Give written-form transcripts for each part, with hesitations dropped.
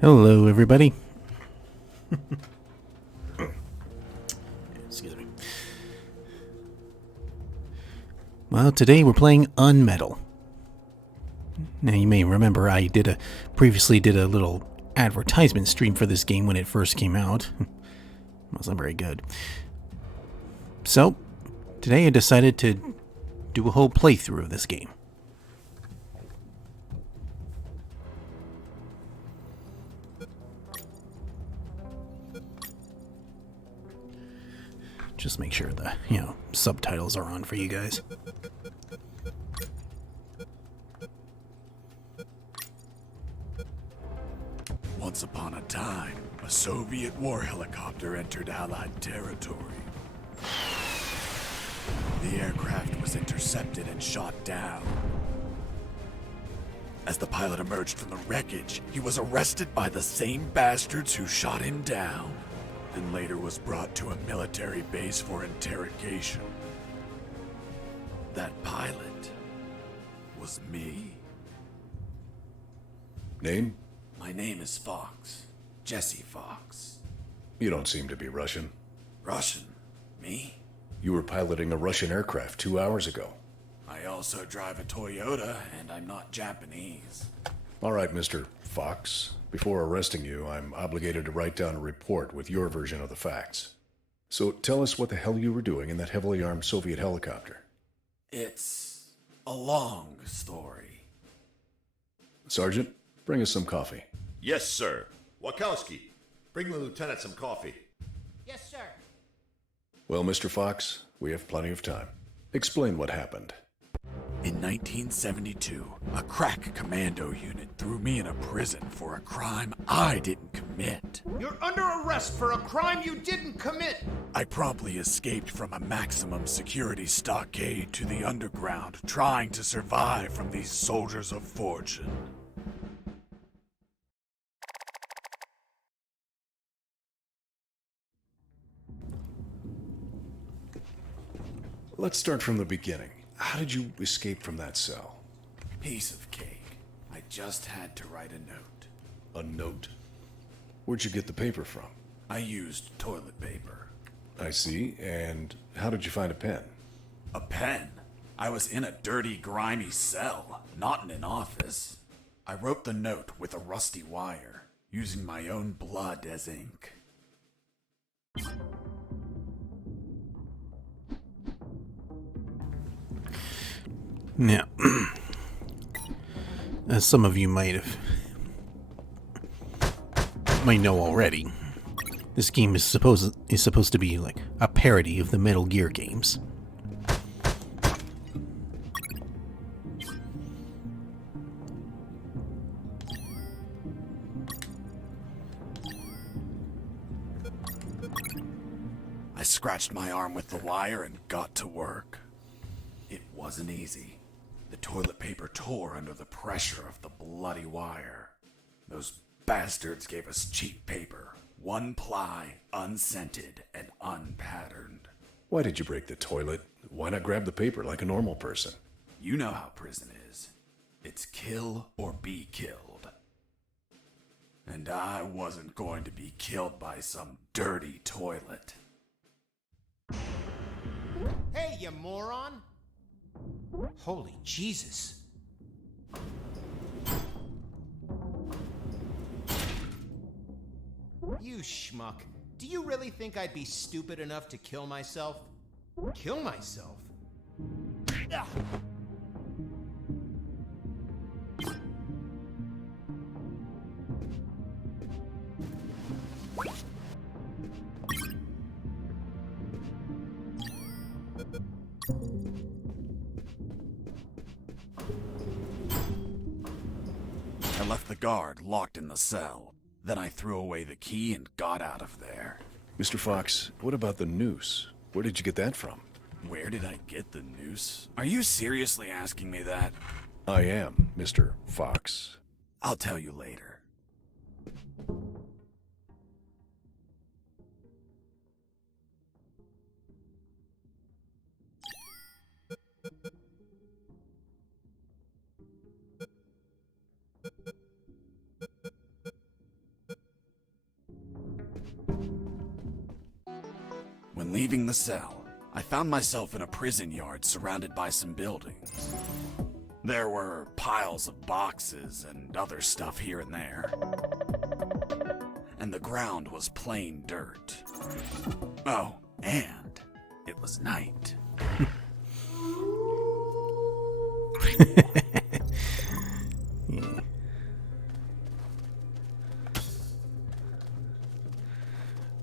Hello, everybody. Excuse me. Well, today we're playing UnMetal. Now, you may remember I previously did a little advertisement stream for this game when it first came out. It wasn't very good. So, today I decided to do a whole playthrough of this game. Just make sure the, subtitles are on for you guys. Once upon a time, a Soviet war helicopter entered Allied territory. The aircraft was intercepted and shot down. As the pilot emerged from the wreckage, he was arrested by the same bastards who shot him down, and later was brought to a military base for interrogation. That pilot was me. Name? My name is Fox. Jesse Fox. You don't seem to be Russian. Russian? Me? You were piloting a Russian aircraft 2 hours ago. I also drive a Toyota, and I'm not Japanese. All right, Mr. Fox. Before arresting you, I'm obligated to write down a report with your version of the facts. So tell us what the hell you were doing in that heavily armed Soviet helicopter. It's a long story. Sergeant, bring us some coffee. Yes, sir. Wakowski, bring the lieutenant some coffee. Yes, sir. Well, Mr. Fox, we have plenty of time. Explain what happened. In 1972, a crack commando unit threw me in a prison for a crime I didn't commit. You're under arrest for a crime you didn't commit. I promptly escaped from a maximum security stockade to the underground, trying to survive from these soldiers of fortune. Let's start from the beginning. How did you escape from that cell? Piece of cake. I just had to write a note. A note? Where'd you get the paper from? I used toilet paper. I see. And how did you find a pen? A pen? I was in a dirty, grimy cell, not in an office. I wrote the note with a rusty wire, using my own blood as ink. Now, as some of you might know already, this game is supposed to be like a parody of the Metal Gear games. I scratched my arm with the wire and got to work. It wasn't easy. The toilet paper tore under the pressure of the bloody wire. Those bastards gave us cheap paper, one ply, unscented, and unpatterned. Why did you break the toilet? Why not grab the paper like a normal person? You know how prison is. It's kill or be killed. And I wasn't going to be killed by some dirty toilet. Hey, you moron! Holy Jesus. You schmuck. Do you really think I'd be stupid enough to kill myself? Kill myself? Ugh. I left the guard locked in the cell. Then I threw away the key and got out of there. Mr. Fox, what about the noose? Where did you get that from? Where did I get the noose? Are you seriously asking me that? I am, Mr. Fox. I'll tell you later. Upon leaving the cell, I found myself in a prison yard surrounded by some buildings. There were piles of boxes and other stuff here and there. And the ground was plain dirt. Oh, and it was night. Yeah.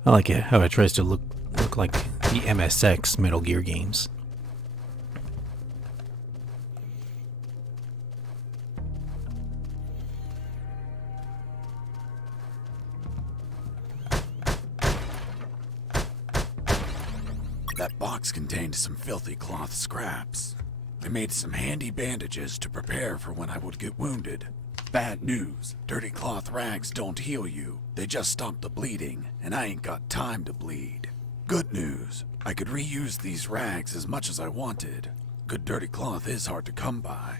I like it how it tries to look like the MSX Metal Gear games. That box contained some filthy cloth scraps. I made some handy bandages to prepare for when I would get wounded. Bad news, dirty cloth rags don't heal you. They just stop the bleeding, and I ain't got time to bleed. Good news, I could reuse these rags as much as I wanted. Good dirty cloth is hard to come by.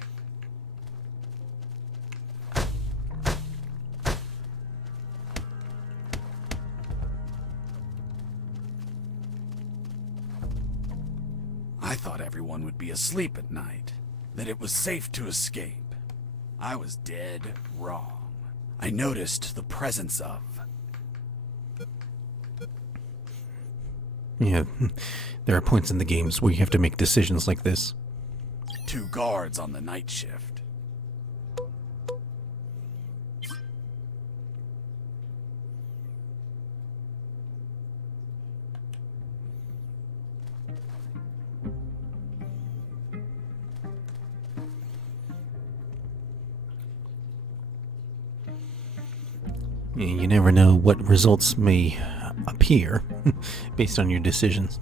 I thought everyone would be asleep at night, that it was safe to escape. I was dead wrong. I noticed the presence of... Yeah, there are points in the games where you have to make decisions like this. 2 guards on the night shift. You never know what results may appear based on your decisions.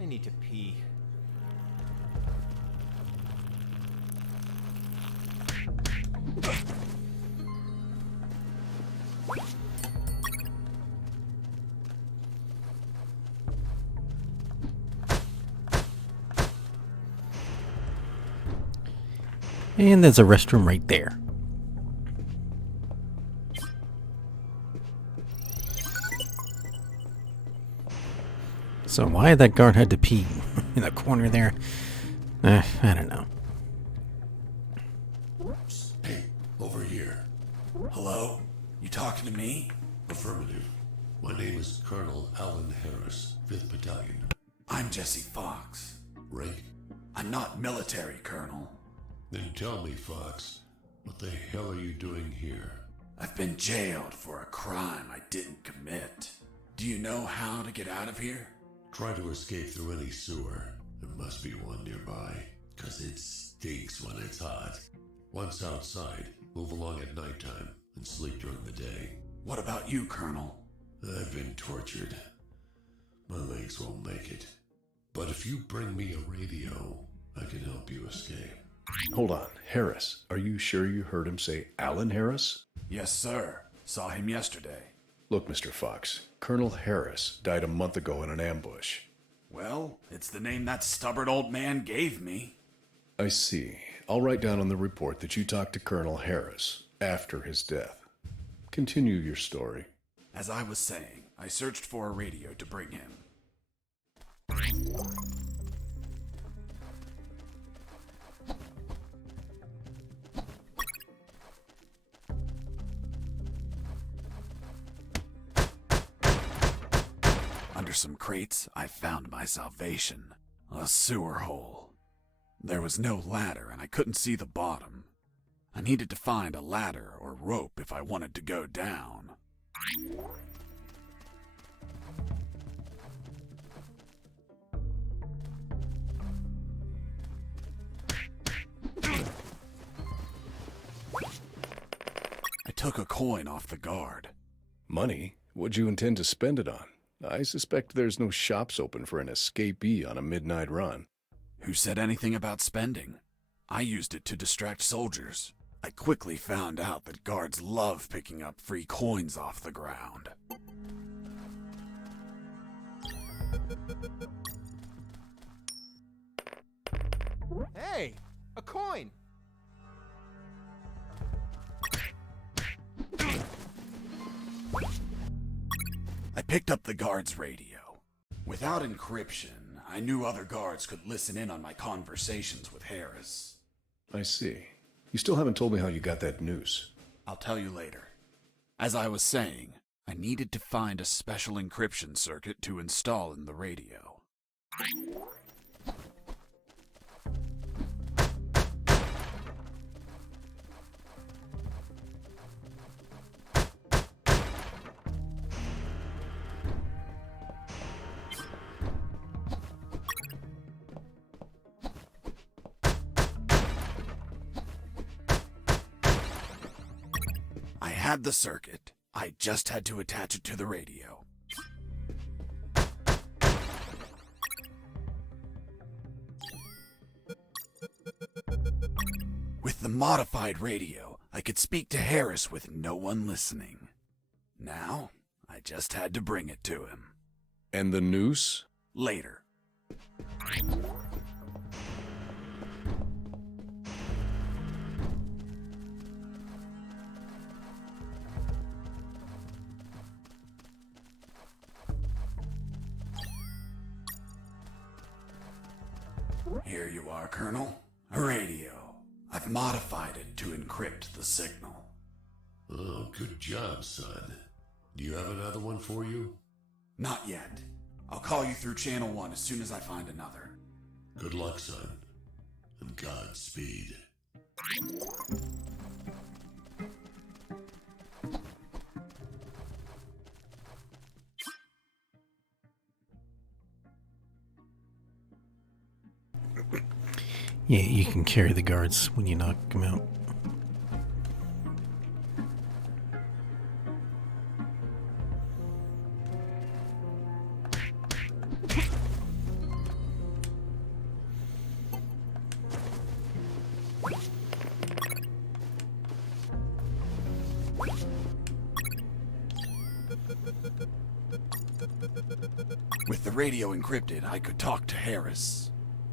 I need to pee. And there's a restroom right there. So why that guard had to pee in the corner there, I don't know. Hey, over here. Hello? You talking to me? Affirmative. My name is Colonel Alan Harris, 5th Battalion. I'm Jesse Fox. Rank? I'm not military, Colonel. Then tell me, Fox, what the hell are you doing here? I've been jailed for a crime I didn't commit. Do you know how to get out of here? Try to escape through any sewer. There must be one nearby, 'cause it stinks when it's hot. Once outside, move along at nighttime and sleep during the day. What about you, Colonel? I've been tortured. My legs won't make it. But if you bring me a radio, I can help you escape. Hold on, Harris. Are you sure you heard him say Alan Harris? Yes, sir. Saw him yesterday. Look, Mr. Fox, Colonel Harris died a month ago in an ambush. Well, it's the name that stubborn old man gave me. I see. I'll write down on the report that you talked to Colonel Harris after his death. Continue your story. As I was saying, I searched for a radio to bring him. some crates, I found my salvation. A sewer hole. There was no ladder and I couldn't see the bottom. I needed to find a ladder or rope if I wanted to go down. I took a coin off the guard. Money? What'd you intend to spend it on? I suspect there's no shops open for an escapee on a midnight run. Who said anything about spending? I used it to distract soldiers. I quickly found out that guards love picking up free coins off the ground. Hey, a coin! I picked up the guard's radio. Without encryption, I knew other guards could listen in on my conversations with Harris. I see. You still haven't told me how you got that noose. I'll tell you later. As I was saying, I needed to find a special encryption circuit to install in the radio. I had the circuit. I just had to attach it to the radio. With the modified radio, I could speak to Harris with no one listening. Now, I just had to bring it to him. And the noose? Later. Here you are, Colonel. A radio. I've modified it to encrypt the signal. Oh, good job, son. Do you have another one for you? Not yet. I'll call you through Channel 1 as soon as I find another. Good luck, son. And Godspeed. Yeah, you can carry the guards when you knock them out. With the radio encrypted, I could talk to Harris.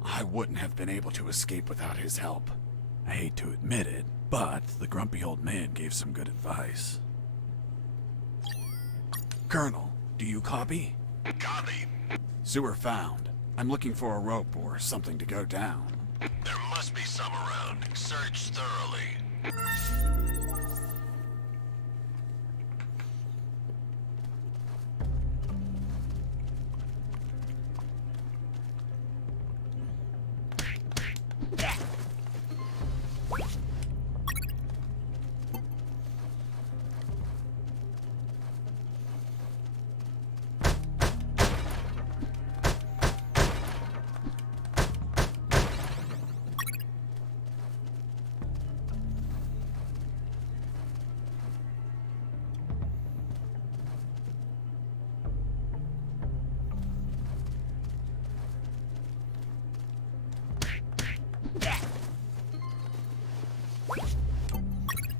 I wouldn't have been able to escape without his help. I hate to admit it, but the grumpy old man gave some good advice. Colonel, do you copy? Copy. Sewer found. I'm looking for a rope or something to go down. There must be some around. Search thoroughly.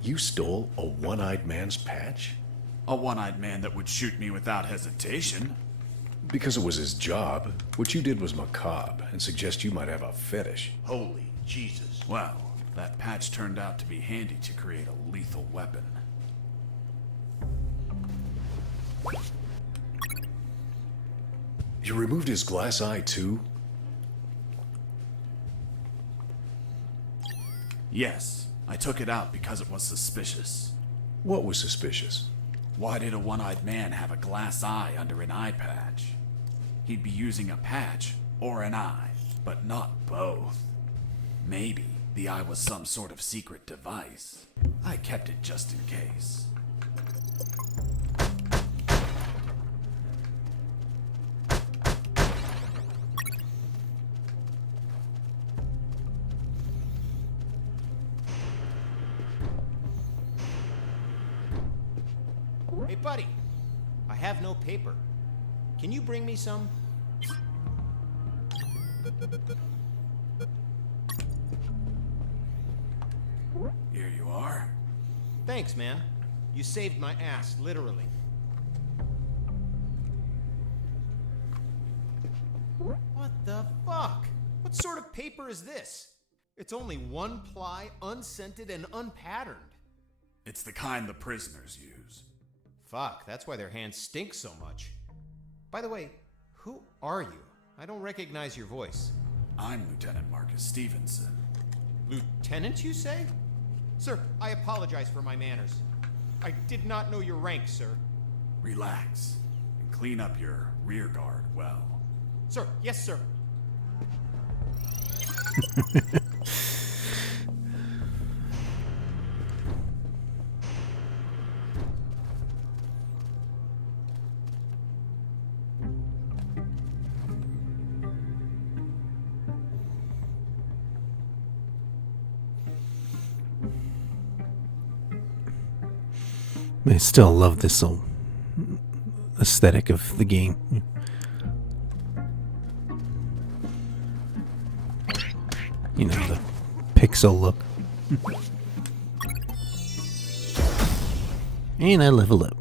You stole a one-eyed man's patch? A one-eyed man that would shoot me without hesitation. Because it was his job. What you did was macabre and suggest you might have a fetish. Holy Jesus. Well, that patch turned out to be handy to create a lethal weapon. You removed his glass eye too? Yes, I took it out because it was suspicious. What was suspicious? Why did a one-eyed man have a glass eye under an eye patch? he'd be using a patch or an eye, but not both. Maybe the eye was some sort of secret device. I kept it just in case. Hey, buddy. I have no paper. Can you bring me some? Here you are. Thanks, man. You saved my ass, literally. What the fuck? What sort of paper is this? It's only one ply, unscented, and unpatterned. It's the kind the prisoners use. Fuck, that's why their hands stink so much. By the way, who are you? I don't recognize your voice. I'm Lieutenant Marcus Stevenson. Lieutenant, you say? Sir, I apologize for my manners. I did not know your rank, sir. Relax and clean up your rear guard well. Sir, yes, sir. I still love this whole aesthetic of the game. You know, the pixel look. And I level up.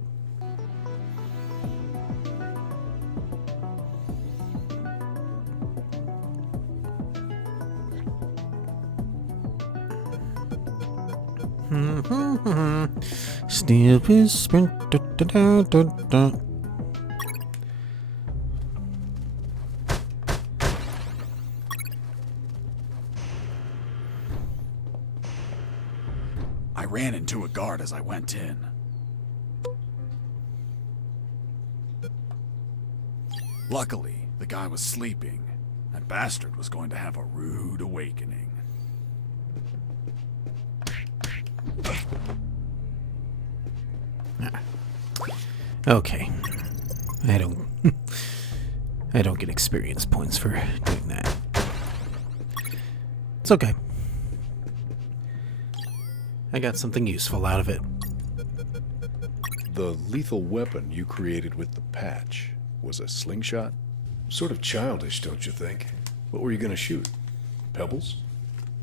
Still whispering. I ran into a guard as I went in. Luckily, the guy was sleeping. That bastard was going to have a rude awakening. Okay. I don't get experience points for doing that. It's okay. I got something useful out of it. The lethal weapon you created with the patch was a slingshot? Sort of childish, don't you think? What were you gonna shoot? Pebbles?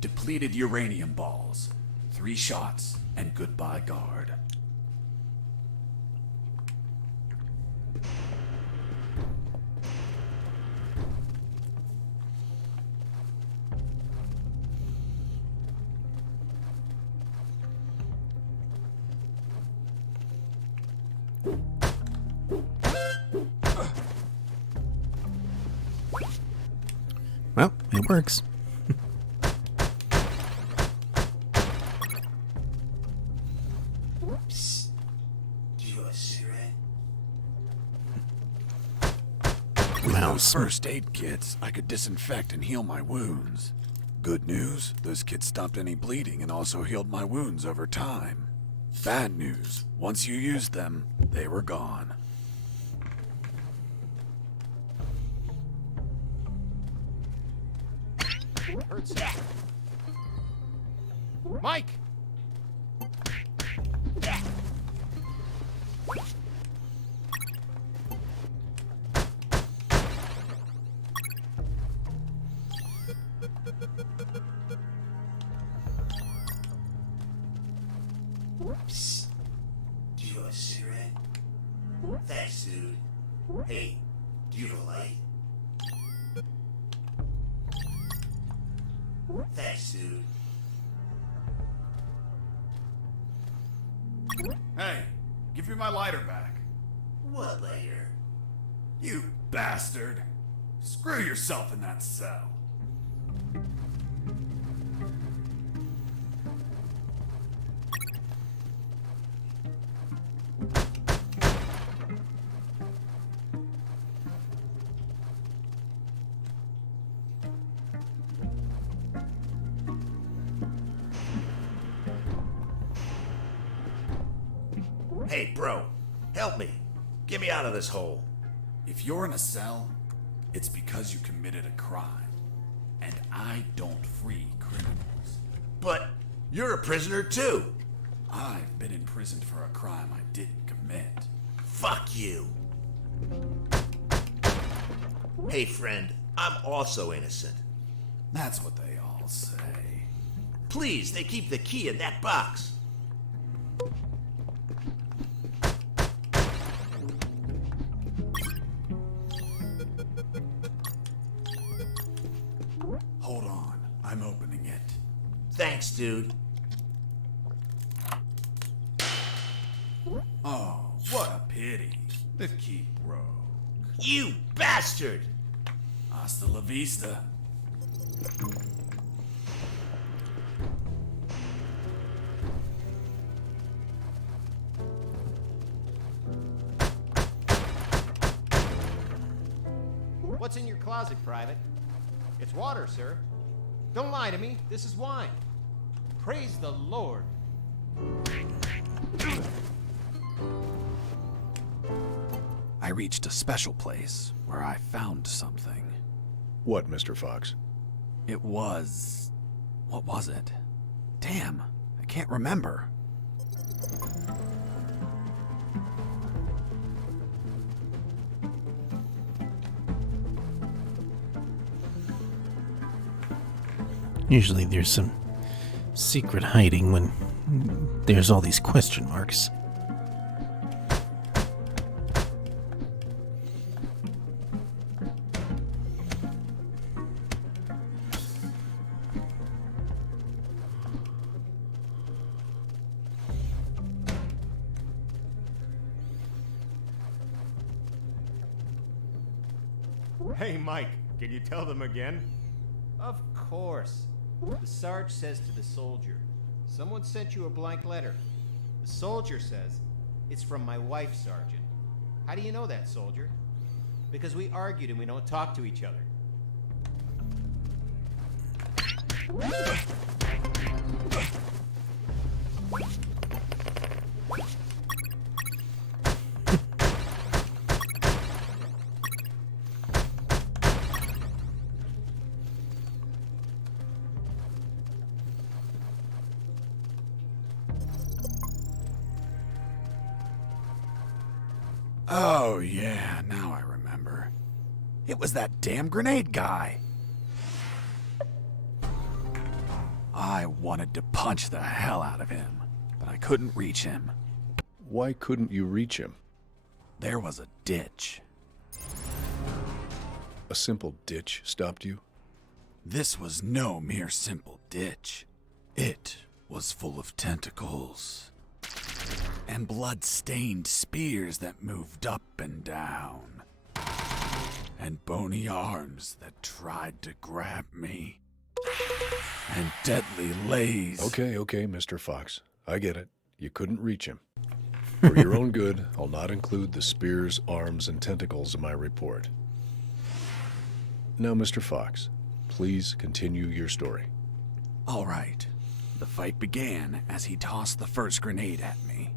Depleted uranium balls. 3 shots, and goodbye, guard. Well, it works. Psst. Do you want a cigarette? With Mouse. those first aid kits, I could disinfect and heal my wounds. Good news, those kits stopped any bleeding and also healed my wounds over time. Bad news, once you used them, they were gone. Hurts. Mike! Psst. Do you want a cigarette? Thanks, dude. Hey, do you have a light? Thanks, dude. Hey, give me my lighter back. What later? You bastard. Screw yourself in that cell. Hey, bro, help me. Get me out of this hole. If you're in a cell, it's because you committed a crime. And I don't free criminals. But you're a prisoner too. I've been imprisoned for a crime I didn't commit. Fuck you. Hey, friend, I'm also innocent. That's what they all say. Please, they keep the key in that box. Hold on, I'm opening it. Thanks, dude. Oh, what a pity. The key broke. You bastard! Hasta la vista. What's in your closet, Private? It's water, sir. Don't lie to me. This is wine. Praise the Lord. I reached a special place where I found something. What, Mr. Fox? It was... what was it? Damn, I can't remember. Usually there's some secret hiding when there's all these question marks. Hey, Mike, can you tell them again? Of course. The Sarge says to the soldier, someone sent you a blank letter. The soldier says, it's from my wife, Sergeant. How do you know that, soldier? Because we argued and we don't talk to each other. Oh, yeah, now I remember. It was that damn grenade guy. I wanted to punch the hell out of him, but I couldn't reach him. Why couldn't you reach him? There was a ditch. A simple ditch stopped you? This was no mere simple ditch. It was full of tentacles and blood-stained spears that moved up and down, and bony arms that tried to grab me, and deadly lays. Okay, Mr. Fox. I get it. You couldn't reach him. For your own good, I'll not include the spears, arms, and tentacles in my report. Now, Mr. Fox, please continue your story. All right. The fight began as he tossed the first grenade at me.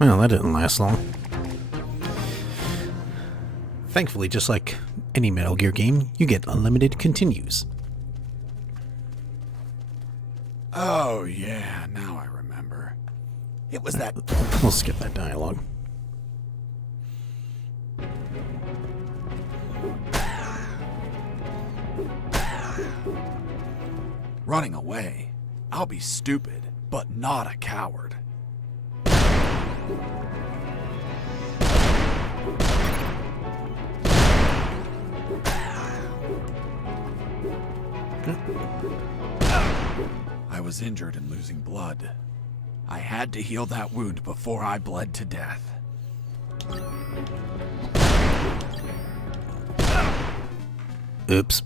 Well, that didn't last long. Thankfully, just like any Metal Gear game, you get unlimited continues. Oh, yeah, now I remember. It was that... We'll skip that dialogue. Running away. I'll be stupid, but not a coward. I was injured and losing blood. I had to heal that wound before I bled to death. Oops.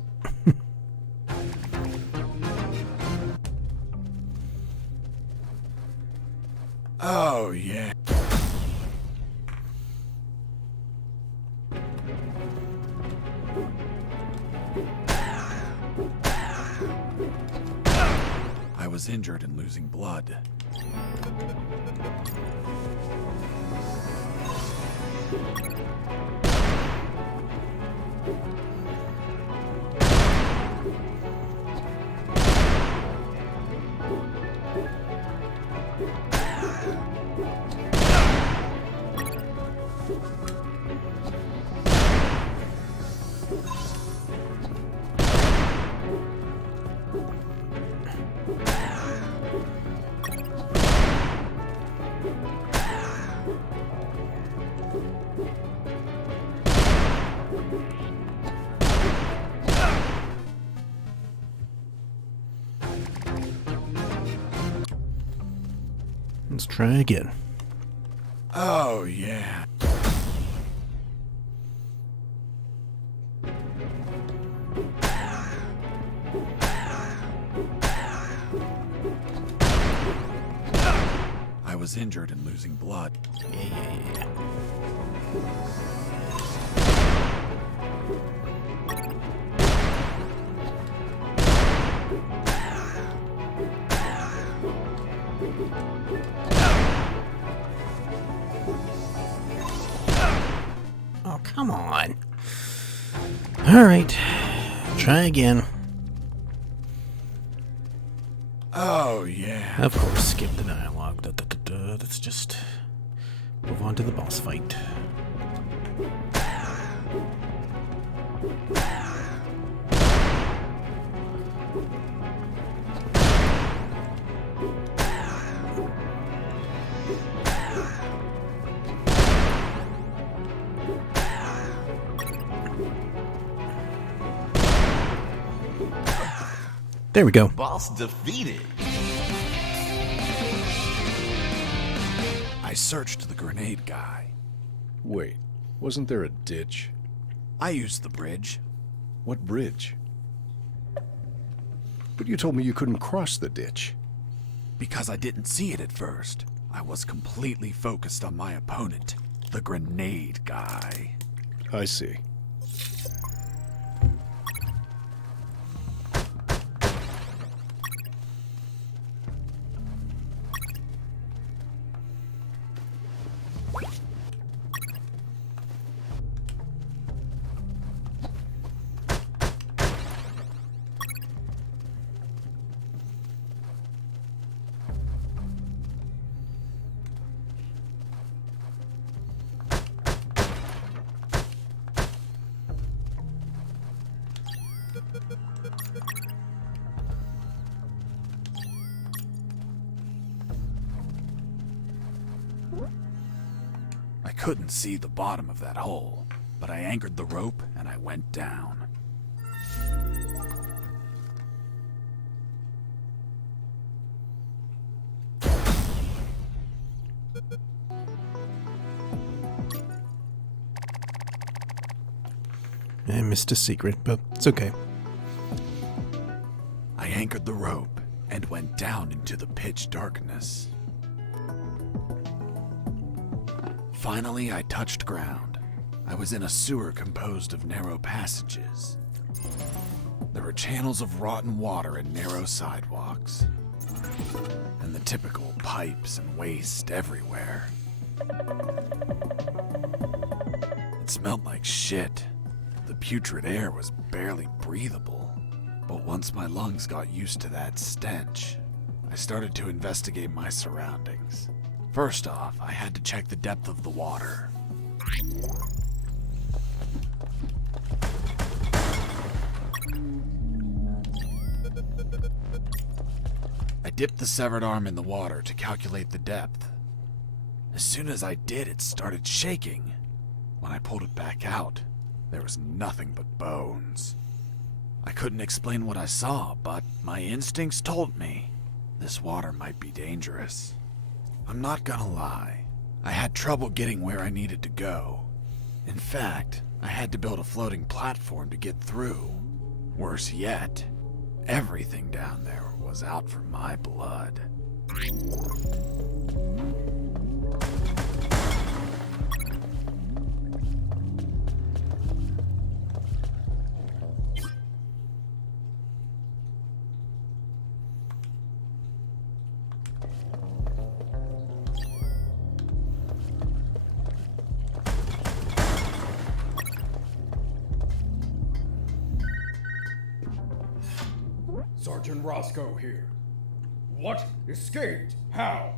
Oh, yeah. was injured and losing blood. Let's try again. Oh, yeah. I was injured and losing blood. Yeah. Oh, come on. Alright. Try again. Oh, yeah. Of course, skip the dialogue. Let's just move on to the boss fight. There we go. Boss defeated. I searched the grenade guy. Wait, wasn't there a ditch? I used the bridge. What bridge? But you told me you couldn't cross the ditch. Because I didn't see it at first. I was completely focused on my opponent, the grenade guy. I see. I couldn't see the bottom of that hole, but I anchored the rope and I went down. I missed a secret, but it's okay. I anchored the rope and went down into the pitch darkness. Finally, I touched ground. I was in a sewer composed of narrow passages. There were channels of rotten water and narrow sidewalks. And the typical pipes and waste everywhere. It smelled like shit. The putrid air was barely breathable. But once my lungs got used to that stench, I started to investigate my surroundings. First off, I had to check the depth of the water. I dipped the severed arm in the water to calculate the depth. As soon as I did, it started shaking. When I pulled it back out, there was nothing but bones. I couldn't explain what I saw, but my instincts told me this water might be dangerous. I'm not gonna lie, I had trouble getting where I needed to go. In fact, I had to build a floating platform to get through. Worse yet, everything down there was out for my blood. Sergeant Roscoe here. What? Escaped? How?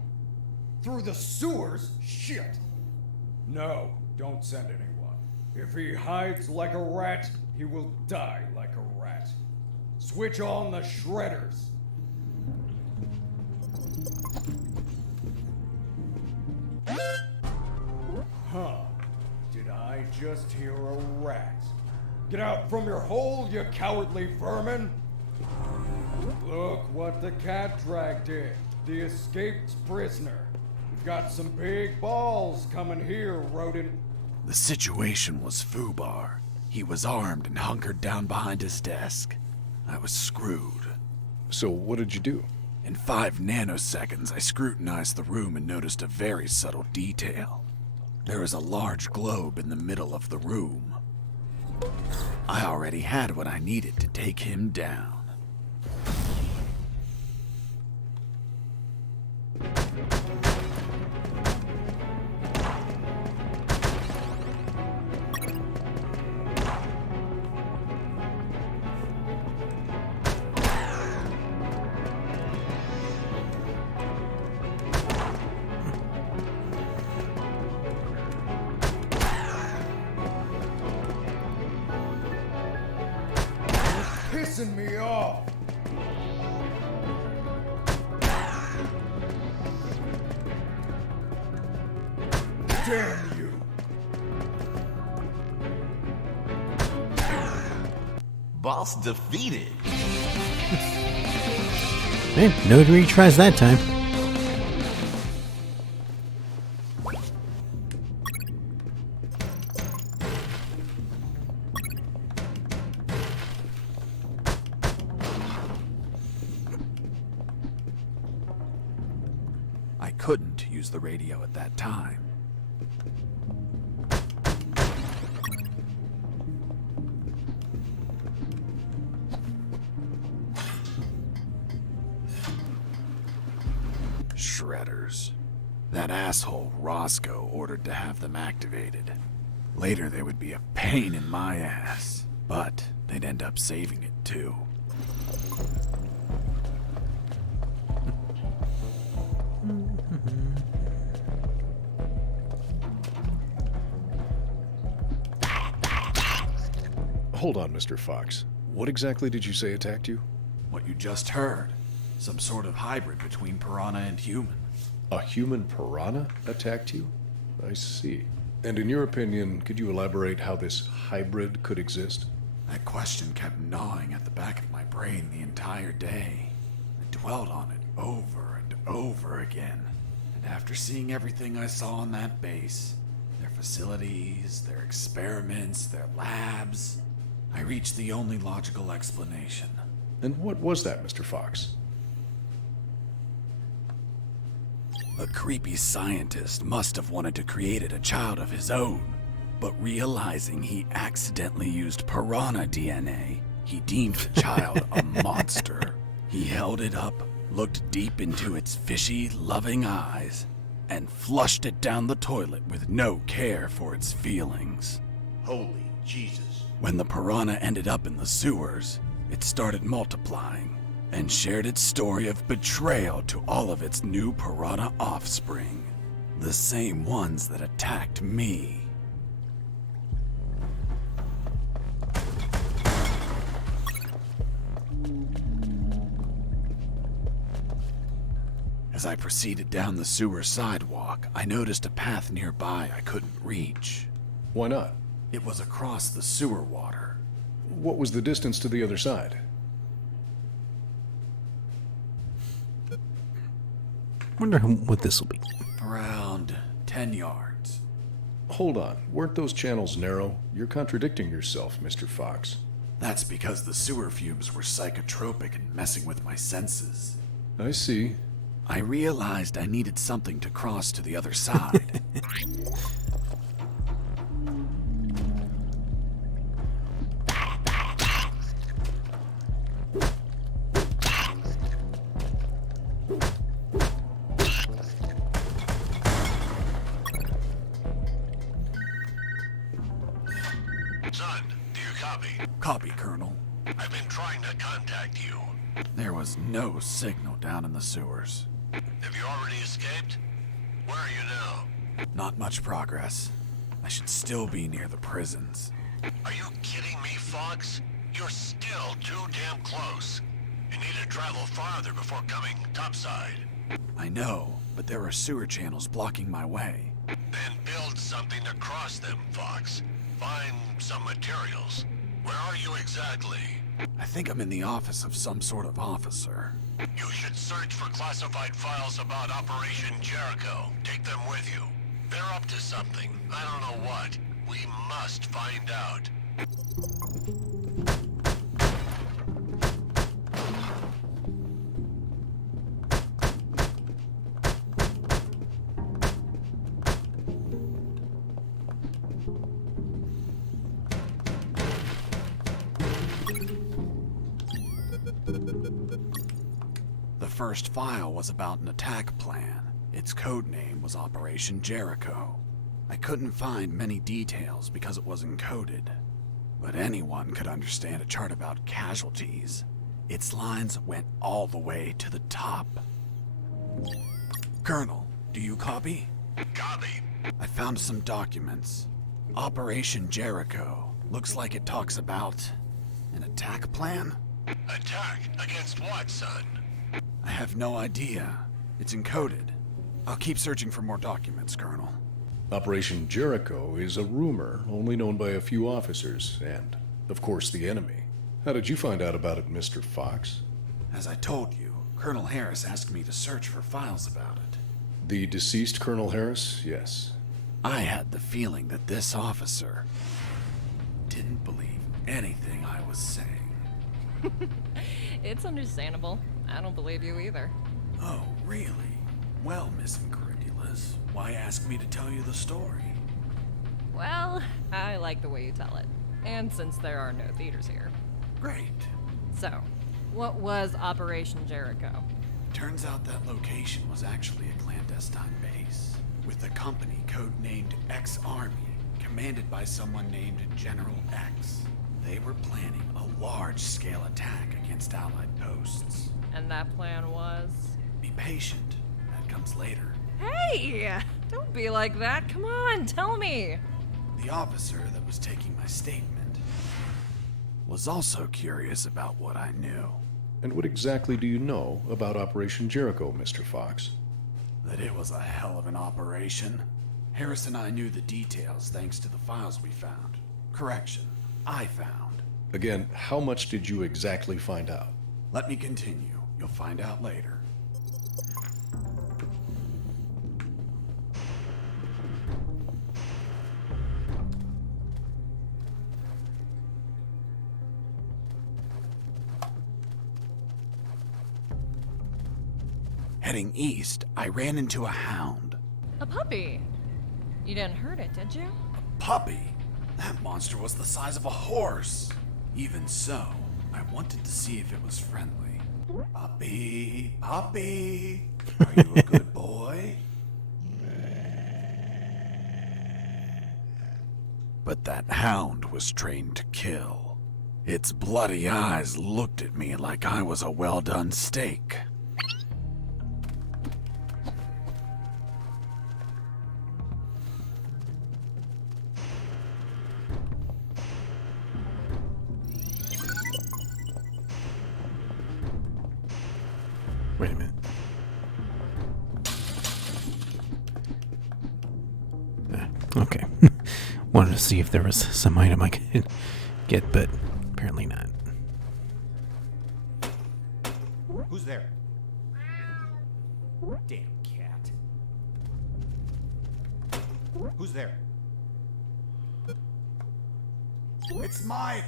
Through the sewers? Shit. No, don't send anyone. If he hides like a rat, he will die like a rat. Switch on the shredders. Huh. Did I just hear a rat? Get out from your hole, you cowardly vermin! Look what the cat dragged in. The escaped prisoner. We've got some big balls coming here, rodent. The situation was foobar. He was armed and hunkered down behind his desk. I was screwed. So what did you do? In 5 nanoseconds, I scrutinized the room and noticed a very subtle detail. There was a large globe in the middle of the room. I already had what I needed to take him down. Pissing me off! Damn you! Boss defeated. Man, no retries that time. I couldn't use the radio at that time. Shredders. That asshole Roscoe ordered to have them activated. Later they would be a pain in my ass, but they'd end up saving it too. Hold on, Mr. Fox. What exactly did you say attacked you? What you just heard. Some sort of hybrid between piranha and human. A human piranha attacked you? I see. And in your opinion, could you elaborate how this hybrid could exist? That question kept gnawing at the back of my brain the entire day. I dwelled on it over and over again. And after seeing everything I saw on that base, their facilities, their experiments, their labs, I reached the only logical explanation. And what was that, Mr. Fox? A creepy scientist must have wanted to create a child of his own, but realizing he accidentally used piranha DNA, he deemed the child a monster. He held it up, looked deep into its fishy, loving eyes, and flushed it down the toilet with no care for its feelings. Holy Jesus. When the piranha ended up in the sewers, it started multiplying and shared its story of betrayal to all of its new piranha offspring, the same ones that attacked me. As I proceeded down the sewer sidewalk, I noticed a path nearby I couldn't reach. Why not? It was across the sewer water. What was the distance to the other side? Wonder what this will be. Around 10 yards. Hold on. Weren't those channels narrow? You're contradicting yourself, Mr. Fox. That's because the sewer fumes were psychotropic and messing with my senses. I see. I realized I needed something to cross to the other side. Son, do you copy? Copy, Colonel. I've been trying to contact you. There was no signal down in the sewers. Have you already escaped? Where are you now? Not much progress. I should still be near the prisons. Are you kidding me, Fox? You're still too damn close. You need to travel farther before coming topside. I know, but there are sewer channels blocking my way. Then build something to cross them, Fox. Find some materials. Where are you exactly? I think I'm in the office of some sort of officer. You should search for classified files about Operation Jericho. Take them with you. They're up to something. I don't know what. We must find out. The first file was about an attack plan. Its code name was Operation Jericho. I couldn't find many details because it was encoded, but anyone could understand a chart about casualties. Its lines went all the way to the top. Colonel, do you copy? Copy. I found some documents. Operation Jericho. Looks like it talks about an attack plan? Attack? Against what, son? I have no idea. It's encoded. I'll keep searching for more documents, Colonel. Operation Jericho is a rumor only known by a few officers and, of course, the enemy. How did you find out about it, Mr. Fox? As I told you, Colonel Harris asked me to search for files about it. The deceased Colonel Harris? Yes. I had the feeling that this officer didn't believe anything I was saying. It's understandable. I don't believe you either. Oh, really? Well, Miss Incredulous, why ask me to tell you the story? Well, I like the way you tell it. And since there are no theaters here. Great. So, what was Operation Jericho? Turns out that location was actually a clandestine base, with a company codenamed X-Army, commanded by someone named General X. They were planning a large-scale attack against Allied posts. And that plan was? Be patient. That comes later. Hey! Don't be like that. Come on, tell me. The officer that was taking my statement was also curious about what I knew. And what exactly do you know about Operation Jericho, Mr. Fox? That it was a hell of an operation. Harris and I knew the details thanks to the files we found. Correction, I found. Again, how much did you exactly find out? Let me continue. You'll find out later. Heading east, I ran into a hound. A puppy. You didn't hurt it, did you? Puppy? That monster was the size of a horse. Even so, I wanted to see if it was friendly. Puppy, puppy, are you a good boy? But that hound was trained to kill. Its bloody eyes looked at me like I was a well-done steak. Wait a minute. Okay. Wanted to see if there was some item I could get, but apparently not. Who's there? Damn cat. Who's there? It's Mike!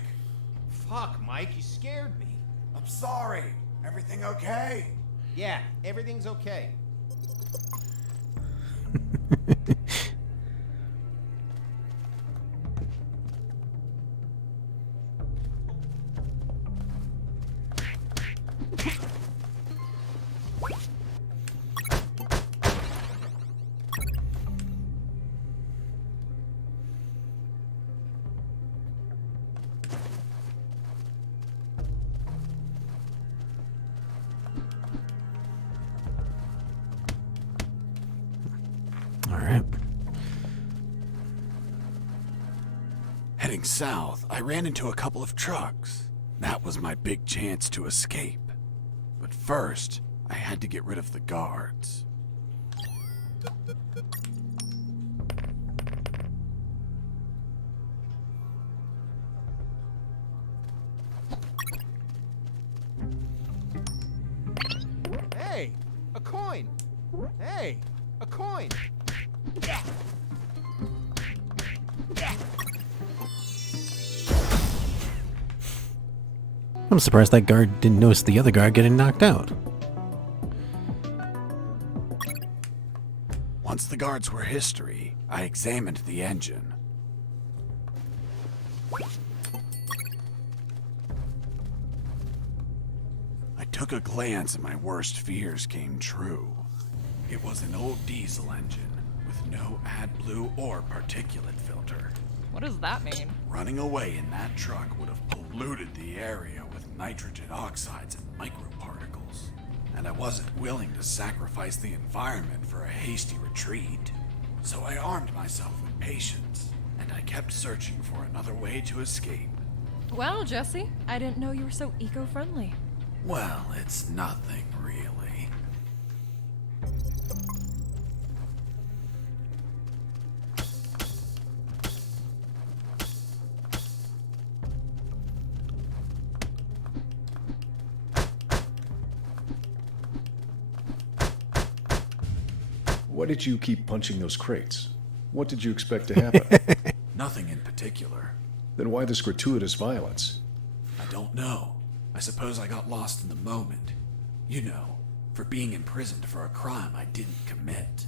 Fuck, Mike, you scared me. I'm sorry. Everything okay? Yeah, everything's okay. Heading south, I ran into a couple of trucks. That was my big chance to escape. But first, I had to get rid of the guards. Hey, a coin! Hey, a coin! I'm surprised that guard didn't notice the other guard getting knocked out. Once the guards were history, I examined the engine. I took a glance and my worst fears came true. It was an old diesel engine with no AdBlue or particulate filter. What does that mean? Running away in that truck would have polluted the area with nitrogen oxides and microparticles. And I wasn't willing to sacrifice the environment for a hasty retreat. So I armed myself with patience, and I kept searching for another way to escape. Well, Jesse, I didn't know you were so eco-friendly. Well, it's nothing really. Why did you keep punching those crates? What did you expect to happen? Nothing in particular. Then why this gratuitous violence? I don't know. I suppose I got lost in the moment. You know, for being imprisoned for a crime I didn't commit.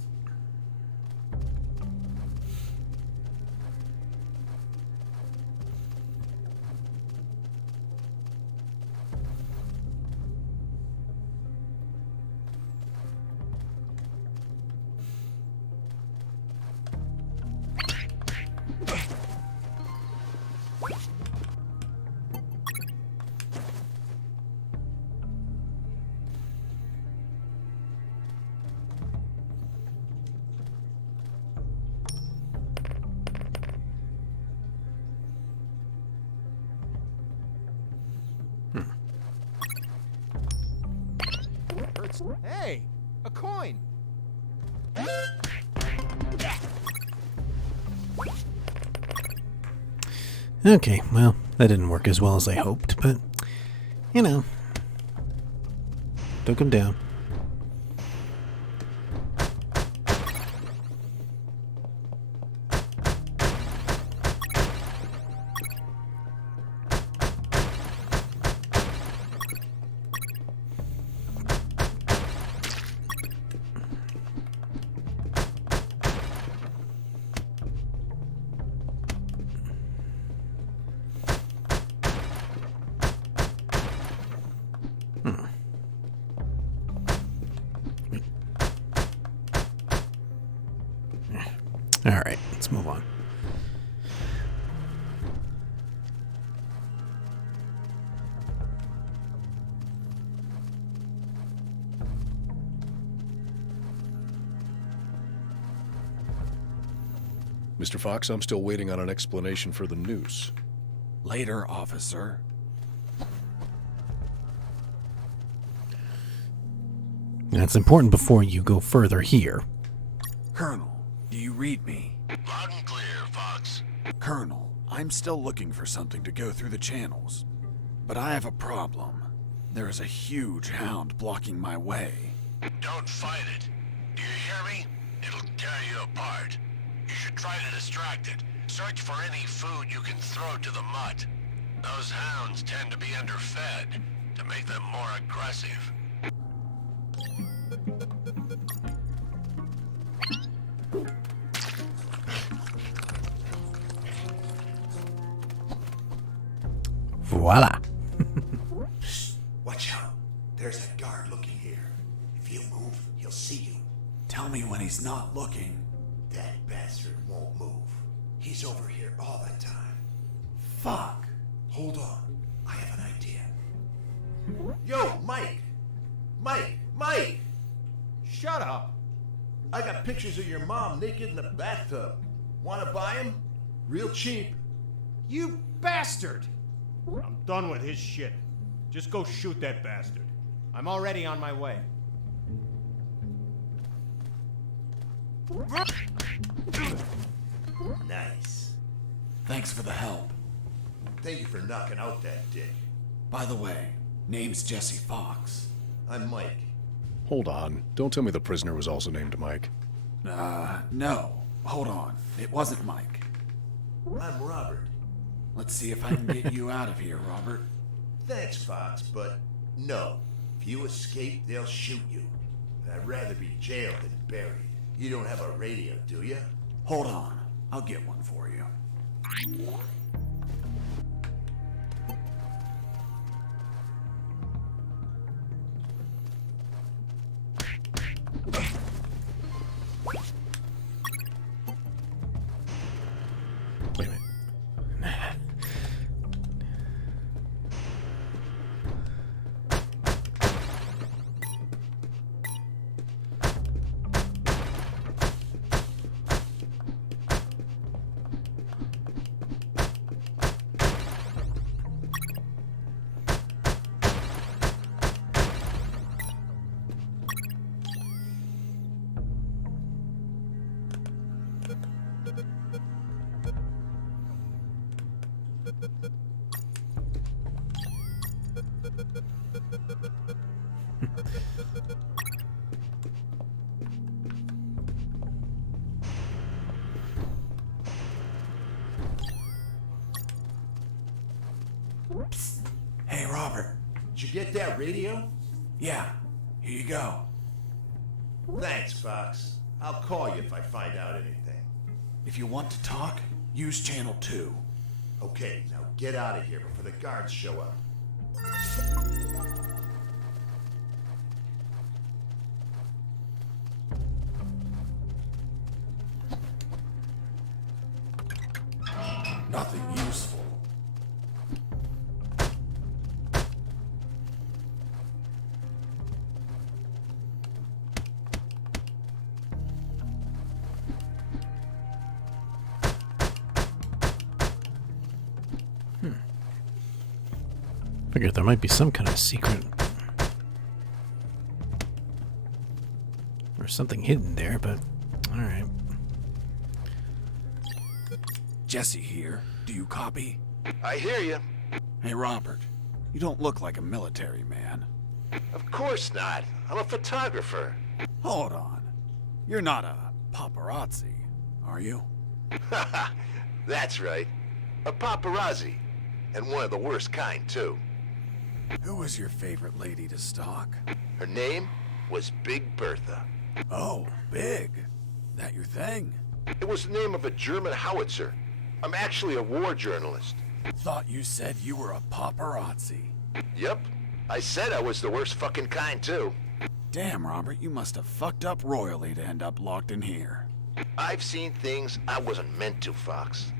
Hey, a coin! Okay, well, that didn't work as well as I hoped, but, you know, took him down. Alright, let's move on. Mr. Fox, I'm still waiting on an explanation for the noose. Later, officer. That's important before you go further here. Colonel, do you read me? Loud and clear, Fox. Colonel, I'm still looking for something to go through the channels. But I have a problem. There is a huge hound blocking my way. Don't fight it. Do you hear me? It'll tear you apart. You should try to distract it. Search for any food you can throw to the mutt. Those hounds tend to be underfed to make them more aggressive. Voila. Watch out. There's a guard looking here. If you move, he'll see you. Tell me when he's not looking. That bastard won't move. He's over here all the time. Fuck. Hold on. I have an idea. Yo, Mike! Mike! Shut up! I got pictures of your mom naked in the bathtub. Wanna buy them? Real cheap. You bastard! I'm done with his shit. Just go shoot that bastard. I'm already on my way. Nice. Thanks for the help. Thank you for knocking out that dick. By the way, name's Jesse Fox. I'm Mike. Hold on. Don't tell me the prisoner was also named Mike. No. Hold on. It wasn't Mike. I'm Robert. Let's see if I can get you out of here, Robert. Thanks, Fox, but no. If you escape, they'll shoot you. I'd rather be jailed than buried. You don't have a radio, do you? Hold on. I'll get one for you. Wait a minute. Hey, Robert. Did you get that radio? Yeah, here you go. Thanks, Fox. I'll call you if I find out anything. If you want to talk, use channel 2. Okay, now get out of here before the guards show up. Nothing useful. Figured there might be some kind of secret or something hidden there, but all right. Jesse here. Do you copy? I hear you. Hey, Robert. You don't look like a military man. Of course not. I'm a photographer. Hold on. You're not a paparazzi, are you? That's right. A paparazzi. And one of the worst kind, too. Who was your favorite lady to stalk? Her name was Big Bertha. Oh, Big. That your thing? It was the name of a German howitzer. I'm actually a war journalist. Thought you said you were a paparazzi. Yep. I said I was the worst fucking kind, too. Damn, Robert, you must have fucked up royally to end up locked in here. I've seen things I wasn't meant to, Fox.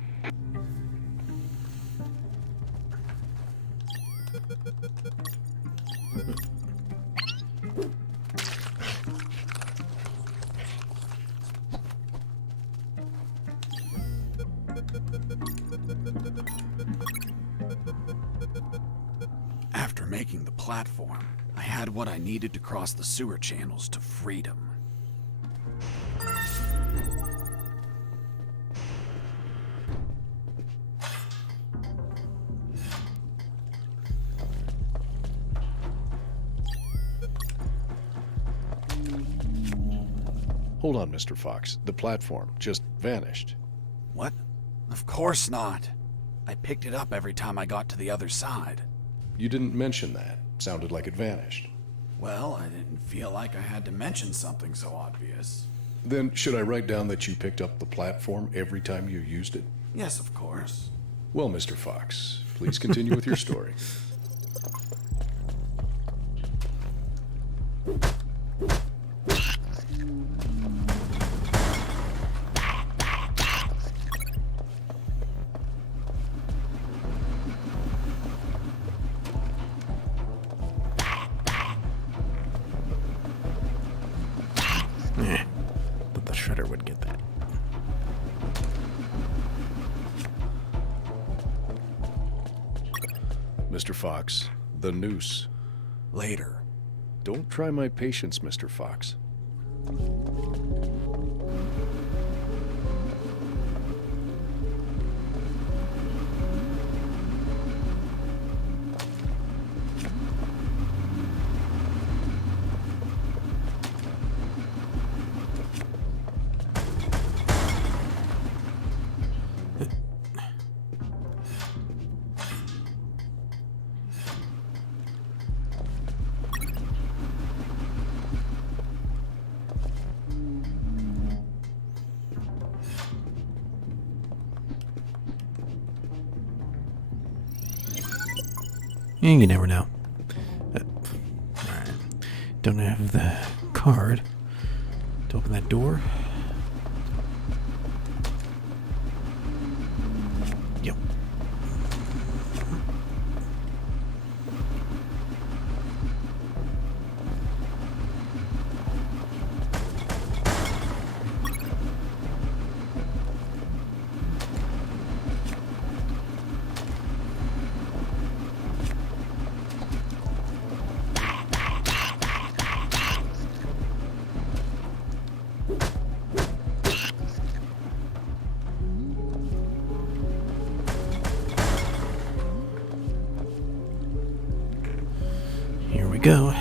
After making the platform, I had what I needed to cross the sewer channels to freedom. Hold on, Mr. Fox. The platform just vanished. What? Of course not. I picked it up every time I got to the other side. You didn't mention that. Sounded like it vanished. Well, I didn't feel like I had to mention something so obvious. Then should I write down that you picked up the platform every time you used it? Yes, of course. Well, Mr. Fox, please continue with your story. But the shredder would get that. Mr. Fox. The noose. Later. Don't try my patience, Mr. Fox. You never know. Alright. Don't have the card to open that door. Yep. Here we go.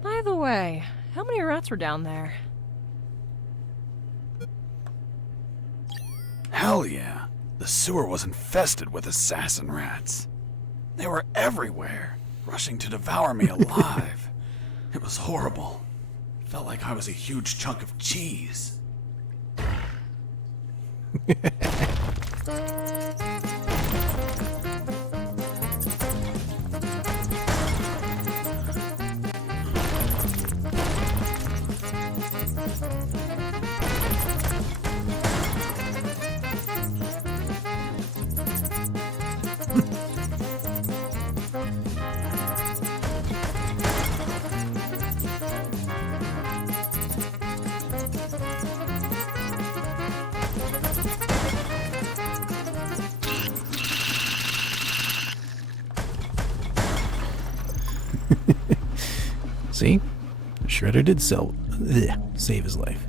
By the way, how many rats were down there? Hell yeah. The sewer was infested with assassin rats. They were everywhere, rushing to devour me alive. It was horrible. Felt like I was a huge chunk of cheese. See? The shredder did save his life.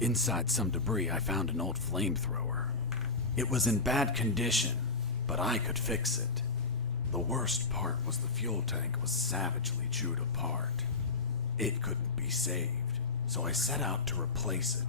Inside some debris, I found an old flamethrower. It was in bad condition, but I could fix it. The worst part was the fuel tank was savagely chewed apart. It couldn't be saved, so I set out to replace it.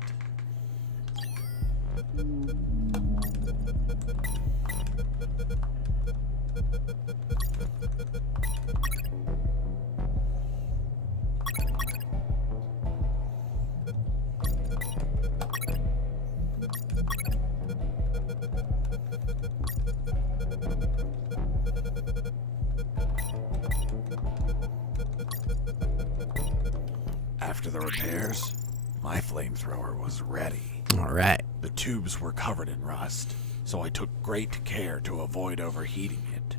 After the repairs, my flamethrower was ready. All right. The tubes were covered in rust, so I took great care to avoid overheating it.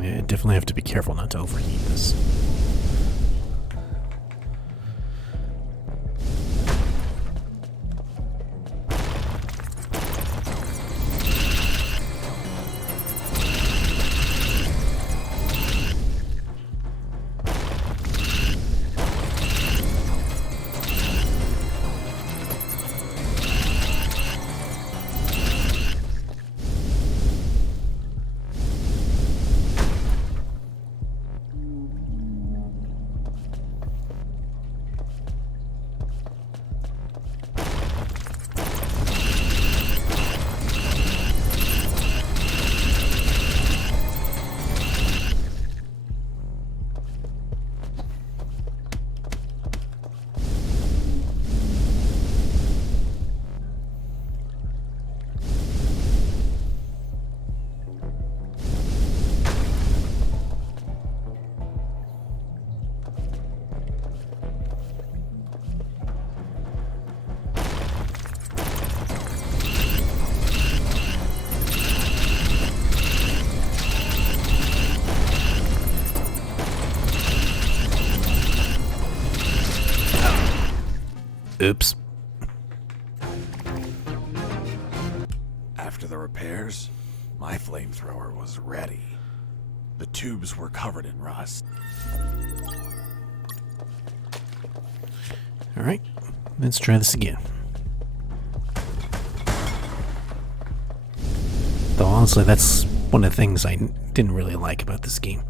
Yeah, definitely have to be careful not to overheat this. Oops. After the repairs, my flamethrower was ready. The tubes were covered in rust. Alright, let's try this again. Though honestly, that's one of the things I didn't really like about this game.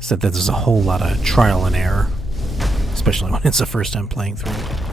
Is that there's a whole lot of trial and error. Especially when it's the first time playing through it.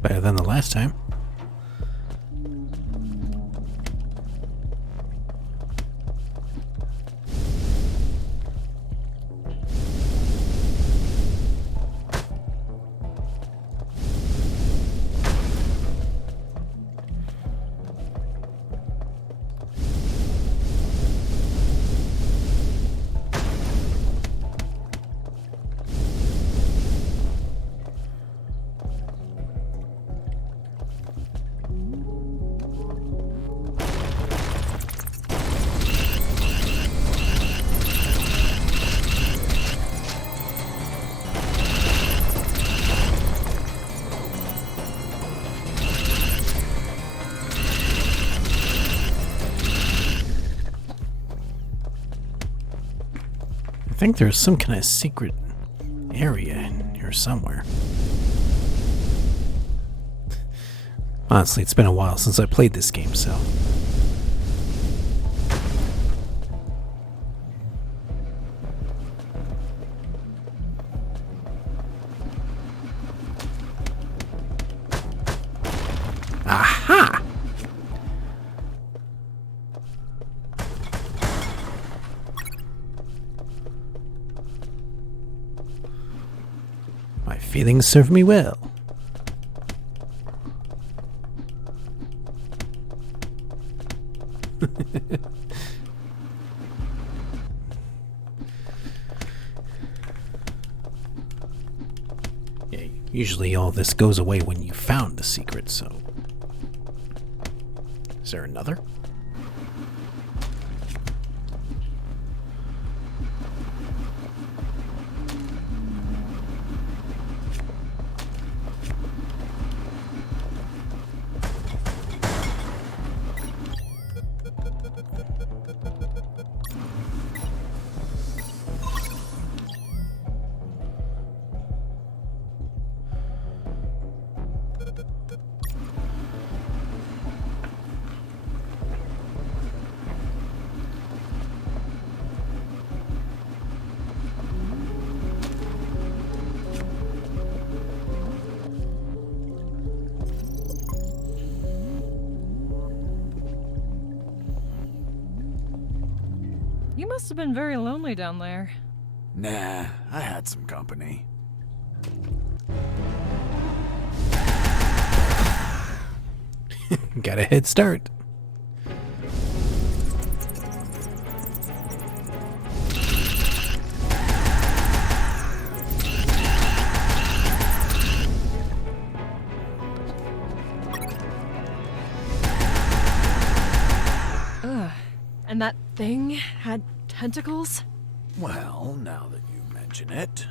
Better than the last time. I think there's some kind of secret area in here somewhere. Honestly, it's been a while since I played this game, so... Aha! My feelings serve me well. Yeah, usually all this goes away when you found the secret, so... Is there another? You must have been very lonely down there. Nah, I had some company. Got a head start. Ugh. And that thing had tentacles? Well, now that you mention it,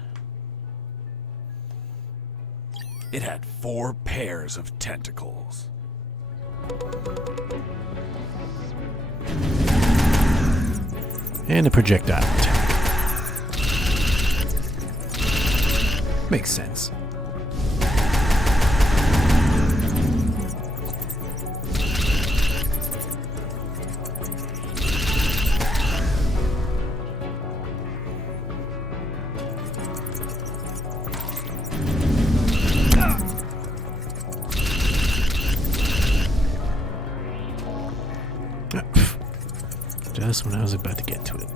it had 4 pairs of tentacles. And a projectile attack. Makes sense. Just when I was about to get to it.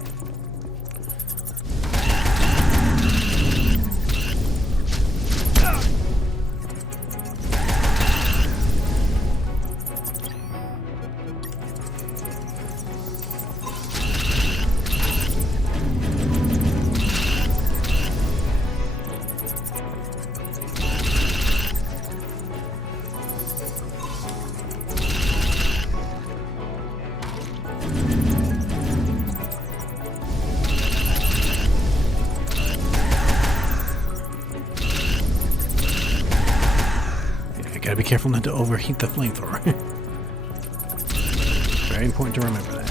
Gotta be careful not to overheat the flamethrower. Very important to remember that.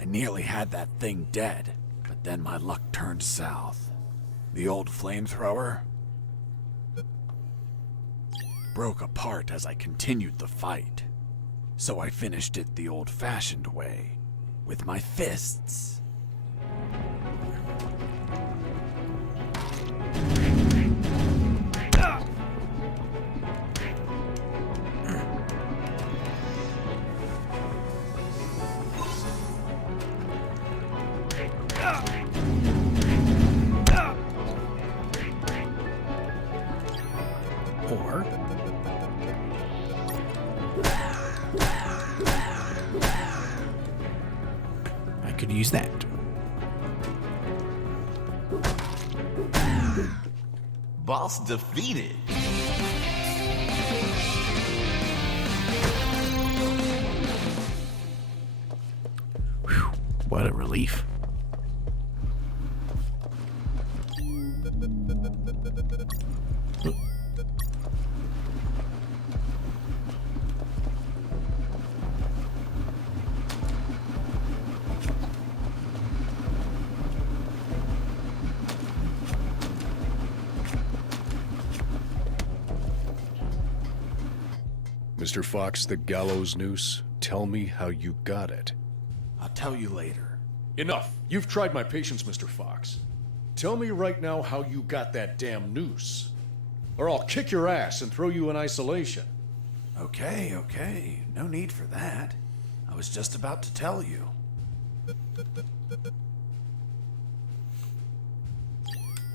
I nearly had that thing dead, but then my luck turned south. The old flamethrower broke apart as I continued the fight. So I finished it the old-fashioned way, with my fists. Or I could use that. Boss defeated. Whew, what a relief. Mr. Fox, the gallows noose, tell me how you got it. I'll tell you later. Enough! You've tried my patience, Mr. Fox. Tell me right now how you got that damn noose. Or I'll kick your ass and throw you in isolation. Okay. No need for that. I was just about to tell you.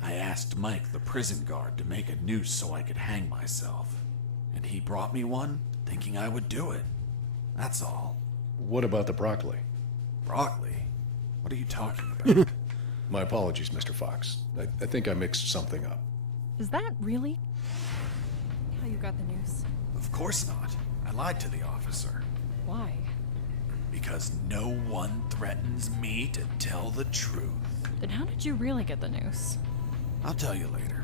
I asked Mike, the prison guard, to make a noose so I could hang myself. And he brought me one, thinking I would do it. That's all. What about the broccoli? Broccoli? What are you talking about? My apologies, Mr. Fox. I think I mixed something up. Is that really how you got the news? Of course not. I lied to the officer. Why? Because no one threatens me to tell the truth. Then how did you really get the news? I'll tell you later.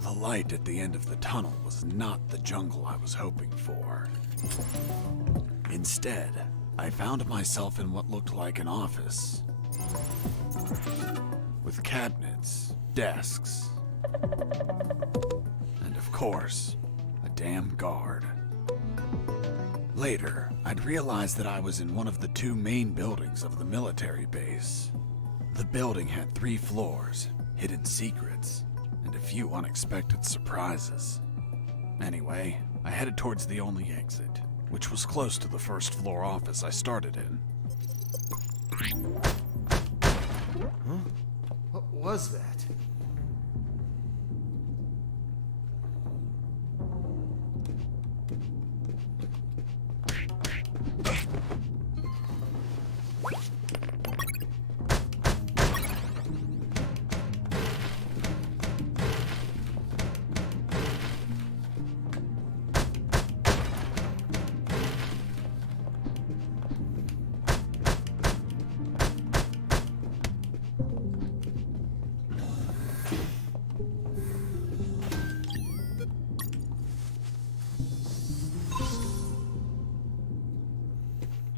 The light at the end of the tunnel was not the jungle I was hoping for. Instead, I found myself in what looked like an office. With cabinets, desks, and of course, a damn guard. Later, I'd realized that I was in one of the two main buildings of the military base. The building had 3 floors, hidden secrets, and a few unexpected surprises. Anyway, I headed towards the only exit, which was close to the first floor office I started in. What was that?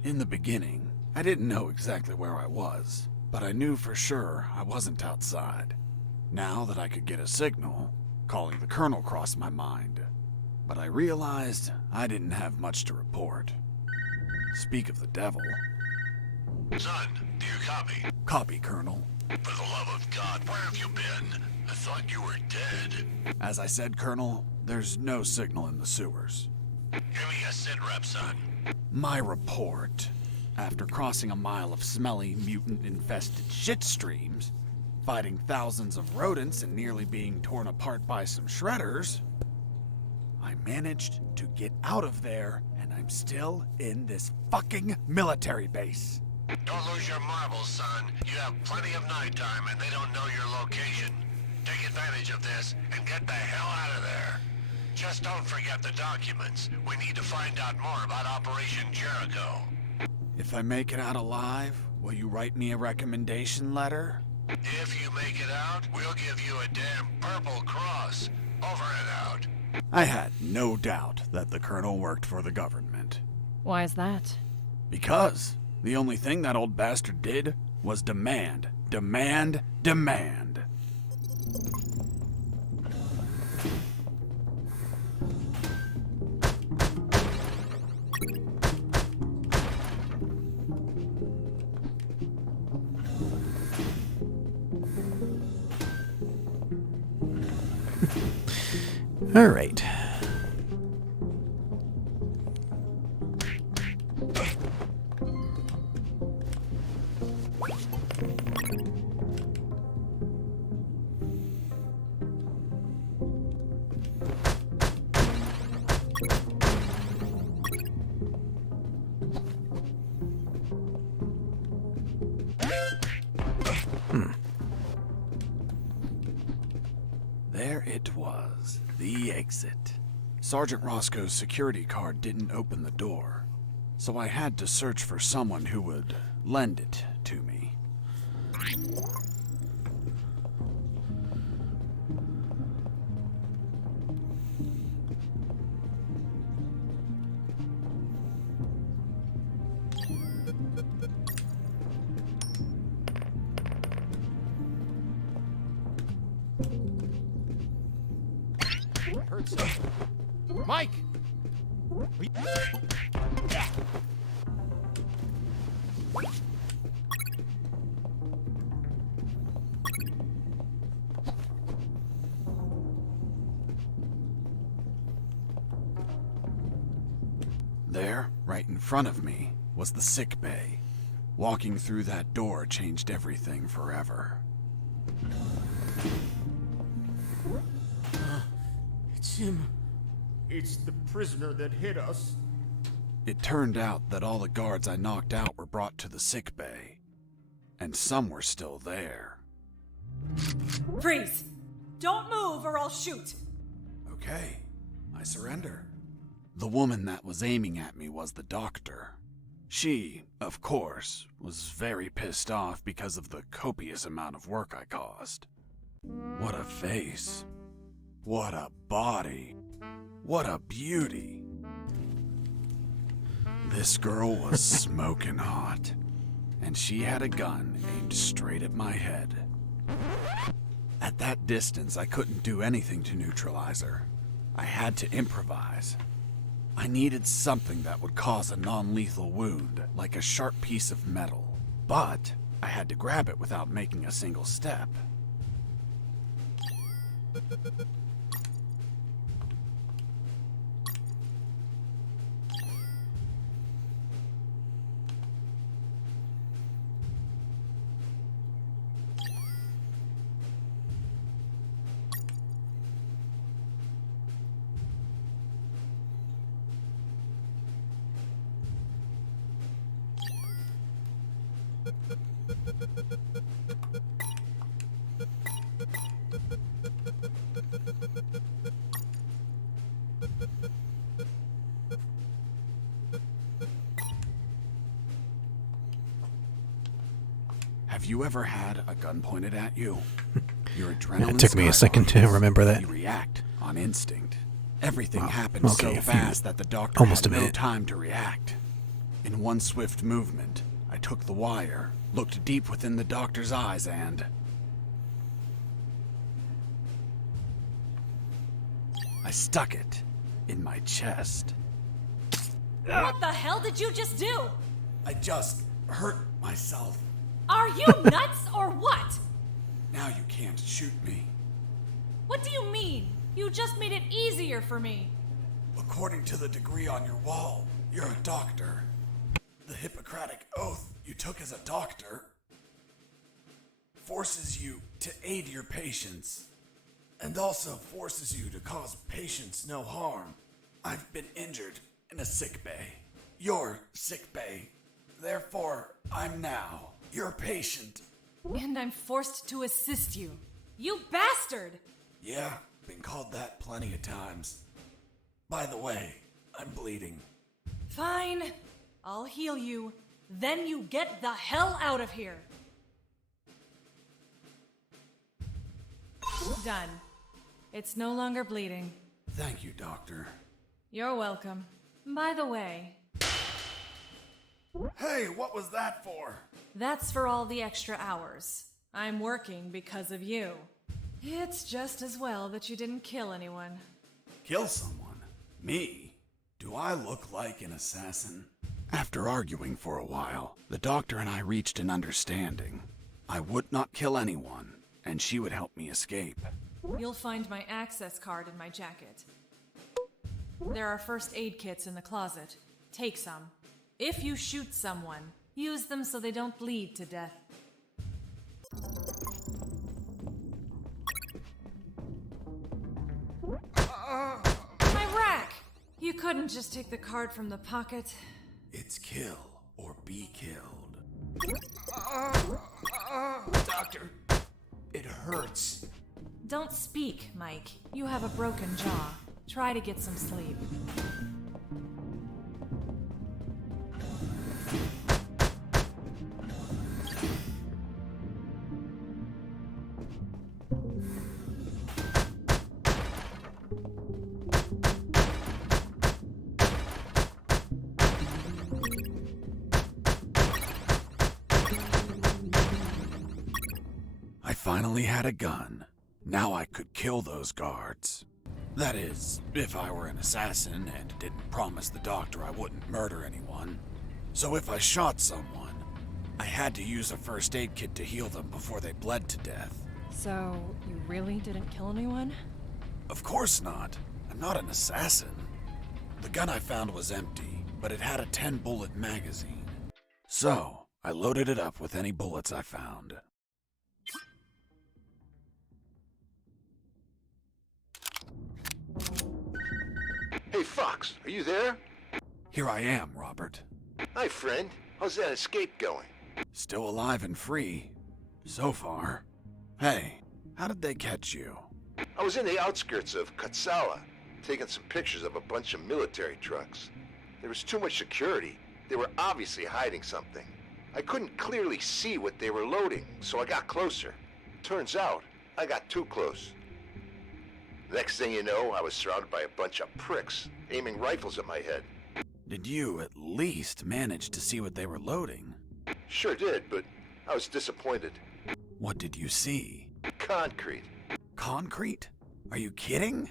In the beginning, I didn't know exactly where I was, but I knew for sure I wasn't outside. Now that I could get a signal, calling the colonel crossed my mind. But I realized I didn't have much to report. Speak of the devil. Son, do you copy? Copy, Colonel. For the love of God, where have you been? I thought you were dead. As I said, Colonel, there's no signal in the sewers. Give me a sit rep, son. My report, after crossing a mile of smelly, mutant-infested shit streams, fighting thousands of rodents and nearly being torn apart by some shredders, I managed to get out of there, and I'm still in this fucking military base. Don't lose your marbles, son. You have plenty of nighttime and they don't know your location. Take advantage of this and get the hell out of there. Just don't forget the documents. We need to find out more about Operation Jericho. If I make it out alive, will you write me a recommendation letter? If you make it out, we'll give you a damn purple cross. Over and out. I had no doubt that the colonel worked for the government. Why is that? Because the only thing that old bastard did was demand, demand, demand. All right. There it was, the exit. Sergeant Roscoe's security card didn't open the door, so I had to search for someone who would lend it to me. I heard something. Mike! There, right in front of me, was the sick bay. Walking through that door changed everything forever. It's him. It's the prisoner that hit us. It turned out that all the guards I knocked out were brought to the sick bay, and some were still there. Freeze! Don't move or I'll shoot! Okay, I surrender. The woman that was aiming at me was the doctor. She, of course, was very pissed off because of the copious amount of work I caused. What a face. What a body. What a beauty. This girl was smoking hot, and she had a gun aimed straight at my head. At that distance, I couldn't do anything to neutralize her. I had to improvise. I needed something that would cause a non-lethal wound, like a sharp piece of metal. But I had to grab it without making a single step. Have you ever had a gun pointed at you? Your adrenaline It took me a second to remember that. You react on instinct. Everything happened so okay, fast that the doctor almost had a no minute. time to react. In one swift movement, I took the wire, looked deep within the doctor's eyes, and I stuck it in my chest. What the hell did you just do? I just hurt myself. Are you nuts or what? Now you can't shoot me. What do you mean? You just made it easier for me. According to the degree on your wall, you're a doctor. The Hippocratic oath you took as a doctor forces you to aid your patients, and also forces you to cause patients no harm. I've been injured in a sick bay. Your sick bay. Therefore, I'm now your patient. And I'm forced to assist you. You bastard! Yeah, been called that plenty of times. By the way, I'm bleeding. Fine. I'll heal you. Then you get the hell out of here. Done. It's no longer bleeding. Thank you, doctor. You're welcome. By the way, Hey, what was that for? that's for all the extra hours. I'm working because of you. It's just as well that you didn't kill anyone. Kill someone? Me? Do I look like an assassin? After arguing for a while, the doctor and I reached an understanding. I would not kill anyone, and she would help me escape. You'll find my access card in my jacket. There are first aid kits in the closet. Take some. If you shoot someone, use them so they don't bleed to death. My rack! You couldn't just take the card from the pocket. It's kill or be killed. Doctor, it hurts. Don't speak, Mike. You have a broken jaw. Try to get some sleep. I finally had a gun. Now I could kill those guards. That is, if I were an assassin and didn't promise the doctor I wouldn't murder anyone. So if I shot someone, I had to use a first aid kit to heal them before they bled to death. So, you really didn't kill anyone? Of course not. I'm not an assassin. The gun I found was empty, but it had a 10-bullet magazine. So, I loaded it up with any bullets I found. Hey, Fox, are you there? Here I am, Robert. Hi, friend. How's that escape going? Still alive and free. So far. Hey, how did they catch you? I was in the outskirts of Katsala, taking some pictures of a bunch of military trucks. There was too much security. They were obviously hiding something. I couldn't clearly see what they were loading, so I got closer. Turns out, I got too close. Next thing you know, I was surrounded by a bunch of pricks, aiming rifles at my head. Did you at least manage to see what they were loading? Sure did, but I was disappointed. What did you see? Concrete. Concrete? Are you kidding?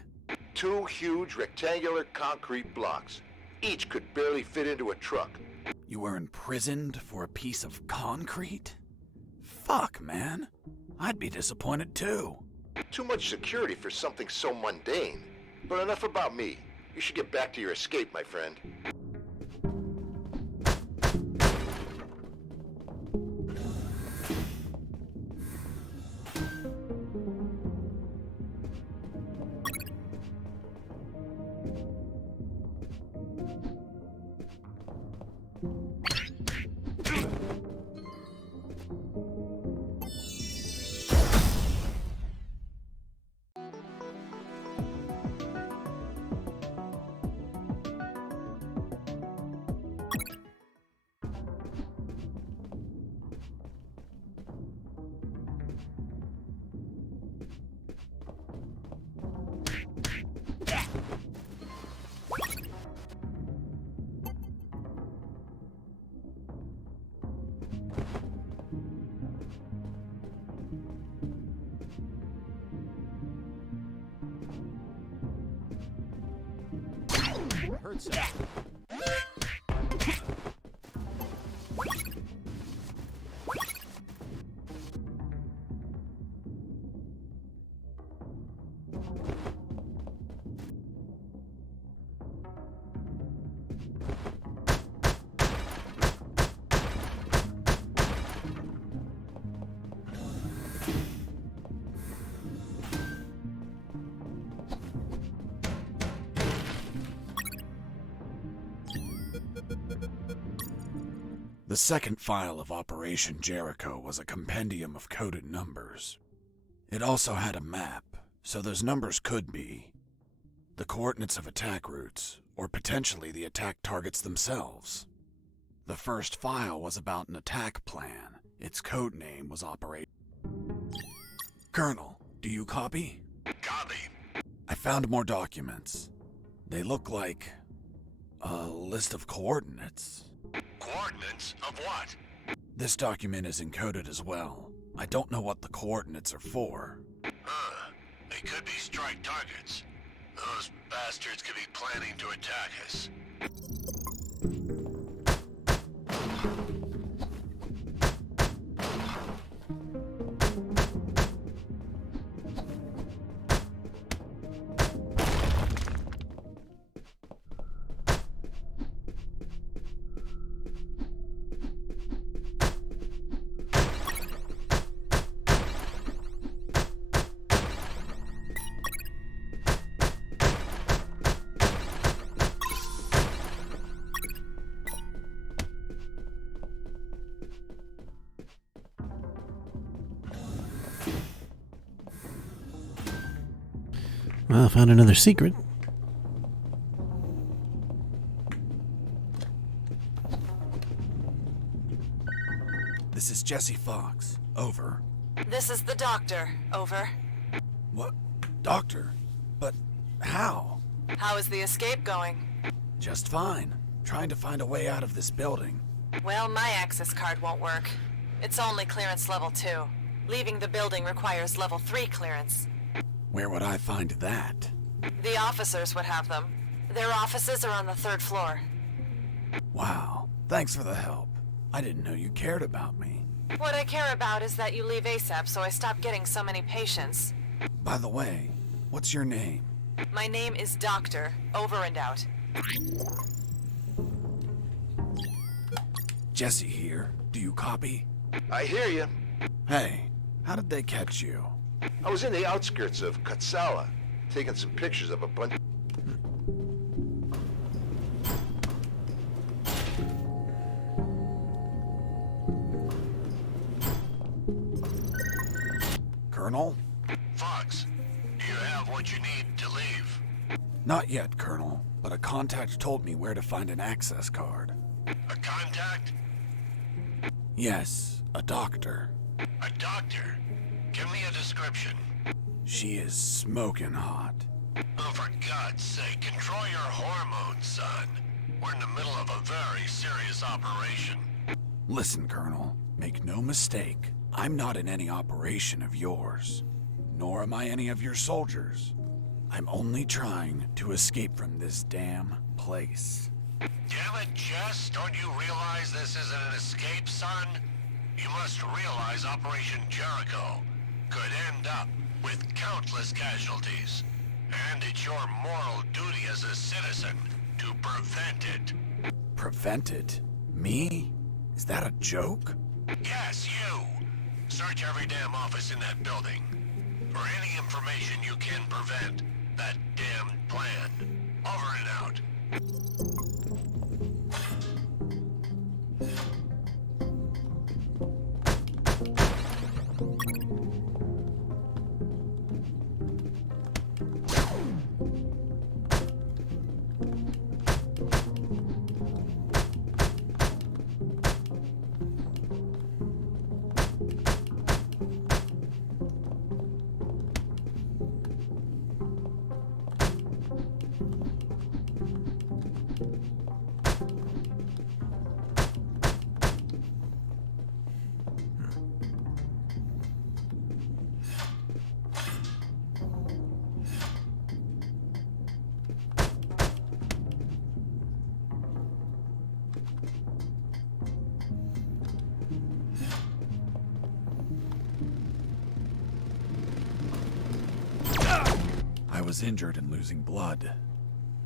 2 huge rectangular concrete blocks. Each could barely fit into a truck. You were imprisoned for a piece of concrete? Fuck, man. I'd be disappointed too. Too much security for something so mundane. But enough about me. You should get back to your escape, my friend. Heard something. The second file of Operation Jericho was a compendium of coded numbers. It also had a map, so those numbers could be the coordinates of attack routes, or potentially the attack targets themselves. The first file was about an attack plan. Its code name was Operation. Colonel, do you copy? Copy. I found more documents. They look like a list of coordinates. Coordinates of what? This document is encoded as well. I don't know what the coordinates are for. They could be strike targets. Those bastards could be planning to attack us. Well, I found another secret. This is Jesse Fox. Over. This is the doctor. Over. What? Doctor? But how? How is the escape going? Just fine. Trying to find a way out of this building. Well, my access card won't work. It's only clearance level 2. Leaving the building requires level 3 clearance. Where would I find that? The officers would have them. Their offices are on the 3rd floor. Wow. Thanks for the help. I didn't know you cared about me. What I care about is that you leave ASAP so I stop getting so many patients. By the way, what's your name? My name is Doctor. Over and out. Jesse here. Do you copy? I hear you. Hey, how did they catch you? I was in the outskirts of Katsala, taking some pictures of a bunch. Colonel? Fox, do you have what you need to leave? Not yet, Colonel, but a contact told me where to find an access card. A contact? Yes, a doctor. A doctor? Give me a description. She is smoking hot. Oh, for God's sake, control your hormones, son. We're in the middle of a very serious operation. Listen, Colonel, make no mistake. I'm not in any operation of yours, nor am I any of your soldiers. I'm only trying to escape from this damn place. Damn it, Jess, don't you realize this isn't an escape, son? You must realize Operation Jericho could end up with countless casualties. And it's your moral duty as a citizen to prevent it. Prevent it? Me? Is that a joke? Yes, you! Search every damn office in that building for any information you can prevent that damned plan. Over and out. I was injured and losing blood.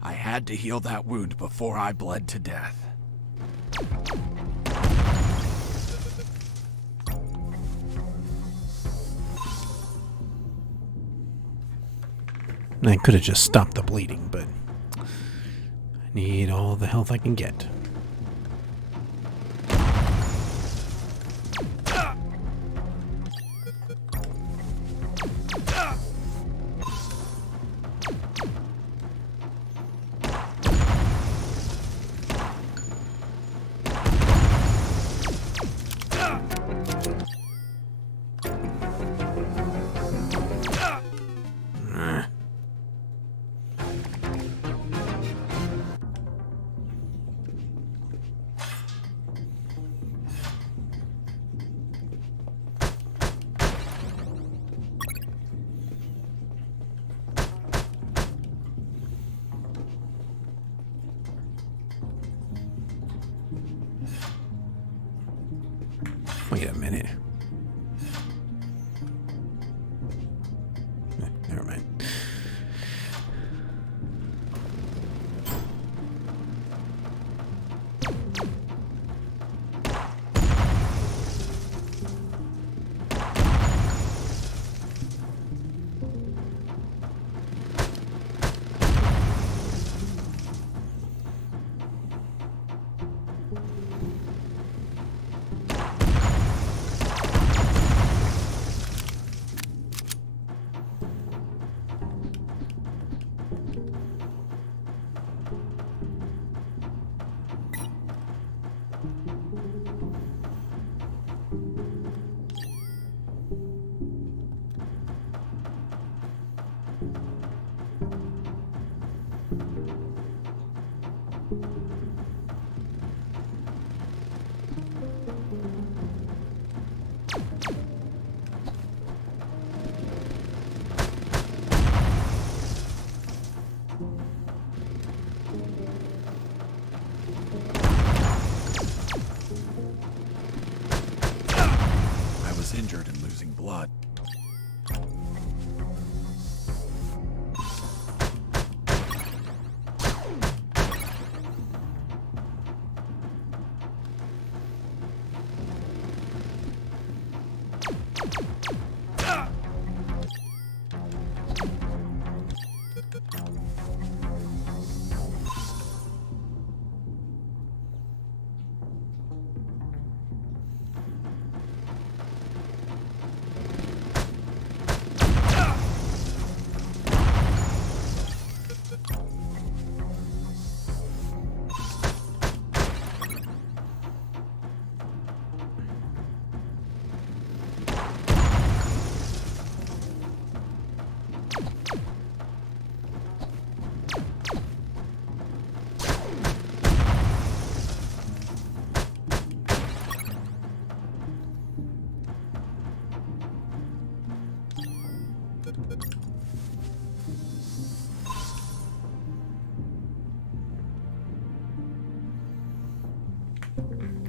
I had to heal that wound before I bled to death. I could have just stopped the bleeding, but I need all the health I can get. Wait a minute. Never mind. Injured and losing blood.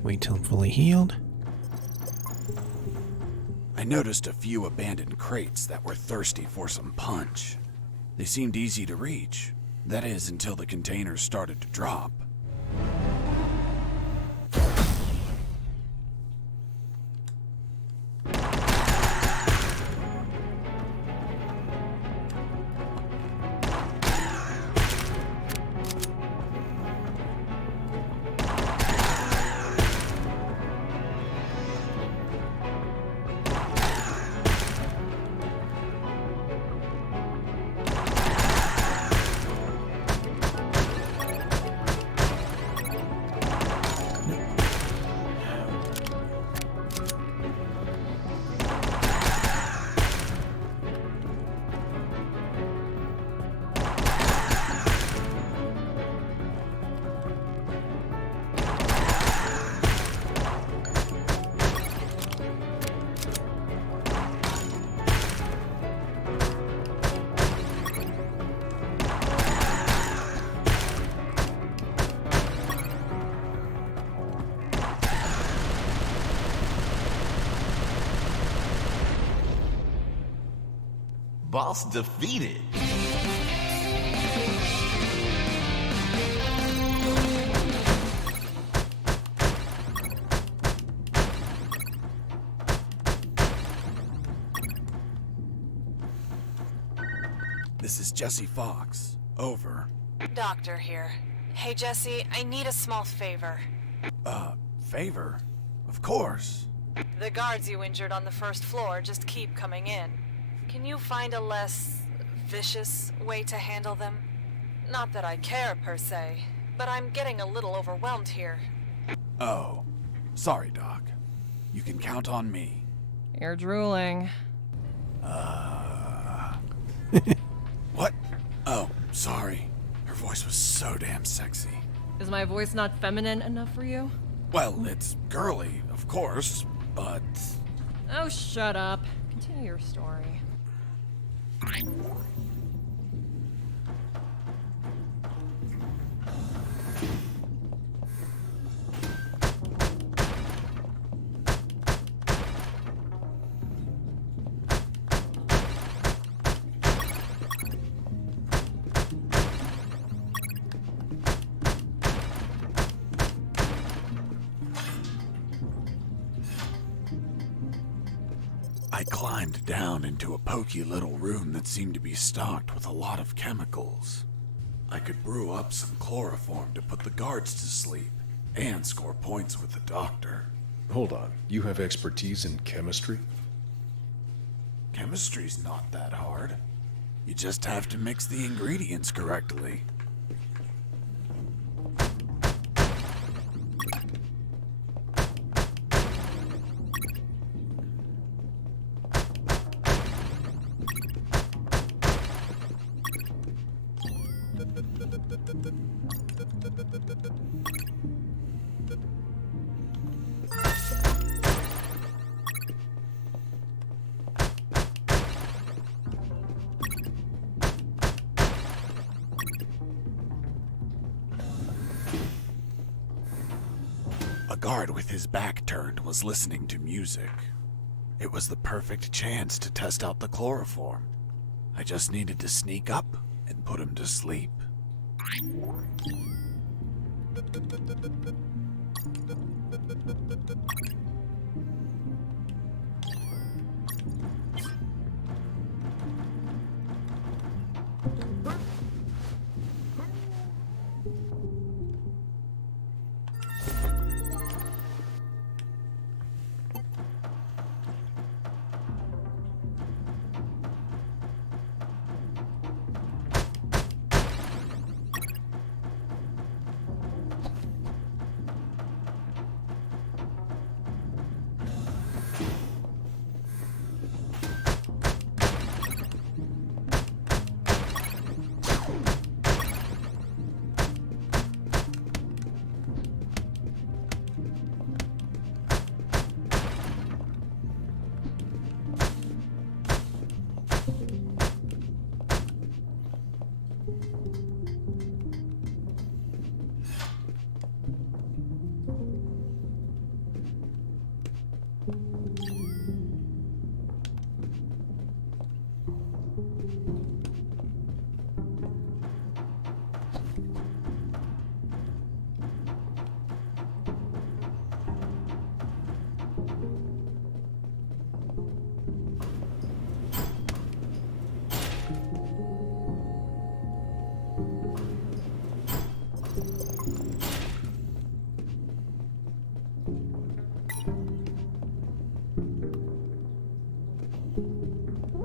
Wait till I'm fully healed. I noticed a few abandoned crates that were thirsty for some punch. They seemed easy to reach. That is, until the containers started to drop. Boss defeated. This is Jesse Fox. Over. Doctor here. Hey, Jesse, I need a small favor. Favor? Of course. The guards you injured on the first floor just keep coming in. Can you find a less vicious way to handle them? Not that I care, per se, but I'm getting a little overwhelmed here. Oh. Sorry, Doc. You can count on me. You're drooling. What? Oh, sorry. Her voice was so damn sexy. Is my voice not feminine enough for you? Well, it's girly, of course, but... Oh, shut up. Continue your story. I climbed down into a poky little room that seemed to be stocked with a lot of chemicals. I could brew up some chloroform to put the guards to sleep and score points with the doctor. Hold on. You have expertise in chemistry? Chemistry's not that hard. You just have to mix the ingredients correctly. A guard with his back turned was listening to music. It was the perfect chance to test out the chloroform. I just needed to sneak up and put him to sleep.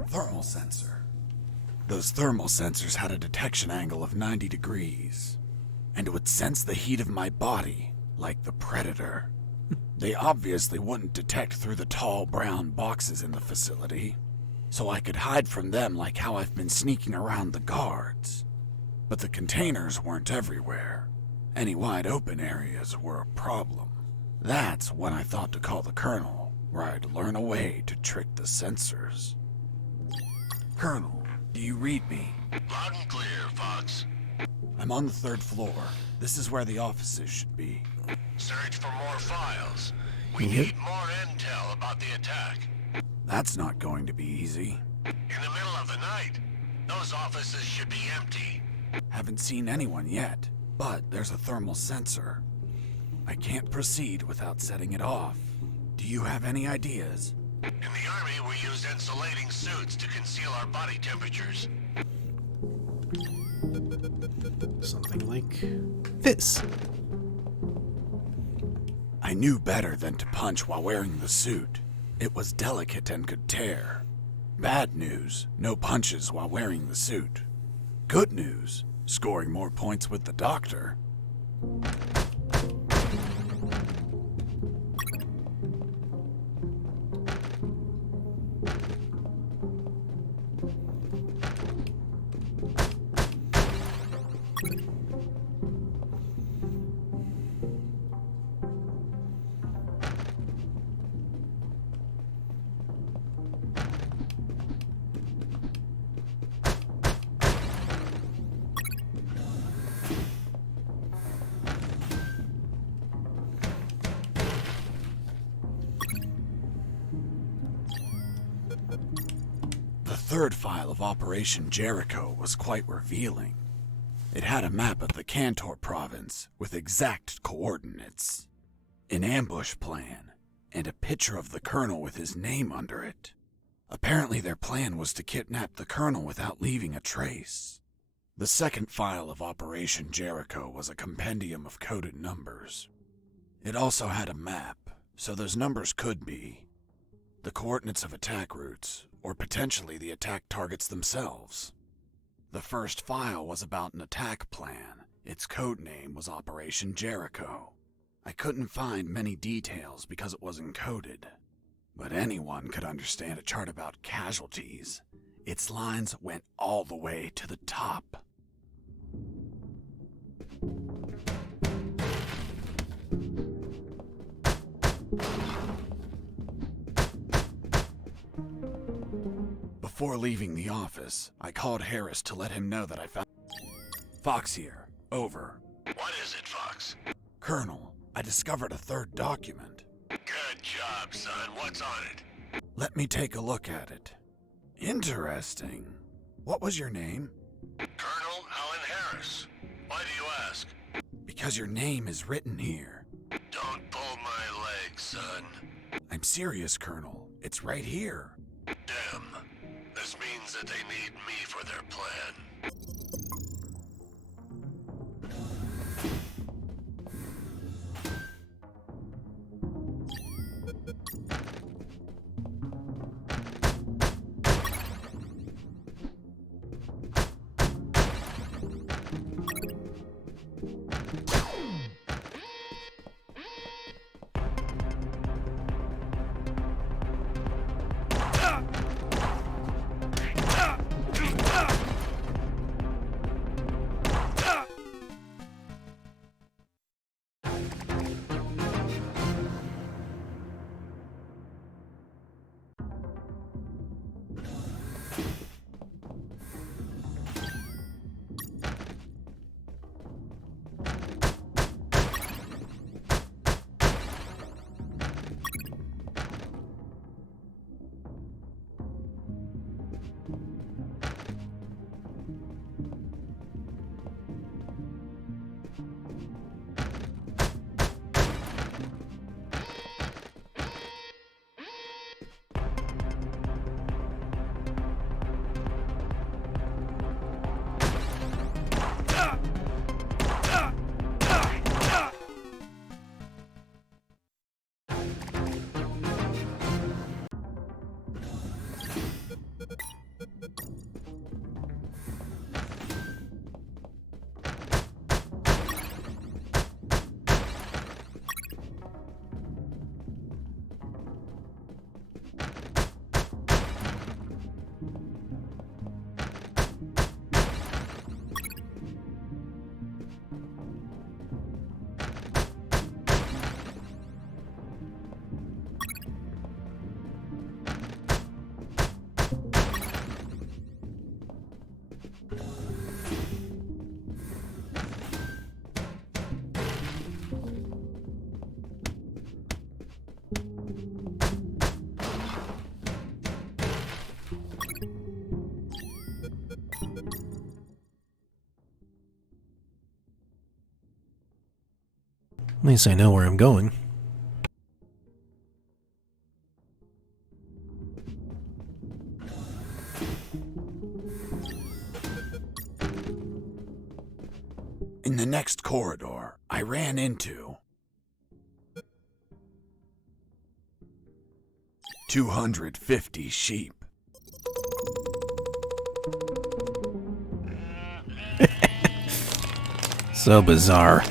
Thermal sensor. Those thermal sensors had a detection angle of 90 degrees, and would sense the heat of my body like the Predator. They obviously wouldn't detect through the tall brown boxes in the facility, so I could hide from them like how I've been sneaking around the guards. But the containers weren't everywhere. Any wide open areas were a problem. That's when I thought to call the Colonel, where I'd learn a way to trick the sensors. Colonel, do you read me? Loud and clear, Fox. I'm on the 3rd floor. This is where the offices should be. Search for more files. We Yep. need more intel about the attack. That's not going to be easy. In the middle of the night, those offices should be empty. Haven't seen anyone yet, but there's a thermal sensor. I can't proceed without setting it off. Do you have any ideas? In the Army, we use insulating suits to conceal our body temperatures. Something like this. I knew better than to punch while wearing the suit. It was delicate and could tear. Bad news, no punches while wearing the suit. Good news, scoring more points with the doctor. The third file of Operation Jericho was quite revealing. It had a map of the Cantor province with exact coordinates, an ambush plan, and a picture of the Colonel with his name under it. Apparently their plan was to kidnap the Colonel without leaving a trace. The second file of Operation Jericho was a compendium of coded numbers. It also had a map, so those numbers could be the coordinates of attack routes, or potentially the attack targets themselves. The first file was about an attack plan. Its code name was Operation Jericho. I couldn't find many details because it was encoded, but anyone could understand a chart about casualties. Its lines went all the way to the top. Before leaving the office, I called Harris to let him know that I found... Fox here. Over. What is it, Fox? Colonel, I discovered a third document. Good job, son. What's on it? Let me take a look at it. Interesting. What was your name? Colonel Alan Harris. Why do you ask? Because your name is written here. Don't pull my leg, son. I'm serious, Colonel. It's right here. Damn. This means that they need me for their plan. At least I know where I'm going. In the next corridor, I ran into 250 sheep. So bizarre.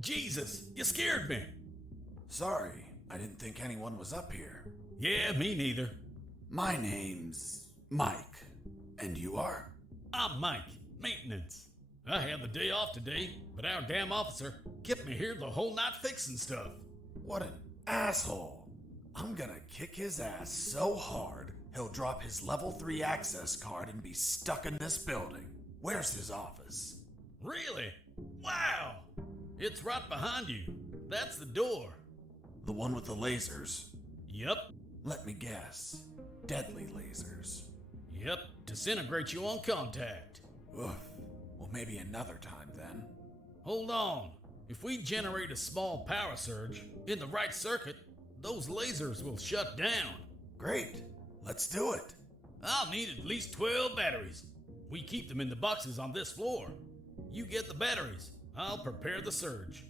Jesus, you scared me. Sorry, I didn't think anyone was up here. Yeah, me neither. My name's Mike. And you are? I'm Mike, maintenance. I had the day off today, but our damn officer kept me here the whole night fixing stuff. What an asshole. I'm gonna kick his ass so hard, he'll drop his level 3 access card and be stuck in this building. Where's his office? Really? Wow! It's right behind you. That's the door. The one with the lasers? Yep. Let me guess. Deadly lasers. Yep, disintegrate you on contact. Oof. Well, maybe another time then. Hold on. If we generate a small power surge in the right circuit, those lasers will shut down. Great. Let's do it. I'll need at least 12 batteries. We keep them in the boxes on this floor. You get the batteries. I'll prepare the surge.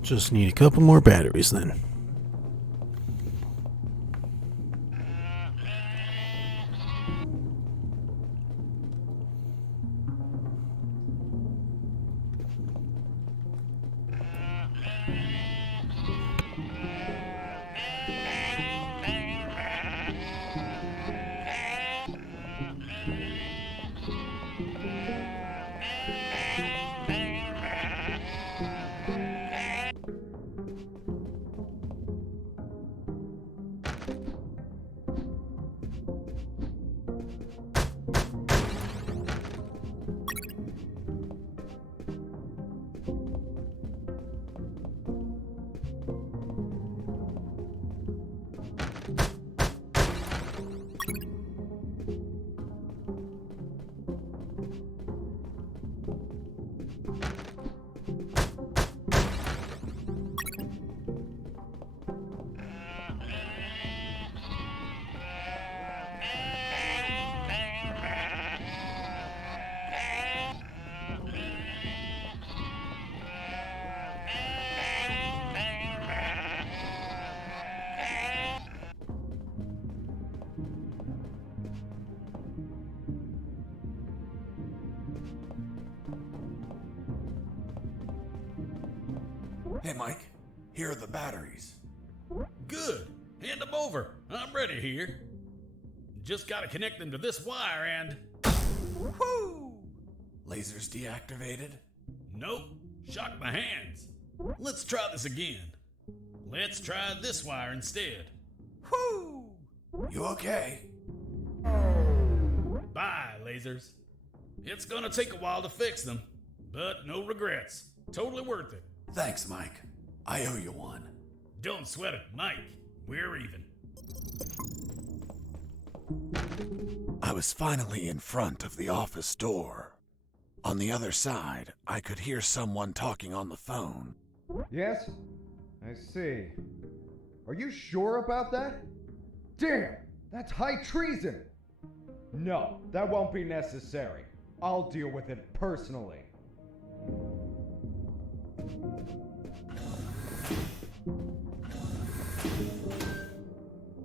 Just need a couple more batteries then. Hey, Mike. Here are the batteries. Good. Hand them over. I'm ready here. Just gotta connect them to this wire and... Woo! Lasers deactivated? Nope. Shocked my hands. Let's try this again. Let's try this wire instead. Woo! You okay? Bye, lasers. It's gonna take a while to fix them, but no regrets. Totally worth it. Thanks, Mike. I owe you one. Don't sweat it, Mike. We're even. I was finally in front of the office door. On the other side, I could hear someone talking on the phone. Yes? I see. Are you sure about that? Damn! That's high treason! No, that won't be necessary. I'll deal with it personally.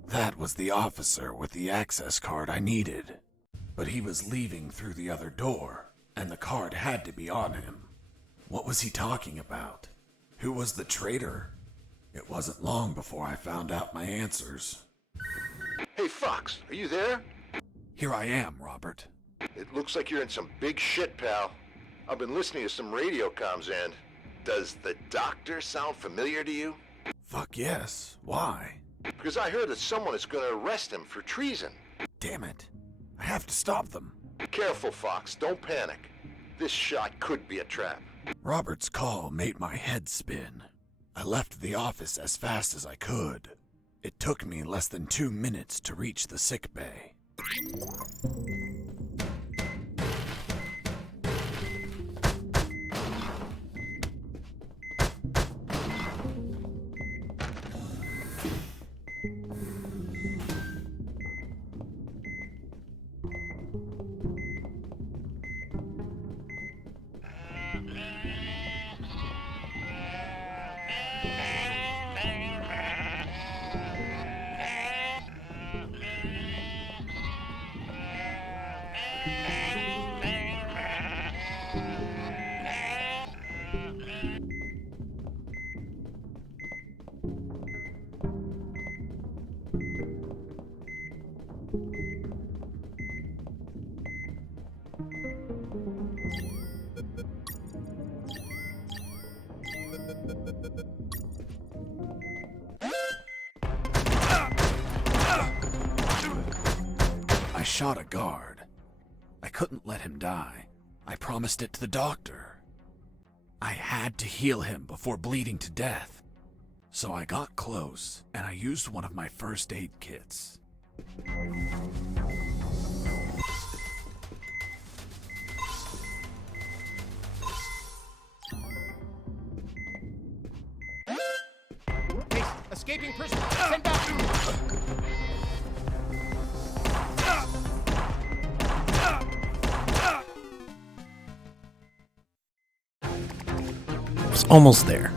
That was the officer with the access card I needed. But he was leaving through the other door, and the card had to be on him. What was he talking about? Who was the traitor? It wasn't long before I found out my answers. Hey, Fox, are you there? Here I am, Robert. It looks like you're in some big shit, pal. I've been listening to some radio comms and... Does the doctor sound familiar to you? Fuck yes. Why? Because I heard that someone is going to arrest him for treason. Damn it. I have to stop them. Careful, Fox. Don't panic. This shot could be a trap. Robert's call made my head spin. I left the office as fast as I could. It took me less than 2 minutes to reach the sick bay. I shot a guard. I couldn't let him die. I promised it to the doctor. I had to heal him before bleeding to death. So I got close, and I used one of my first aid kits. Escaping prisoner! Send back! It's almost there.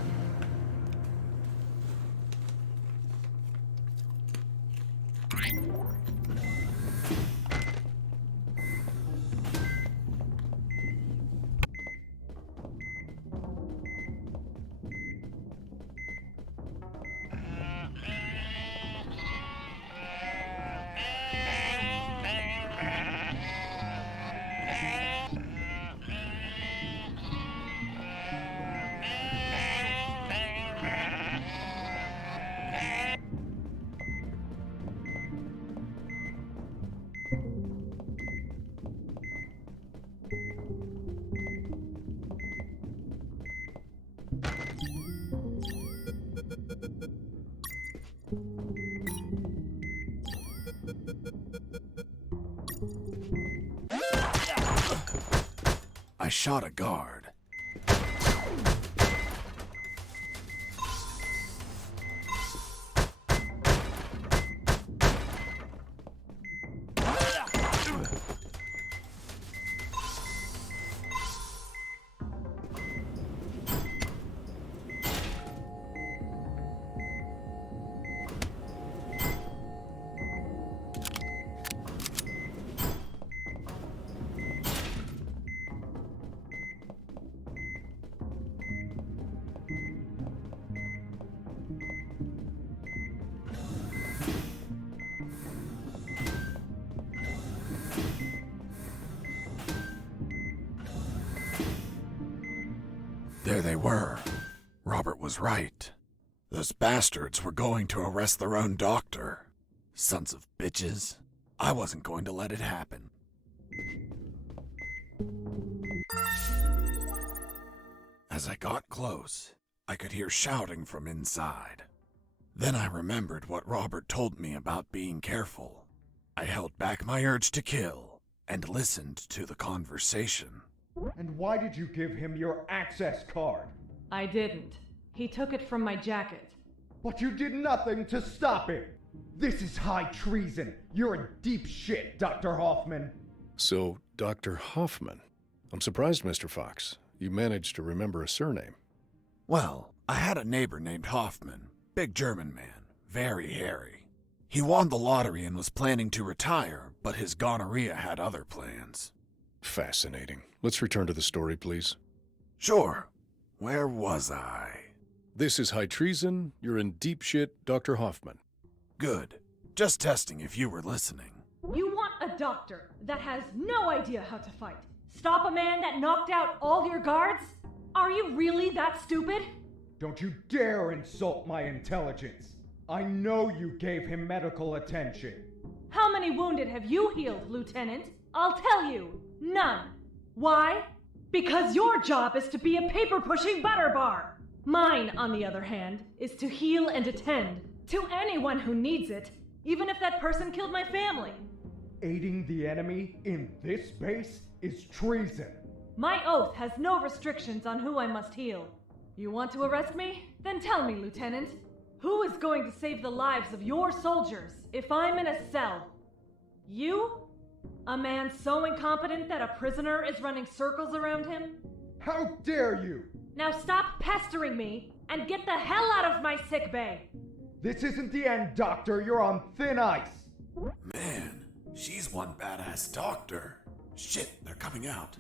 I shot a guard. There they were. Robert was right. Those bastards were going to arrest their own doctor. Sons of bitches. I wasn't going to let it happen. As I got close, I could hear shouting from inside. Then I remembered what Robert told me about being careful. I held back my urge to kill and listened to the conversation. And why did you give him your access card? I didn't. He took it from my jacket. But you did nothing to stop him. This is high treason. You're in deep shit, Dr. Hoffman. So, Dr. Hoffman. I'm surprised, Mr. Fox. You managed to remember a surname. Well, I had a neighbor named Hoffman. Big German man. Very hairy. He won the lottery and was planning to retire, but his gonorrhea had other plans. Fascinating. Let's return to the story, please. Sure. Where was I? This is high treason. You're in deep shit, Dr. Hoffman. Good. Just testing if you were listening. You want a doctor that has no idea how to fight? Stop a man that knocked out all your guards? Are you really that stupid? Don't you dare insult my intelligence. I know you gave him medical attention. How many wounded have you healed, Lieutenant? I'll tell you, none. Why? Because your job is to be a paper-pushing butter bar. Mine, on the other hand, is to heal and attend to anyone who needs it, even if that person killed my family. Aiding the enemy in this base is treason. My oath has no restrictions on who I must heal. You want to arrest me? Then tell me, Lieutenant. Who is going to save the lives of your soldiers if I'm in a cell? You? A man so incompetent that a prisoner is running circles around him? How dare you! Now stop pestering me and get the hell out of my sick bay! This isn't the end, Doctor. You're on thin ice. Man, she's one badass doctor. Shit, they're coming out.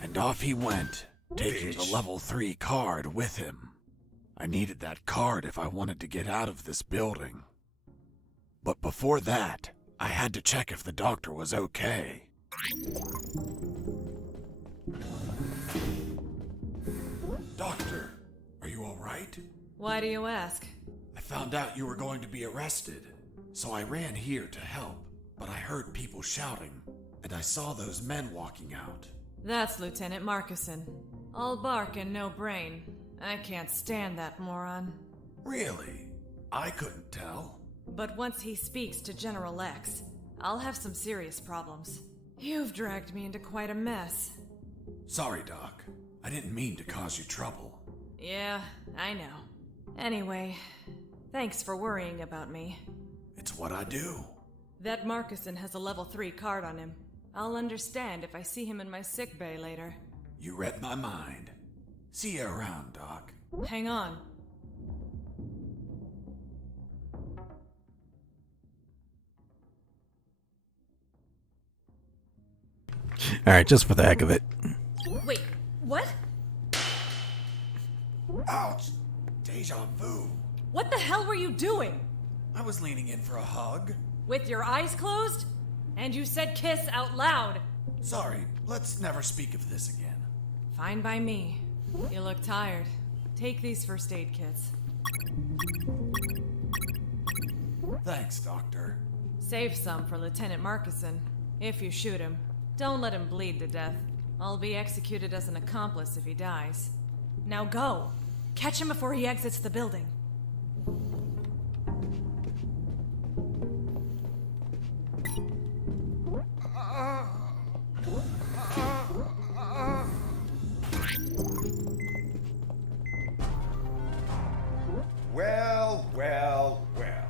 And off he went, taking the level 3 card with him. I needed that card if I wanted to get out of this building. But before that, I had to check if the doctor was okay. Doctor, are you all right? Why do you ask? I found out you were going to be arrested, so I ran here to help, but I heard people shouting, and I saw those men walking out. That's Lieutenant Marcuson. All bark and no brain. I can't stand that moron. Really? I couldn't tell. But once he speaks to General X, I'll have some serious problems. You've dragged me into quite a mess. Sorry, Doc. I didn't mean to cause you trouble. Yeah, I know. Anyway, thanks for worrying about me. It's what I do. That Marcuson has a level 3 card on him. I'll understand if I see him in my sick bay later. You read my mind. See you around, Doc. Hang on. Alright, just for the heck of it. Wait, what? Ouch! Deja vu. What the hell were you doing? I was leaning in for a hug. With your eyes closed? And you said kiss out loud. Sorry, let's never speak of this again. Fine by me. You look tired. Take these first aid kits. Thanks, Doctor. Save some for Lieutenant Marcuson. If you shoot him, don't let him bleed to death. I'll be executed as an accomplice if he dies. Now go! Catch him before he exits the building. Well, well, well.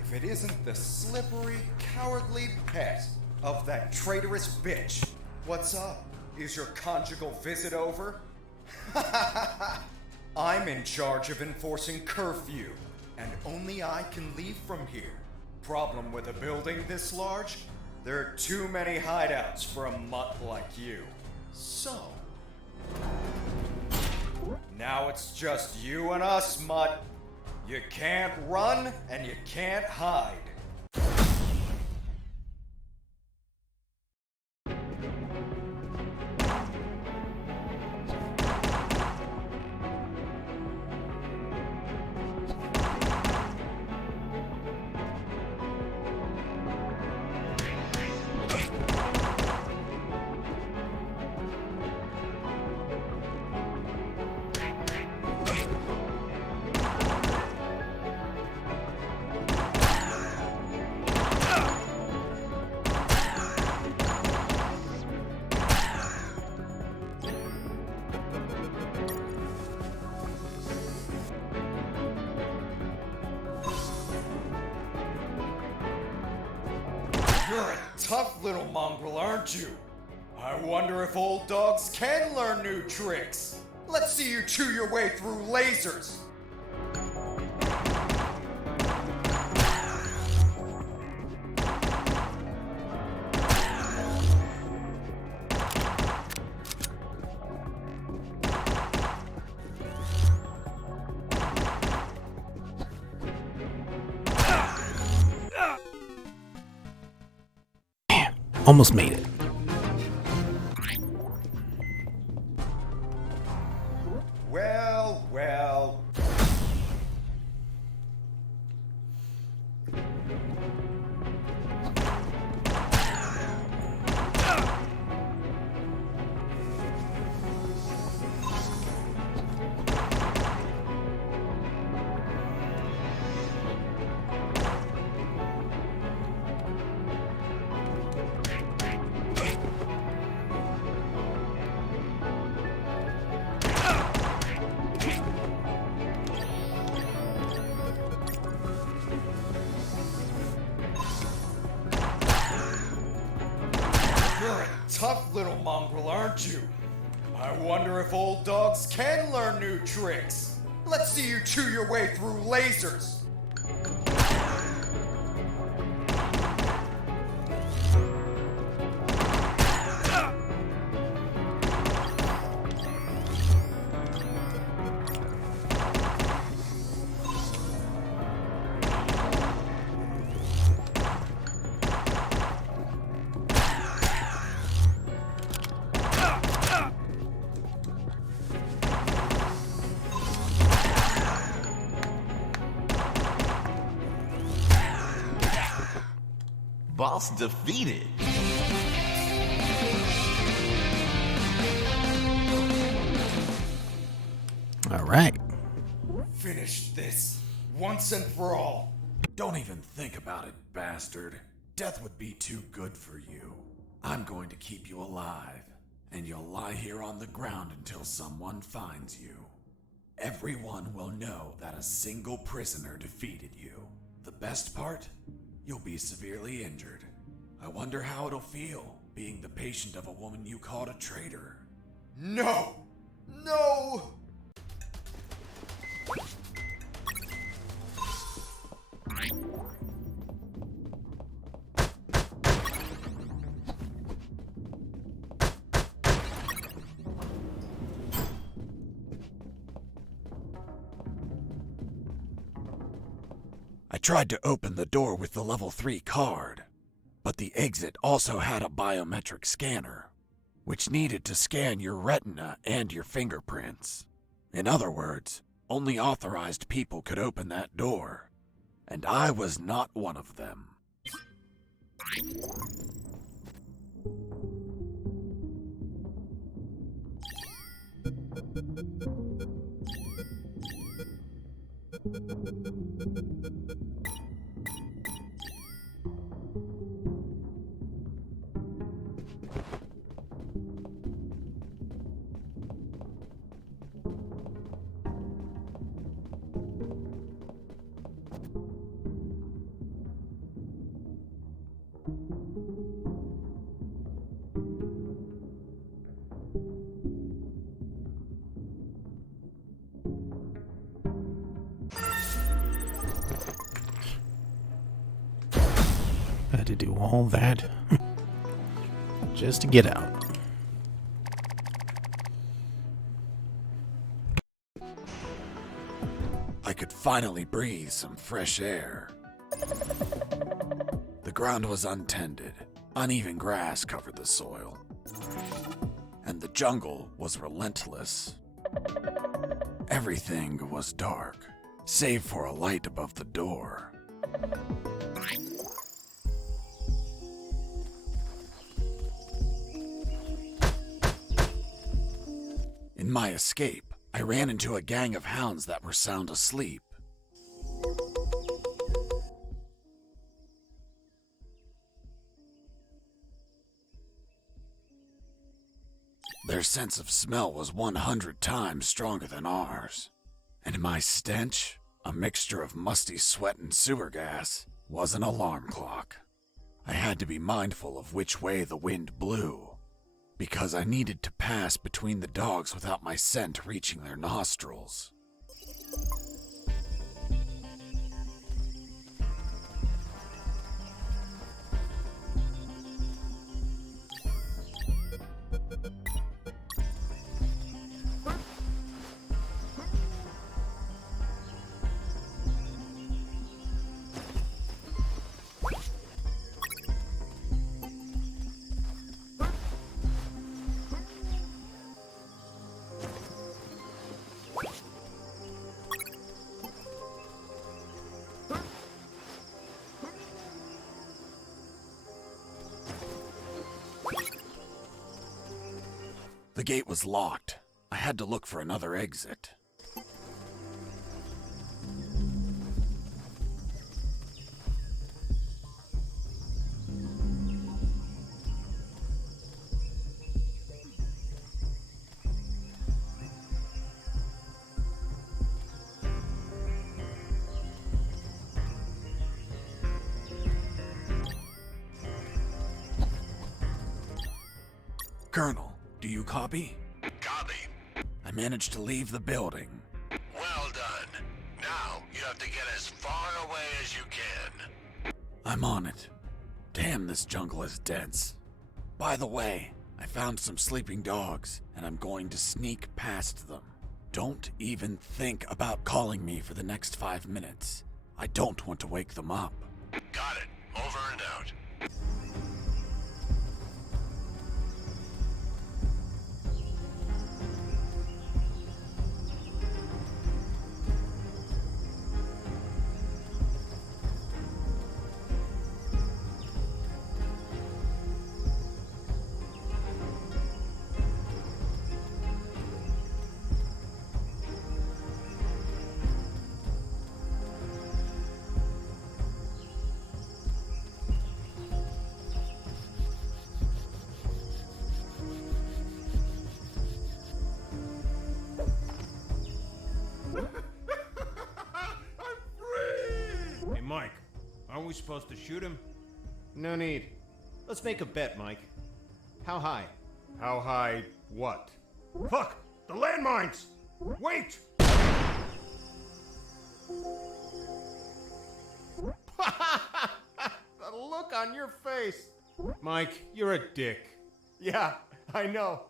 If it isn't the slippery, cowardly pet of that traitorous bitch. What's up? Is your conjugal visit over? I'm in charge of enforcing curfew, and only I can leave from here. Problem with a building this large? There are too many hideouts for a mutt like you. So... now it's just you and us, mutt. You can't run, and you can't hide. You're a tough little mongrel, aren't you? I wonder if old dogs can learn new tricks. Let's see you chew your way through lasers. Almost made it. Well, well. You're a tough little mongrel, aren't you? I wonder if old dogs can learn new tricks. Let's see you chew your way through lasers. Boss defeated. All right. Finish this once and for all. Don't even think about it, bastard. Death would be too good for you. I'm going to keep you alive, and you'll lie here on the ground until someone finds you. Everyone will know that a single prisoner defeated you. The best part? You'll be severely injured. I wonder how it'll feel, being the patient of a woman you called a traitor. No! No! I tried to open the door with the level 3 card, but the exit also had a biometric scanner, which needed to scan your retina and your fingerprints. In other words, only authorized people could open that door, and I was not one of them. Had to do all that just to get out. I could finally breathe some fresh air. The ground was untended. Uneven grass covered the soil. And the jungle was relentless. Everything was dark, save for a light above the door. In my escape, I ran into a gang of hounds that were sound asleep. Their sense of smell was 100 times stronger than ours, and my stench, a mixture of musty sweat and sewer gas, was an alarm clock. I had to be mindful of which way the wind blew, because I needed to pass between the dogs without my scent reaching their nostrils. The gate was locked. I had to look for another exit. Colonel, do you copy? Copy. I managed to leave the building. Well done. Now you have to get as far away as you can. I'm on it. Damn, this jungle is dense. By the way, I found some sleeping dogs, and I'm going to sneak past them. Don't even think about calling me for the next 5 minutes. I don't want to wake them up. Got it. Over and out. Hey, Mike, aren't we supposed to shoot him? No need. Let's make a bet, Mike. How high? How high what? Fuck! The landmines! Wait! The look on your face! Mike, you're a dick. Yeah, I know.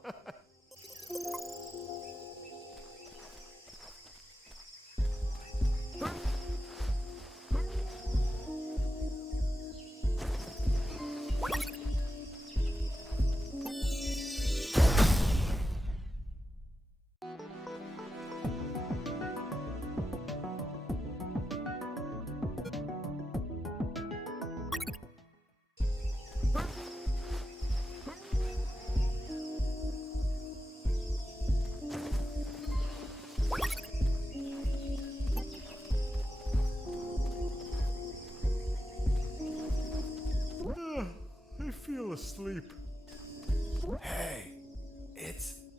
I feel asleep. Hey,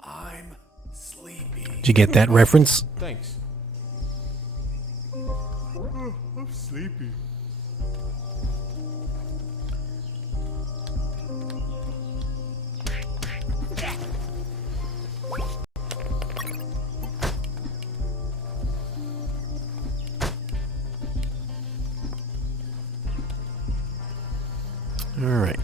I'm sleepy. Did you get that reference? Thanks. I'm sleepy. All right.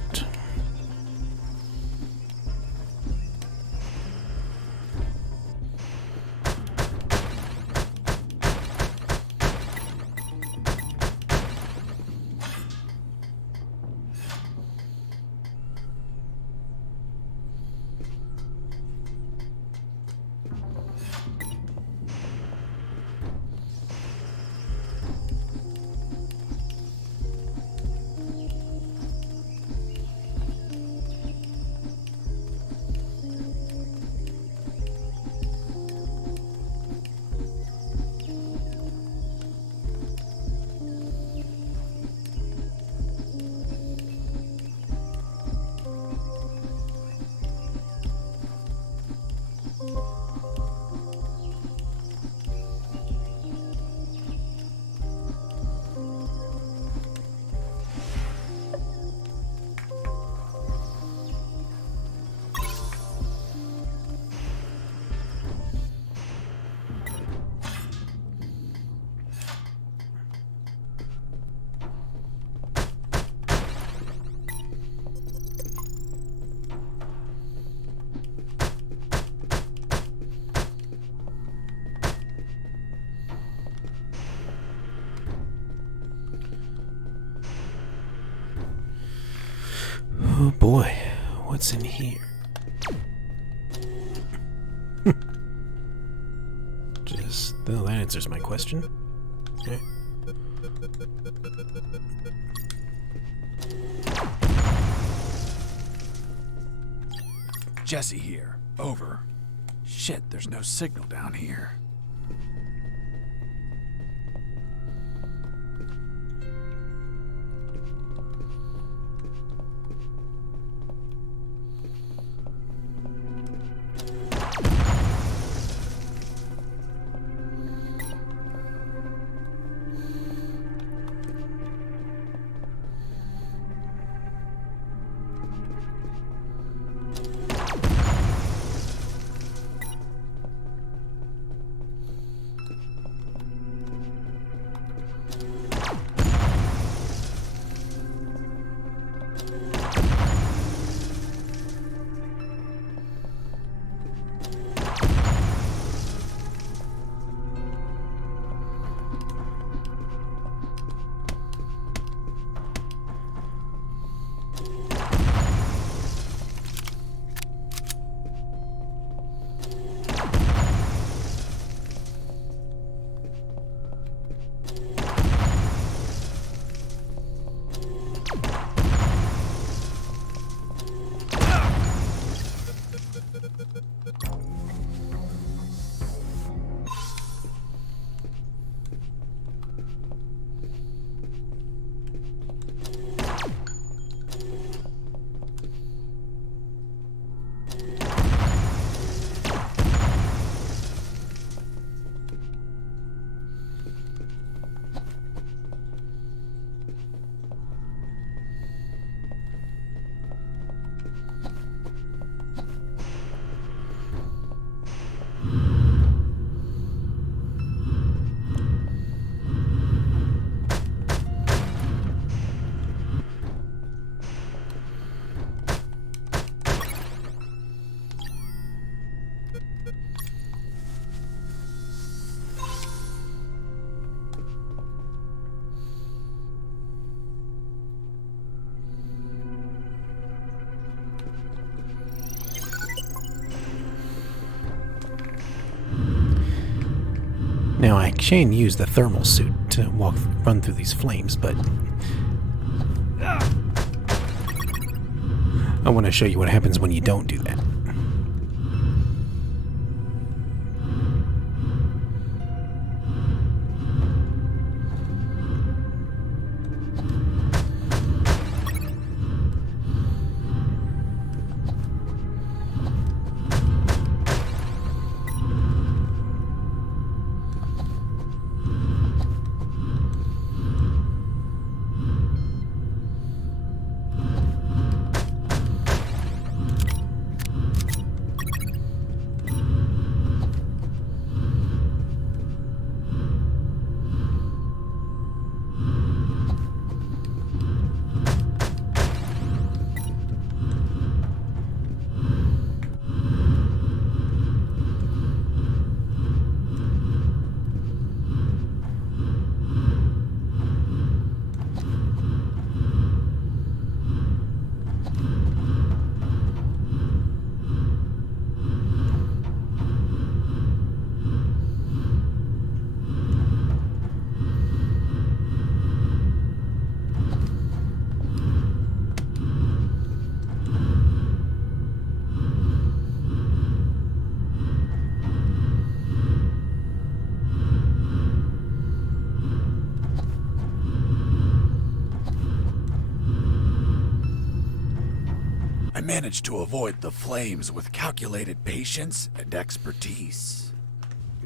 boy, what's in here? Well, that answers my question. Okay. Jesse here. Over. Shit, there's no signal down here. Now, I can use the thermal suit to run through these flames, but I want to show you what happens when you don't do that. I managed to avoid the flames with calculated patience and expertise.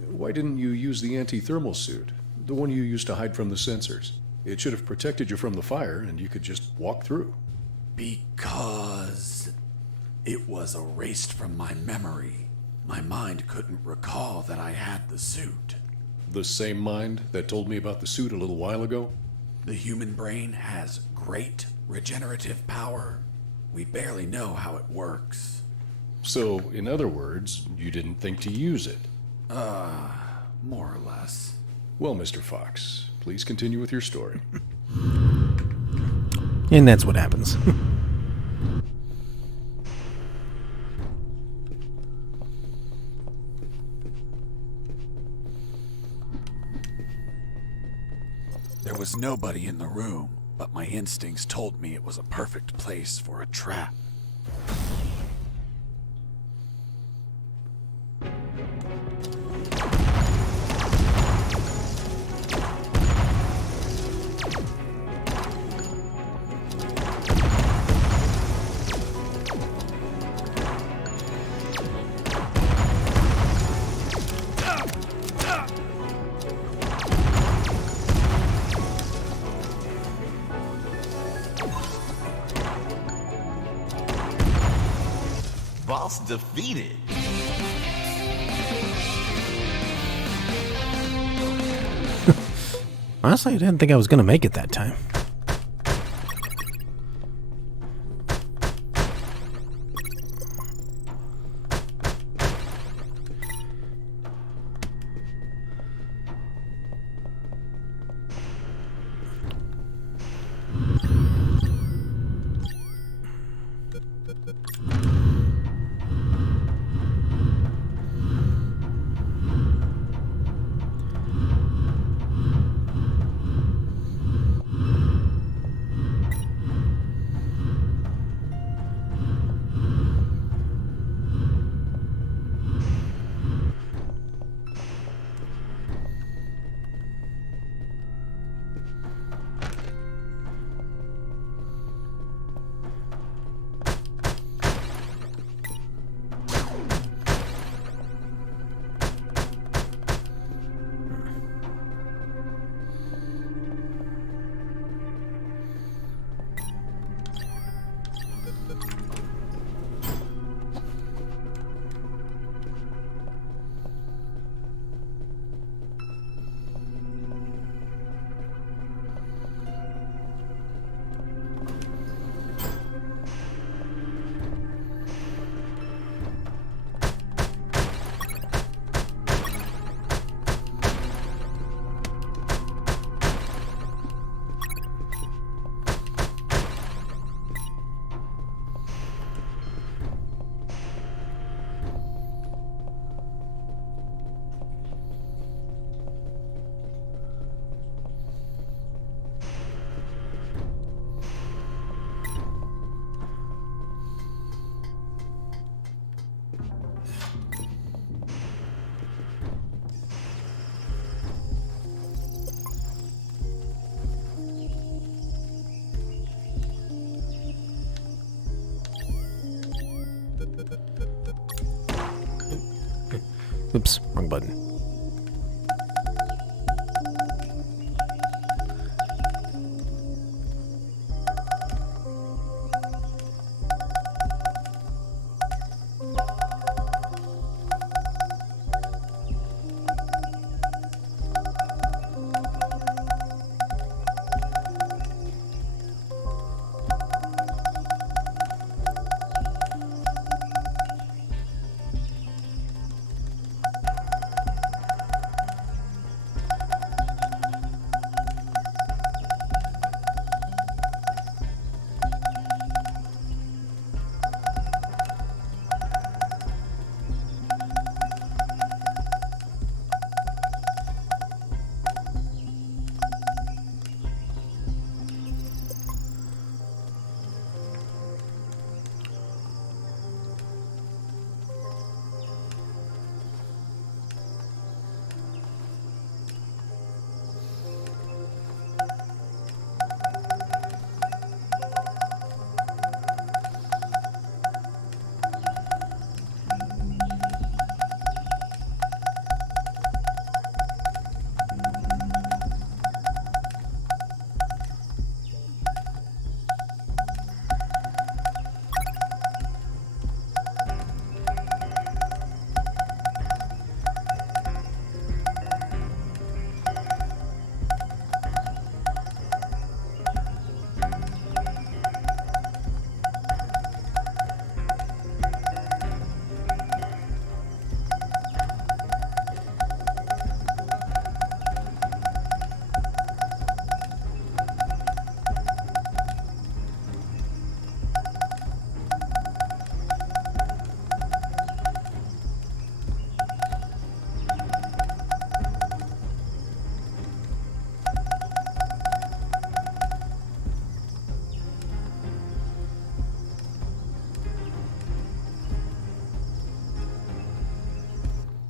Why didn't you use the anti-thermal suit? The one you used to hide from the sensors. It should have protected you from the fire, and you could just walk through. Because it was erased from my memory. My mind couldn't recall that I had the suit. The same mind that told me about the suit a little while ago? The human brain has great regenerative power. We barely know how it works. So, in other words, you didn't think to use it? More or less. Well, Mr. Fox, please continue with your story. And that's what happens. was nobody in the room, but my instincts told me it was a perfect place for a trap. Boss defeated. Honestly, I didn't think I was going to make it that time. Oops, wrong button.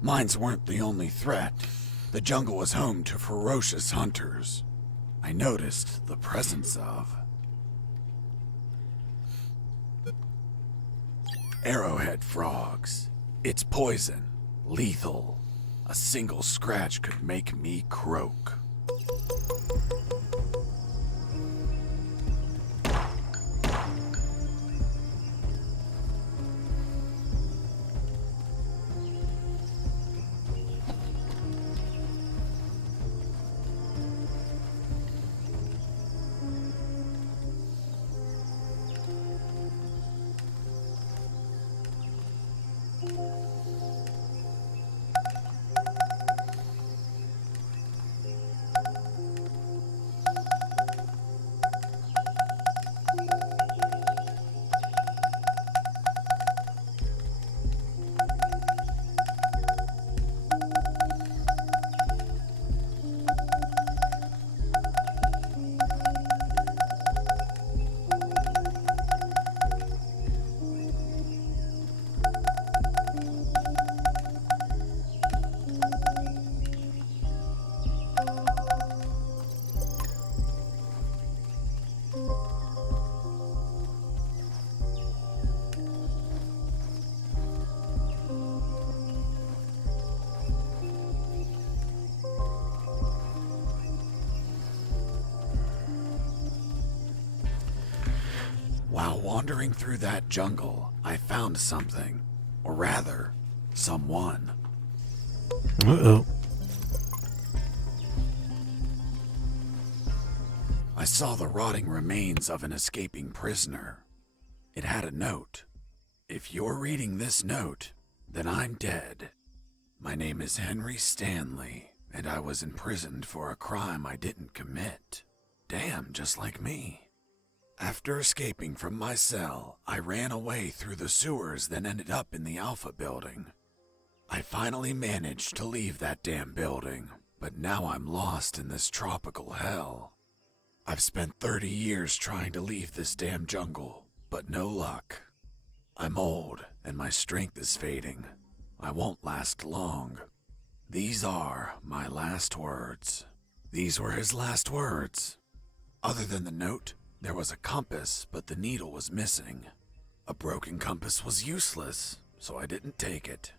Mines weren't the only threat. The jungle was home to ferocious hunters. I noticed the presence of arrowhead frogs. It's poison, lethal. A single scratch could make me croak. While wandering through that jungle, I found something. Or rather, someone. Uh-oh. I saw the rotting remains of an escaping prisoner. It had a note. If you're reading this note, then I'm dead. My name is Henry Stanley, and I was imprisoned for a crime I didn't commit. Damn, just like me. After escaping from my cell, I ran away through the sewers, then ended up in the Alpha building. I finally managed to leave that damn building, but now I'm lost in this tropical hell. I've spent 30 years trying to leave this damn jungle, but no luck. I'm old, and my strength is fading. I won't last long. These are my last words. These were his last words. Other than the note, there was a compass, but the needle was missing. A broken compass was useless, so I didn't take it.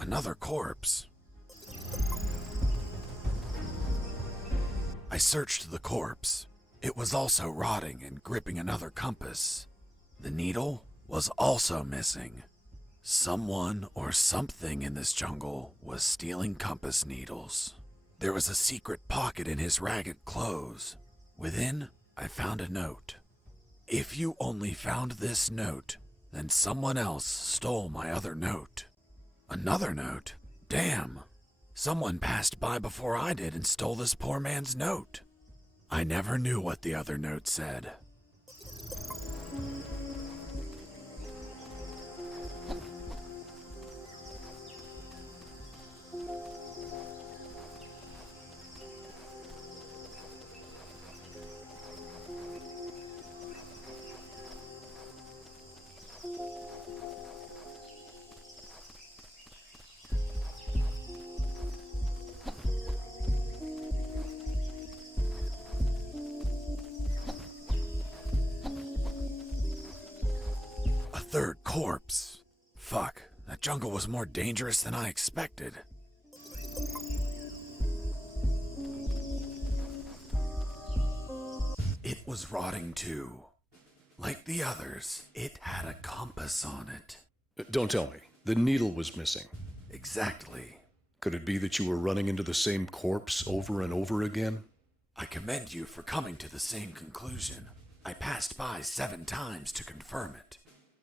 Another corpse. I searched the corpse. It was also rotting and gripping another compass. The needle was also missing. Someone or something in this jungle was stealing compass needles. There was a secret pocket in his ragged clothes. Within, I found a note. If you only found this note, then someone else stole my other note. Another note? Damn. Someone passed by before I did and stole this poor man's note. I never knew what the other note said. Third corpse. Fuck, that jungle was more dangerous than I expected. It was rotting too. Like the others, it had a compass on it. Don't tell me. The needle was missing. Exactly. Could it be that you were running into the same corpse over and over again? I commend you for coming to the same conclusion. I passed by 7 times to confirm it.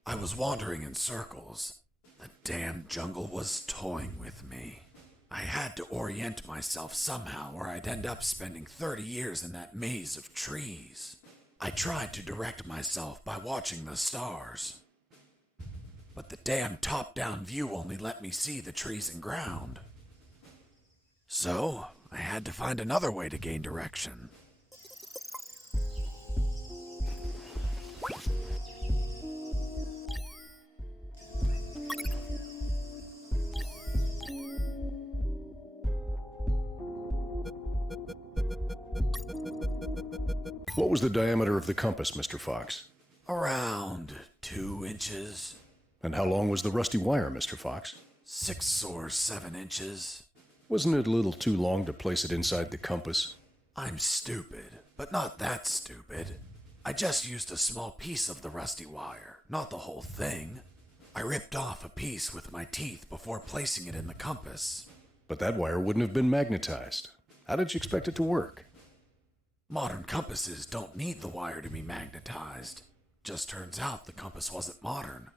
I was wandering in circles. The damn jungle was toying with me. I had to orient myself somehow or I'd end up spending 30 years in that maze of trees. I tried to direct myself by watching the stars. But the damn top-down view only let me see the trees and ground. So, I had to find another way to gain direction. What was the diameter of the compass, Mr. Fox? Around 2 inches. And how long was the rusty wire, Mr. Fox? 6 or 7 inches. Wasn't it a little too long to place it inside the compass? I'm stupid, but not that stupid. I just used a small piece of the rusty wire, not the whole thing. I ripped off a piece with my teeth before placing it in the compass. But that wire wouldn't have been magnetized. How did you expect it to work? Modern compasses don't need the wire to be magnetized. Just turns out the compass wasn't modern.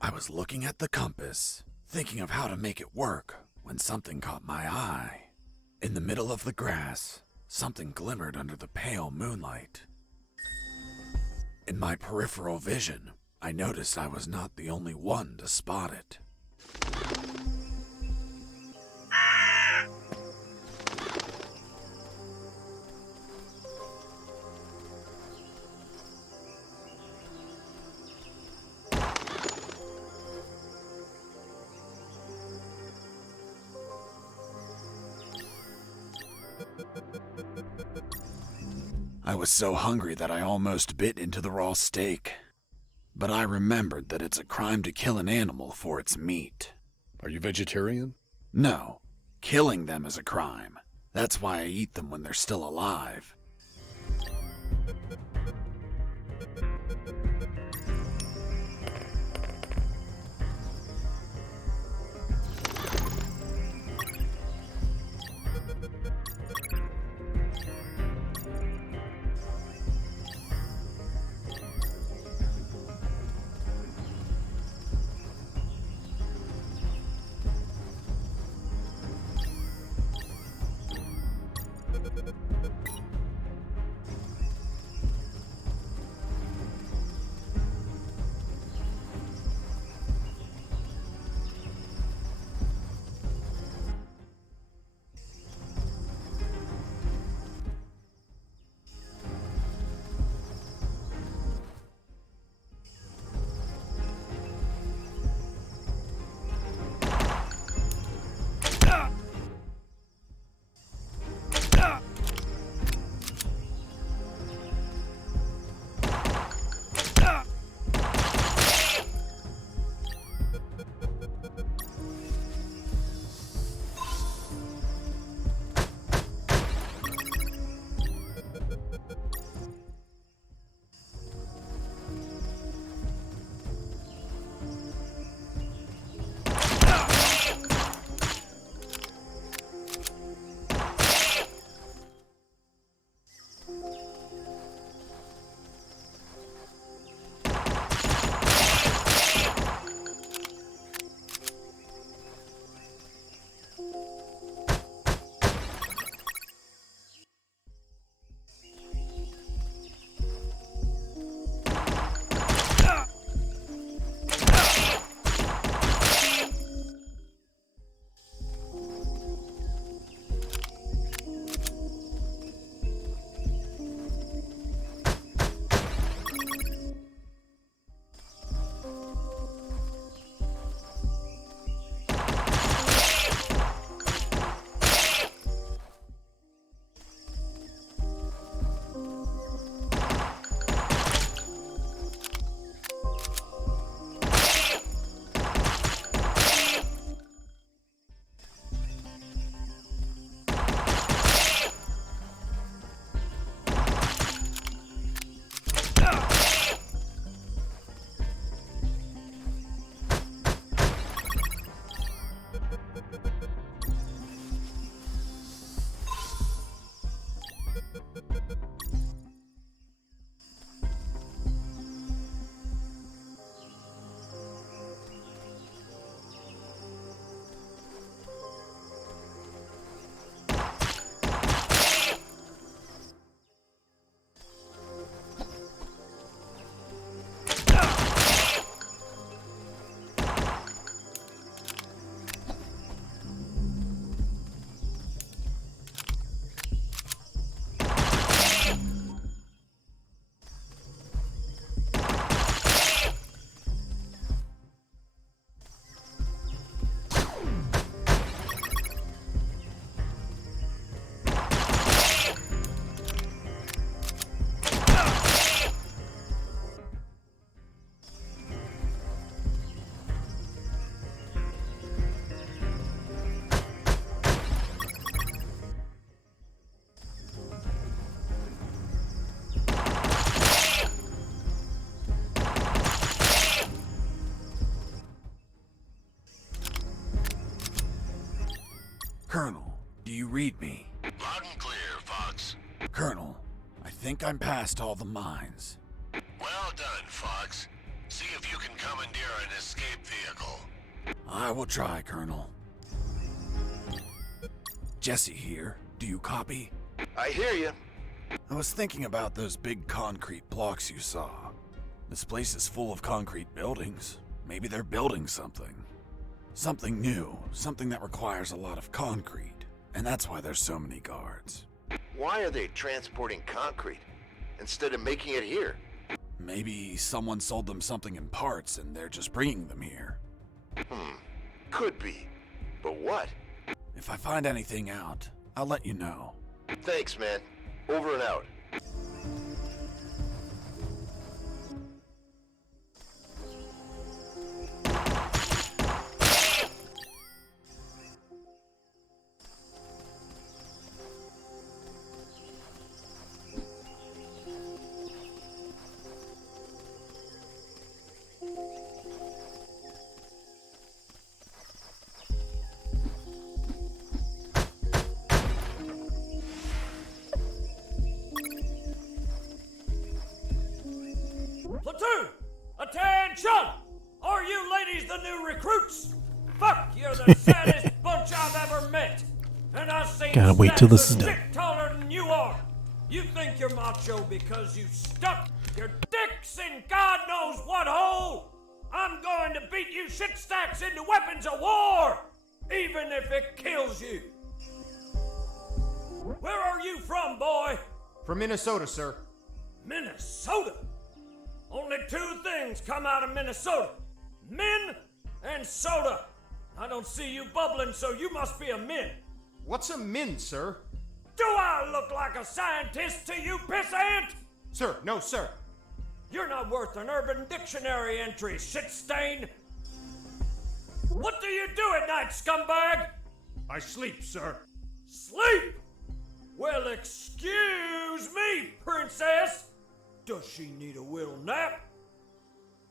I was looking at the compass, thinking of how to make it work, when something caught my eye. In the middle of the grass, something glimmered under the pale moonlight. In my peripheral vision, I noticed I was not the only one to spot it. I was so hungry that I almost bit into the raw steak. But I remembered that it's a crime to kill an animal for its meat. Are you vegetarian? No, killing them is a crime. That's why I eat them when they're still alive. Colonel, do you read me? Loud and clear, Fox. Colonel, I think I'm past all the mines. Well done, Fox. See if you can commandeer an escape vehicle. I will try, Colonel. Jesse here. Do you copy? I hear you. I was thinking about those big concrete blocks you saw. This place is full of concrete buildings. Maybe they're building something. Something new, something that requires a lot of concrete. And that's why there's so many guards. Why are they transporting concrete instead of making it here? Maybe someone sold them something in parts and they're just bringing them here. Could be. But what? If I find anything out, I'll let you know. Thanks, man. Over and out. Platoon! Attention! Are you ladies the new recruits? Fuck, you're the saddest bunch I've ever met. And I've seen Gotta wait till this is stacks done. of shit taller than you are. You think you're macho because you stuck your dicks in God knows what hole? I'm going to beat you shit stacks into weapons of war, even if it kills you. Where are you from, boy? From Minnesota, sir. Minnesota? Only two things come out of Minnesota. Men and soda. I don't see you bubbling, so you must be a min. What's a min, sir? Do I look like a scientist to you, pissant? Sir, no, sir. You're not worth an Urban Dictionary entry, shit stain. What do you do at night, scumbag? I sleep, sir. Sleep? Well, excuse me, princess. Does she need a little nap?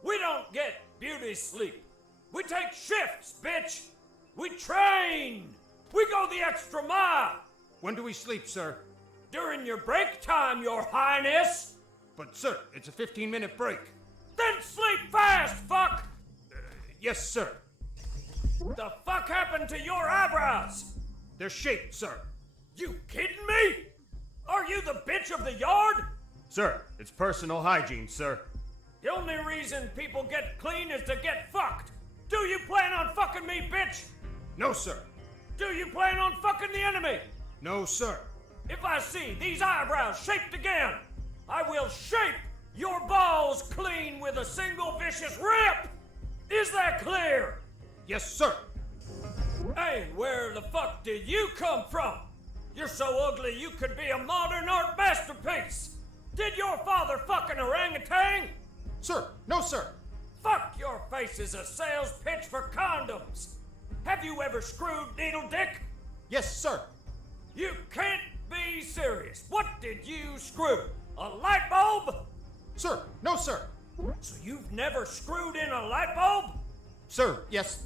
We don't get beauty sleep. We take shifts, bitch. We train. We go the extra mile. When do we sleep, sir? During your break time, your highness. But, sir, it's a 15-minute break. Then sleep fast, fuck. Yes, sir. The fuck happened to your eyebrows? They're shaped, sir. You kidding me? Are you the bitch of the yard? Sir, it's personal hygiene, sir. The only reason people get clean is to get fucked. Do you plan on fucking me, bitch? No, sir. Do you plan on fucking the enemy? No, sir. If I see these eyebrows shaped again, I will shape your balls clean with a single vicious rip! Is that clear? Yes, sir. And where the fuck did you come from? You're so ugly you could be a modern art masterpiece! Did your father fuck an orangutan? Sir, no, sir. Fuck, your face is a sales pitch for condoms! Have you ever screwed needle dick? Yes, sir. You can't be serious. What did you screw? A light bulb? Sir, no, sir. So you've never screwed in a light bulb? Sir, yes.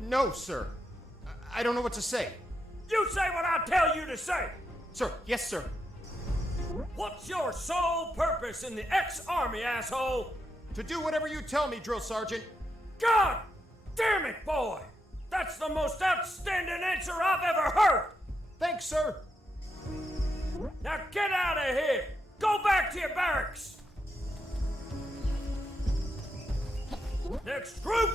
No, sir. I don't know what to say. You say what I tell you to say! Sir, yes, sir. What's your sole purpose in the ex-army, asshole? To do whatever you tell me, drill sergeant. God damn it, boy! That's the most outstanding answer I've ever heard! Thanks, sir. Now get out of here! Go back to your barracks! Next group!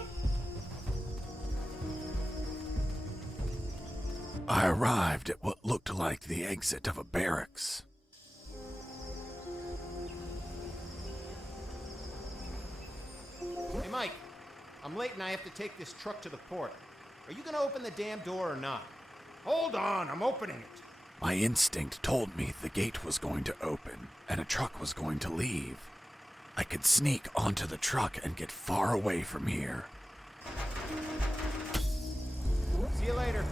I arrived at what looked like the exit of a barracks. Hey, Mike. I'm late and I have to take this truck to the port. Are you gonna open the damn door or not? Hold on, I'm opening it. My instinct told me the gate was going to open and a truck was going to leave. I could sneak onto the truck and get far away from here. See you later.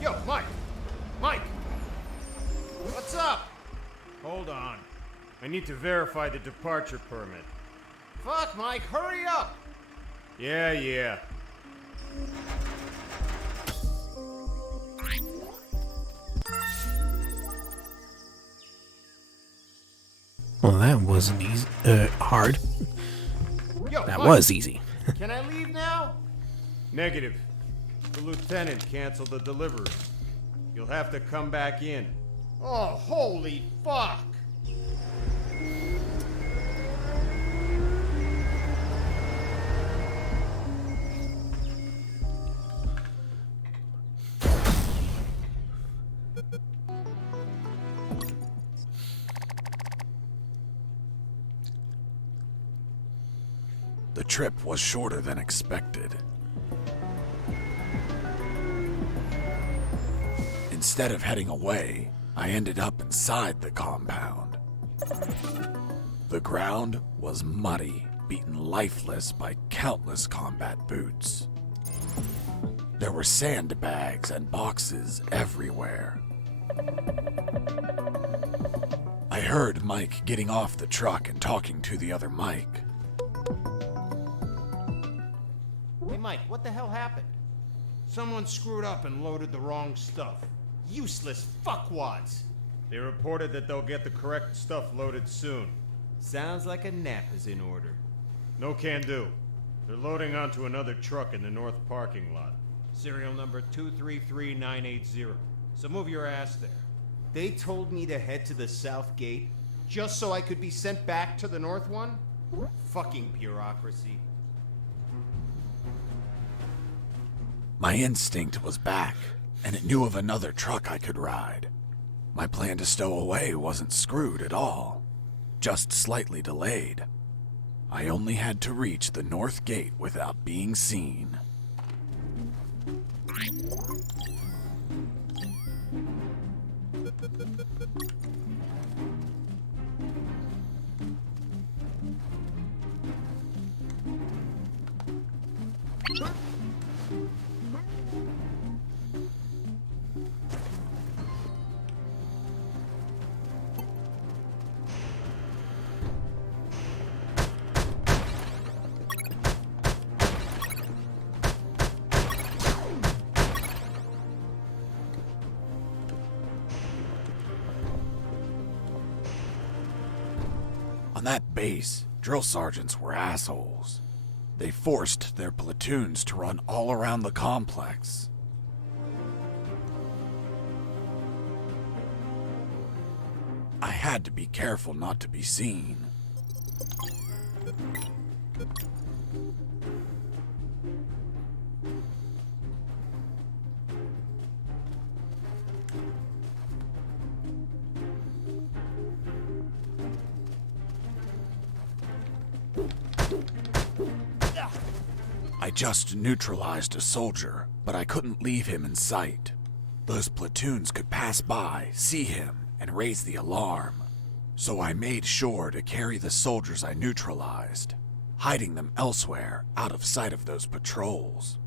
Yo, Mike! Mike! What's up? Hold on. I need to verify the departure permit. Fuck, Mike, hurry up! Yeah. Well, that wasn't easy. Hard. Yo, That Mike, was easy. Can I leave now? Negative. The lieutenant canceled the delivery. You'll have to come back in. Oh, holy fuck! The trip was shorter than expected. Instead of heading away, I ended up inside the compound. The ground was muddy, beaten lifeless by countless combat boots. There were sandbags and boxes everywhere. I heard Mike getting off the truck and talking to the other Mike. Hey, Mike, what the hell happened? Someone screwed up and loaded the wrong stuff. Useless fuckwads! They reported that they'll get the correct stuff loaded soon. Sounds like a nap is in order. No can do. They're loading onto another truck in the north parking lot. Serial number 233980. So move your ass there. They told me to head to the south gate just so I could be sent back to the north one? Fucking bureaucracy. My instinct was back, and it knew of another truck I could ride. My plan to stow away wasn't screwed at all, just slightly delayed. I only had to reach the north gate without being seen. On that base, drill sergeants were assholes. They forced their platoons to run all around the complex. I had to be careful not to be seen. I just neutralized a soldier, but I couldn't leave him in sight. Those platoons could pass by, see him, and raise the alarm. So I made sure to carry the soldiers I neutralized, hiding them elsewhere out of sight of those patrols.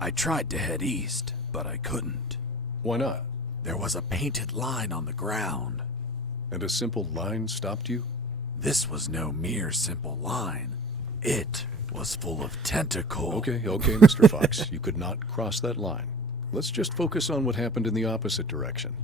I tried to head east, but I couldn't. Why not? There was a painted line on the ground. And a simple line stopped you? This was no mere simple line. It was full of tentacles. Okay, Mr. Fox. You could not cross that line. Let's just focus on what happened in the opposite direction.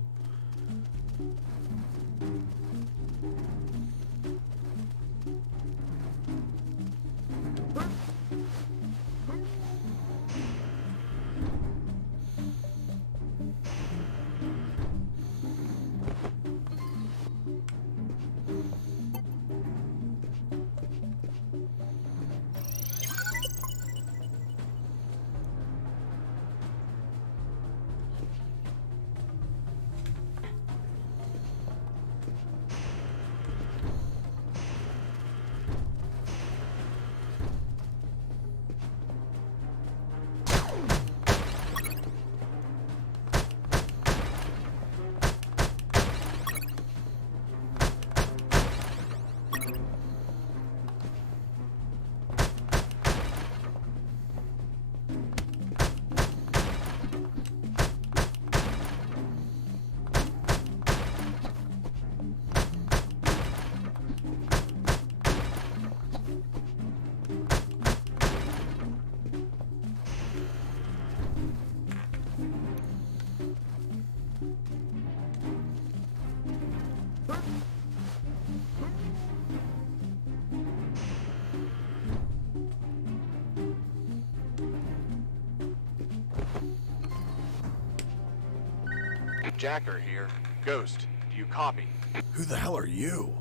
Jacker here. Ghost, do you copy? Who the hell are you?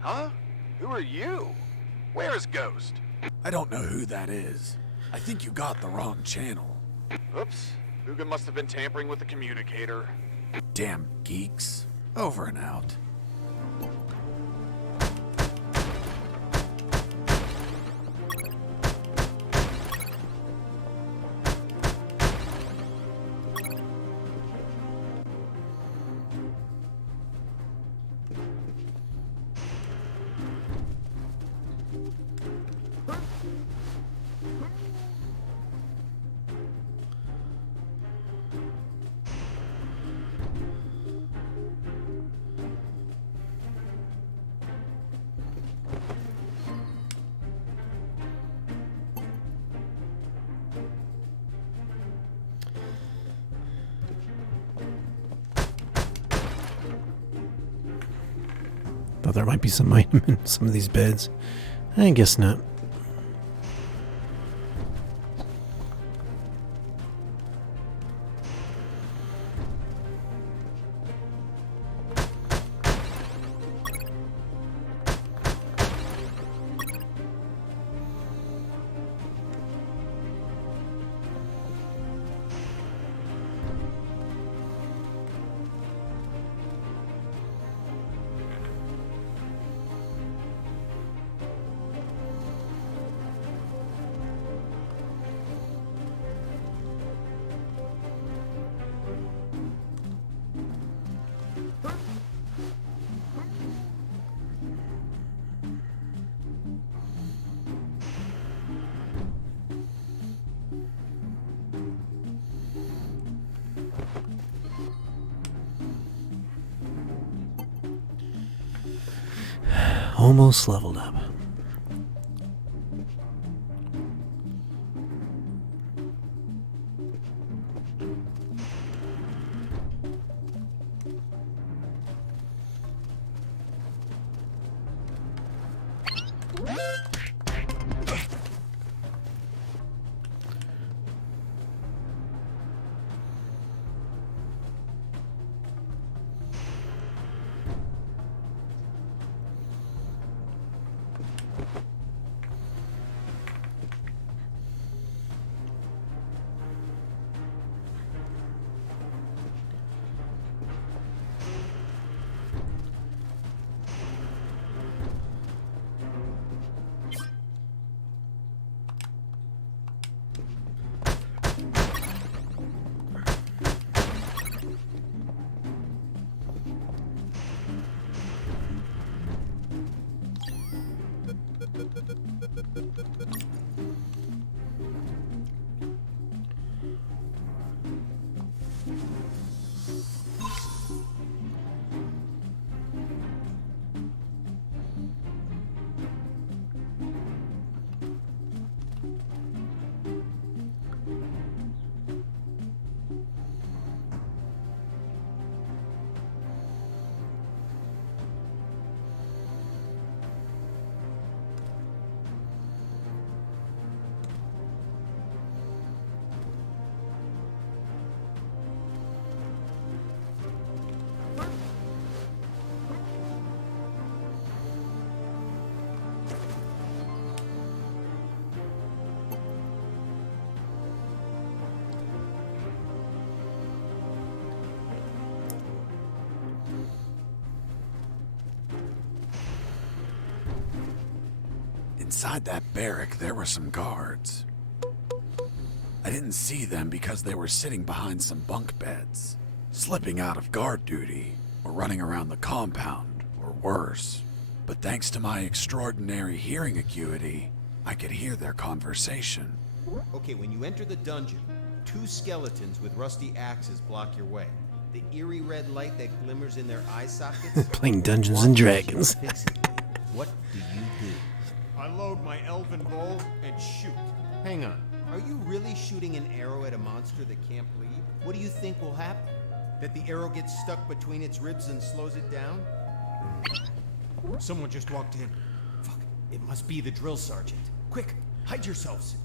Huh? Who are you? Where's Ghost? I don't know who that is. I think you got the wrong channel. Oops. Lugan must have been tampering with the communicator. Damn geeks. Over and out. Thought there might be some item in some of these beds. I guess not. Almost leveled up. Inside that barrack, there were some guards. I didn't see them because they were sitting behind some bunk beds, slipping out of guard duty, or running around the compound, or worse. But thanks to my extraordinary hearing acuity, I could hear their conversation. Okay, when you enter the dungeon, 2 skeletons with rusty axes block your way. The eerie red light that glimmers in their eye sockets. Playing Dungeons and Dragons. What do you do? Unload my elven bow and shoot. Hang on. Are you really shooting an arrow at a monster that can't bleed? What do you think will happen? That the arrow gets stuck between its ribs and slows it down? Someone just walked in. Fuck. It must be the drill sergeant. Quick, hide yourselves.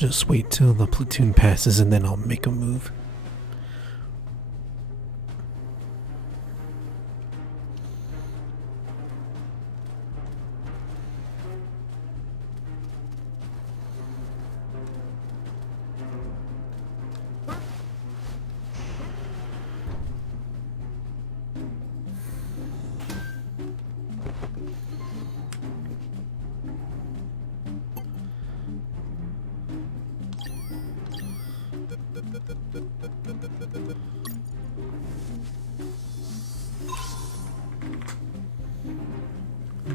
Just wait till the platoon passes and then I'll make a move.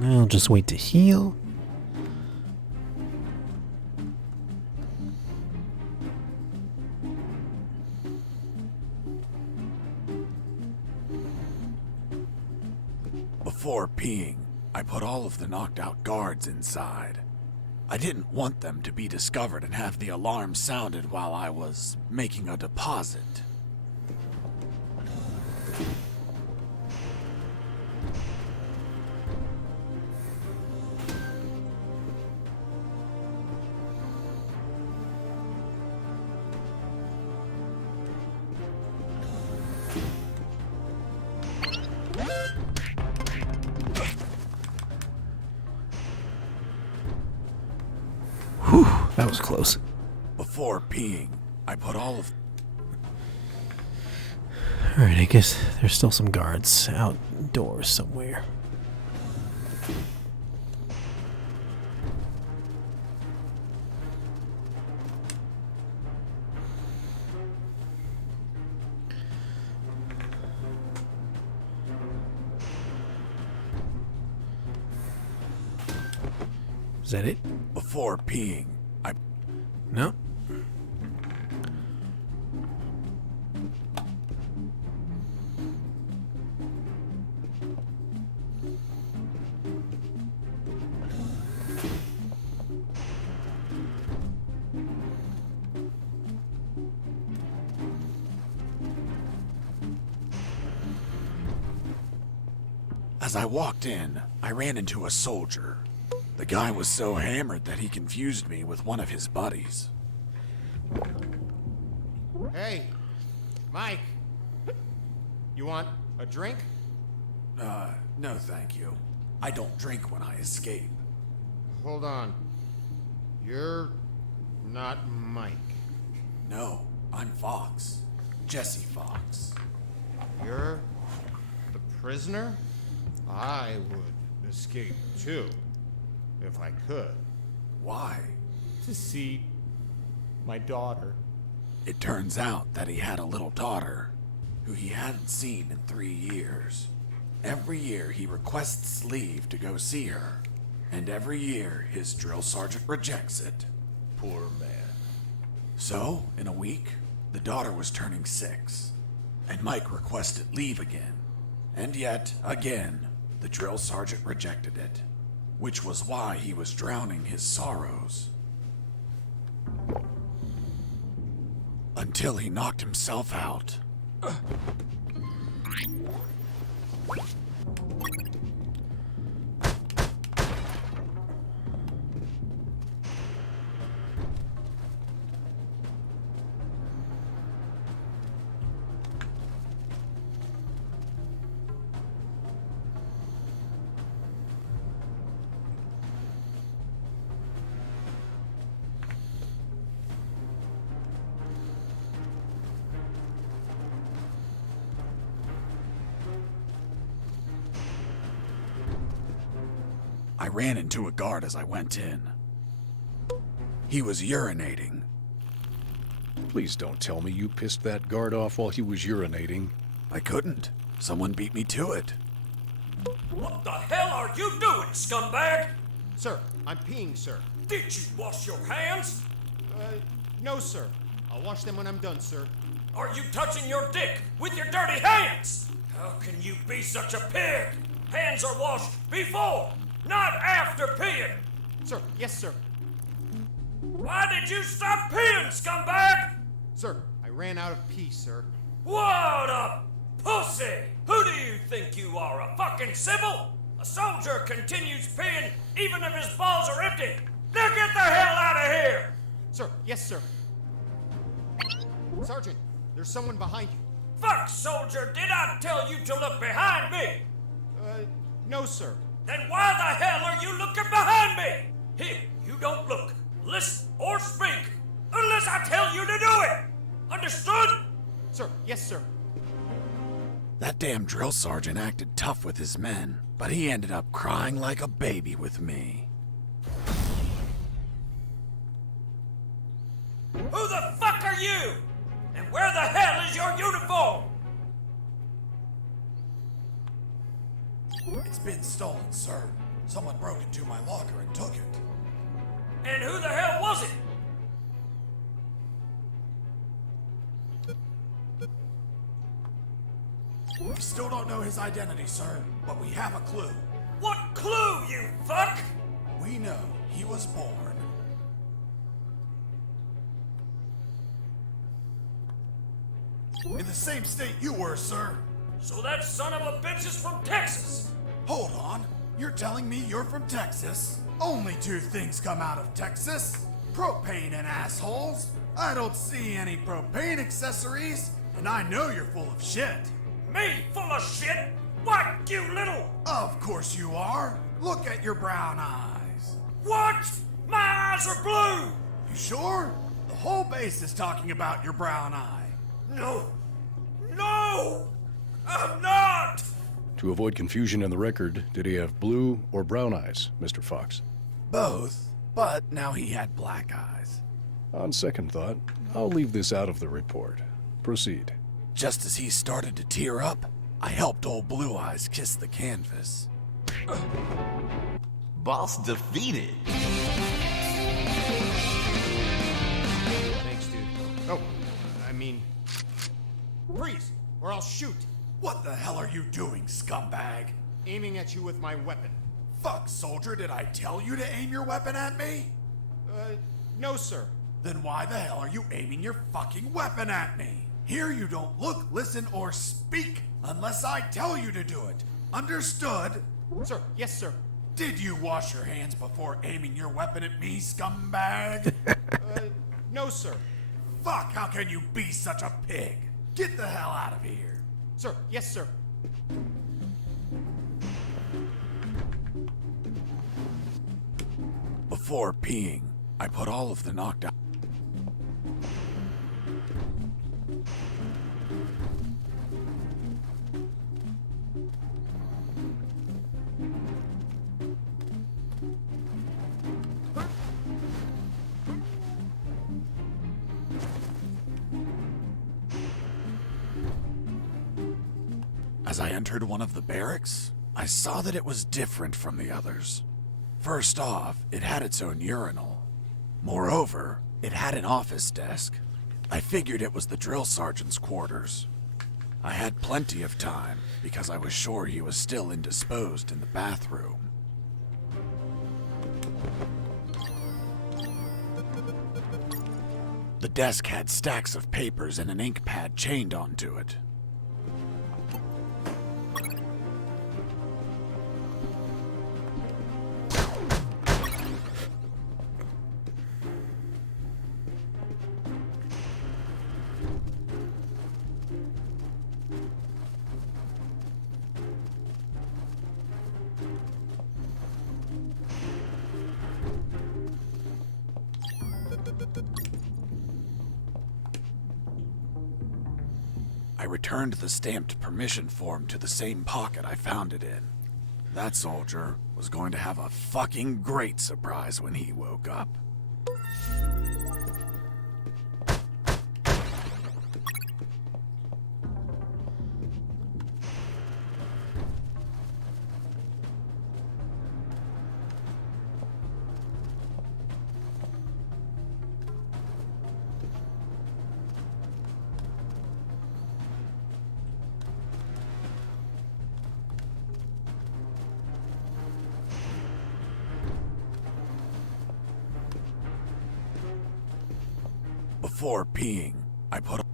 I'll just wait to heal. Before peeing, I put all of the knocked out guards inside. I didn't want them to be discovered and have the alarm sounded while I was making a deposit. Whew, that was close. Before peeing, I put all of... Alright, I guess there's still some guards outdoors somewhere. Is that it? Before peeing, I... No. As I walked in, I ran into a soldier. The guy was so hammered that he confused me with one of his buddies. Hey, Mike. You want a drink? No thank you. I don't drink when I escape. Hold on. You're not Mike. No, I'm Fox. Jesse Fox. You're the prisoner? I would escape too, if I could. Why? To see my daughter. It turns out that he had a little daughter who he hadn't seen in 3 years. Every year he requests leave to go see her, and every year his drill sergeant rejects it. Poor man. So, in a week, the daughter was turning 6, and Mike requested leave again. And yet, again, the drill sergeant rejected it, which was why he was drowning his sorrows. Until he knocked himself out. I ran into a guard as I went in. He was urinating. Please don't tell me you pissed that guard off while he was urinating. I couldn't. Someone beat me to it. What the hell are you doing, scumbag? Sir, I'm peeing, sir. Did you wash your hands? No, sir. I'll wash them when I'm done, sir. Are you touching your dick with your dirty hands? How can you be such a pig? Hands are washed before, not after peeing. Sir, yes, sir. Why did you stop peeing, scumbag? Sir, I ran out of pee, sir. What a pussy! Who do you think you are, a fucking civil? A soldier continues peeing even if his balls are empty. Now get the hell out of here! Sir, yes, sir. Sergeant, there's someone behind you. Fuck, soldier, did I tell you to look behind me? No, sir. Then why the hell are you looking behind me? Here, you don't look, listen, or speak unless I tell you to do it. Understood? Sir, yes, sir. That damn drill sergeant acted tough with his men, but he ended up crying like a baby with me. Who the fuck are you? And where the hell is your uniform? It's been stolen, sir. Someone broke into my locker and took it. And who the hell was it? We still don't know his identity, sir, but we have a clue. What clue, you fuck? We know he was born in the same state you were, sir. So that son of a bitch is from Texas. Hold on. You're telling me you're from Texas? Only two things come out of Texas: propane and assholes. I don't see any propane accessories, and I know you're full of shit. Me full of shit? What, you little... Of course you are. Look at your brown eyes. What? My eyes are blue. You sure? The whole base is talking about your brown eye. No. No! I'm not! To avoid confusion in the record, did he have blue or brown eyes, Mr. Fox? Both, but now he had black eyes. On second thought, I'll leave this out of the report. Proceed. Just as he started to tear up, I helped old Blue Eyes kiss the canvas. Boss defeated. Thanks, dude. Oh, I mean... Freeze, or I'll shoot. What the hell are you doing, scumbag? Aiming at you with my weapon. Fuck, soldier, did I tell you to aim your weapon at me? No, sir. Then why the hell are you aiming your fucking weapon at me? Here you don't look, listen, or speak unless I tell you to do it. Understood? Sir, yes, sir. Did you wash your hands before aiming your weapon at me, scumbag? No, sir. Fuck, how can you be such a pig? Get the hell out of here. Sir, yes, sir. Before peeing, I put all of the knocked out. As I entered one of the barracks, I saw that it was different from the others. First off, it had its own urinal. Moreover, it had an office desk. I figured it was the drill sergeant's quarters. I had plenty of time because I was sure he was still indisposed in the bathroom. The desk had stacks of papers and an ink pad chained onto it. I returned the stamped permission form to the same pocket I found it in. That soldier was going to have a fucking great surprise when he woke up. Before peeing, I put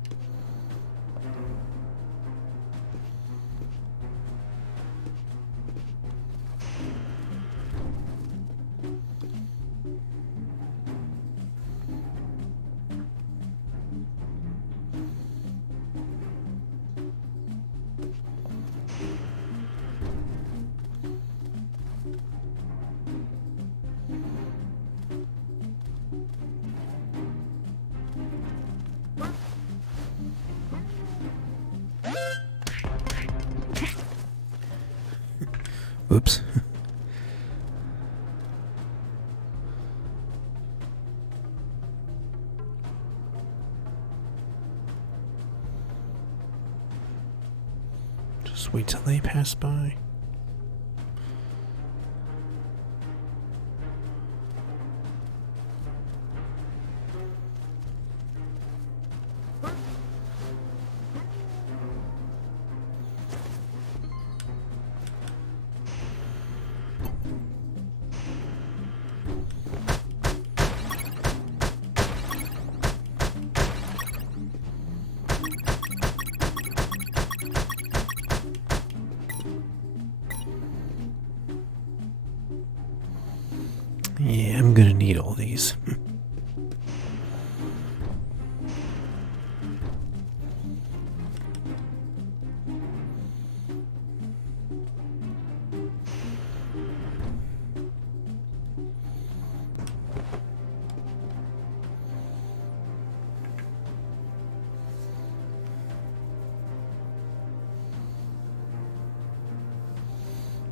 Oops. Just wait till they pass by. Yeah, I'm gonna need all these.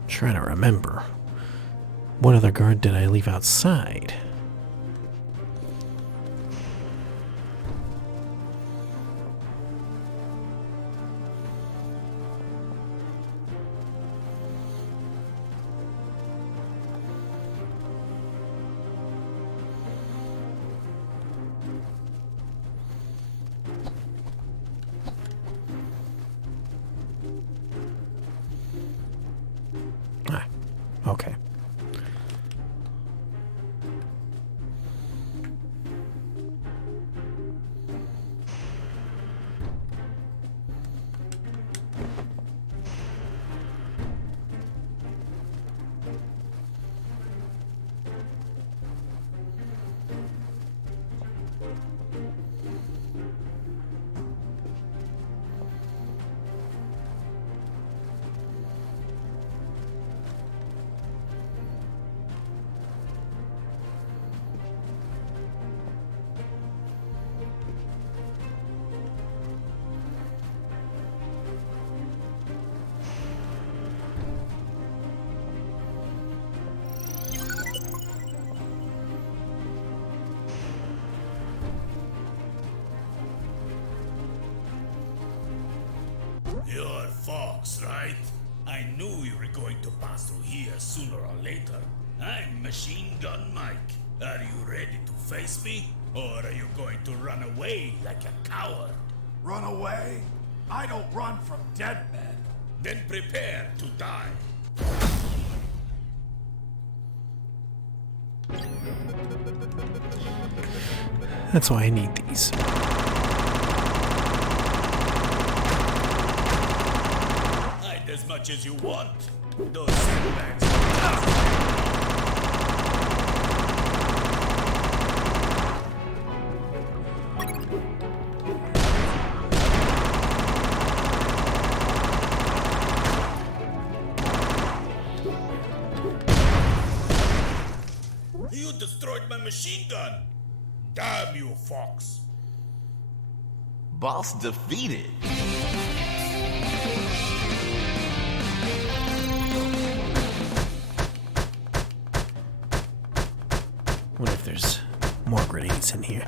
Trying to remember. What other guard did I leave outside? Ah, okay. You're Fox, right? I knew you were going to pass through here sooner or later. I'm Machine Gun Mike. Are you ready to face me? Or are you going to run away like a coward? Run away? I don't run from dead men. Then prepare to die. That's why I need these. Hide as much as you want. Those sandbags. You destroyed my machine gun! Damn you, Fox! Boss defeated. What if there's more grenades in here?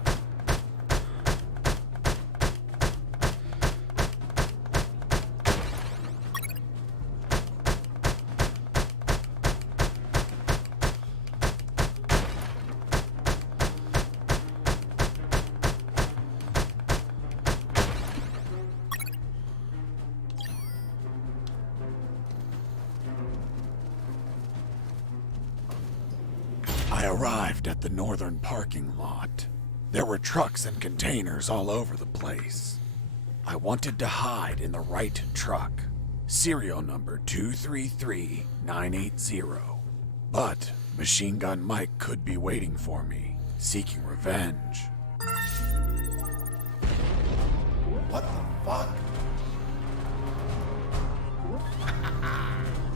I arrived at the northern parking lot. There were trucks and containers all over the place. I wanted to hide in the right truck, serial number 233980. But Machine Gun Mike could be waiting for me, seeking revenge. What the fuck?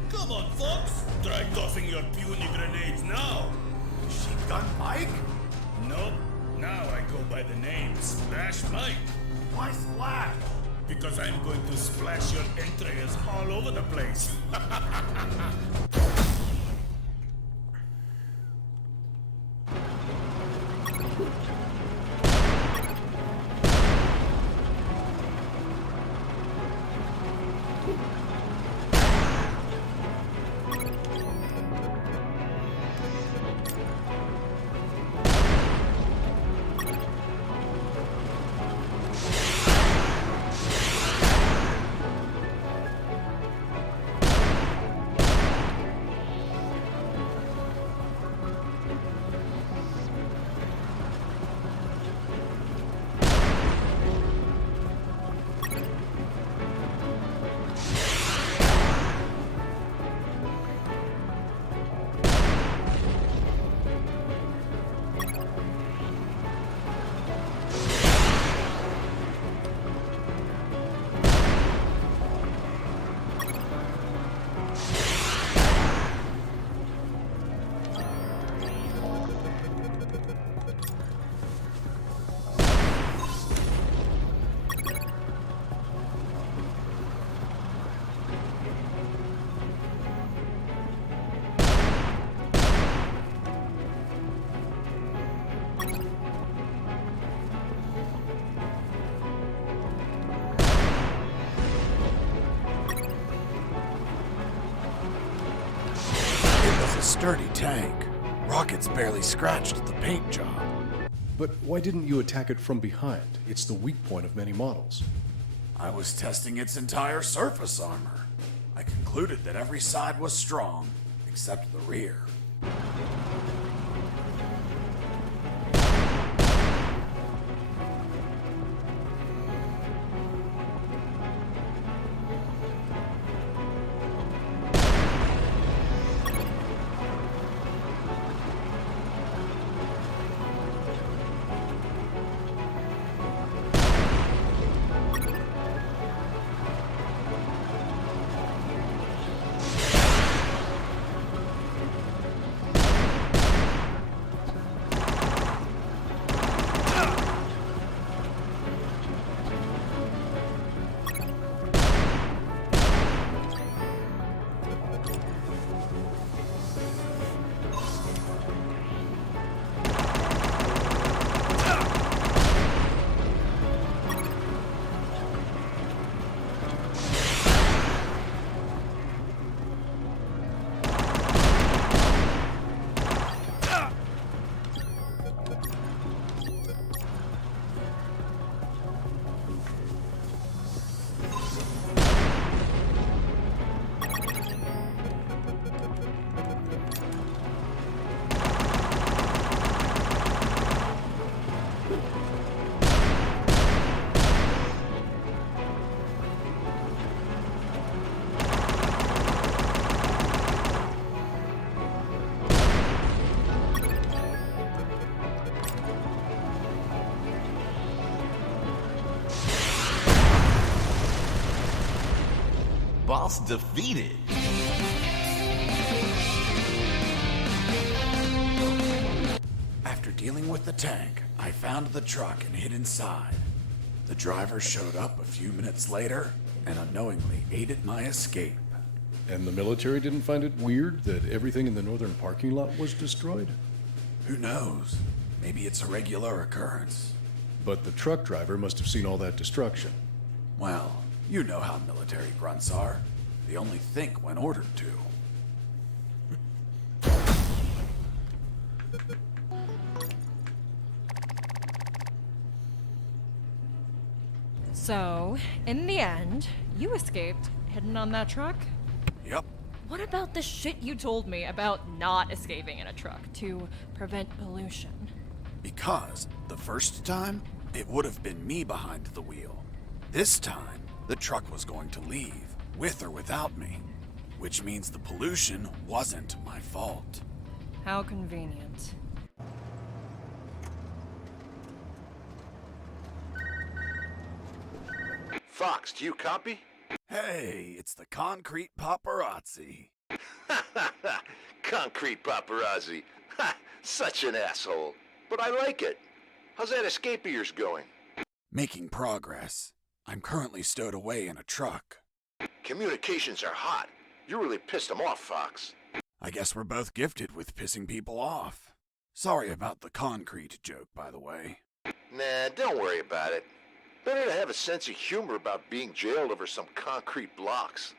Come on, Fox! Try tossing your puny grenades now! Machine Gun Mike? Nope. Now I go by the name Splash Mike. Why Splash? Because I'm going to splash your entrails all over the place. sturdy tank. Rockets barely scratched the paint job. But why didn't you attack it from behind? It's the weak point of many models. I was testing its entire surface armor. I concluded that every side was strong, except the rear. Boss defeated. After dealing with the tank, I found the truck and hid inside. The driver showed up a few minutes later and unknowingly aided my escape. And the military didn't find it weird that everything in the northern parking lot was destroyed? Who knows? Maybe it's a regular occurrence. But the truck driver must have seen all that destruction. Well, you know how military grunts are. They only think when ordered to. So, in the end, you escaped, hidden on that truck? Yep. What about the shit you told me about not escaping in a truck to prevent pollution? Because the first time, it would have been me behind the wheel. This time, the truck was going to leave, with or without me. Which means the pollution wasn't my fault. How convenient. Fox, do you copy? Hey, it's the concrete paparazzi. Concrete paparazzi. Ha! Such an asshole. But I like it. How's that escape of yours going? Making progress. I'm currently stowed away in a truck. Communications are hot. You really pissed them off, Fox. I guess we're both gifted with pissing people off. Sorry about the concrete joke, by the way. Nah, don't worry about it. Better to have a sense of humor about being jailed over some concrete blocks.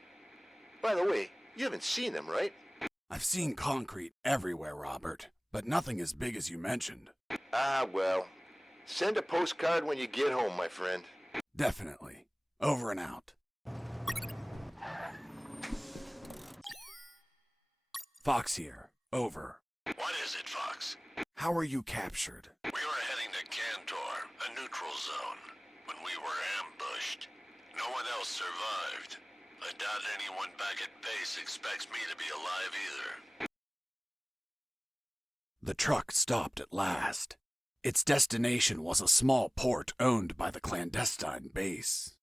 By the way, you haven't seen them, right? I've seen concrete everywhere, Robert, but nothing as big as you mentioned. Ah, well. Send a postcard when you get home, my friend. Definitely. Over and out. Fox here. Over. What is it, Fox? How were you captured? We were heading to Cantor, a neutral zone, when we were ambushed. No one else survived. I doubt anyone back at base expects me to be alive either. The truck stopped at last. Its destination was a small port owned by the clandestine base.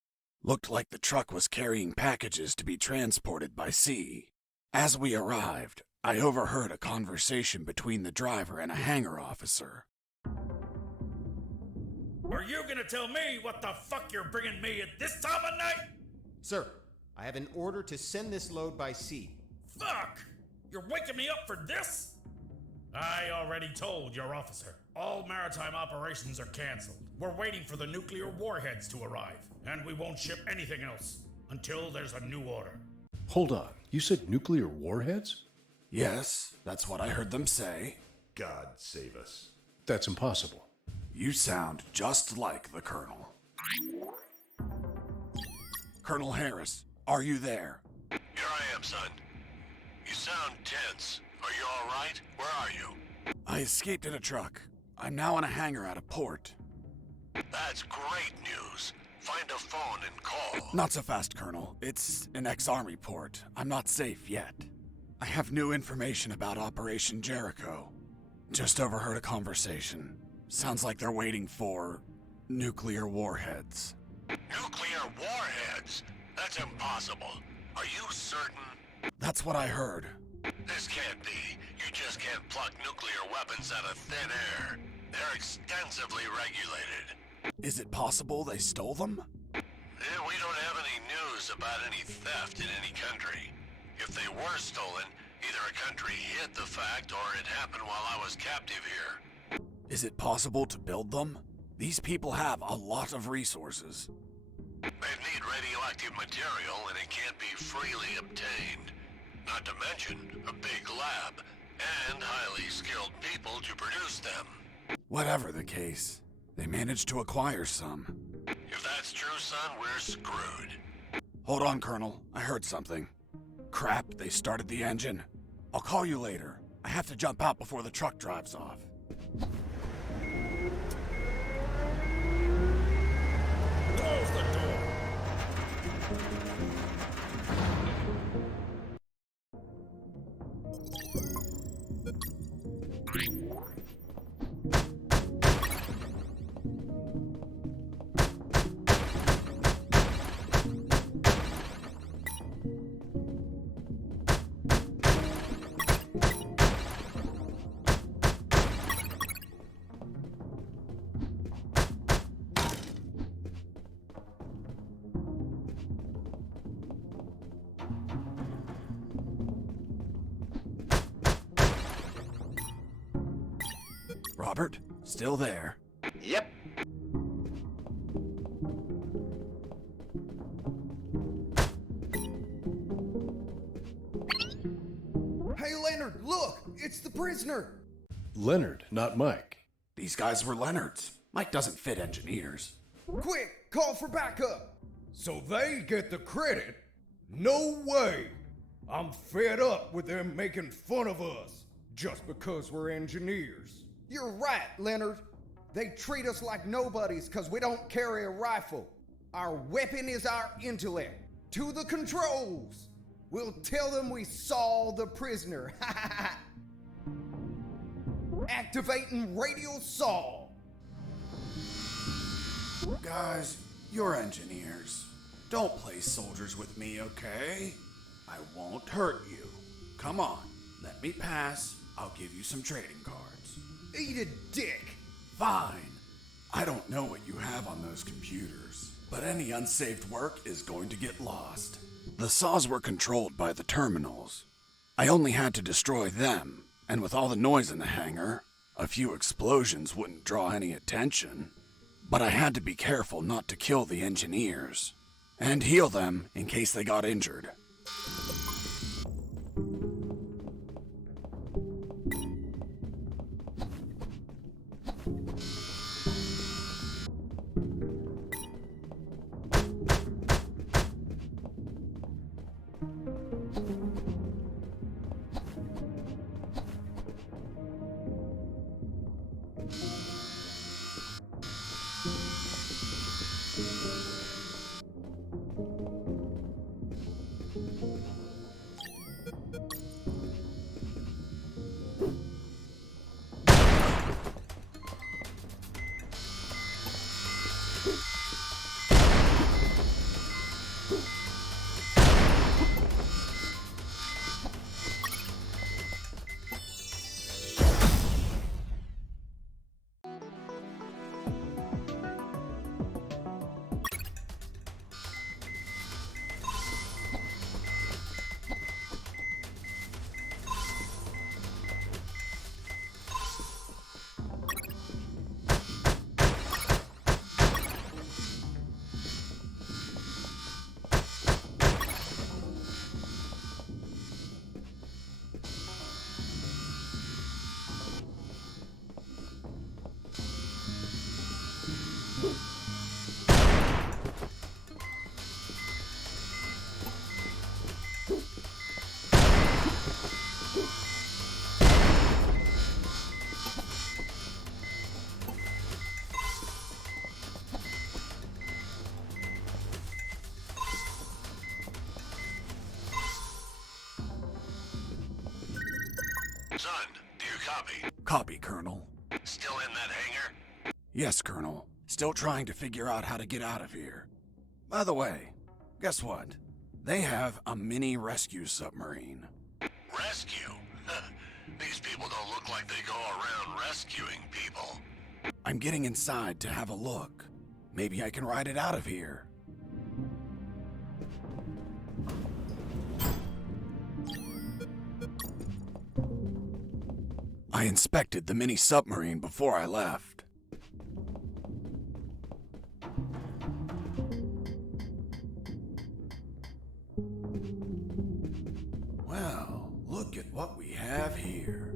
Looked like the truck was carrying packages to be transported by sea. As we arrived, I overheard a conversation between the driver and a hangar officer. Are you gonna tell me what the fuck you're bringing me at this time of night? Sir, I have an order to send this load by sea. Fuck! You're waking me up for this? I already told your officer. All maritime operations are canceled. We're waiting for the nuclear warheads to arrive, and we won't ship anything else until there's a new order. Hold on, you said nuclear warheads? Yes, that's what I heard them say. God save us. That's impossible. You sound just like the Colonel. Colonel Harris, are you there? Here I am, son. You sound tense. Are you all right? Where are you? I escaped in a truck. I'm now in a hangar at a port. That's great news. Find a phone and call. Not so fast, Colonel. It's an ex-Army port. I'm not safe yet. I have new information about Operation Jericho. Just overheard a conversation. Sounds like they're waiting for nuclear warheads. Nuclear warheads? That's impossible. Are you certain? That's what I heard. This can't be. You just can't pluck nuclear weapons out of thin air. They're extensively regulated. Is it possible they stole them? We don't have any news about any theft in any country. If they were stolen, either a country hid the fact or it happened while I was captive here. Is it possible to build them? These people have a lot of resources. They'd need radioactive material and it can't be freely obtained. Not to mention a big lab and highly skilled people to produce them. Whatever the case, they managed to acquire some. If that's true, son, we're screwed. Hold on, Colonel. I heard something. Crap, they started the engine. I'll call you later. I have to jump out before the truck drives off. Close the door. Robert, still there? Yep. Hey, Leonard, look! It's the prisoner! Leonard, not Mike. These guys were Leonard's. Mike doesn't fit engineers. Quick, call for backup! So they get the credit? No way! I'm fed up with them making fun of us just because we're engineers. You're right, Leonard. They treat us like nobodies because we don't carry a rifle. Our weapon is our intellect. To the controls! We'll tell them we saw the prisoner. Activating radio saw. Guys, you're engineers. Don't play soldiers with me, okay? I won't hurt you. Come on, let me pass. I'll give you some trading cards. Eat a dick. Fine. I don't know what you have on those computers, but any unsaved work is going to get lost. The saws were controlled by the terminals. I only had to destroy them, and with all the noise in the hangar, a few explosions wouldn't draw any attention. But I had to be careful not to kill the engineers, and heal them in case they got injured. Son, do you copy? Copy, Colonel. Still in that hangar? Yes, Colonel. Still trying to figure out how to get out of here. By the way, guess what? They have a mini rescue submarine. Rescue? These people don't look like they go around rescuing people. I'm getting inside to have a look. Maybe I can ride it out of here. I inspected the mini submarine before I left. Well, look at what we have here.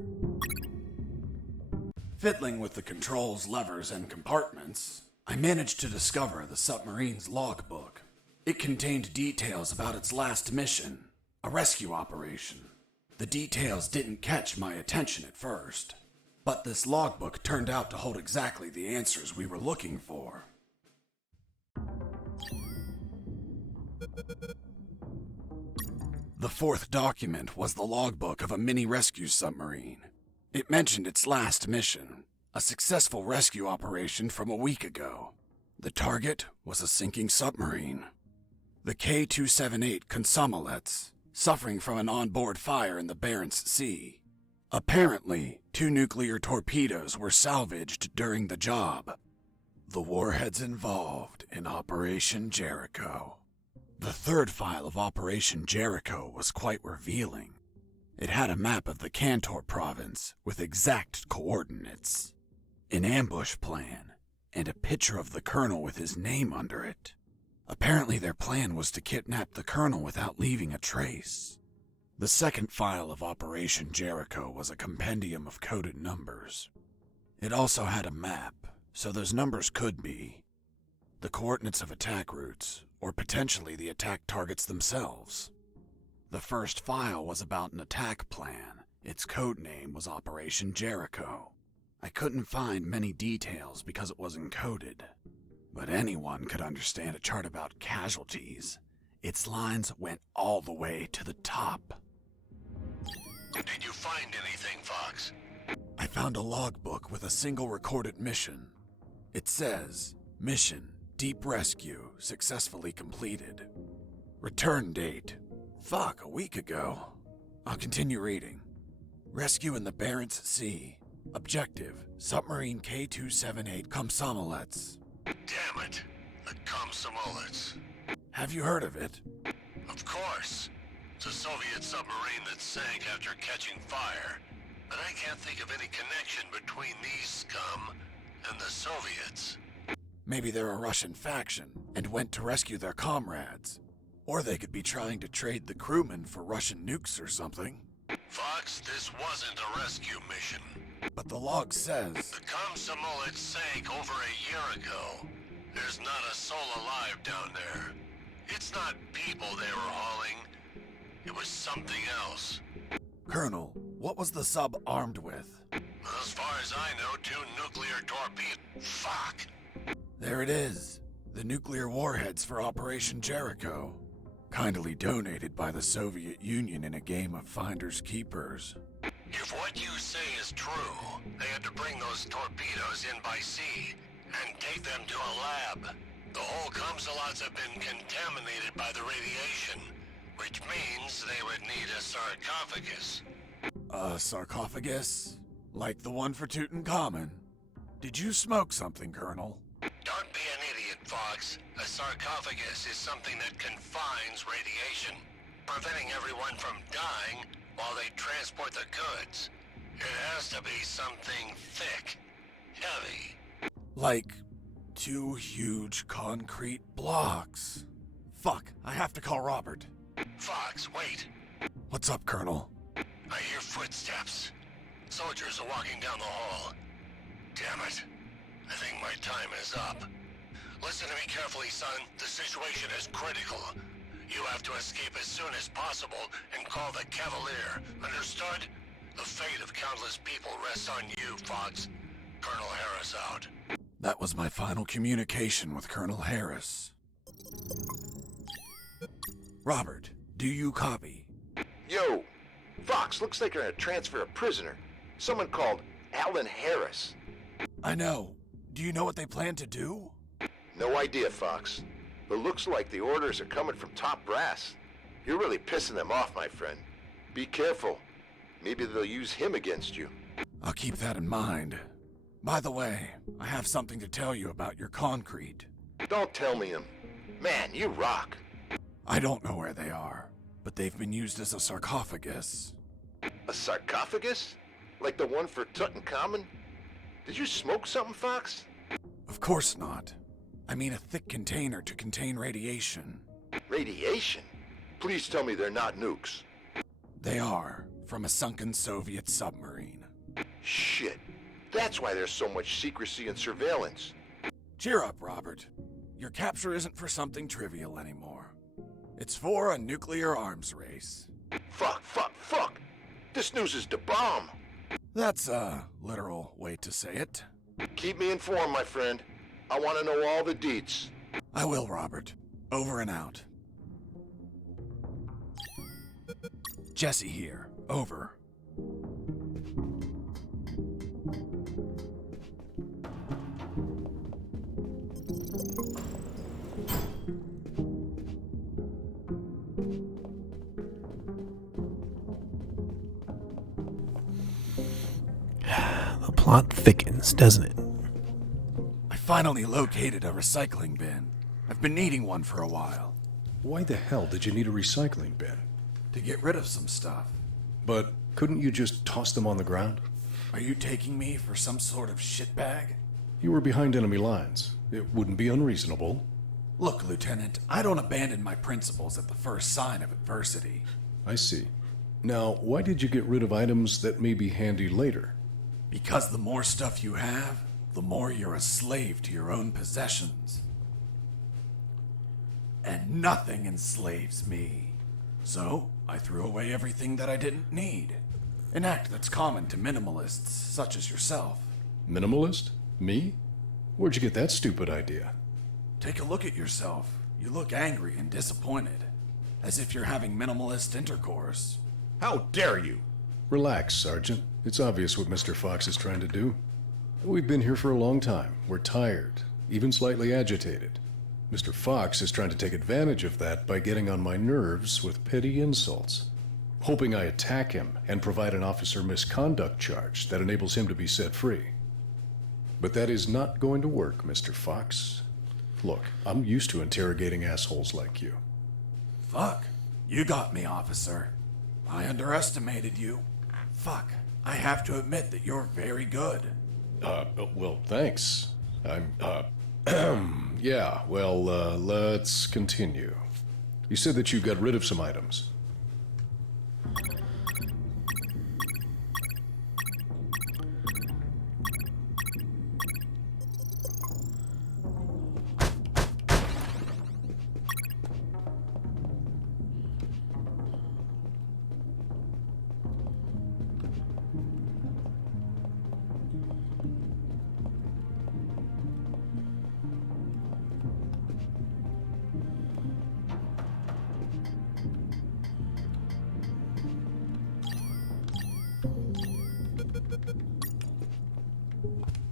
Fiddling with the controls, levers, and compartments, I managed to discover the submarine's logbook. It contained details about its last mission, a rescue operation. The details didn't catch my attention at first, but this logbook turned out to hold exactly the answers we were looking for. The fourth document was the logbook of a mini rescue submarine. It mentioned its last mission, a successful rescue operation from a week ago. The target was a sinking submarine. The K-278 Consomolets, suffering from an onboard fire in the Barents Sea. Apparently, 2 nuclear torpedoes were salvaged during the job. The warheads involved in Operation Jericho. The third file of Operation Jericho was quite revealing. It had a map of the Kantor province with exact coordinates, an ambush plan, and a picture of the colonel with his name under it. Apparently their plan was to kidnap the colonel without leaving a trace. The second file of Operation Jericho was a compendium of coded numbers. It also had a map, so those numbers could be the coordinates of attack routes, or potentially the attack targets themselves. The first file was about an attack plan. Its code name was Operation Jericho. I couldn't find many details because it was encoded. But anyone could understand a chart about casualties. Its lines went all the way to the top. Did you find anything, Fox? I found a logbook with a single recorded mission. It says, Mission, Deep Rescue, successfully completed. Return date. Fuck, a week ago. I'll continue reading. Rescue in the Barents Sea. Objective, Submarine K-278 Komsomolets. Damn it. The Komsomolets. Have you heard of it? Of course. It's a Soviet submarine that sank after catching fire. But I can't think of any connection between these scum and the Soviets. Maybe they're a Russian faction and went to rescue their comrades. Or they could be trying to trade the crewmen for Russian nukes or something. Fox, this wasn't a rescue mission. But the log says... The Komsomolets sank over a year ago. There's not a soul alive down there. It's not people they were hauling. It was something else. Colonel, what was the sub armed with? As far as I know, 2 nuclear torpedoes. Fuck. There it is. The nuclear warheads for Operation Jericho. Kindly donated by the Soviet Union in a game of finders keepers. If what you say is true, they had to bring those torpedoes in by sea and take them to a lab. The whole Komsomolets have been contaminated by the radiation, which means they would need a sarcophagus. A sarcophagus? Like the one for Tutankhamun? Did you smoke something, Colonel? Don't be an idiot, Fox. A sarcophagus is something that confines radiation, preventing everyone from dying while they transport the goods. It has to be something thick, heavy. Like 2 huge concrete blocks. Fuck, I have to call Robert. Fox, wait. What's up, Colonel? I hear footsteps. Soldiers are walking down the hall. Damn it. I think my time is up. Listen to me carefully, son. The situation is critical. You have to escape as soon as possible and call the Cavalier. Understood? The fate of countless people rests on you, Fox. Colonel Harris out. That was my final communication with Colonel Harris. Robert, do you copy? Yo, Fox, looks like they're gonna transfer a prisoner. Someone called Alan Harris. I know. Do you know what they plan to do? No idea, Fox. But looks like the orders are coming from top brass. You're really pissing them off, my friend. Be careful. Maybe they'll use him against you. I'll keep that in mind. By the way, I have something to tell you about your concrete. Don't tell me him. Man, you rock. I don't know where they are, but they've been used as a sarcophagus. A sarcophagus? Like the one for Tutankhamun? Did you smoke something, Fox? Of course not. I mean a thick container to contain radiation. Radiation? Please tell me they're not nukes. They are, from a sunken Soviet submarine. Shit. That's why there's so much secrecy and surveillance. Cheer up, Robert. Your capture isn't for something trivial anymore. It's for a nuclear arms race. Fuck. This news is the bomb. That's a literal way to say it. Keep me informed, my friend. I want to know all the deets. I will, Robert. Over and out. Jesse here. Over. The plot thickens, doesn't it? I finally located a recycling bin. I've been needing one for a while. Why the hell did you need a recycling bin? To get rid of some stuff. But couldn't you just toss them on the ground? Are you taking me for some sort of shitbag? You were behind enemy lines. It wouldn't be unreasonable. Look, Lieutenant, I don't abandon my principles at the first sign of adversity. I see. Now, why did you get rid of items that may be handy later? Because the more stuff you have, the more you're a slave to your own possessions. And nothing enslaves me. So, I threw away everything that I didn't need. An act that's common to minimalists such as yourself. Minimalist? Me? Where'd you get that stupid idea? Take a look at yourself. You look angry and disappointed. As if you're having minimalist intercourse. How dare you? Relax, Sergeant. It's obvious what Mr. Fox is trying to do. We've been here for a long time. We're tired, even slightly agitated. Mr. Fox is trying to take advantage of that by getting on my nerves with petty insults, hoping I attack him and provide an officer misconduct charge that enables him to be set free. But that is not going to work, Mr. Fox. Look, I'm used to interrogating assholes like you. Fuck. You got me, officer. I underestimated you. Fuck. I have to admit that you're very good. Well, thanks. Yeah, well, let's continue. You said that you got rid of some items.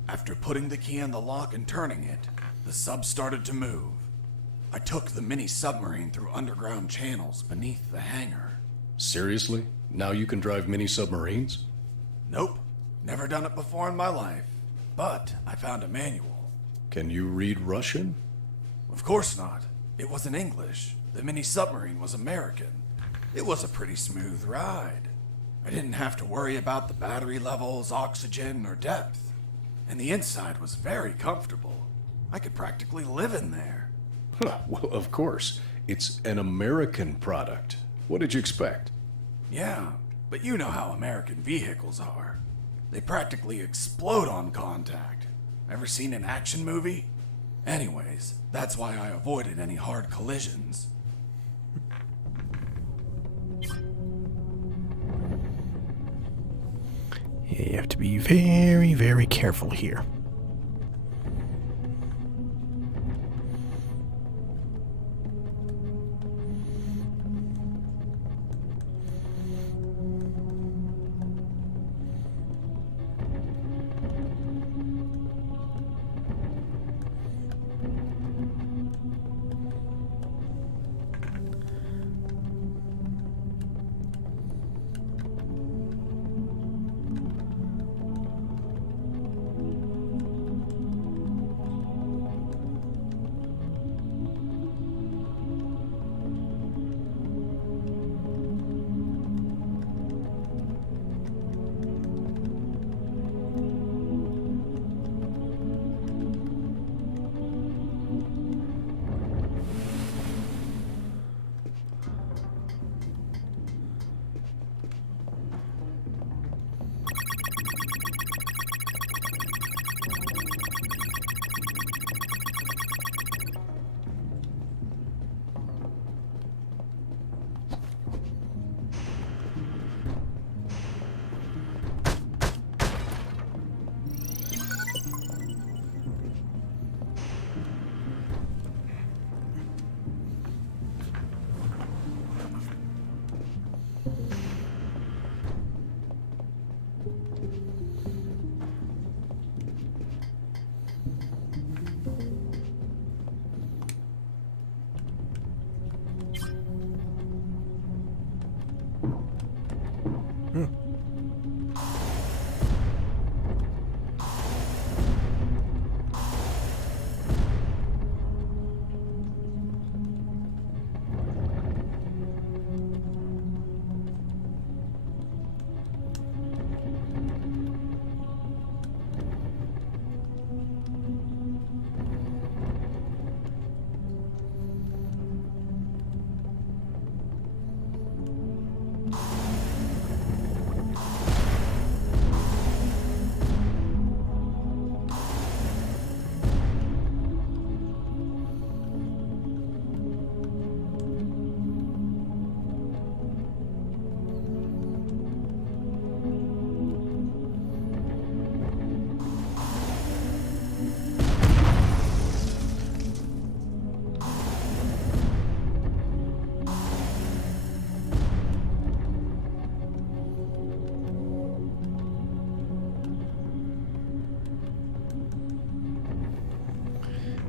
After putting the key in the lock and turning it, the sub started to move. I took the mini submarine through underground channels beneath the hangar. Seriously? Now you can drive mini submarines? Nope. Never done it before in my life. But I found a manual. Can you read Russian? Of course not. It was in English. The mini submarine was American. It was a pretty smooth ride. I didn't have to worry about the battery levels, oxygen, or depth. And the inside was very comfortable. I could practically live in there. Well, of course. It's an American product. What did you expect? Yeah, but you know how American vehicles are. They practically explode on contact. Ever seen an action movie? Anyways, that's why I avoided any hard collisions. You have to be very, very careful here.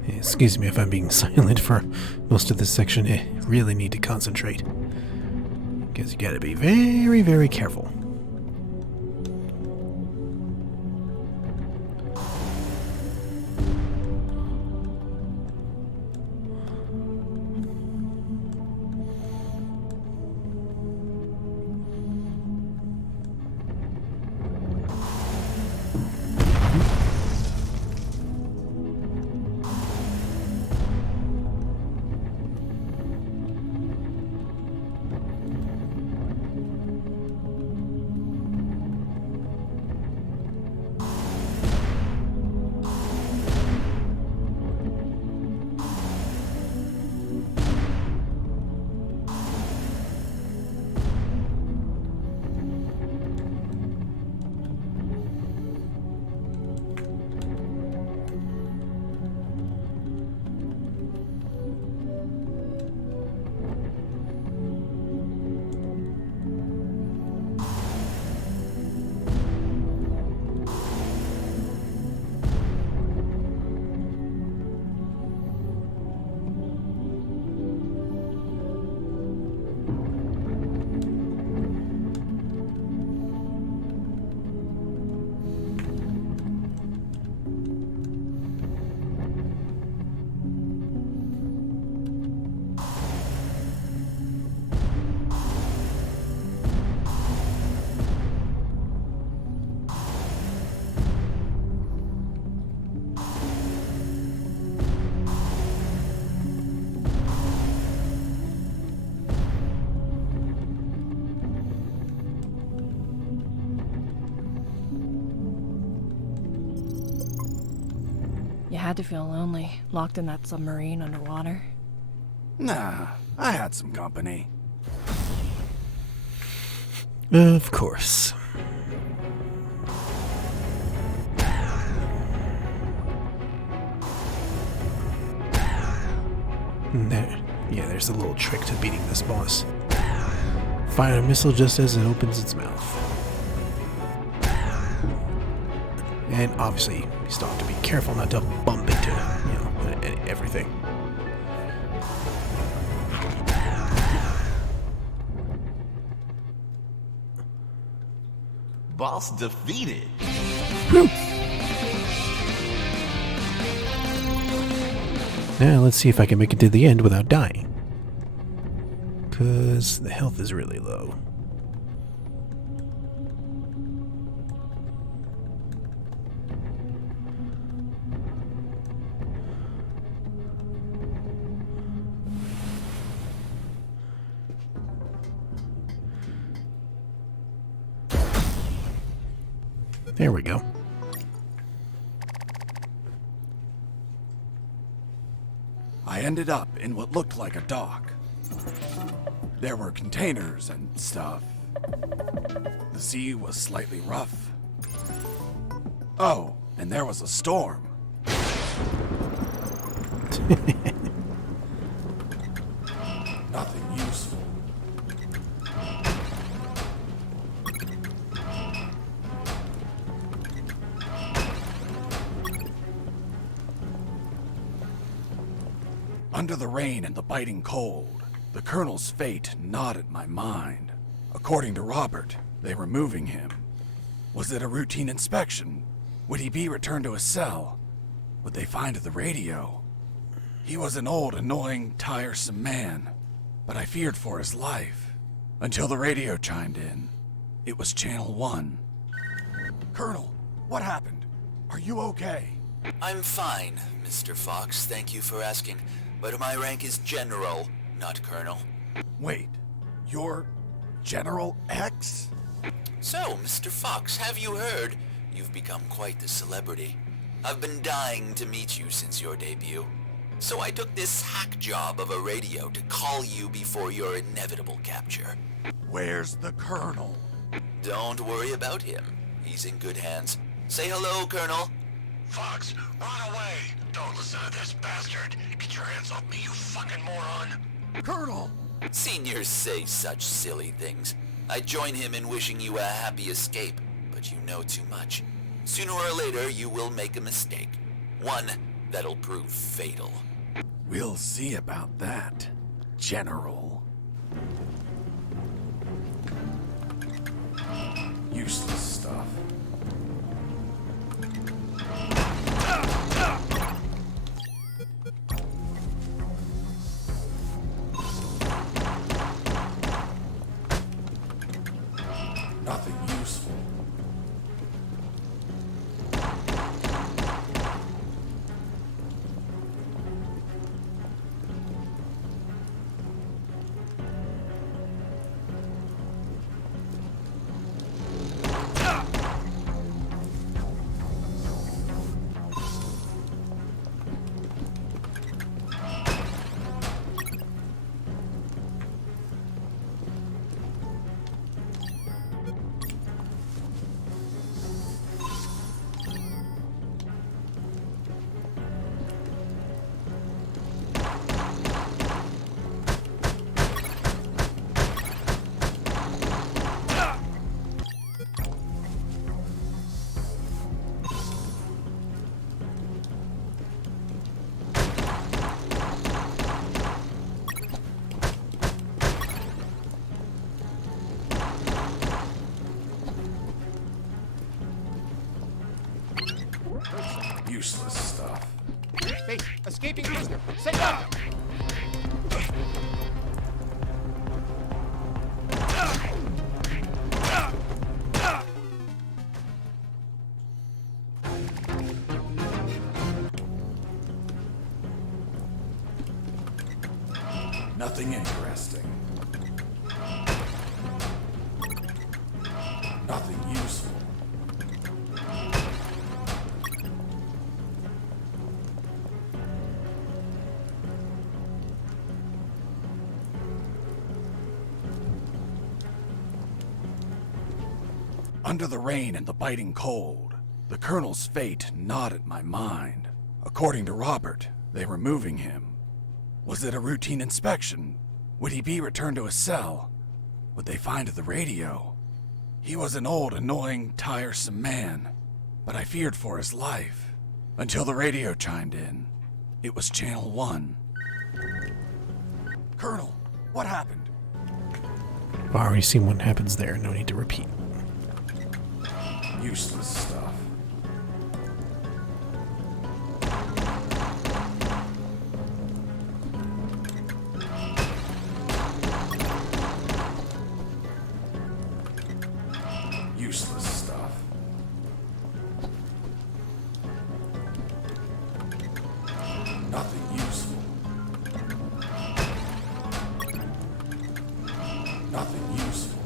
Excuse me if I'm being silent for most of this section. I really need to concentrate. Because you gotta be very, very careful. You had to feel lonely, locked in that submarine underwater. Nah, I had some company. Of course. There's a little trick to beating this boss. Fire a missile just as it opens its mouth. And obviously, you still have to be careful not to bump into, everything. Boss defeated. Whew. Now let's see if I can make it to the end without dying. Because the health is really low. There we go. I ended up in what looked like a dock. There were containers and stuff. The sea was slightly rough. Oh, and there was a storm. Nothing useful. Under the rain and the biting cold, the Colonel's fate gnawed at my mind. According to Robert, they were moving him. Was it a routine inspection? Would he be returned to his cell? Would they find the radio? He was an old, annoying, tiresome man, but I feared for his life. Until the radio chimed in. It was Channel 1. Colonel, what happened? Are you okay? I'm fine, Mr. Fox, thank you for asking. But my rank is General, not Colonel. Wait, you're General X? So, Mr. Fox, have you heard? You've become quite the celebrity. I've been dying to meet you since your debut. So I took this hack job of a radio to call you before your inevitable capture. Where's the Colonel? Don't worry about him. He's in good hands. Say hello, Colonel. Fox, run away! Don't listen to this bastard! Get your hands off me, you fucking moron! Colonel! Seniors say such silly things. I join him in wishing you a happy escape, but you know too much. Sooner or later, you will make a mistake. One that'll prove fatal. We'll see about that, General. Useless stuff. Nothing useful. Useless stuff. Hey, escaping prisoner! Set down! Nothing interesting. Nothing useful. Under the rain and the biting cold, the Colonel's fate gnawed at my mind. According to Robert, they were moving him. Was it a routine inspection? Would he be returned to his cell? Would they find the radio? He was an old, annoying, tiresome man, but I feared for his life. Until the radio chimed in. It was Channel 1. Colonel, what happened? I've already seen what happens there, no need to repeat. Useless stuff. Useless stuff. Nothing useful. Nothing useful.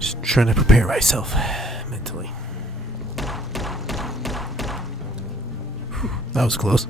Just trying to prepare myself mentally. Whew, that was close.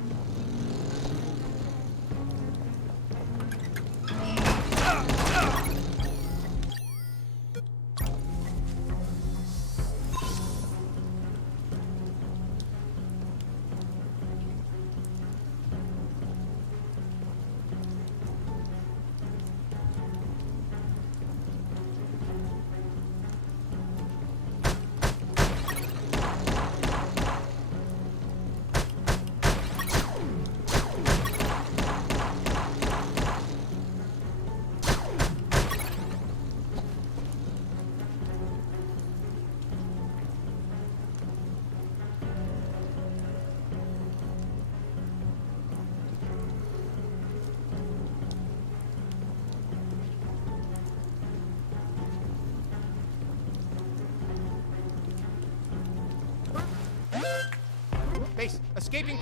Base, escaping.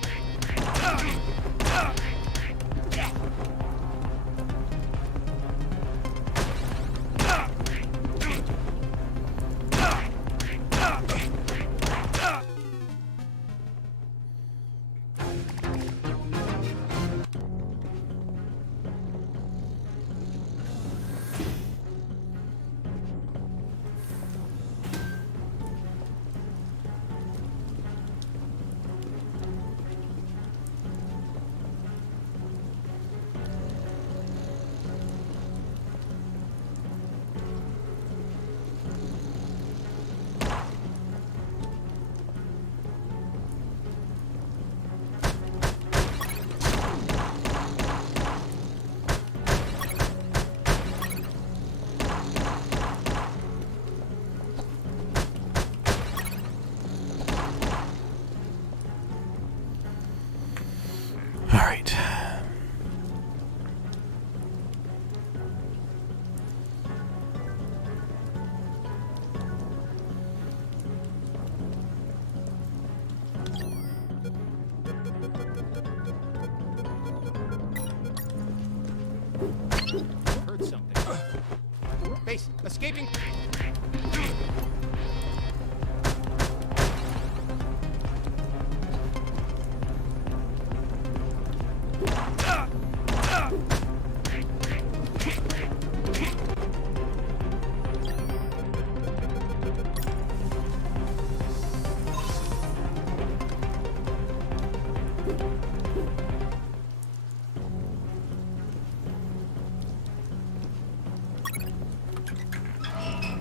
All right. Heard something. Base, escaping.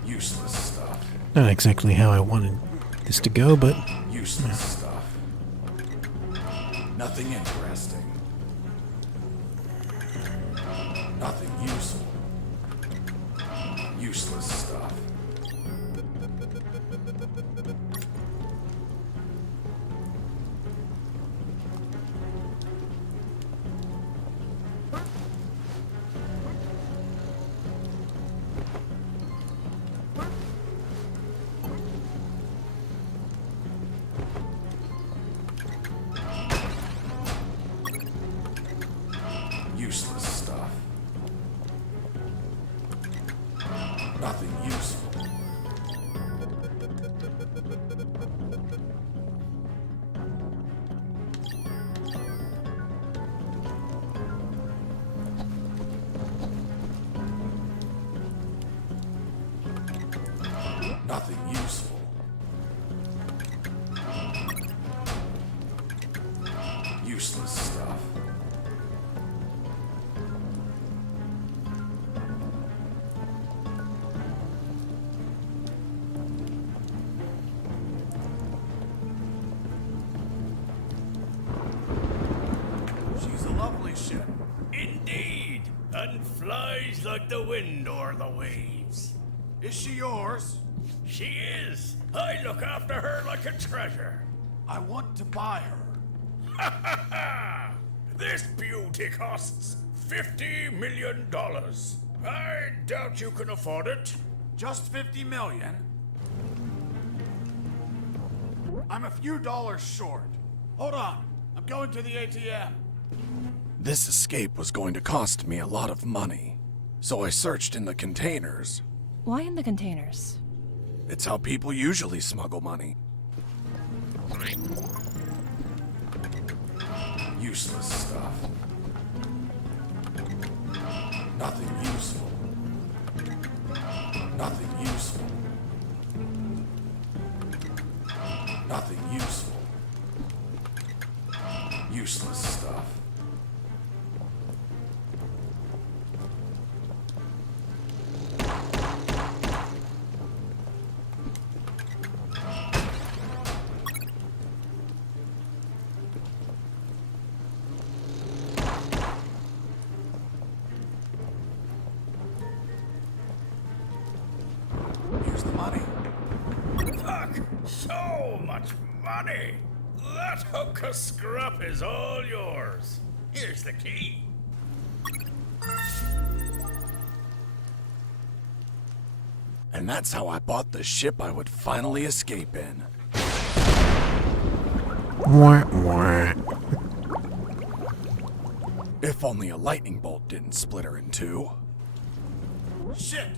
Useless stuff. Not exactly how I wanted this to go, but Useless stuff. Nothing interesting. Nothing useful. Useless stuff. Useless stuff. Nothing useful. Nothing useful. Useless stuff. She's a lovely ship. Indeed. And flies like the wind or the waves. Is she yours? She is. I look after her like a treasure. I want to buy her. Ha ha ha! This beauty costs $50 million. I doubt you can afford it. Just 50 million? I'm a few dollars short. Hold on. I'm going to the ATM. This escape was going to cost me a lot of money. So I searched in the containers. Why in the containers? It's how people usually smuggle money. Useless stuff. Nothing useful. Nothing useful. Nothing useful. Useless stuff. Here's the money. Fuck! So much money! That hunk of scrap is all yours. Here's the key. And that's how I bought the ship I would finally escape in. Wah, wah. If only a lightning bolt didn't split her in two. Shit!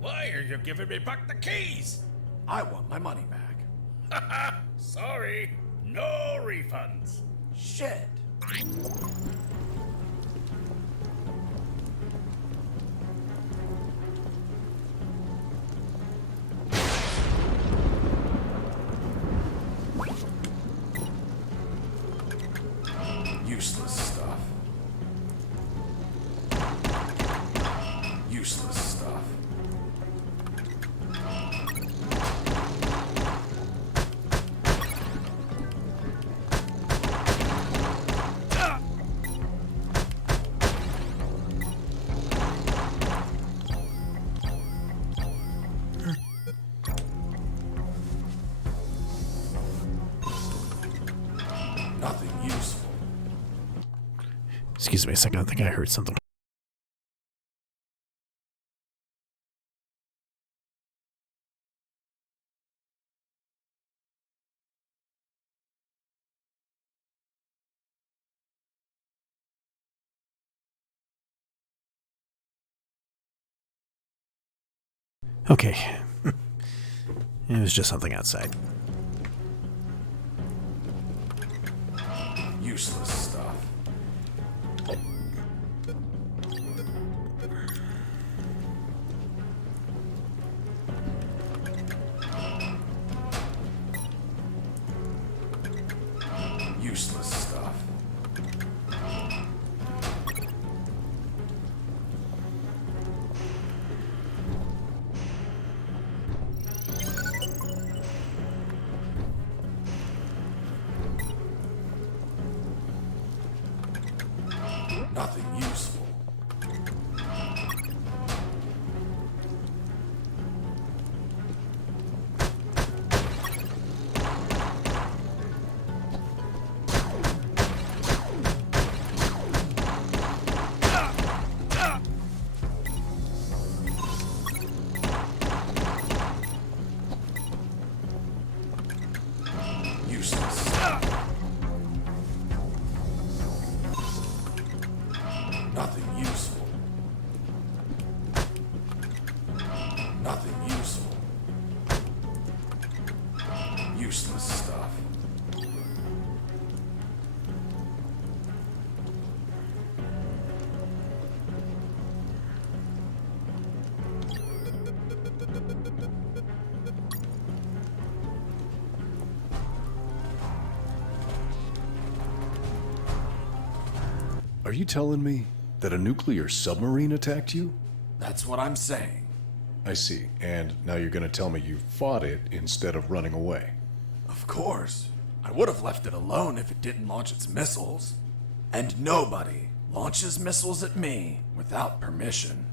Why are you giving me back the keys? I want my money back. Haha, sorry. No refunds. Shit. Useless stuff. Useless stuff. Nothing useful. Excuse me a second, I think I heard something. Okay. It was just something outside. Useless stuff. Useless stuff. Nothing useful. Useless. Nothing useful. Nothing useful. Useless stuff. Are you telling me that a nuclear submarine attacked you? That's what I'm saying. I see. And now you're gonna tell me you fought it instead of running away. Of course. I would have left it alone if it didn't launch its missiles. And nobody launches missiles at me without permission.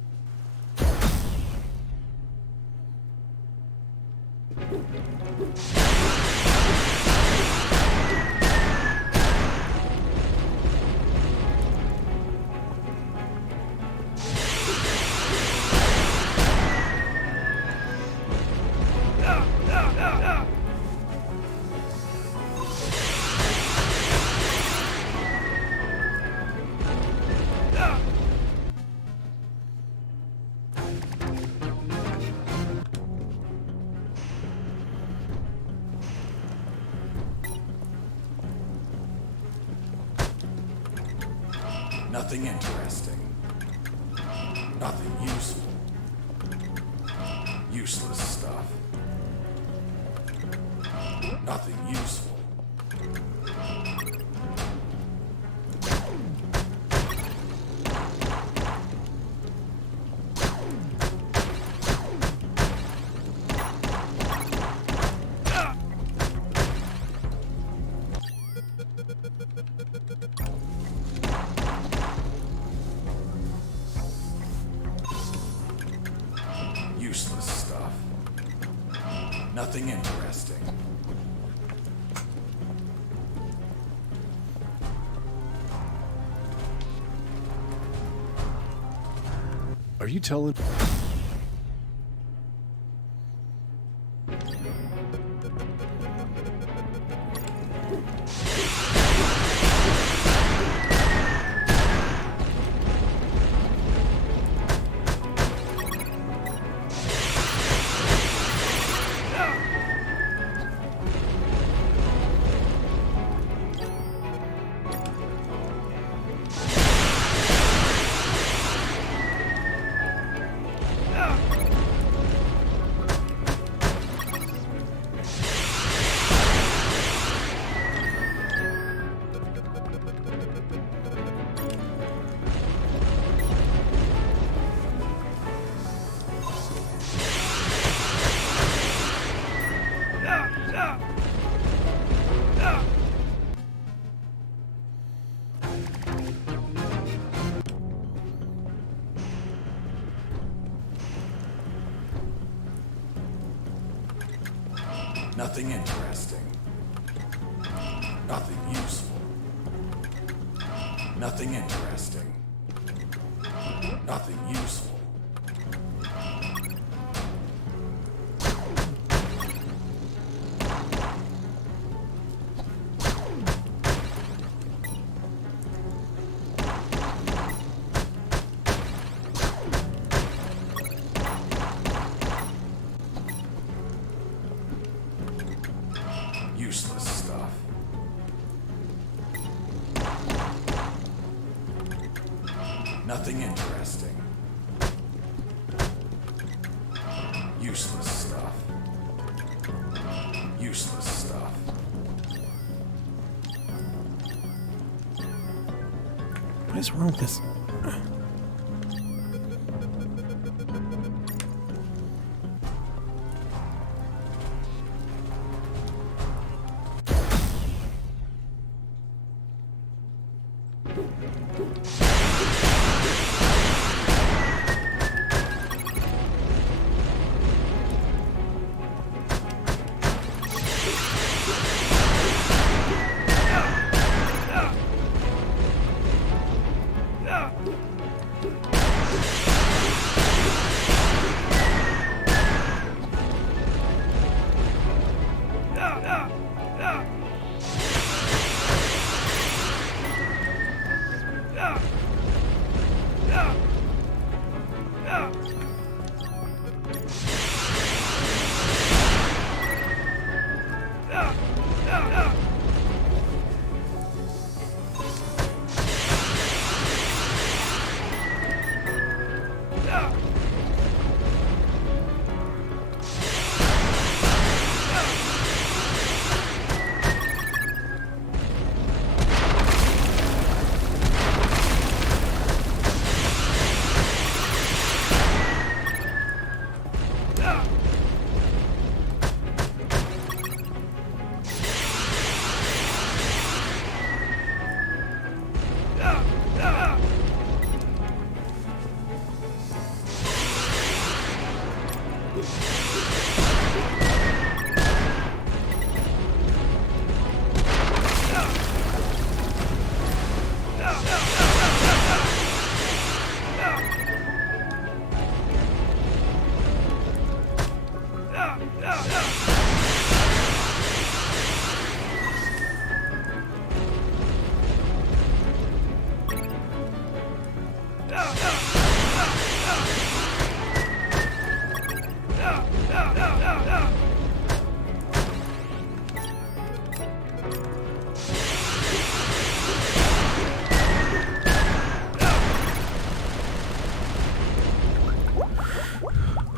Nothing interesting. Nothing useful. Useless stuff. Nothing useful. Useless stuff. Nothing interesting. Are you telling... Nothing interesting. Nothing useful. Nothing interesting. Nothing useful. Useless stuff. Nothing interesting. Useless stuff. Useless stuff. What is wrong with this?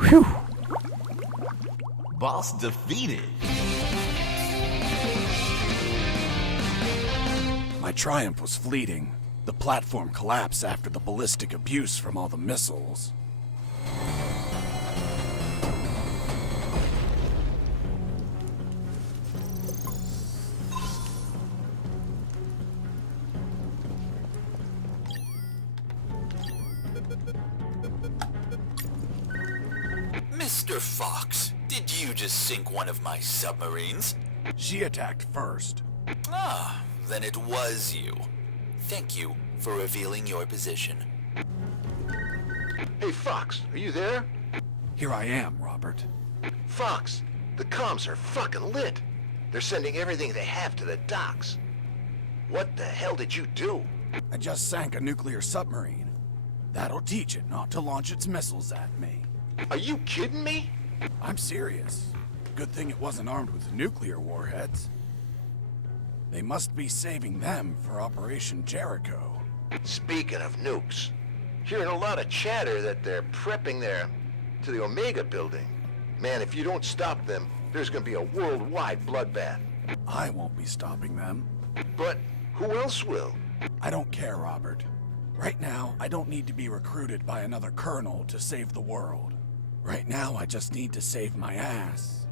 Whew. Boss defeated. My triumph was fleeting. The platform collapsed after the ballistic abuse from all the missiles. Mr. Fox, did you just sink one of my submarines? She attacked first. Ah, then it was you. Thank you for revealing your position. Hey, Fox, are you there? Here I am, Robert. Fox, the comms are fucking lit. They're sending everything they have to the docks. What the hell did you do? I just sank a nuclear submarine. That'll teach it not to launch its missiles at me. Are you kidding me? I'm serious. Good thing it wasn't armed with nuclear warheads. They must be saving them for Operation Jericho. Speaking of nukes, hearing a lot of chatter that they're prepping to the Omega building. Man, if you don't stop them, there's gonna be a worldwide bloodbath. I won't be stopping them. But who else will? I don't care, Robert. Right now, I don't need to be recruited by another colonel to save the world. Right now, I just need to save my ass.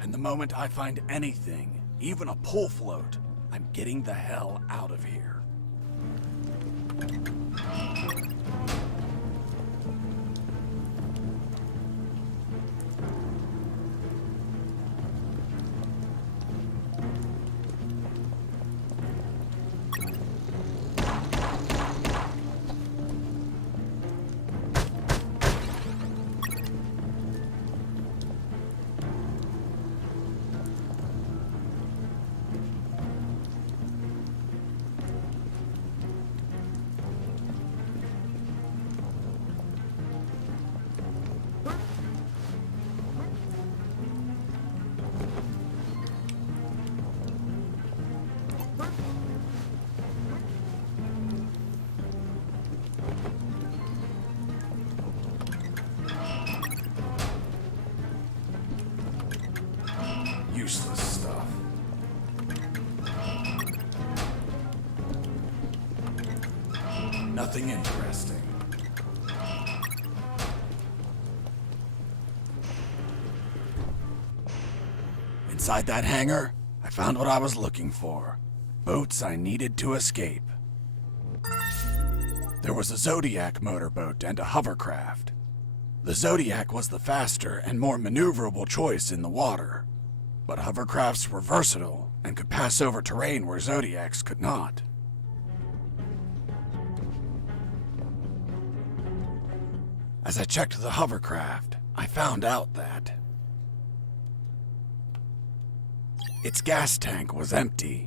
And the moment I find anything, even a pull float, I'm getting the hell out of here. Useless stuff. Nothing interesting. Inside that hangar, I found what I was looking for. Boats I needed to escape. There was a Zodiac motorboat and a hovercraft. The Zodiac was the faster and more maneuverable choice in the water, but hovercrafts were versatile and could pass over terrain where Zodiacs could not. As I checked the hovercraft, I found out that its gas tank was empty.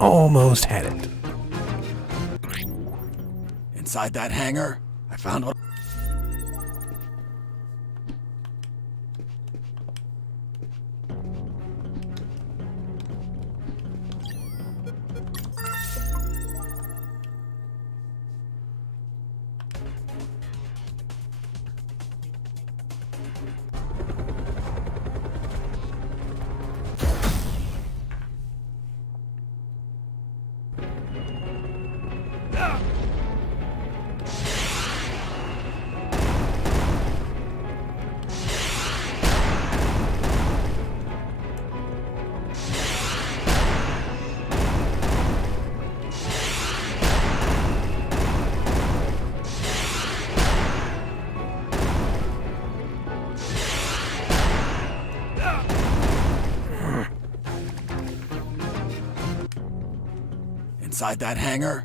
Almost had it. Inside that hangar, I found what... Inside that hangar,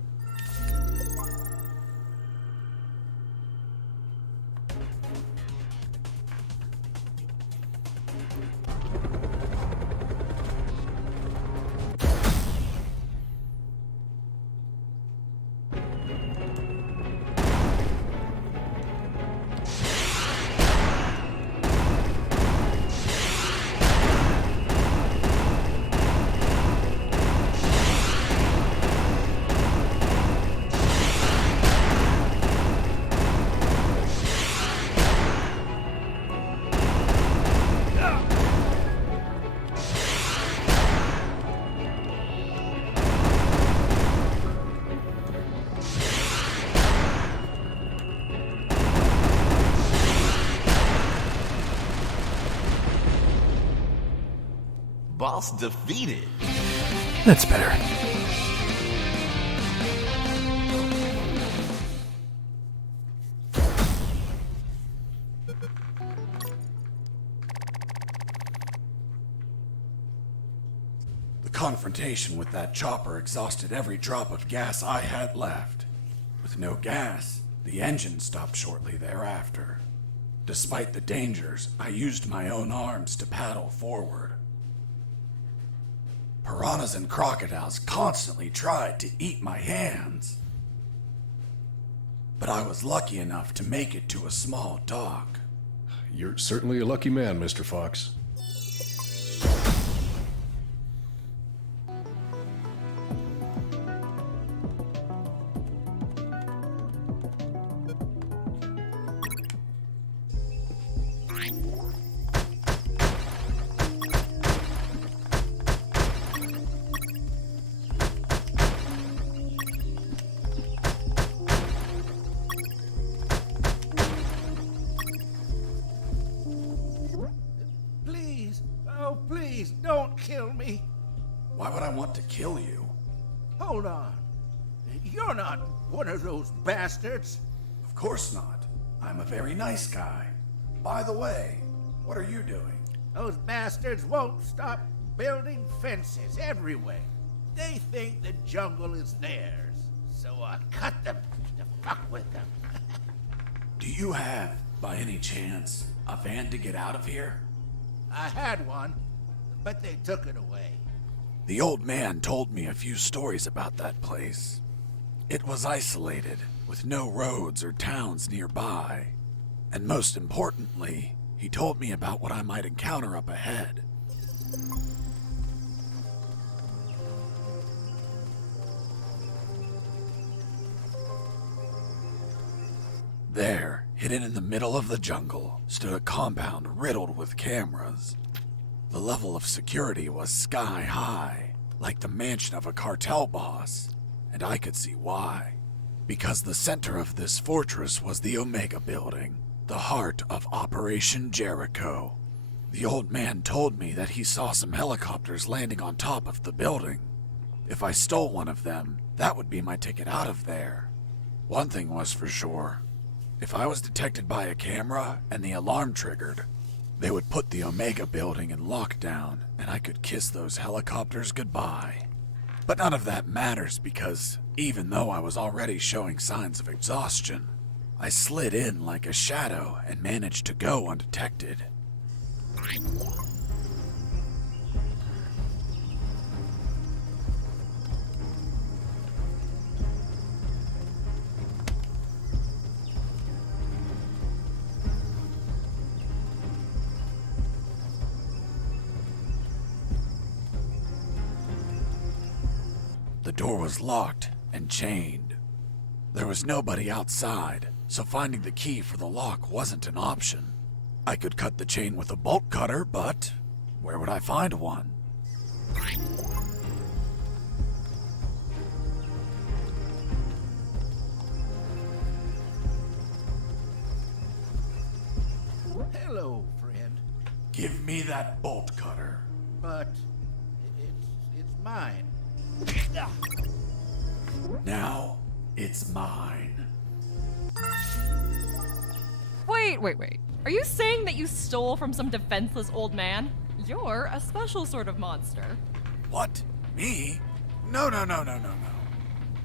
Boss defeated. That's better. the confrontation with that chopper exhausted every drop of gas I had left. With no gas, the engine stopped shortly thereafter. Despite the dangers, I used my own arms to paddle forward. Piranhas and crocodiles constantly tried to eat my hands. But I was lucky enough to make it to a small dock. You're certainly a lucky man, Mr. Fox. Why would I want to kill you? Hold on. You're not one of those bastards. Of course not. I'm a very nice guy. By the way, what are you doing? Those bastards won't stop building fences everywhere. They think the jungle is theirs, so I cut them to fuck with them. Do you have, by any chance, a van to get out of here? I had one, but they took it away. The old man told me a few stories about that place. It was isolated, with no roads or towns nearby. And most importantly, he told me about what I might encounter up ahead. There, hidden in the middle of the jungle, stood a compound riddled with cameras. The level of security was sky high, like the mansion of a cartel boss, and I could see why. Because the center of this fortress was the Omega Building, the heart of Operation Jericho. The old man told me that he saw some helicopters landing on top of the building. If I stole one of them, that would be my ticket out of there. One thing was for sure. If I was detected by a camera and the alarm triggered, they would put the Omega Building in lockdown and I could kiss those helicopters goodbye. But none of that matters because even though I was already showing signs of exhaustion, I slid in like a shadow and managed to go undetected. The door was locked and chained. There was nobody outside, so finding the key for the lock wasn't an option. I could cut the chain with a bolt cutter, but where would I find one? Hello, friend. Give me that bolt cutter. But it's mine. Now, it's mine. Wait. Are you saying that you stole from some defenseless old man? You're a special sort of monster. What? Me? No.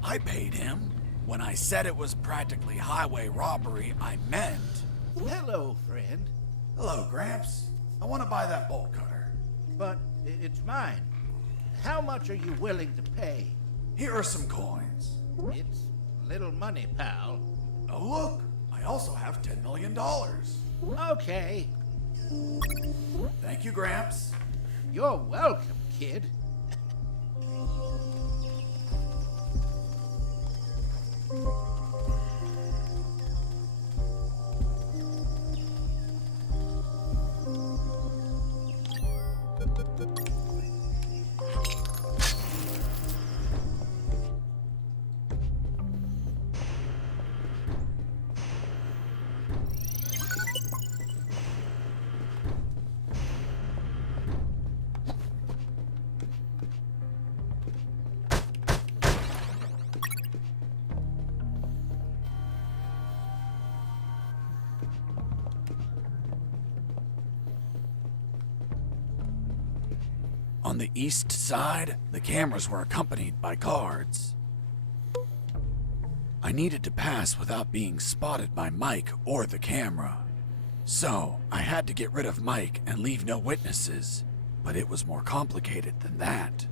I paid him. When I said it was practically highway robbery, I meant... Hello, friend. Hello, Gramps. I want to buy that bolt cutter. But it's mine. How much are you willing to pay? Here are some coins. It's little money, pal. Oh, look. I also have $10 million. Okay. Thank you, Gramps. You're welcome, kid. On the east side, the cameras were accompanied by guards. I needed to pass without being spotted by Mike or the camera. So, I had to get rid of Mike and leave no witnesses. But it was more complicated than that.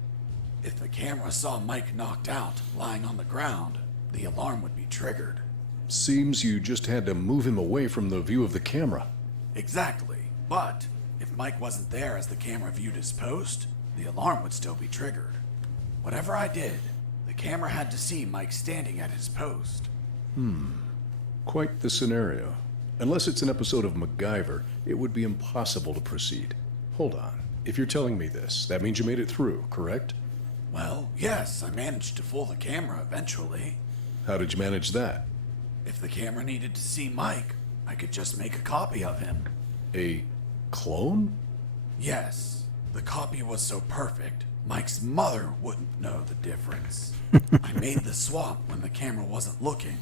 If the camera saw Mike knocked out, lying on the ground, the alarm would be triggered. Seems you just had to move him away from the view of the camera. Exactly. But if Mike wasn't there as the camera viewed his post, the alarm would still be triggered. Whatever I did, the camera had to see Mike standing at his post. Quite the scenario. Unless it's an episode of MacGyver, it would be impossible to proceed. Hold on. If you're telling me this, that means you made it through, correct? Well, yes, I managed to fool the camera eventually. How did you manage that? If the camera needed to see Mike, I could just make a copy of him. A clone? Yes. The copy was so perfect, Mike's mother wouldn't know the difference. I made the swap when the camera wasn't looking.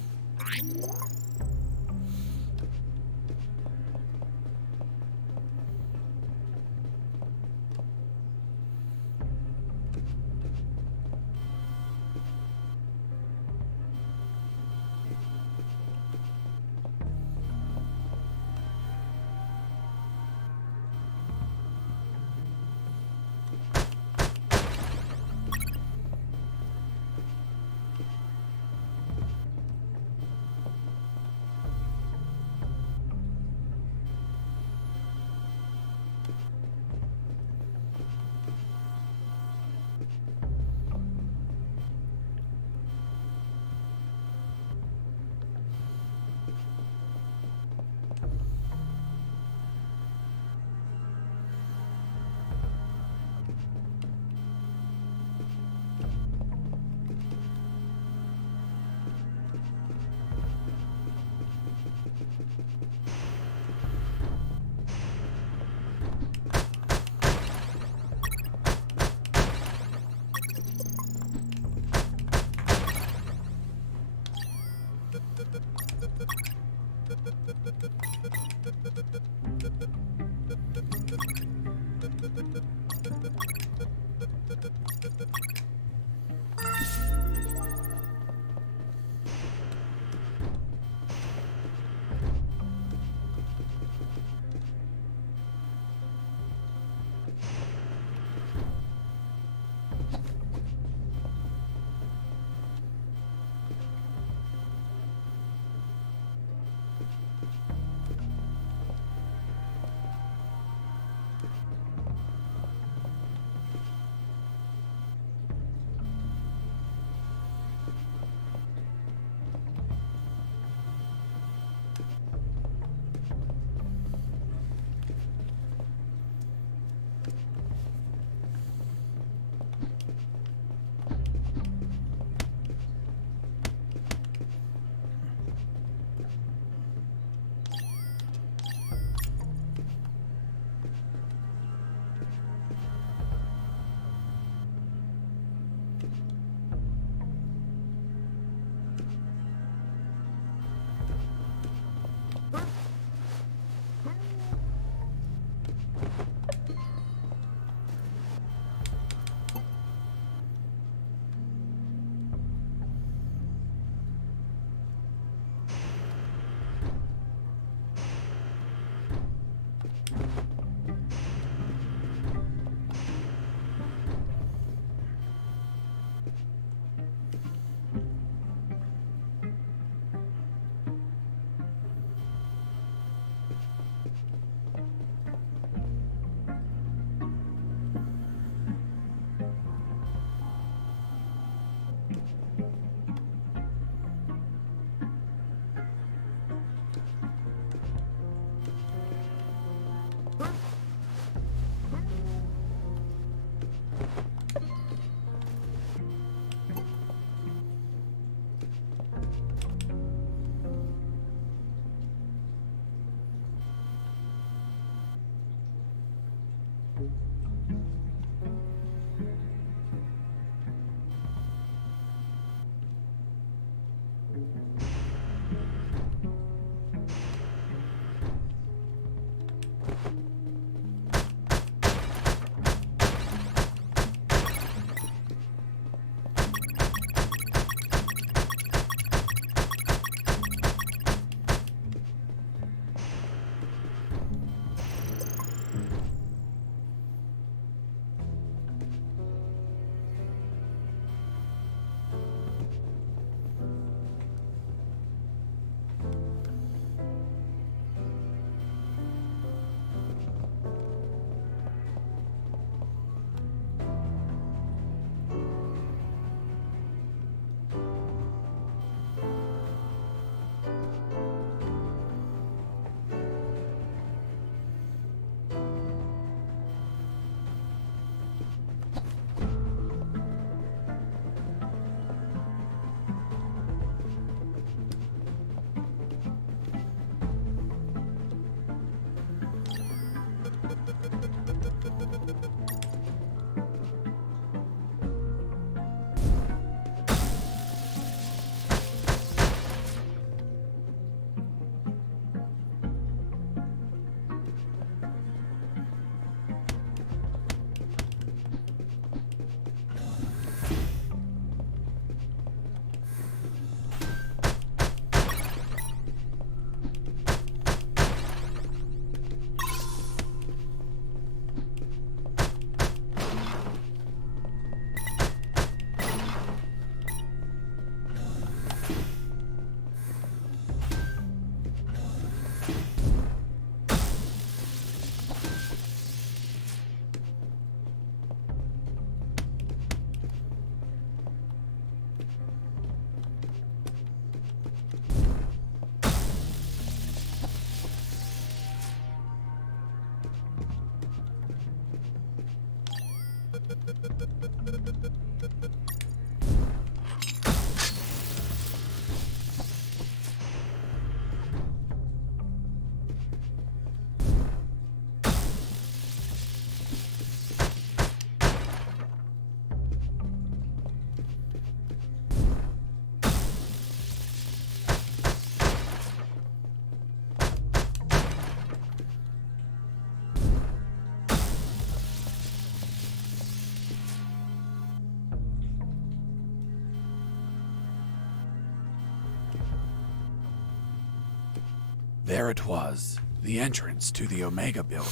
There it was, the entrance to the Omega building.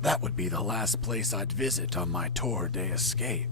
That would be the last place I'd visit on my tour de escape.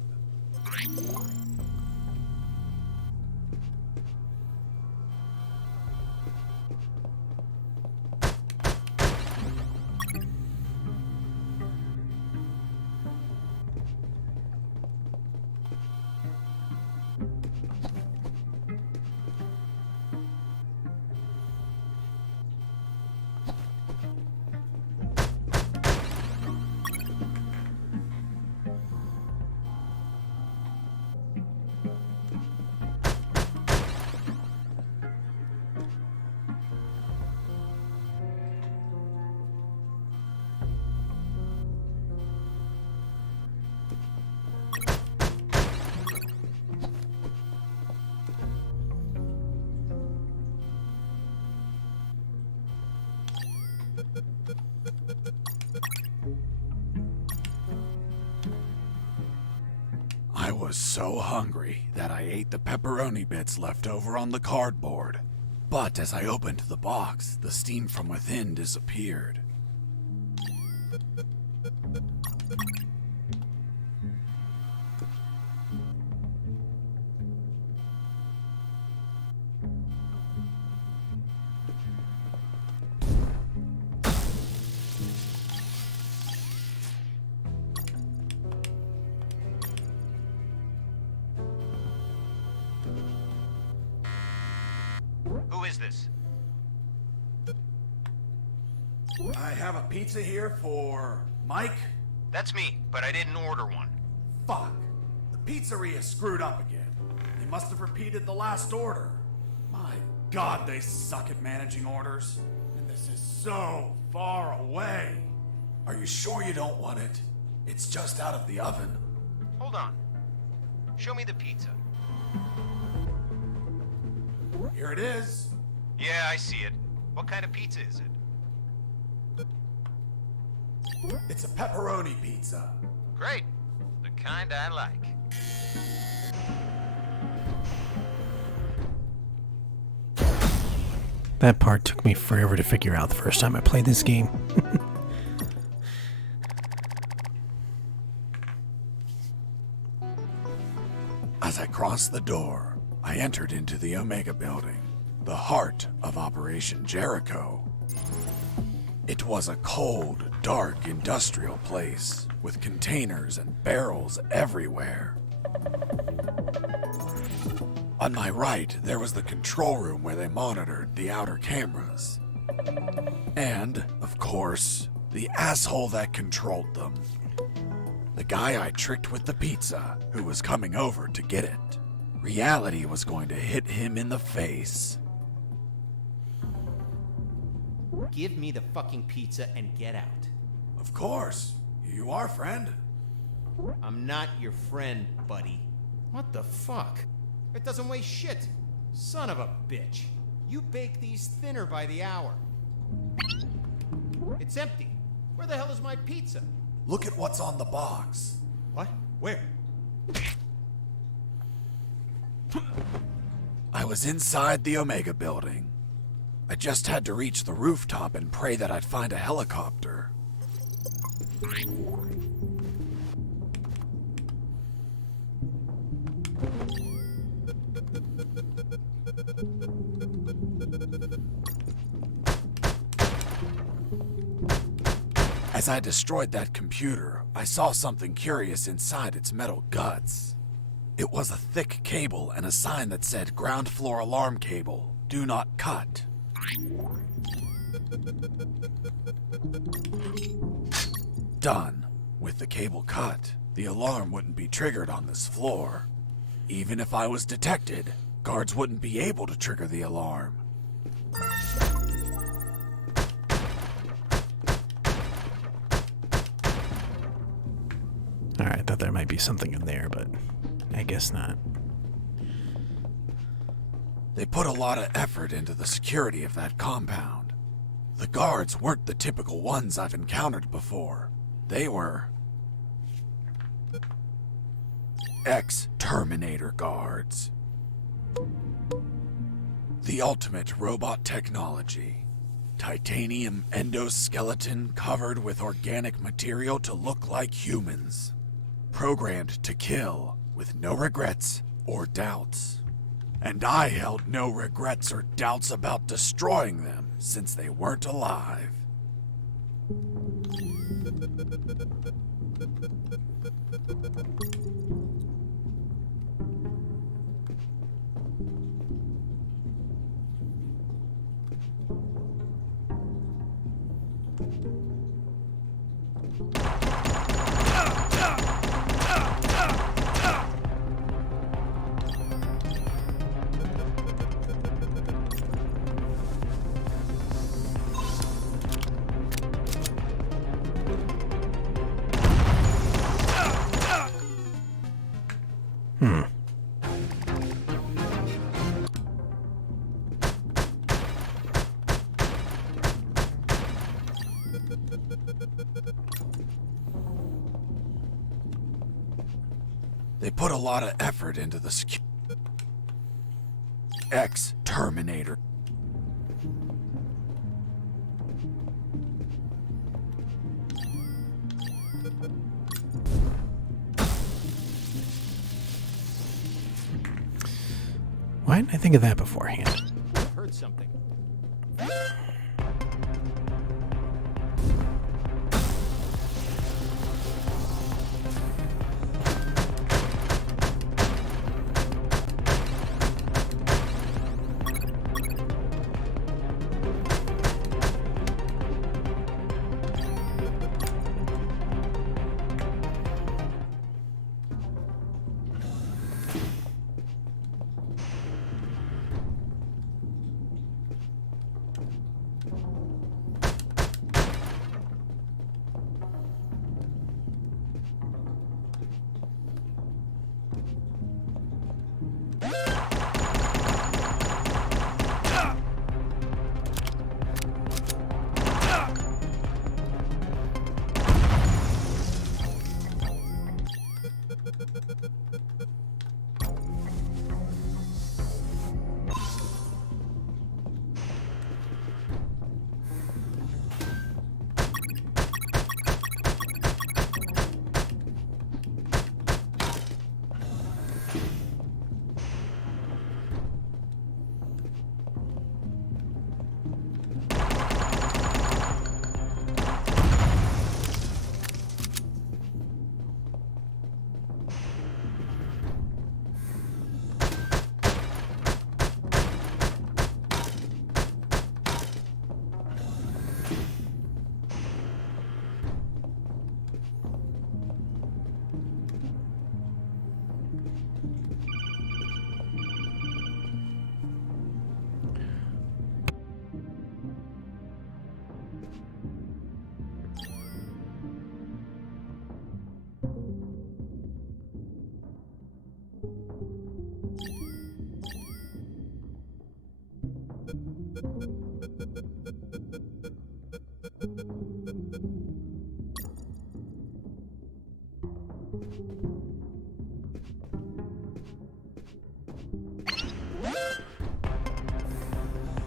I was so hungry that I ate the pepperoni bits left over on the cardboard. But as I opened the box, the steam from within disappeared. Who is this? I have a pizza here for Mike. That's me, but I didn't order one. Fuck. The pizzeria screwed up again. They must have repeated the last order. My God, they suck at managing orders. And this is so far away. Are you sure you don't want it? It's just out of the oven. Hold on. Show me the pizza. Here it is. Yeah, I see it. What kind of pizza is it? It's a pepperoni pizza. Great. The kind I like. That part took me forever to figure out the first time I played this game. As I crossed the door, I entered into the Omega building, the heart of Operation Jericho. It was a cold, dark industrial place with containers and barrels everywhere. On my right, there was the control room where they monitored the outer cameras. And, of course, the asshole that controlled them. The guy I tricked with the pizza, who was coming over to get it. Reality was going to hit him in the face. Give me the fucking pizza and get out. Of course. You are, friend. I'm not your friend, buddy. What the fuck? It doesn't weigh shit. Son of a bitch. You bake these thinner by the hour. It's empty. Where the hell is my pizza? Look at what's on the box. What? Where? I was inside the Omega building. I just had to reach the rooftop and pray that I'd find a helicopter. As I destroyed that computer, I saw something curious inside its metal guts. It was a thick cable and a sign that said ground floor alarm cable, do not cut. Done. With the cable cut, the alarm wouldn't be triggered on this floor. Even if I was detected, guards wouldn't be able to trigger the alarm. Alright, I thought there might be something in there, but I guess not. They put a lot of effort into the security of that compound. The guards weren't the typical ones I've encountered before. They were ex-Terminator guards. The ultimate robot technology. Titanium endoskeleton covered with organic material to look like humans. Programmed to kill with no regrets or doubts. And I held no regrets or doubts about destroying them since they weren't alive. They put a lot of effort into the ex-Terminator. Why didn't I think of that beforehand? I heard something.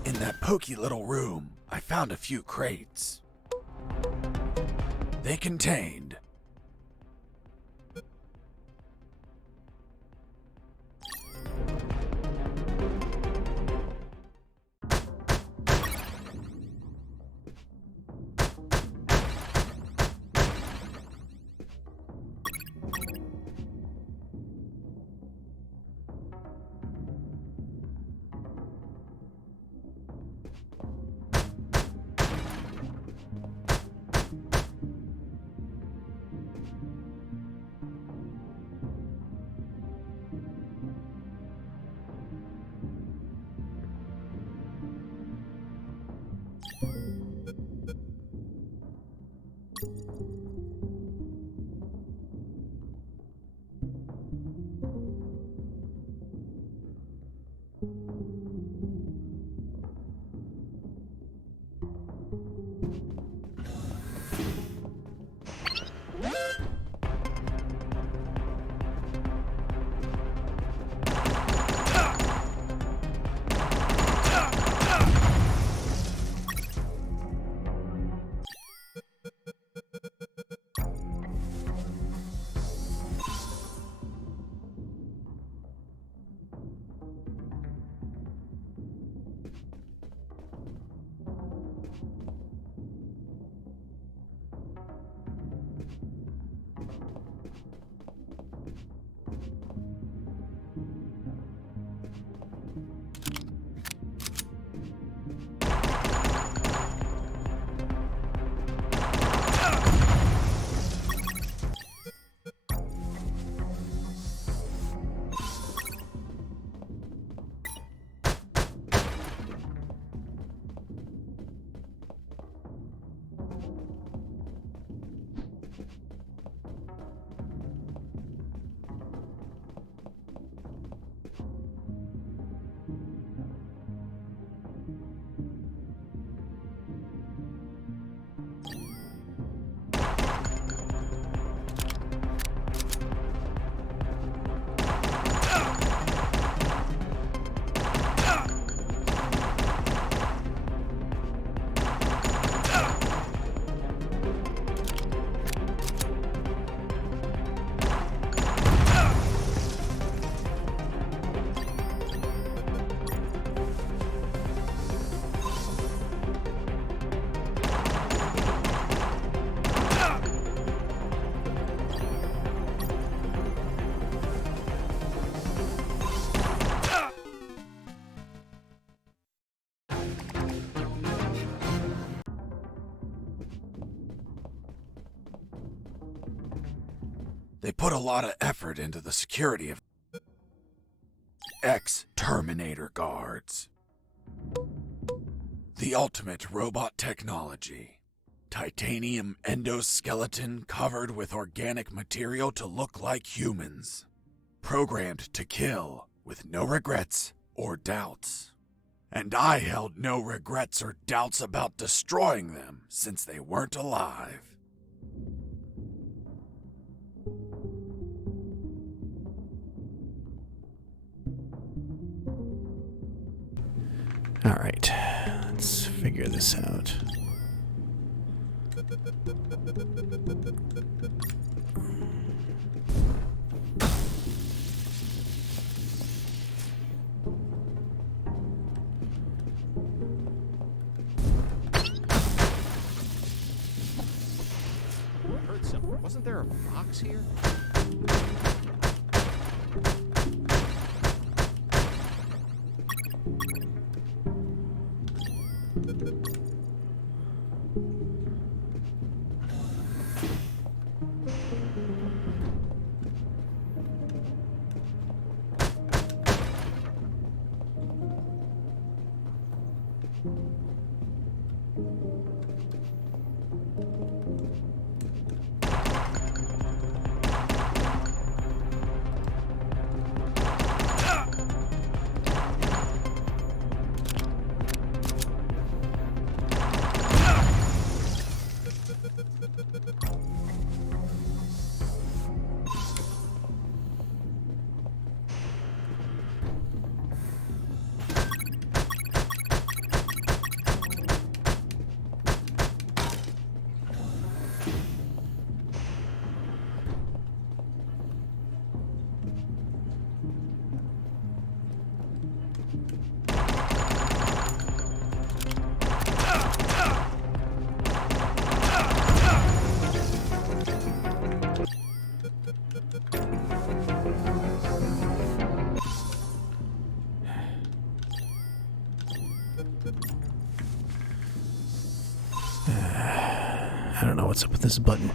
In that pokey little room, I found a few crates. They contained They put a lot of effort into the security of ex-Terminator guards. The ultimate robot technology. Titanium endoskeleton covered with organic material to look like humans. Programmed to kill with no regrets or doubts. And I held no regrets or doubts about destroying them since they weren't alive. All right, let's figure this out. I heard something. Wasn't there a fox here? I don't know what's up with this button.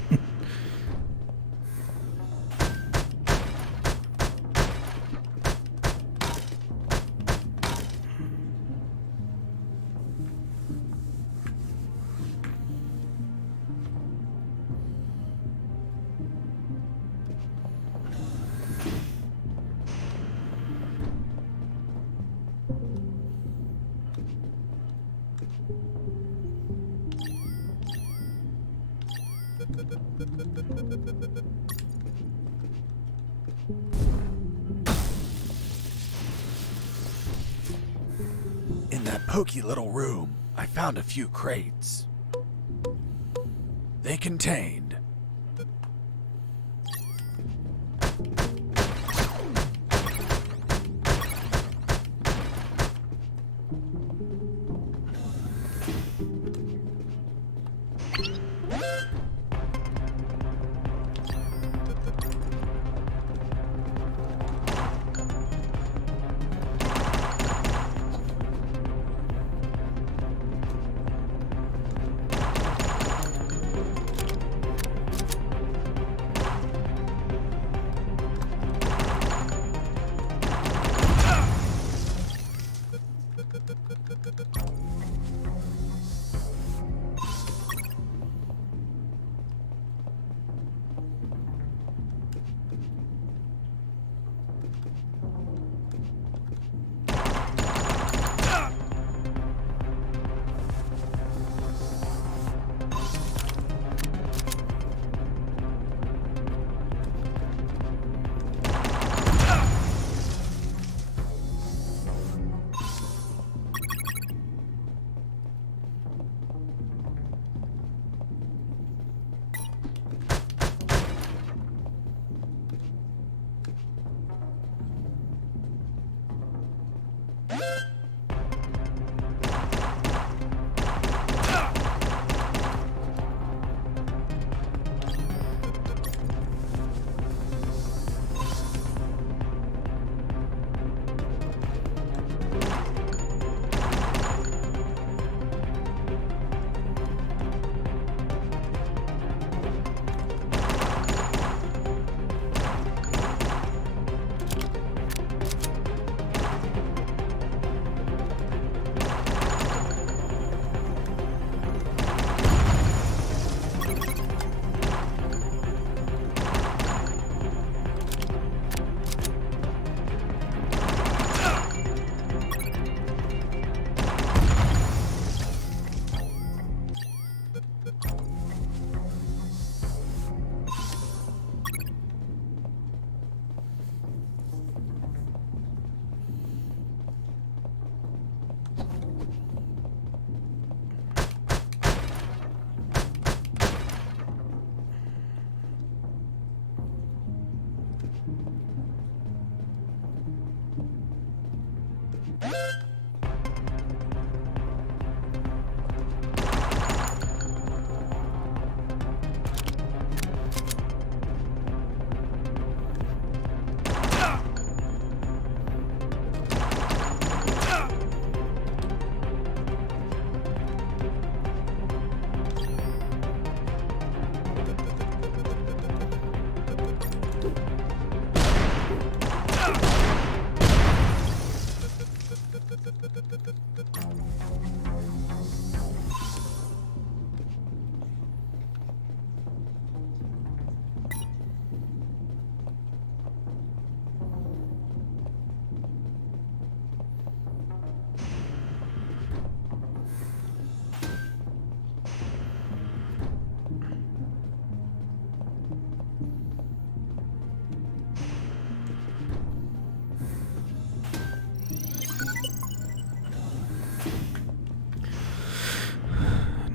In that pokey little room, I found a few crates. They contained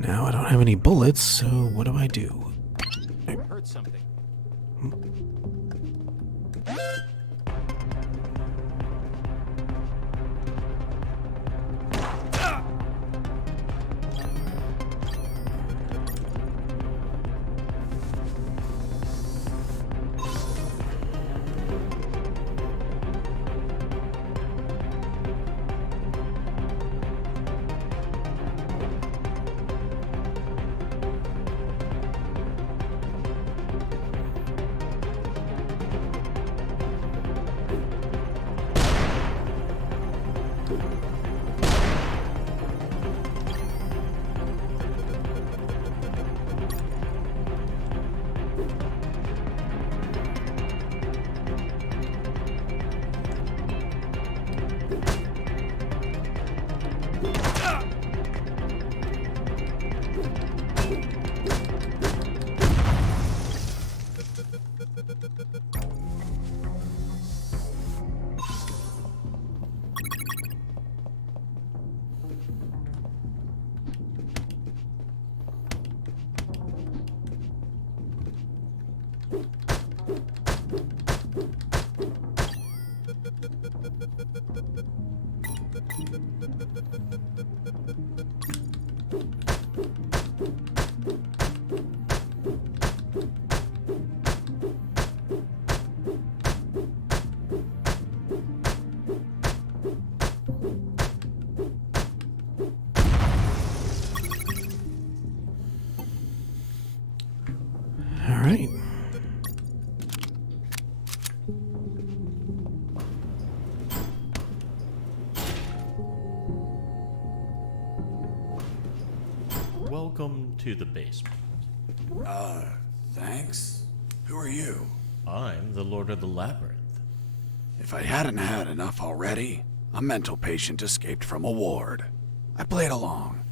Now I don't have any bullets, so what do I do? I heard something. All right. Welcome to the basement. Thanks. Who are you? I'm the Lord of the Labyrinth. If I hadn't had enough already, a mental patient escaped from a ward. I played along.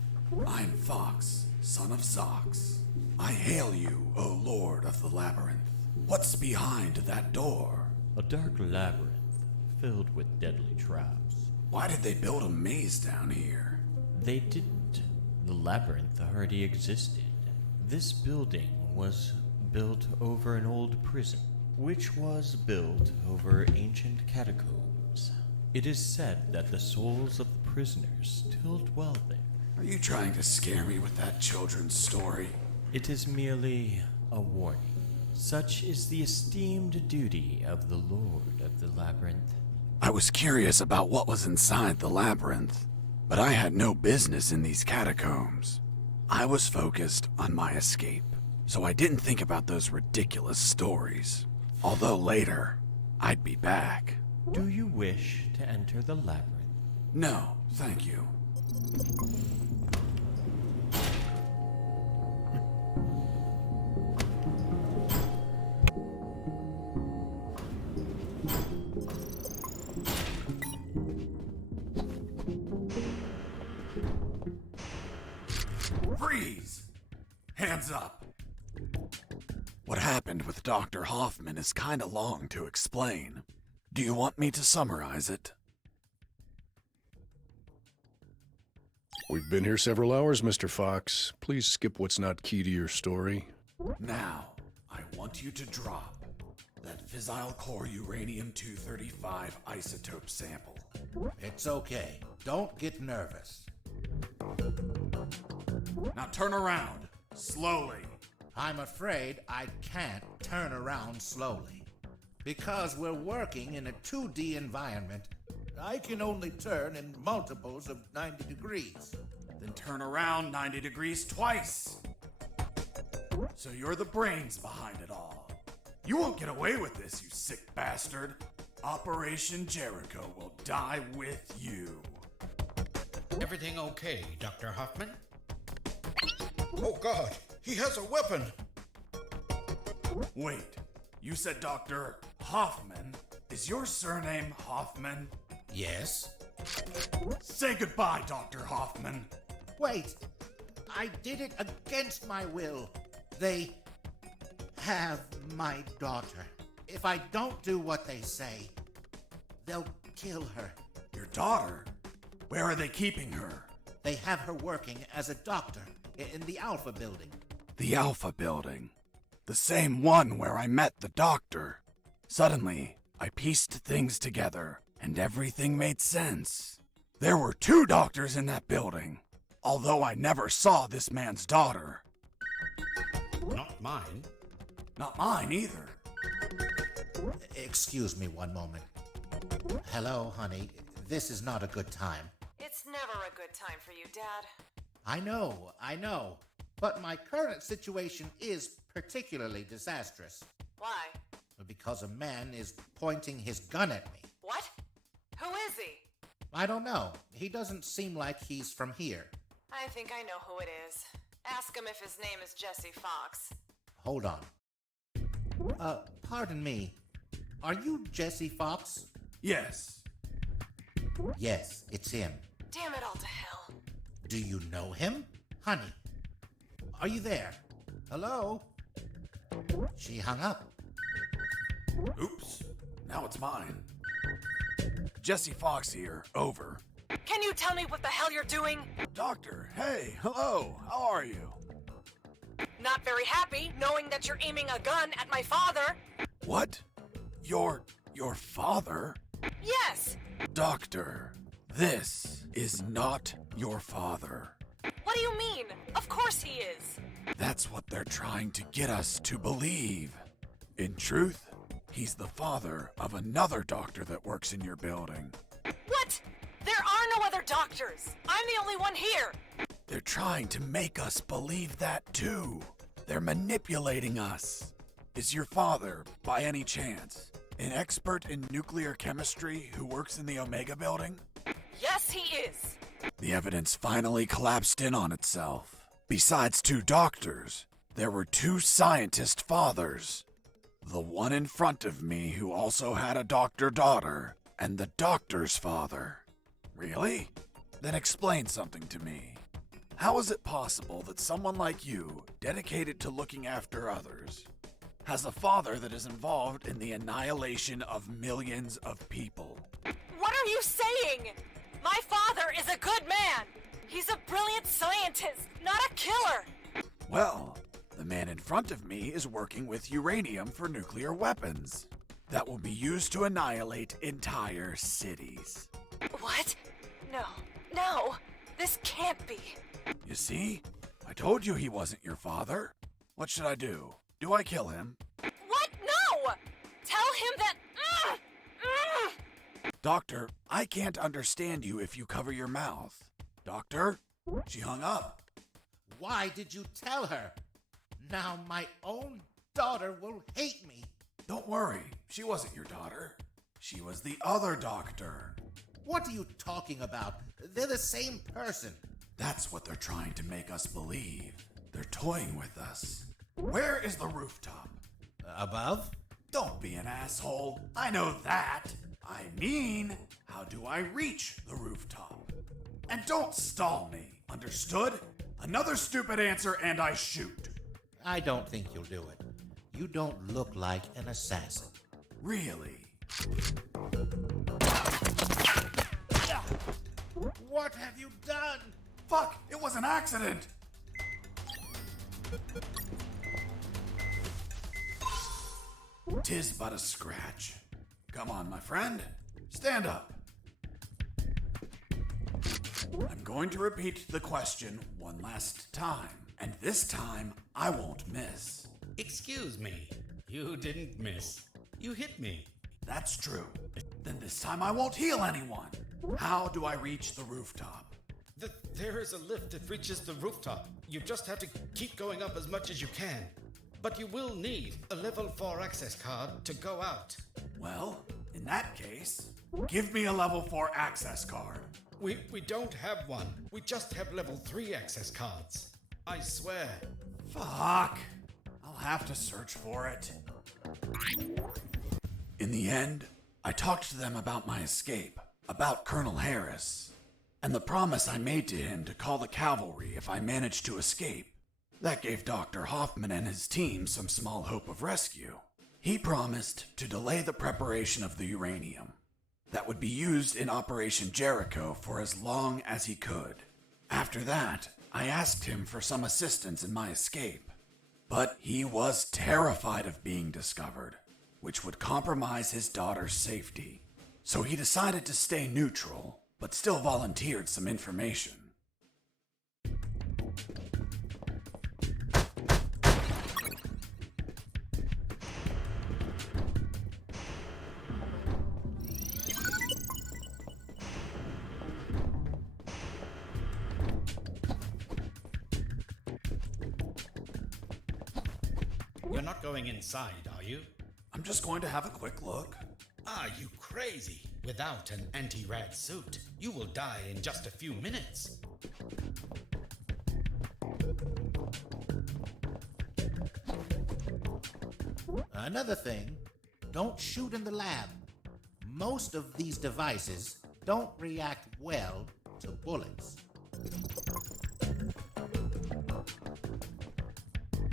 I'm Fox, son of Zox. I hail you, O Lord of the Labyrinth. What's behind that door? A dark labyrinth filled with deadly traps. Why did they build a maze down here? They didn't. The labyrinth already existed. This building was built over an old prison, which was built over ancient catacombs. It is said that the souls of the prisoners still dwell there. Are you trying to scare me with that children's story? It is merely a warning. Such is the esteemed duty of the Lord of the Labyrinth. I was curious about what was inside the labyrinth, but I had no business in these catacombs. I was focused on my escape, so I didn't think about those ridiculous stories. Although later, I'd be back. Do you wish to enter the labyrinth? No, thank you. Freeze! Hands up! What happened with Dr. Hoffman is kinda long to explain. Do you want me to summarize it? We've been here several hours, Mr. Fox. Please skip what's not key to your story. Now, I want you to drop that fissile core uranium-235 isotope sample. It's okay. Don't get nervous. Now turn around. Slowly. I'm afraid I can't turn around slowly. Because we're working in a 2D environment, I can only turn in multiples of 90 degrees. Then turn around 90 degrees twice. So you're the brains behind it all. You won't get away with this, you sick bastard. Operation Jericho will die with you. Everything okay, Dr. Hoffman? Oh God, he has a weapon! Wait, you said Dr. Hoffman? Is your surname Hoffman? Yes? Say goodbye, Dr. Hoffman. Wait, I did it against my will. They have my daughter. If I don't do what they say, they'll kill her. Your daughter? Where are they keeping her? They have her working as a doctor in the Alpha building. The Alpha building. The same one where I met the doctor. Suddenly, I pieced things together, and everything made sense. There were 2 doctors in that building, although I never saw this man's daughter. Not mine. Not mine either. Excuse me one moment. Hello, honey. This is not a good time. It's never a good time for you, Dad. I know. But my current situation is particularly disastrous. Why? Because a man is pointing his gun at me. What? Who is he? I don't know. He doesn't seem like he's from here. I think I know who it is. Ask him if his name is Jesse Fox. Hold on. Pardon me. Are you Jesse Fox? Yes. Yes, it's him. Damn it all to hell. Do you know him? Honey, are you there? Hello? She hung up. Oops. Now it's mine. Jesse Fox here. Over. Can you tell me what the hell you're doing? Doctor, hey, hello. How are you? Not very happy knowing that you're aiming a gun at my father. What? Your father? Yes! Doctor, this is not your father. What do you mean? Of course he is. That's what they're trying to get us to believe. In truth, he's the father of another doctor that works in your building. What? There are no other doctors. I'm the only one here. They're trying to make us believe that too. They're manipulating us. Is your father, by any chance, an expert in nuclear chemistry who works in the Omega building? Yes, he is. The evidence finally collapsed in on itself. Besides 2 doctors, there were 2 scientist fathers. The one in front of me who also had a doctor daughter, and the doctor's father. Really? Then explain something to me. How is it possible that someone like you, dedicated to looking after others, has a father that is involved in the annihilation of millions of people? What are you saying? My father is a good man. He's a brilliant scientist, not a killer. Well, the man in front of me is working with uranium for nuclear weapons that will be used to annihilate entire cities. What? No, this can't be. You see? I told you he wasn't your father. What should I do? Do I kill him? What? No! Tell him that... Doctor, I can't understand you if you cover your mouth. Doctor? She hung up. Why did you tell her? Now my own daughter will hate me. Don't worry, she wasn't your daughter. She was the other doctor. What are you talking about? They're the same person. That's what they're trying to make us believe. They're toying with us. Where is the rooftop? Above? Don't be an asshole. I know that. I mean, how do I reach the rooftop? And don't stall me, understood? Another stupid answer and I shoot. I don't think you'll do it. You don't look like an assassin. Really? What have you done? Fuck, it was an accident. 'Tis but a scratch. Come on, my friend. Stand up. I'm going to repeat the question one last time, and this time I won't miss. Excuse me. You didn't miss. You hit me. That's true. Then this time I won't heal anyone. How do I reach the rooftop? There is a lift that reaches the rooftop. You just have to keep going up as much as you can. But you will need a level 4 access card to go out. Well, in that case, give me a level 4 access card. We don't have one. We just have level 3 access cards. I swear. Fuck. I'll have to search for it. In the end, I talked to them about my escape, about Colonel Harris, and the promise I made to him to call the cavalry if I managed to escape. That gave Dr. Hoffman and his team some small hope of rescue. He promised to delay the preparation of the uranium that would be used in Operation Jericho for as long as he could. After that, I asked him for some assistance in my escape, but he was terrified of being discovered, which would compromise his daughter's safety. So he decided to stay neutral, but still volunteered some information. You're not going inside, are you? I'm just going to have a quick look. Are you crazy? Without an anti-rad suit, you will die in just a few minutes. Another thing, don't shoot in the lab. Most of these devices don't react well to bullets.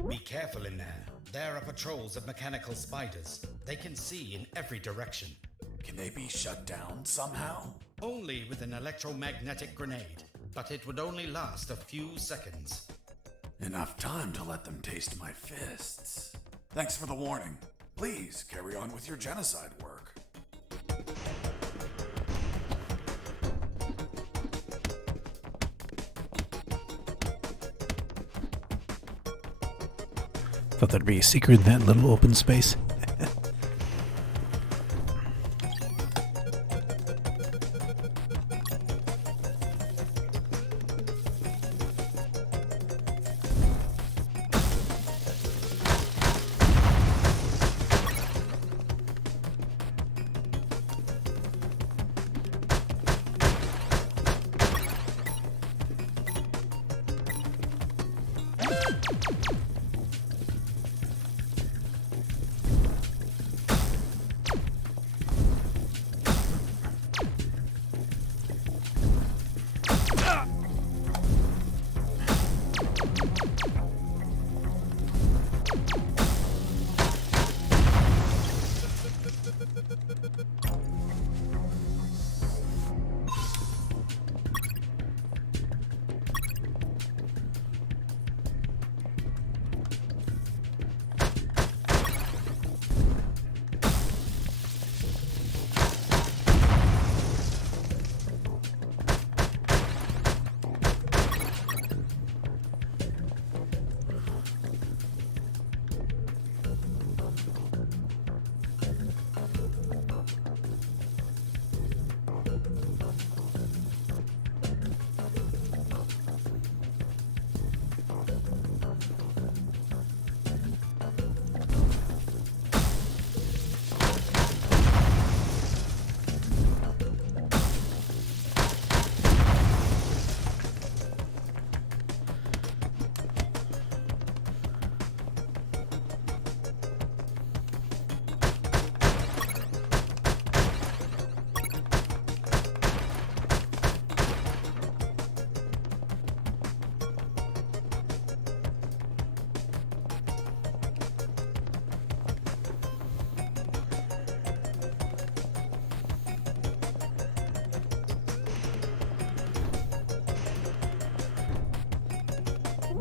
Be careful in there. There are patrols of mechanical spiders. They can see in every direction. Can they be shut down somehow? Only with an electromagnetic grenade, but it would only last a few seconds. Enough time to let them taste my fists. Thanks for the warning. Please carry on with your genocide work. Thought there'd be a secret in that little open space.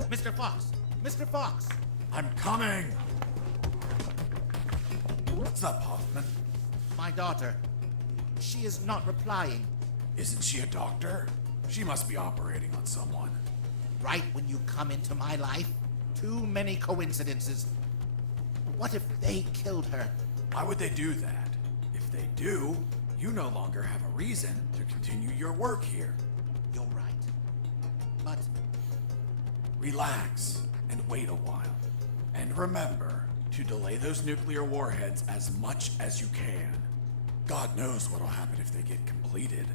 Mr. Fox! Mr. Fox! I'm coming! What's up, Hoffman? My daughter. She is not replying. Isn't she a doctor? She must be operating on someone. Right when you come into my life? Too many coincidences. What if they killed her? Why would they do that? If they do, you no longer have a reason to continue your work here. You're right. But... Relax and wait a while. And remember to delay those nuclear warheads as much as you can. God knows what'll happen if they get completed.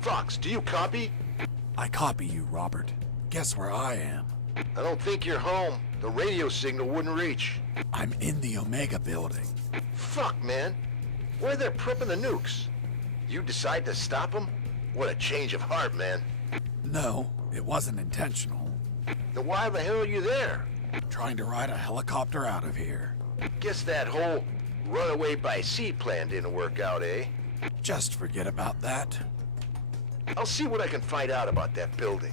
Fox, do you copy? I copy you, Robert. Guess where I am? I don't think you're home. The radio signal wouldn't reach. I'm in the Omega building. Fuck, man. Where they're prepping the nukes? You decide to stop them? What a change of heart, man. No, it wasn't intentional. Then why the hell are you there? Trying to ride a helicopter out of here. Guess that whole runaway by sea plan didn't work out, eh? Just forget about that. I'll see what I can find out about that building.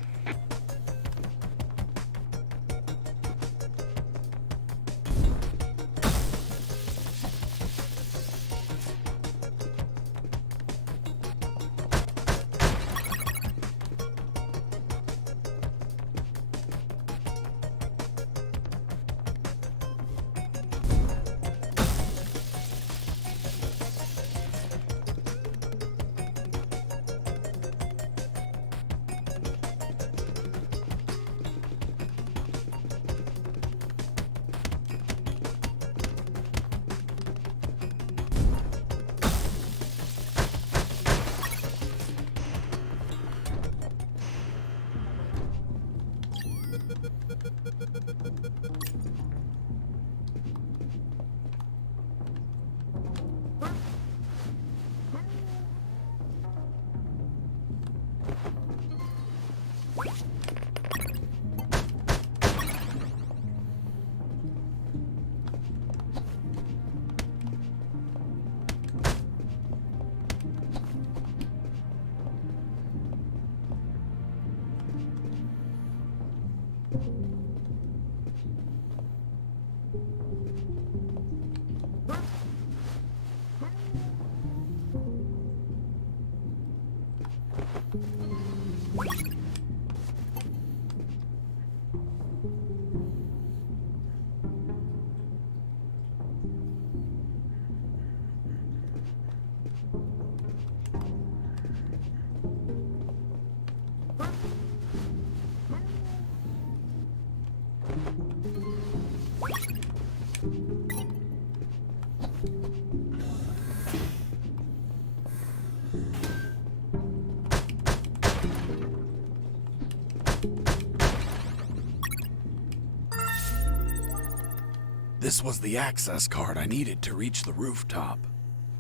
This was the access card I needed to reach the rooftop.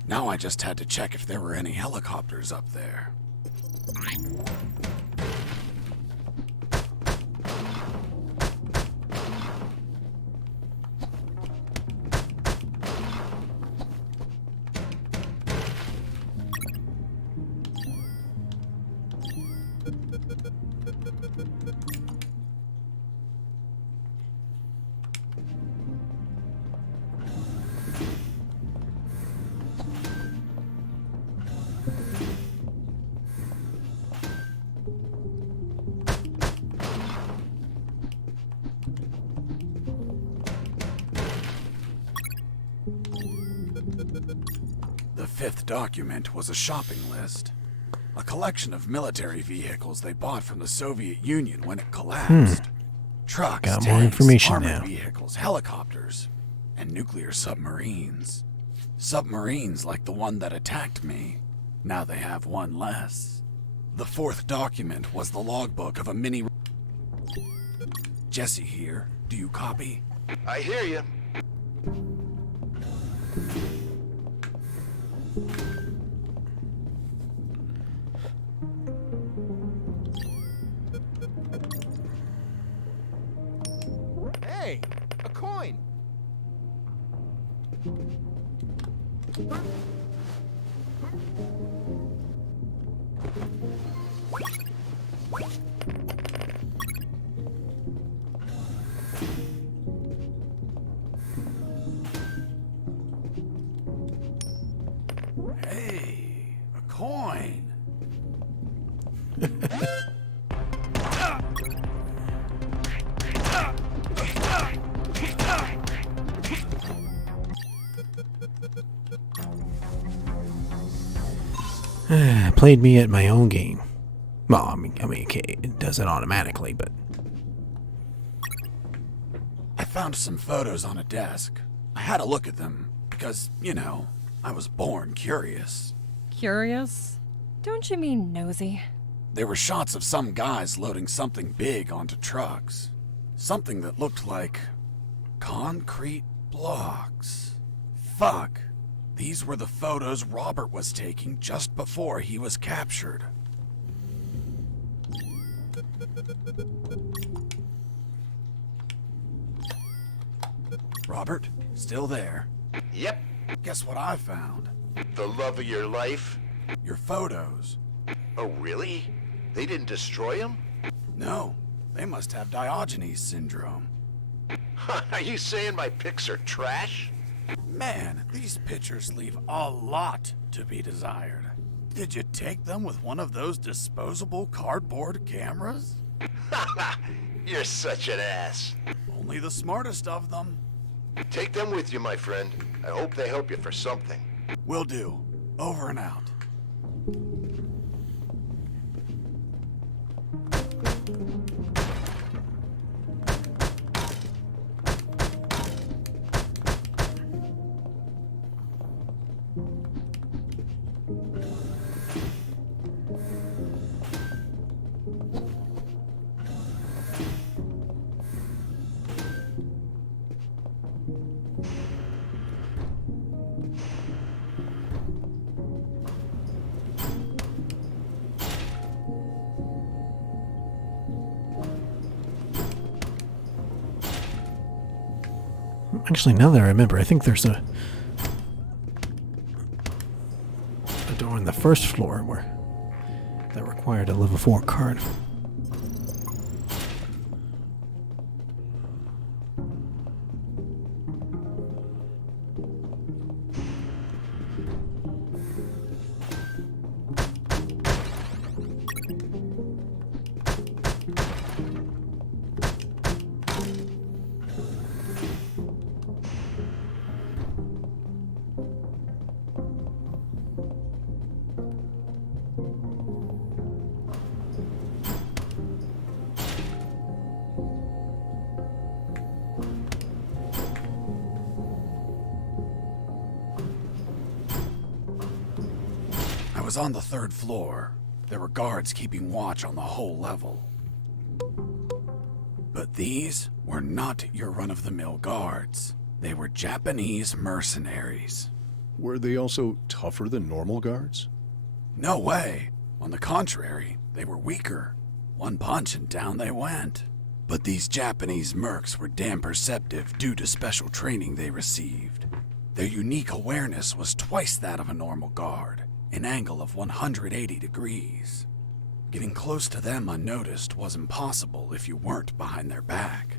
Now I just had to check if there were any helicopters up there. fifth document was a shopping list. A collection of military vehicles they bought from the Soviet Union when it collapsed. Trucks, Got more tanks, information armored now. vehicles, helicopters, and nuclear submarines. Submarines like the one that attacked me. Now they have one less. The fourth document was the logbook of a mini... Jesse here. Do you copy? I hear you. Hey, a coin. Hey, a coin. Played me at my own game. Well, I mean, okay, it does it automatically, but... I found some photos on a desk. I had a look at them because, you know, I was born curious. Curious? Don't you mean nosy? There were shots of some guys loading something big onto trucks. Something that looked like concrete blocks. Fuck. These were the photos Robert was taking just before he was captured. Robert, still there? Yep. Guess what I found? The love of your life? Your photos. Oh, really? They didn't destroy him? No, they must have Diogenes syndrome. Are you saying my pics are trash? Man, these pictures leave a lot to be desired. Did you take them with one of those disposable cardboard cameras? You're such an ass. Only the smartest of them. Take them with you, my friend. I hope they help you for something. Will do. Over and out. Actually, now that I remember, I think there's a door on the first floor where that required a level 4 card. I was on the third floor. There were guards keeping watch on the whole level. But these were not your run-of-the-mill guards. They were Japanese mercenaries. Were they also tougher than normal guards? No way. On the contrary, they were weaker. One punch and down they went. But these Japanese mercs were damn perceptive due to special training they received. Their unique awareness was twice that of a normal guard, an angle of 180 degrees. Getting close to them unnoticed was impossible if you weren't behind their back.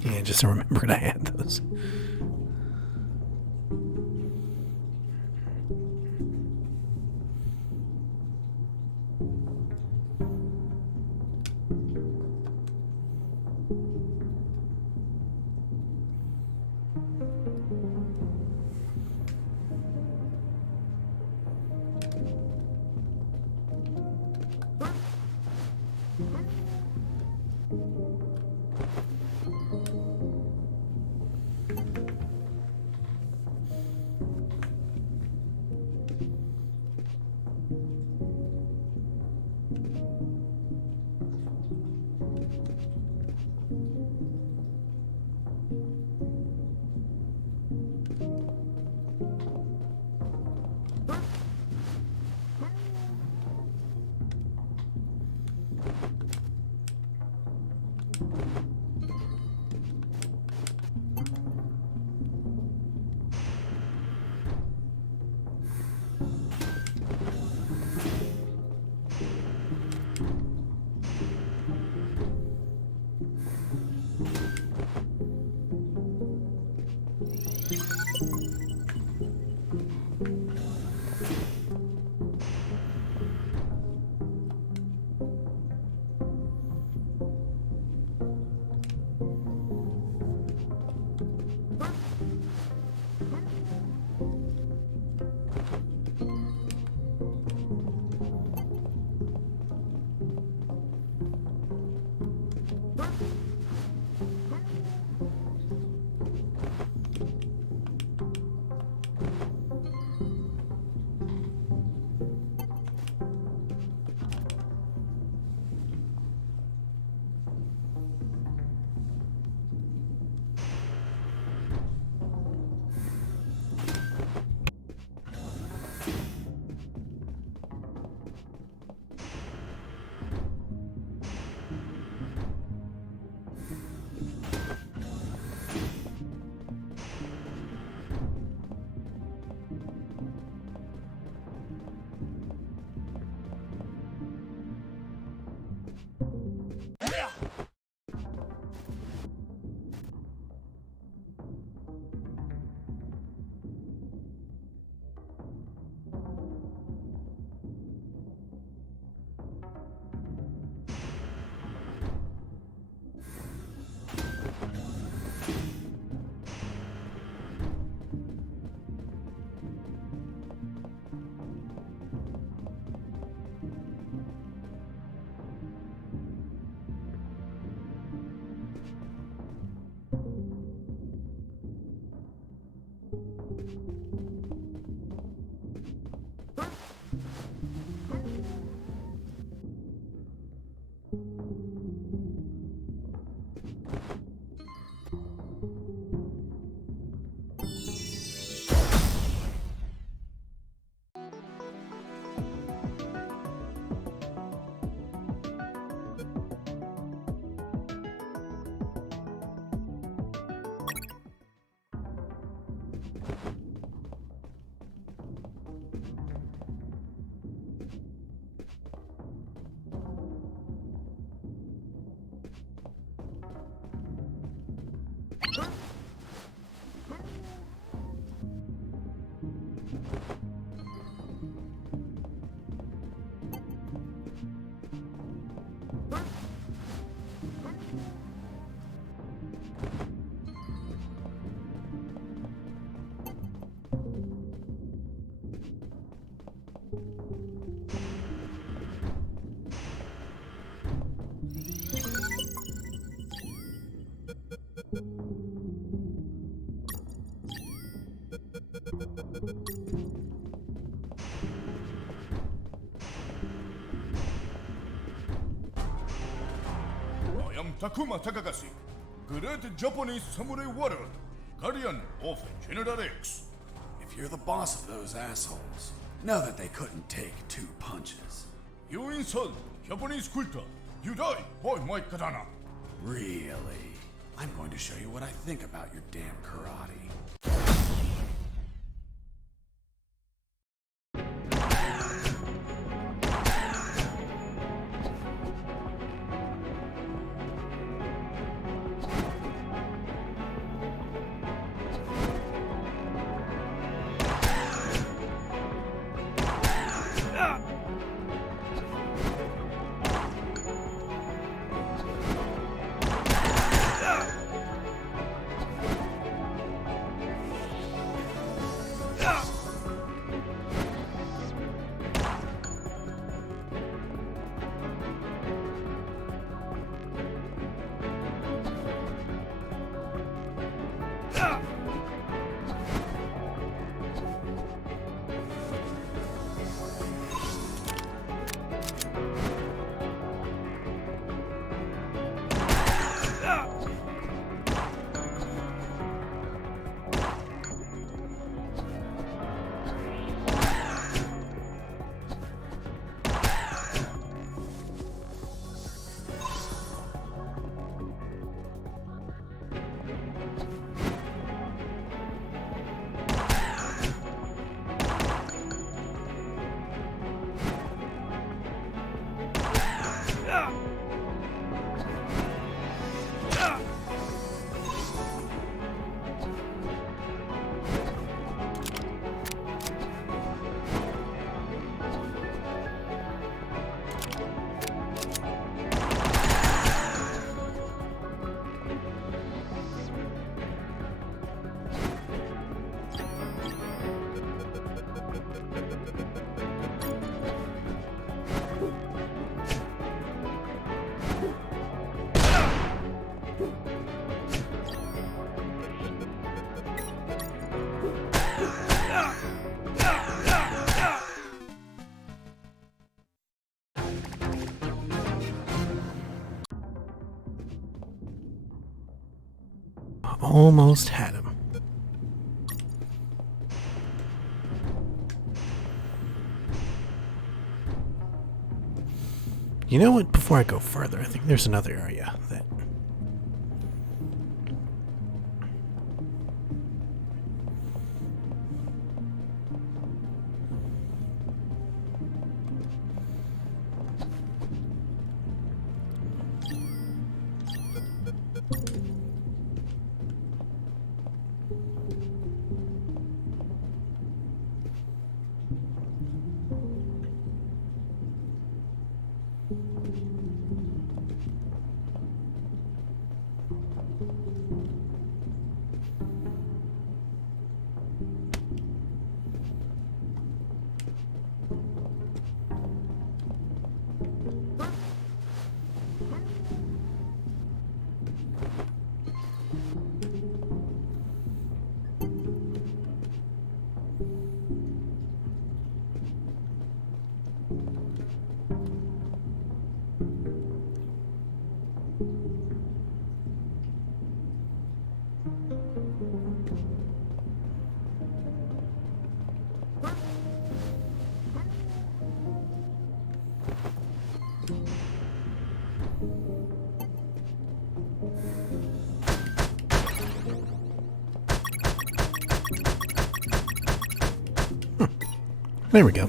Yeah, just remembered I had those. I am Takuma Takagashi, Great Japanese Samurai Warrior, Guardian of General X. If you're the boss of those assholes, know that they couldn't take 2 punches. You insult Japanese culture. You die by my katana. Really? I'm going to show you what I think about your damn karate. Almost had him. You know what? Before I go further, I think there's another area that... There we go.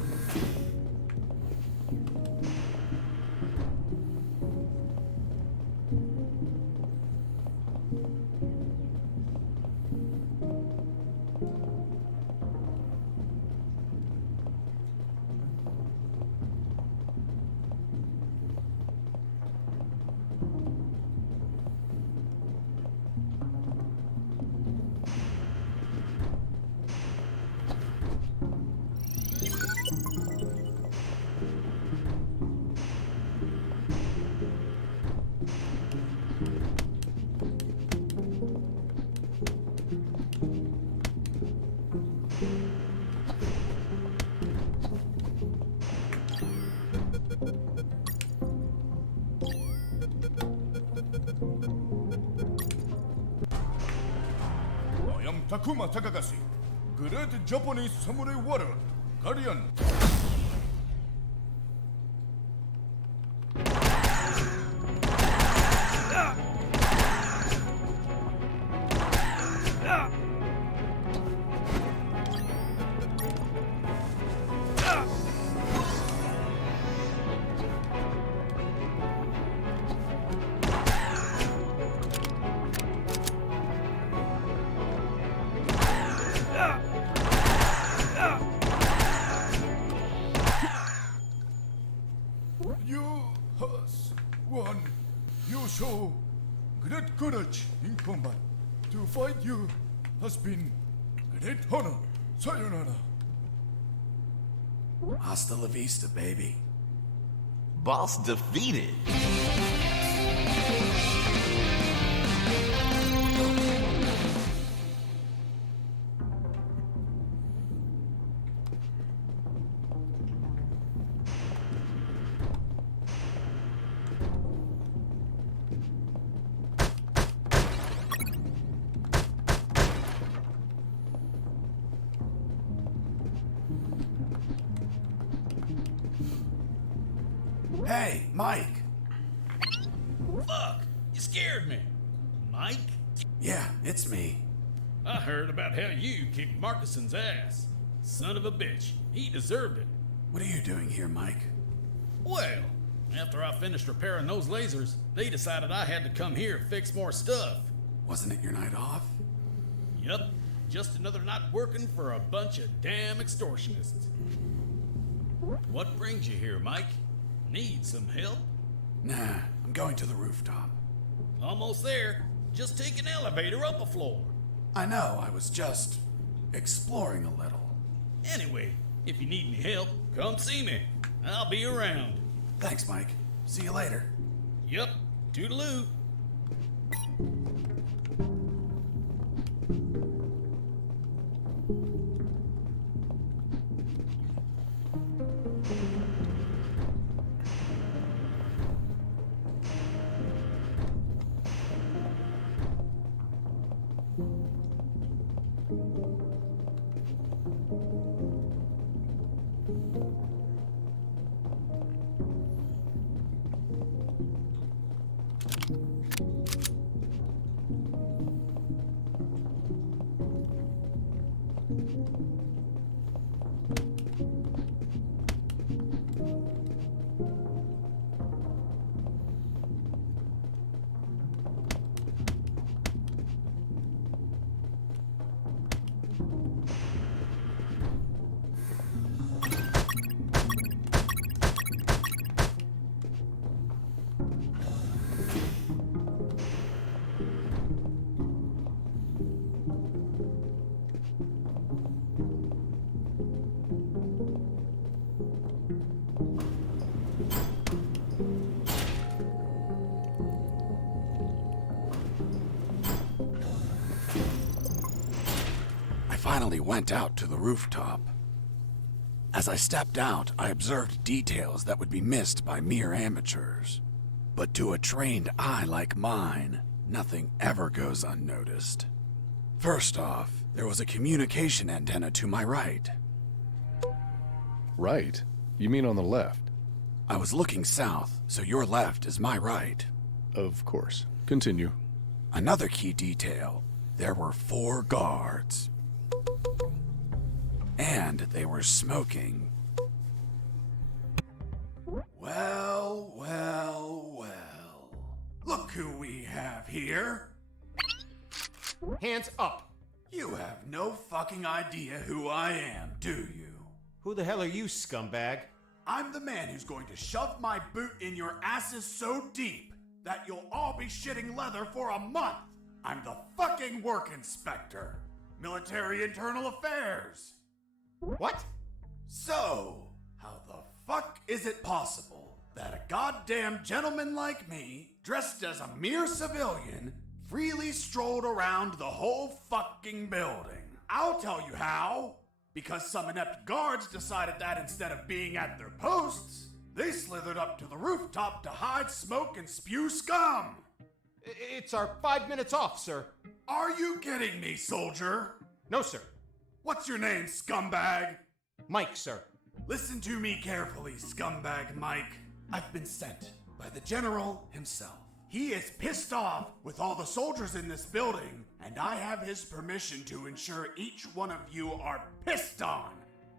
I am Takuma Takagashi, great Japanese samurai warrior, guardian. You has won. You show great courage in combat. To fight you has been great honor. Sayonara. Hasta la vista, baby. Boss defeated. Hey, Mike. Fuck! You scared me. Mike? Yeah, it's me. I heard about how you kicked Marcuson's ass. Son of a bitch. He deserved it. What are you doing here, Mike? Well, after I finished repairing those lasers, they decided I had to come here and fix more stuff. Wasn't it your night off? Yup. Just another night working for a bunch of damn extortionists. What brings you here, Mike? Need some help? Nah, I'm going to the rooftop. Almost there. Just take an elevator up a floor. I know, I was just exploring a little. Anyway, if you need any help, come see me. I'll be around. Thanks, Mike. See you later. Yup. Toodaloo. finally went out to the rooftop. As I stepped out, I observed details that would be missed by mere amateurs. But to a trained eye like mine, nothing ever goes unnoticed. First off, there was a communication antenna to my right. Right? You mean on the left? I was looking south, so your left is my right. Of course. Continue. Another key detail. There were 4 guards. And they were smoking. Well, well, well. Look who we have here. Hands up. You have no fucking idea who I am, do you? Who the hell are you, scumbag? I'm the man who's going to shove my boot in your asses so deep that you'll all be shitting leather for a month. I'm the fucking work inspector. Military Internal Affairs. What? So, how the fuck is it possible that a goddamn gentleman like me, dressed as a mere civilian, freely strolled around the whole fucking building? I'll tell you how. Because some inept guards decided that instead of being at their posts, they slithered up to the rooftop to hide, smoke, and spew scum. It's our 5 minutes off, sir. Are you kidding me, soldier? No, sir. What's your name, scumbag? Mike, sir. Listen to me carefully, scumbag Mike. I've been sent by the general himself. He is pissed off with all the soldiers in this building, and I have his permission to ensure each one of you are pissed on.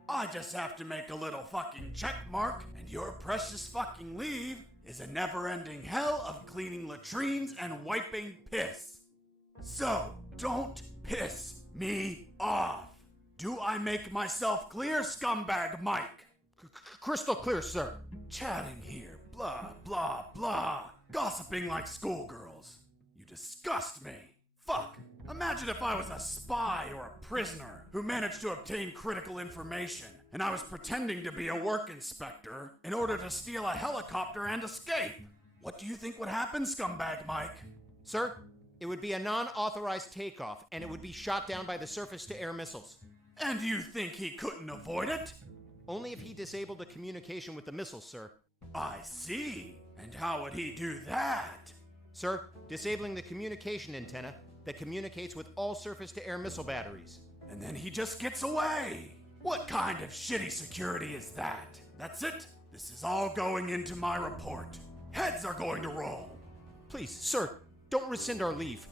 I just have to make a little fucking check mark, and your precious fucking leave is a never-ending hell of cleaning latrines and wiping piss. So, don't piss me off. Do I make myself clear, scumbag Mike? Crystal clear, sir. Chatting here, blah, blah, blah. Gossiping like schoolgirls. You disgust me. Fuck. Imagine if I was a spy or a prisoner who managed to obtain critical information, and I was pretending to be a work inspector in order to steal a helicopter and escape. What do you think would happen, scumbag Mike? Sir, it would be a non-authorized takeoff, and it would be shot down by the surface-to-air missiles. And you think he couldn't avoid it? Only if he disabled the communication with the missiles, sir. I see. And how would he do that? Sir, disabling the communication antenna that communicates with all surface-to-air missile batteries. And then he just gets away. What kind of shitty security is that? That's it? This is all going into my report. Heads are going to roll. Please, sir, don't rescind our leave.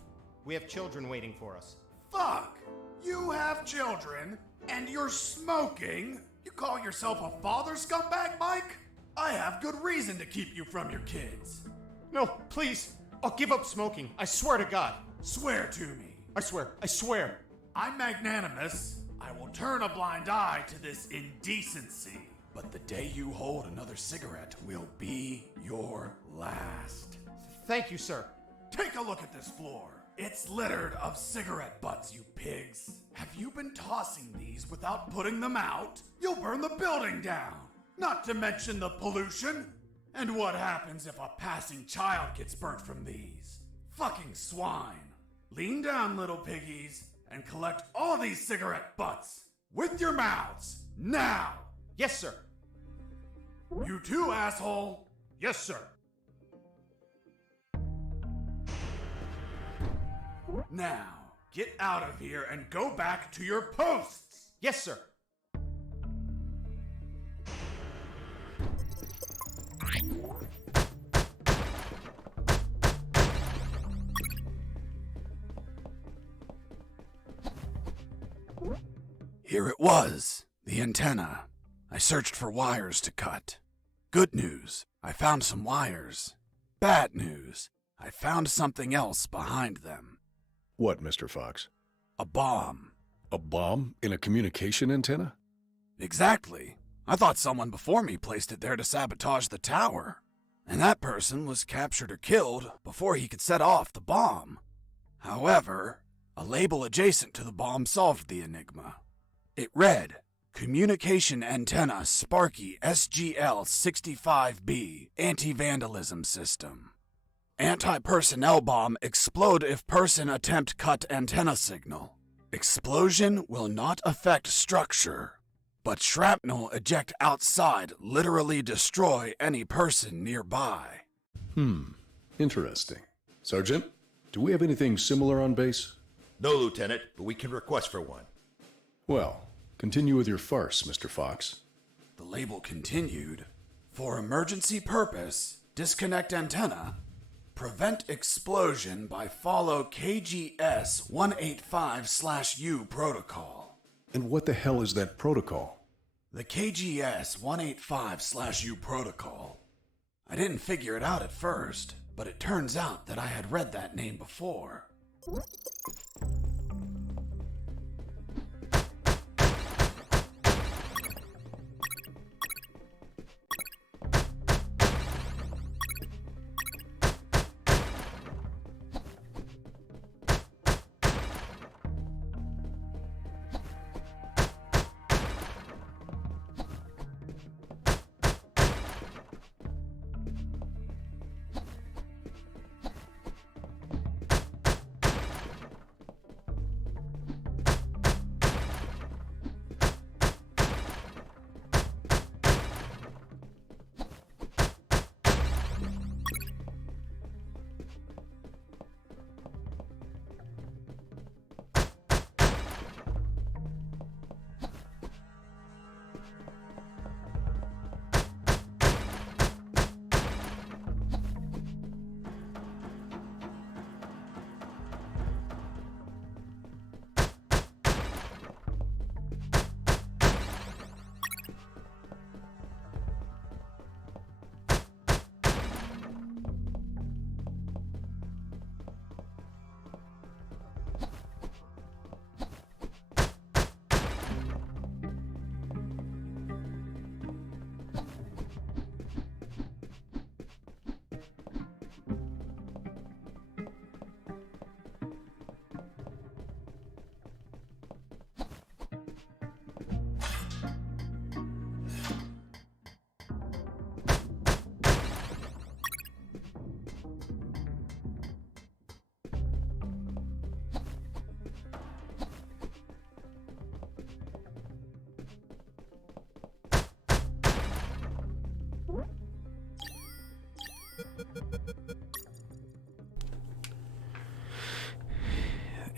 We have children waiting for us. Fuck! You have children, and you're smoking? You call yourself a father, scumbag Mike? I have good reason to keep you from your kids. No, please. I'll give up smoking. I swear to God. Swear to me. I swear. I swear. I'm magnanimous. I will turn a blind eye to this indecency. But the day you hold another cigarette will be your last. Thank you, sir. Take a look at this floor. It's littered of cigarette butts, you pigs. Have you been tossing these without putting them out? You'll burn the building down. Not to mention the pollution. And what happens if a passing child gets burnt from these? Fucking swine. Lean down, little piggies, and collect all these cigarette butts. With your mouths. Now. Yes, sir. You too, asshole. Yes, sir. Now, get out of here and go back to your posts. Yes, sir. Here it was, the antenna. I searched for wires to cut. Good news, I found some wires. Bad news, I found something else behind them. What, Mr. Fox? A bomb. A bomb in a communication antenna? Exactly. I thought someone before me placed it there to sabotage the tower. And that person was captured or killed before he could set off the bomb. However, a label adjacent to the bomb solved the enigma. It read, Communication Antenna Sparky SGL-65B Anti-Vandalism System. Anti-personnel bomb explode if person attempt cut antenna signal. Explosion will not affect structure, but shrapnel eject outside literally destroy any person nearby. Interesting. Sergeant, do we have anything similar on base? No, Lieutenant, but we can request for one. Well, continue with your farce, Mr. Fox. The label continued. For emergency purpose, disconnect antenna. Prevent explosion by follow KGS 185/U protocol. And what the hell is that protocol? The KGS 185/U protocol. I didn't figure it out at first, but it turns out that I had read that name before.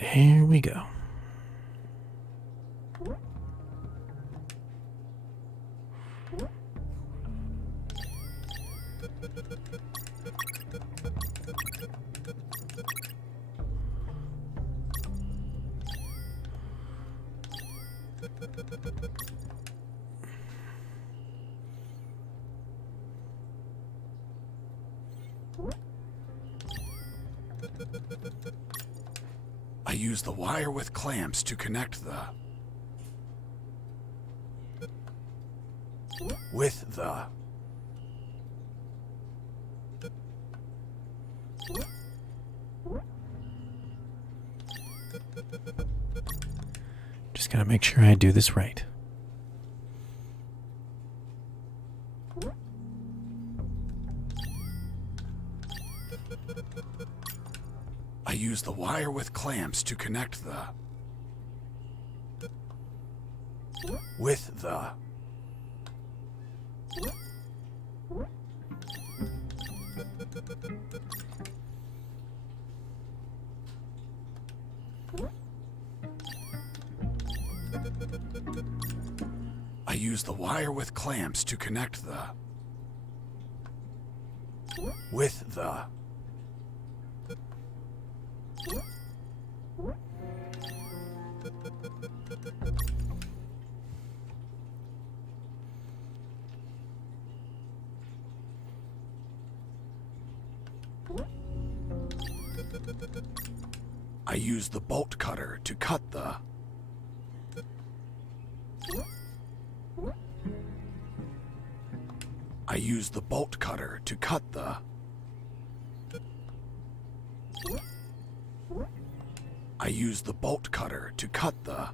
Here we go. I use the wire with clamps to connect the... with the... Just gotta make sure I do this right. I use the wire with clamps to connect the... with the... I use the wire with clamps to connect the... with the... I use the bolt cutter to cut the... I use the bolt cutter to cut the... I use the bolt cutter to cut the...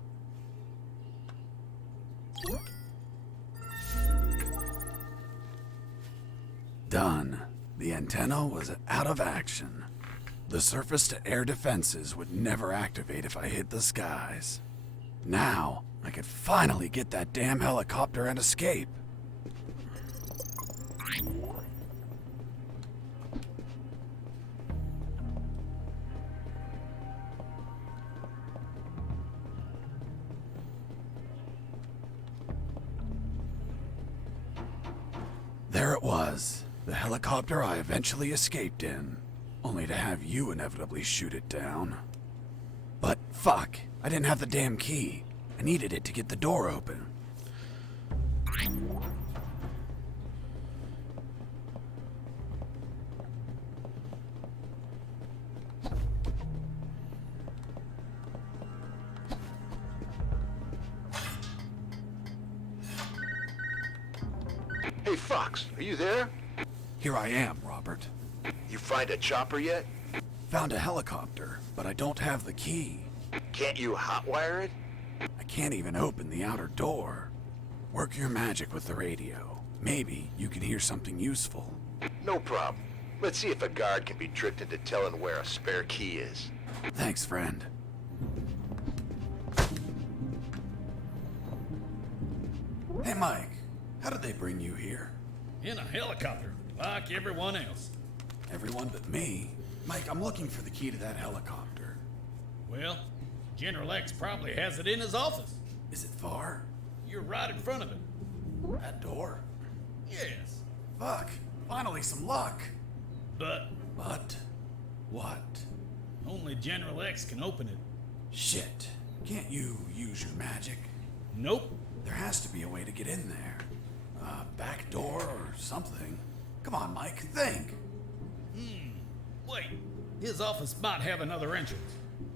Done. The antenna was out of action. The surface-to-air defenses would never activate if I hit the skies. Now, I could finally get that damn helicopter and escape. There it was, the helicopter I eventually escaped in, only to have you inevitably shoot it down. But fuck, I didn't have the damn key. I needed it to get the door open. Hey, Fox, are you there? Here I am, Robert. You find a chopper yet? Found a helicopter, but I don't have the key. Can't you hotwire it? I can't even open the outer door. Work your magic with the radio. Maybe you can hear something useful. No problem. Let's see if a guard can be tricked into telling where a spare key is. Thanks, friend. Hey, Mike. How did they bring you here? In a helicopter, like everyone else. Everyone but me? Mike, I'm looking for the key to that helicopter. Well, General X probably has it in his office. Is it far? You're right in front of it. That door? Yes. Fuck. Finally some luck. But what? Only General X can open it. Shit. Can't you use your magic? Nope. There has to be a way to get in there. A back door or something. Come on, Mike, think. Wait. His office might have another entrance.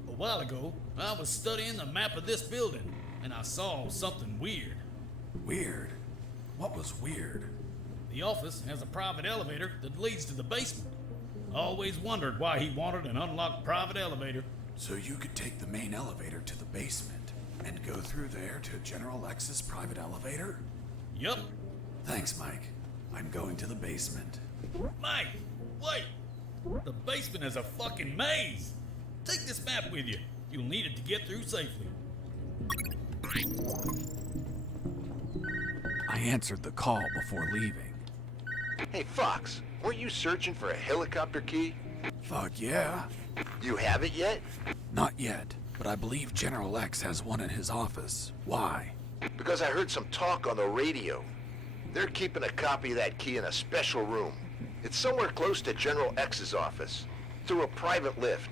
A while ago, I was studying the map of this building, and I saw something weird. Weird? What was weird? The office has a private elevator that leads to the basement. Always wondered why he wanted an unlocked private elevator. So you could take the main elevator to the basement and go through there to General X's private elevator? Yup. Thanks, Mike. I'm going to the basement. Mike, wait! The basement is a fucking maze! Take this map with you. You'll need it to get through safely. I answered the call before leaving. Hey, Fox, weren't you searching for a helicopter key? Fuck yeah. You have it yet? Not yet, but I believe General X has one in his office. Why? Because I heard some talk on the radio. They're keeping a copy of that key in a special room. It's somewhere close to General X's office, through a private lift.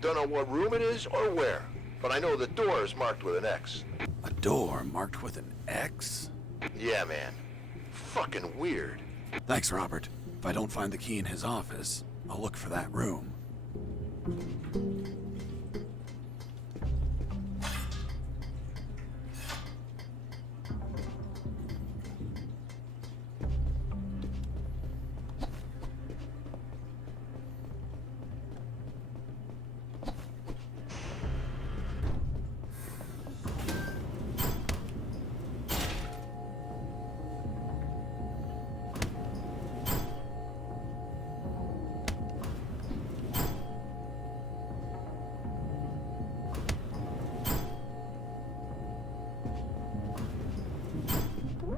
Don't know what room it is or where, but I know the door is marked with an X. A door marked with an X? Yeah, man. Fucking weird. Thanks, Robert. If I don't find the key in his office, I'll look for that room.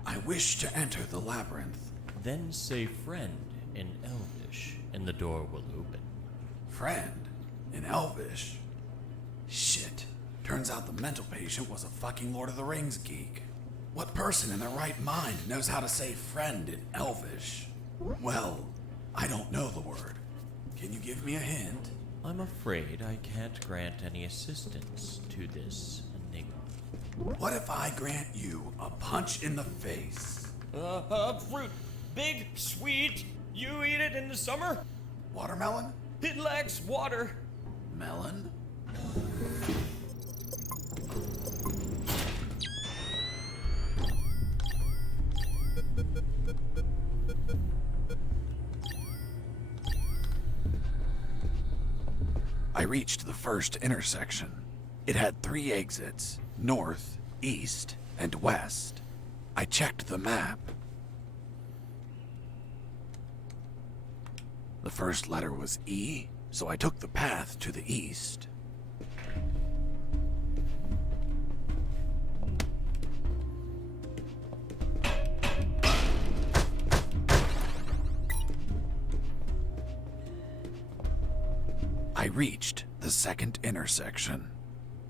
I wish to enter the labyrinth. Then say friend in Elvish, and the door will open. Friend? In Elvish? Shit. Turns out the mental patient was a fucking Lord of the Rings geek. What person in their right mind knows how to say friend in Elvish? Well, I don't know the word. Can you give me a hint? I'm afraid I can't grant any assistance to this enigma. What if I grant you a punch in the face? Fruit. Big, sweet. You eat it in the summer? Watermelon? It lacks water. Melon? I reached the first intersection. It had 3 exits, north, east, and west. I checked the map. The first letter was E, so I took the path to the east. I reached the second intersection.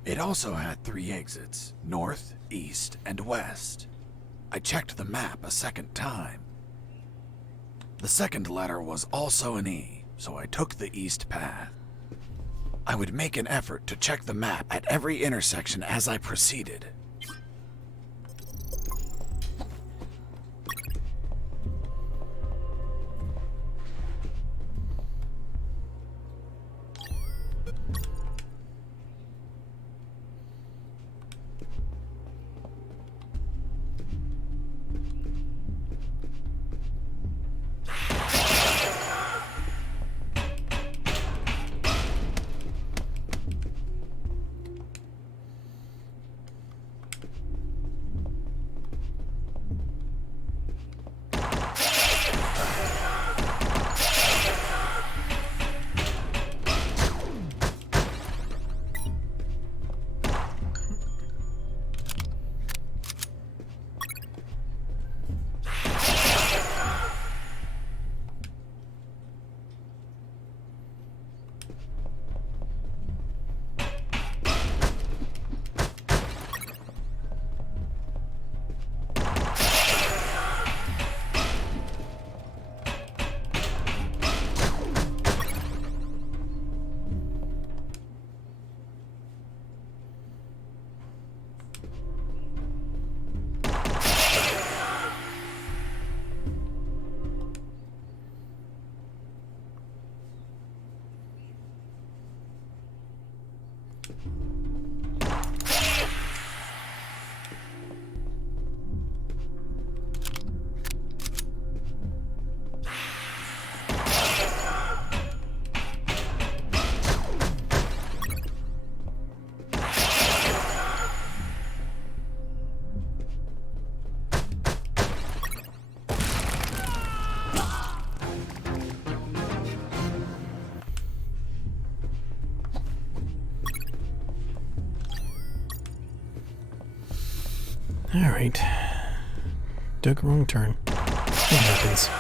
It also had 3 exits, north, east, and west. I checked the map a second time. The second letter was also an E, so I took the east path. I would make an effort to check the map at every intersection as I proceeded. Alright. Took a wrong turn. It happens.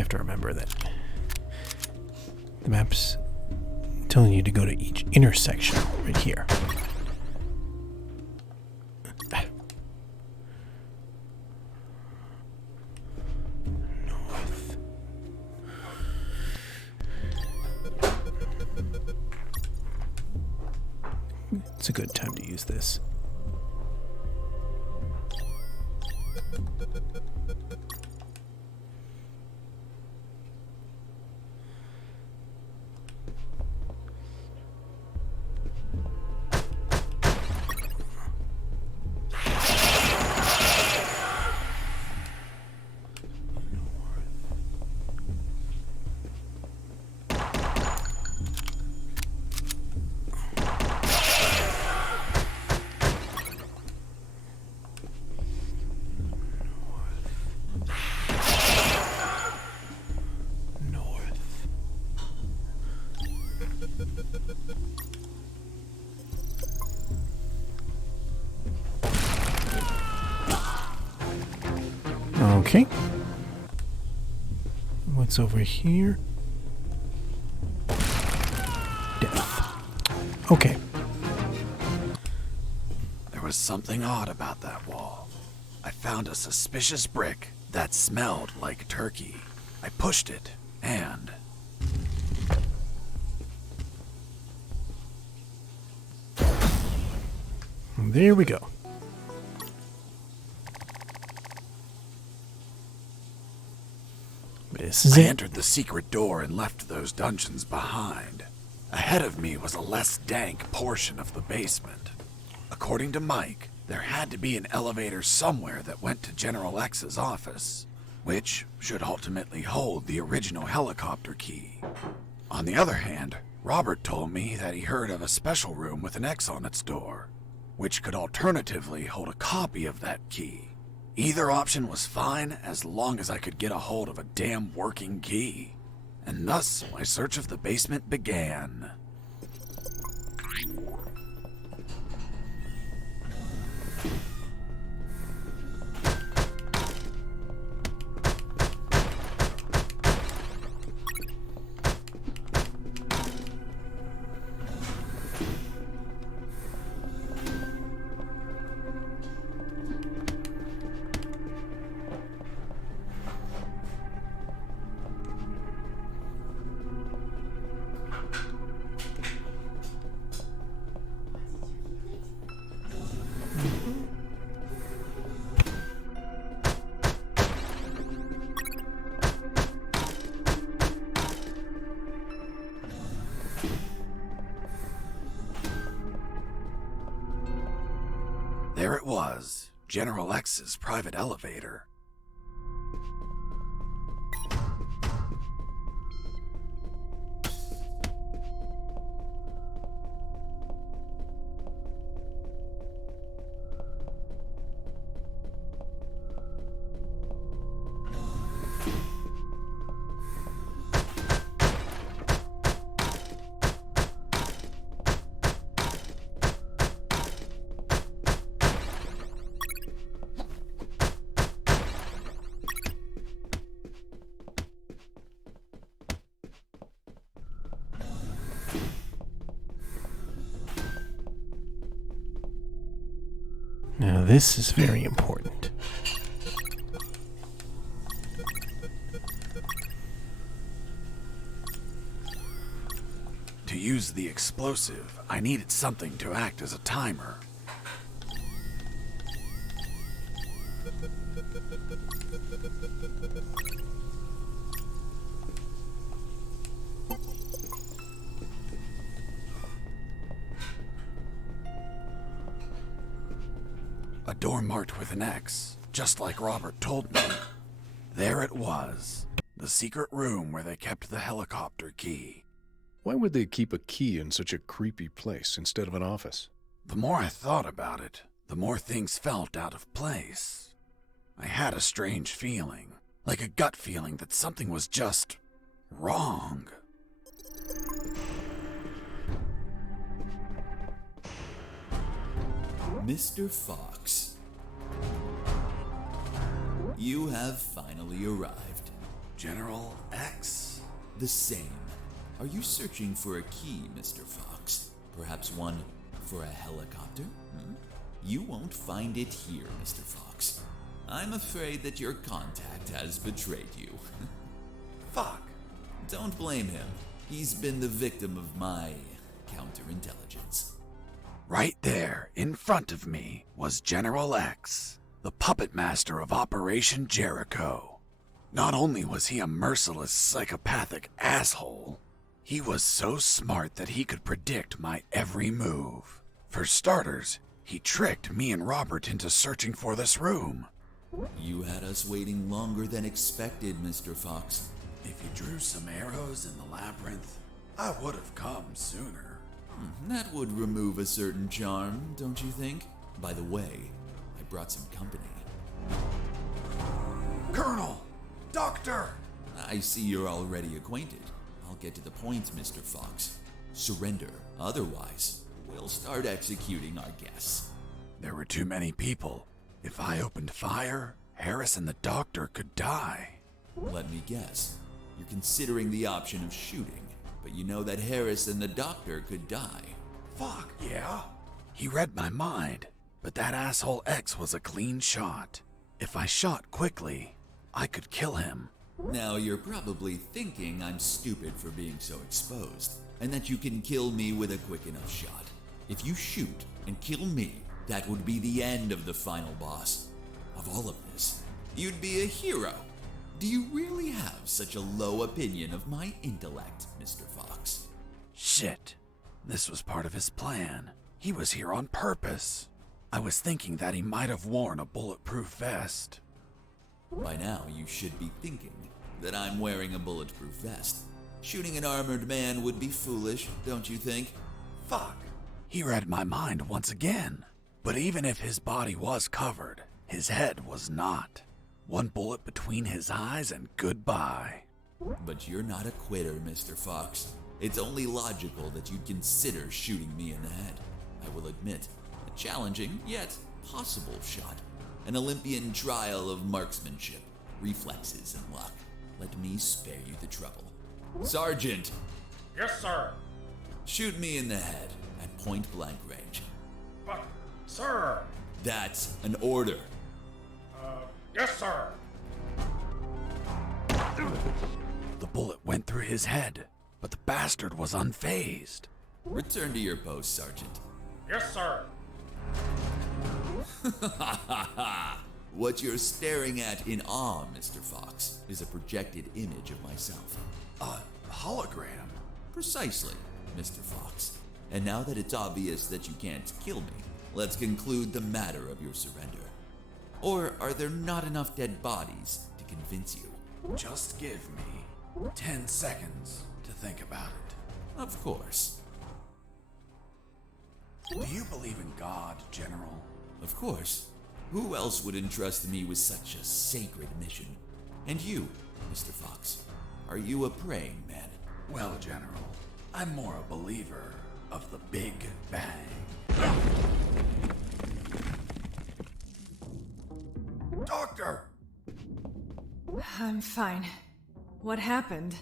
have to remember that the map's telling you to go to each intersection right here. North. It's a good time to use this. Okay. What's over here? Death. Okay. There was something odd about that wall. I found a suspicious brick that smelled like turkey. I pushed it, and... There we go. This is I it. entered the secret door and left those dungeons behind. Ahead of me was a less dank portion of the basement. According to Mike, there had to be an elevator somewhere that went to General X's office, which should ultimately hold the original helicopter key. On the other hand, Robert told me that he heard of a special room with an X on its door, which could alternatively hold a copy of that key. Either option was fine as long as I could get a hold of a damn working key. And thus, my search of the basement began. There it was, General X's private elevator. Now this is very important. To use the explosive, I needed something to act as a timer. A door marked with an X, just like Robert told me. There it was, the secret room where they kept the helicopter key. Why would they keep a key in such a creepy place instead of an office? The more I thought about it, the more things felt out of place. I had a strange feeling, like a gut feeling that something was just wrong. Mr. Fox, you have finally arrived. General X? The same. Are you searching for a key, Mr. Fox? Perhaps one for a helicopter? You won't find it here, Mr. Fox. I'm afraid that your contact has betrayed you. Fuck. Don't blame him. He's been the victim of my counterintelligence. Right there, in front of me, was General X, the puppet master of Operation Jericho. Not only was he a merciless, psychopathic asshole, he was so smart that he could predict my every move. For starters, he tricked me and Robert into searching for this room. You had us waiting longer than expected, Mr. Fox. If you drew some arrows in the labyrinth, I would have come sooner. That would remove a certain charm, don't you think? By the way, I brought some company. Colonel! Doctor! I see you're already acquainted. I'll get to the point, Mr. Fox. Surrender. Otherwise, we'll start executing our guests. There were too many people. If I opened fire, Harris and the doctor could die. Let me guess. You're considering the option of shooting, but you know that Harris and the doctor could die. Fuck, yeah? He read my mind, but that asshole X was a clean shot. If I shot quickly, I could kill him. Now you're probably thinking I'm stupid for being so exposed, and that you can kill me with a quick enough shot. If you shoot and kill me, that would be the end of the final boss. Of all of this, you'd be a hero. Do you really have such a low opinion of my intellect, Mr. Fox? Shit. This was part of his plan. He was here on purpose. I was thinking that he might have worn a bulletproof vest. By now, you should be thinking that I'm wearing a bulletproof vest. Shooting an armored man would be foolish, don't you think? Fuck. He read my mind once again. But even if his body was covered, his head was not. One bullet between his eyes and goodbye. But you're not a quitter, Mr. Fox. It's only logical that you'd consider shooting me in the head. I will admit, a challenging yet possible shot. An Olympian trial of marksmanship, reflexes, and luck. Let me spare you the trouble. Sergeant! Yes, sir. Shoot me in the head at point blank range. But, sir. That's an order. Yes, sir. The bullet went through his head, but the bastard was unfazed. Return to your post, Sergeant. Yes, sir. What you're staring at in awe, Mr. Fox, is a projected image of myself. A hologram? Precisely, Mr. Fox. And now that it's obvious that you can't kill me, let's conclude the matter of your surrender. Or are there not enough dead bodies to convince you? Just give me 10 seconds to think about it. Of course. Do you believe in God, General? Of course. Who else would entrust me with such a sacred mission? And you, Mr. Fox, are you a praying man? Well, General, I'm more a believer of the Big Bang. Doctor! I'm fine. What happened?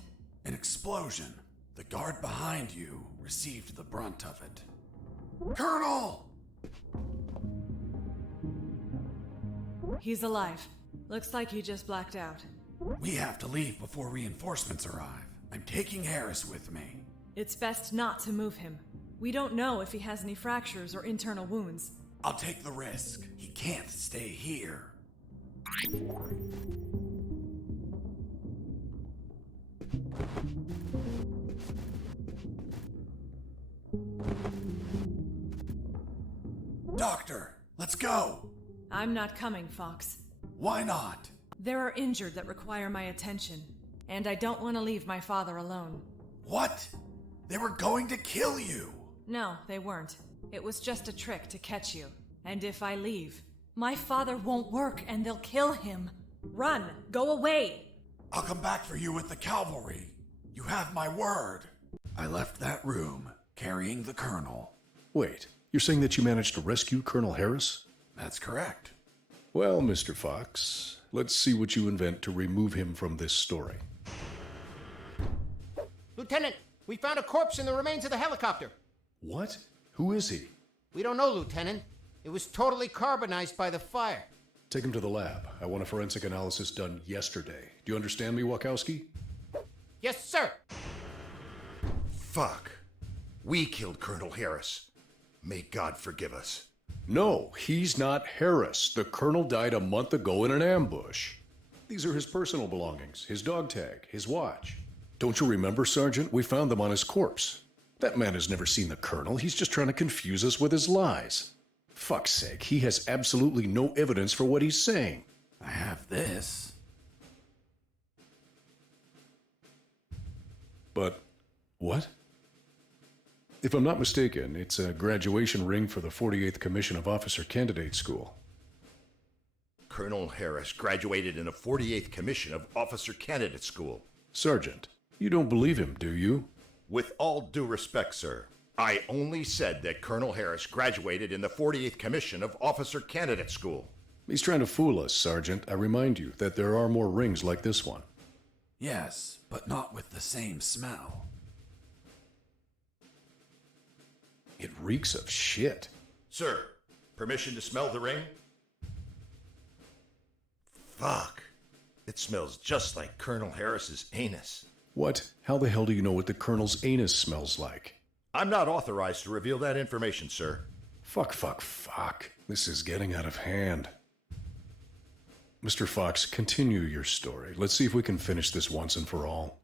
An explosion. The guard behind you received the brunt of it. Colonel! He's alive. Looks like he just blacked out. We have to leave before reinforcements arrive. I'm taking Harris with me. It's best not to move him. We don't know if he has any fractures or internal wounds. I'll take the risk. He can't stay here. Doctor, let's go! I'm not coming, Fox. Why not? There are injured that require my attention, and I don't want to leave my father alone. What? They were going to kill you! No, they weren't. It was just a trick to catch you. And if I leave, my father won't work and they'll kill him. Run! Go away! I'll come back for you with the cavalry. You have my word. I left that room, carrying the Colonel. Wait, you're saying that you managed to rescue Colonel Harris? That's correct. Well, Mr. Fox, let's see what you invent to remove him from this story. Lieutenant, we found a corpse in the remains of the helicopter. What? Who is he? We don't know, Lieutenant. It was totally carbonized by the fire. Take him to the lab. I want a forensic analysis done yesterday. Do you understand me, Wachowski? Yes, sir. Fuck. We killed Colonel Harris. May God forgive us. No, he's not Harris. The colonel died a month ago in an ambush. These are his personal belongings, his dog tag, his watch. Don't you remember, Sergeant? We found them on his corpse. That man has never seen the colonel. He's just trying to confuse us with his lies. Fuck's sake, he has absolutely no evidence for what he's saying. I have this. But what? If I'm not mistaken, it's a graduation ring for the 48th Commission of Officer Candidate School. Colonel Harris graduated in the 48th Commission of Officer Candidate School. Sergeant, you don't believe him, do you? With all due respect, sir, I only said that Colonel Harris graduated in the 48th Commission of Officer Candidate School. He's trying to fool us, Sergeant. I remind you that there are more rings like this one. Yes, but not with the same smell. It reeks of shit. Sir, permission to smell the ring? Fuck. It smells just like Colonel Harris's anus. What? How the hell do you know what the colonel's anus smells like? I'm not authorized to reveal that information, sir. Fuck. This is getting out of hand. Mr. Fox, continue your story. Let's see if we can finish this once and for all.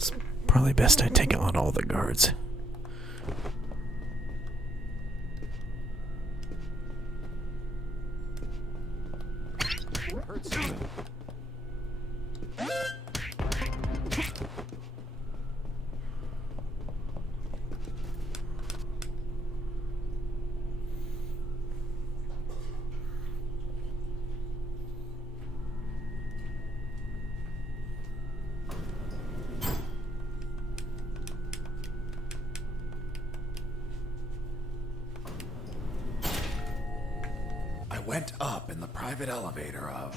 It's probably best I take out all the guards. Hurts. I went up in the private elevator of...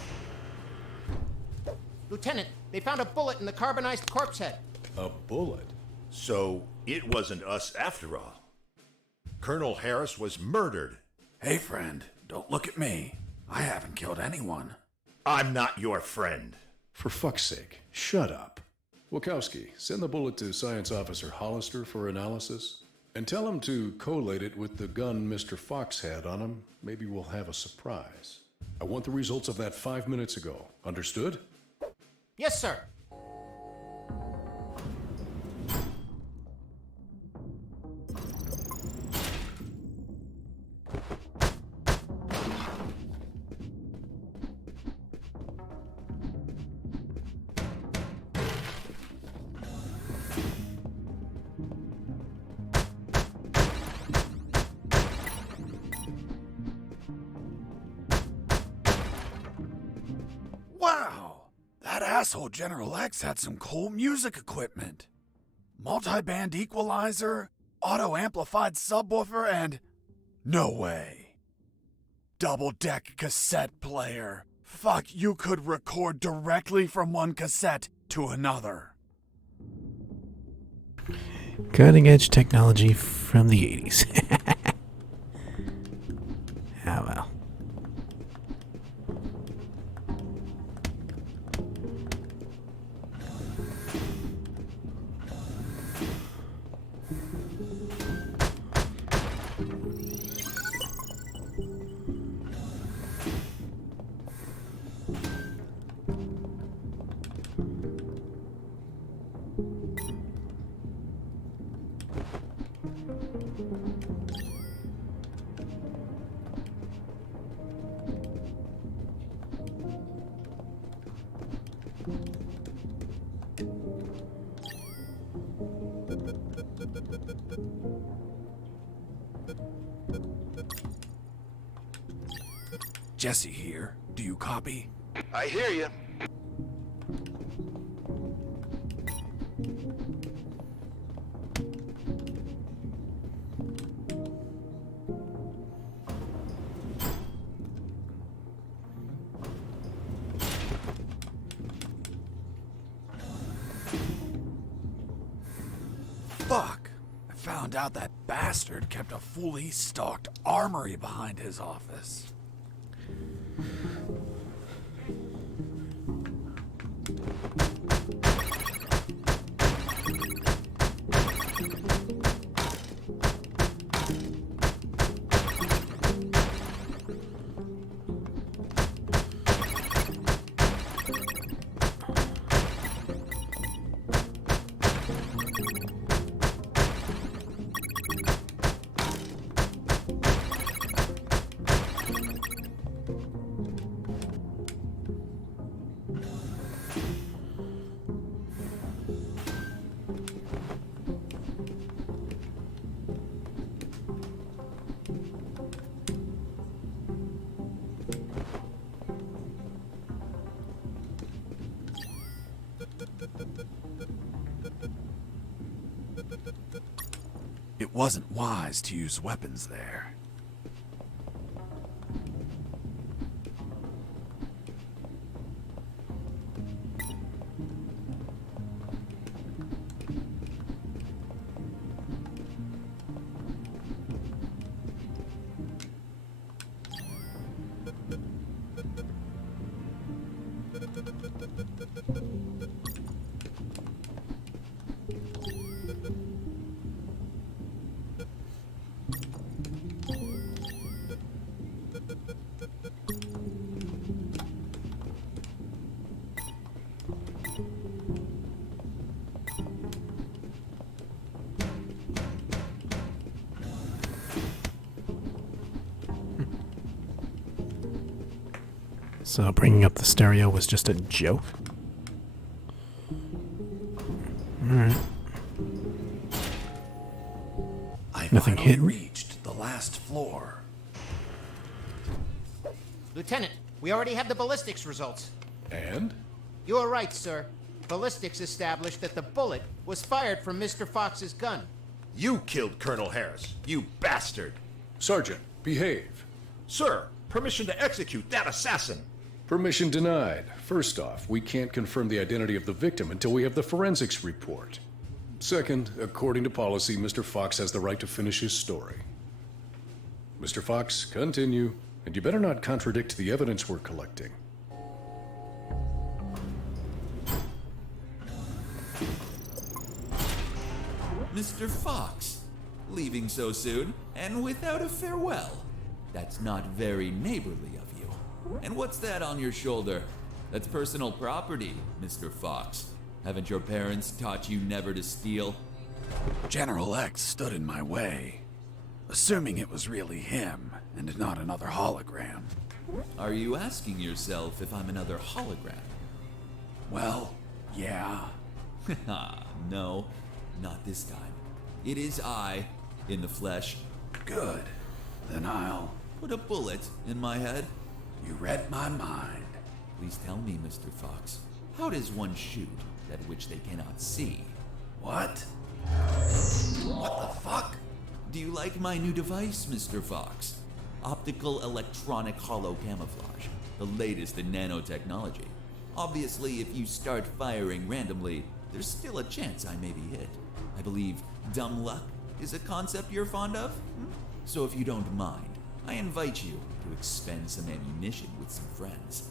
Lieutenant, they found a bullet in the carbonized corpse head. A bullet? So it wasn't us after all. Colonel Harris was murdered. Hey, friend, don't look at me. I haven't killed anyone. I'm not your friend. For fuck's sake, shut up. Wachowski, send the bullet to Science Officer Hollister for analysis. And tell him to collate it with the gun Mr. Fox had on him. Maybe we'll have a surprise. I want the results of that 5 minutes ago. Understood? Yes, sir. Wow! That asshole General X had some cool music equipment. Multi-band equalizer, auto-amplified subwoofer, and... no way. Double-deck cassette player. Fuck, you could record directly from one cassette to another. Cutting edge technology from the 80s. Ah, well. Jesse here. Do you copy? I hear you. Fuck! I found out that bastard kept a fully stocked armory behind his office. It wasn't wise to use weapons there. So bringing up the stereo was just a joke? Alright. I Nothing finally hidden? reached the last floor. Lieutenant, we already have the ballistics results. And? You are right, sir. Ballistics established that the bullet was fired from Mr. Fox's gun. You killed Colonel Harris, you bastard! Sergeant, behave. Sir, permission to execute that assassin! Permission denied. First off, we can't confirm the identity of the victim until we have the forensics report. Second, according to policy, Mr. Fox has the right to finish his story. Mr. Fox, continue. And you better not contradict the evidence we're collecting. Mr. Fox, leaving so soon and without a farewell. That's not very neighborly of you. And what's that on your shoulder? That's personal property, Mr. Fox. Haven't your parents taught you never to steal? General X stood in my way, assuming it was really him and not another hologram. Are you asking yourself if I'm another hologram? Well, yeah. No, not this time. It is I, in the flesh. Good. Then I'll put a bullet in my head. You read my mind. Please tell me, Mr. Fox, how does one shoot that which they cannot see? What? What the fuck? Do you like my new device, Mr. Fox? Optical electronic hollow camouflage, the latest in nanotechnology. Obviously, if you start firing randomly, there's still a chance I may be hit. I believe dumb luck is a concept you're fond of? So if you don't mind, I invite you to expend some ammunition with some friends.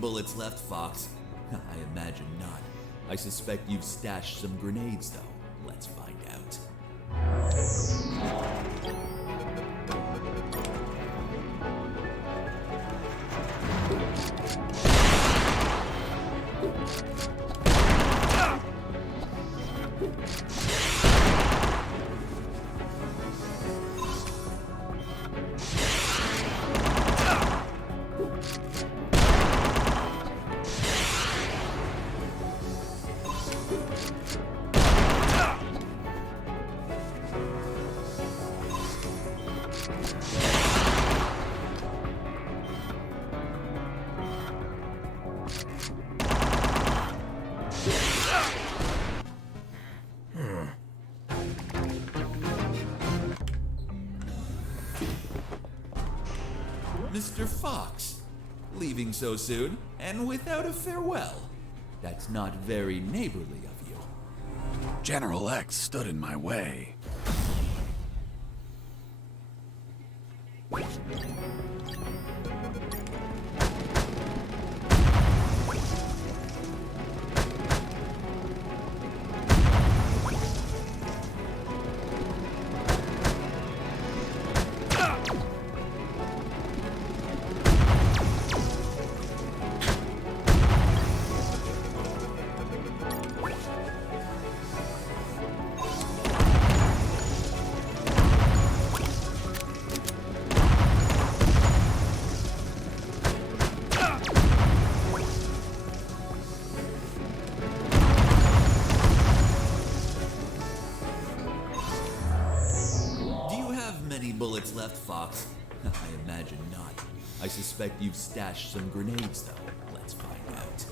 Bullets left, Fox? I imagine not. I suspect you've stashed some grenades, though. Let's find out. Mr. Fox, leaving so soon and without a farewell. That's not very neighborly of you. General X stood in my way. Bullets left, Fox? I imagine not. I suspect you've stashed some grenades, though. Let's find out.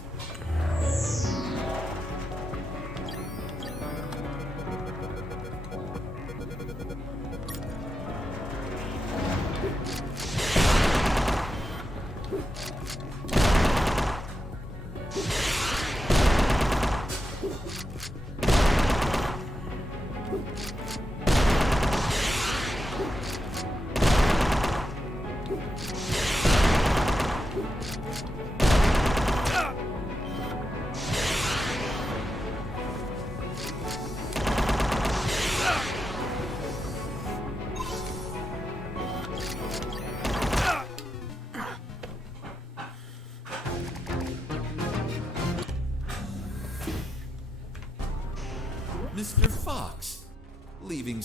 Mr. Fox, leaving...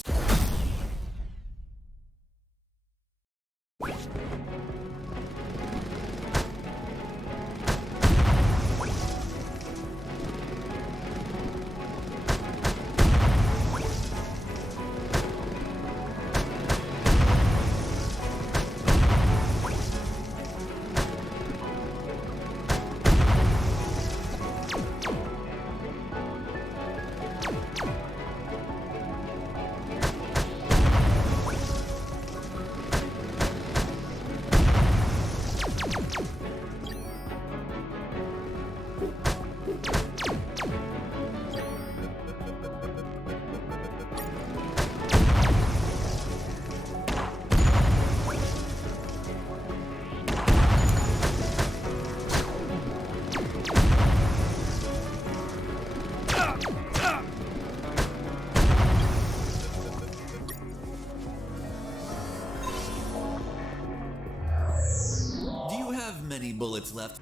Many bullets left.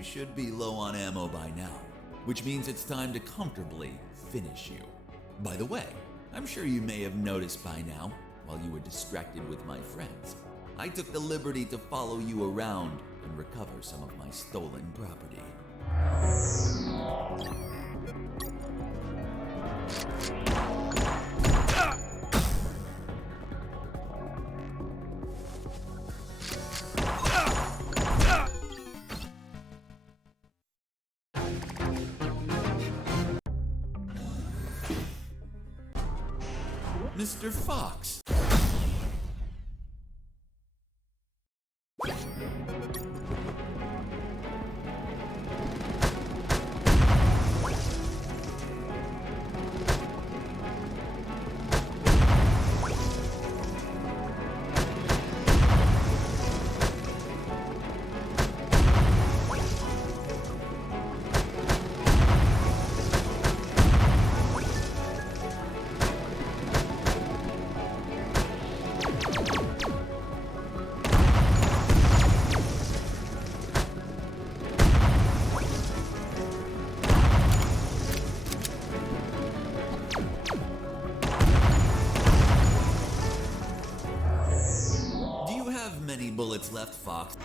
Should be low on ammo by now, which means it's time to comfortably finish you. By the way, I'm sure you may have noticed by now, while you were distracted with my friends, I took the liberty to follow you around and recover some of my stolen property. Mr. Fox. bullets left, Fox.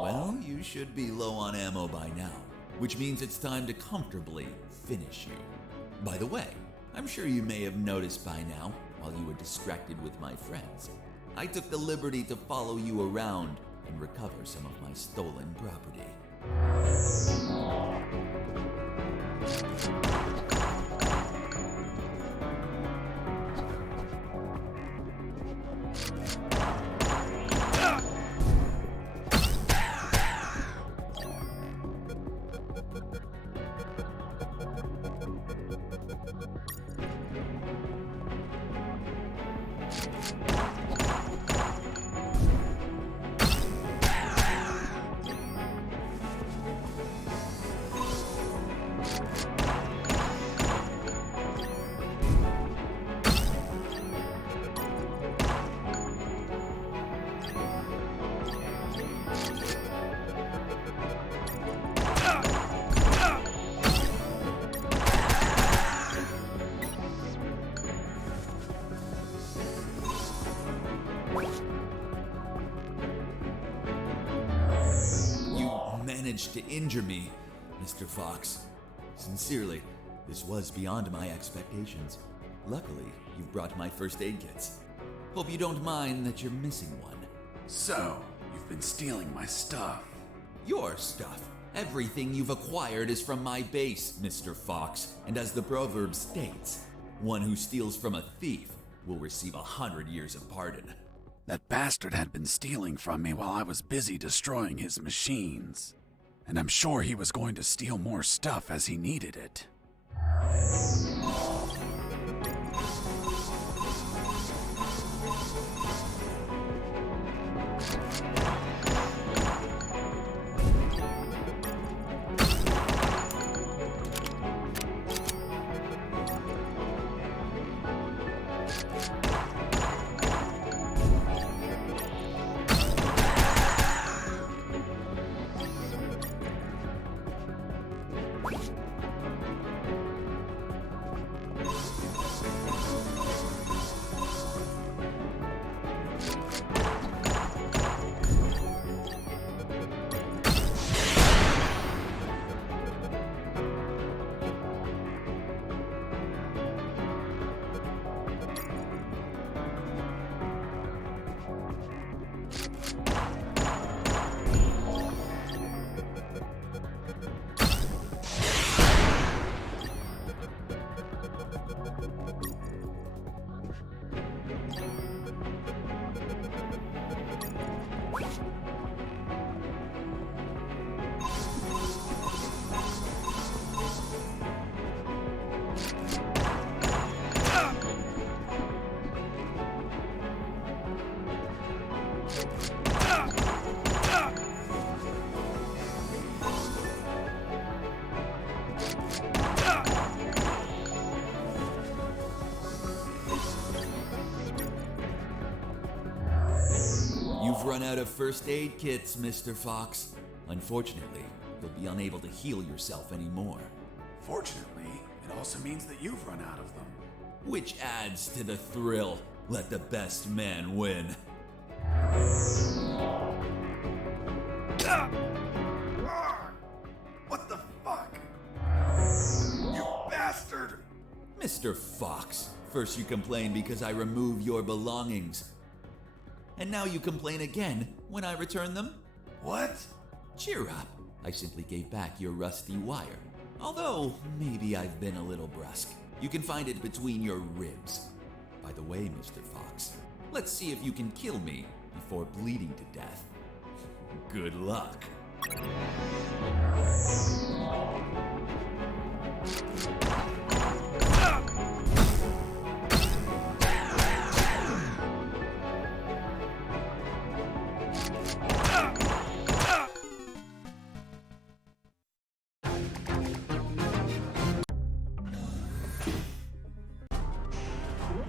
Well, you should be low on ammo by now, which means it's time to comfortably finish you. By the way, I'm sure you may have noticed by now, while you were distracted with my friends, I took the liberty to follow you around and recover some of my stolen property. Managed to injure me, Mr. Fox. Sincerely, this was beyond my expectations. Luckily, you've brought my first aid kits. Hope you don't mind that you're missing one. So, you've been stealing my stuff. Your stuff. Everything you've acquired is from my base, Mr. Fox. And as the proverb states, one who steals from a thief will receive 100 years of pardon. That bastard had been stealing from me while I was busy destroying his machines. And I'm sure he was going to steal more stuff as he needed it. You've run out of first aid kits, Mr. Fox. Unfortunately, you'll be unable to heal yourself anymore. Fortunately, it also means that you've run out of them. Which adds to the thrill. Let the best man win. What the fuck? You bastard! Mr. Fox, first you complain because I remove your belongings. And now you complain again when I return them? What? Cheer up. I simply gave back your rusty wire. Although, maybe I've been a little brusque. You can find it between your ribs. By the way, Mr. Fox, let's see if you can kill me before bleeding to death. Good luck.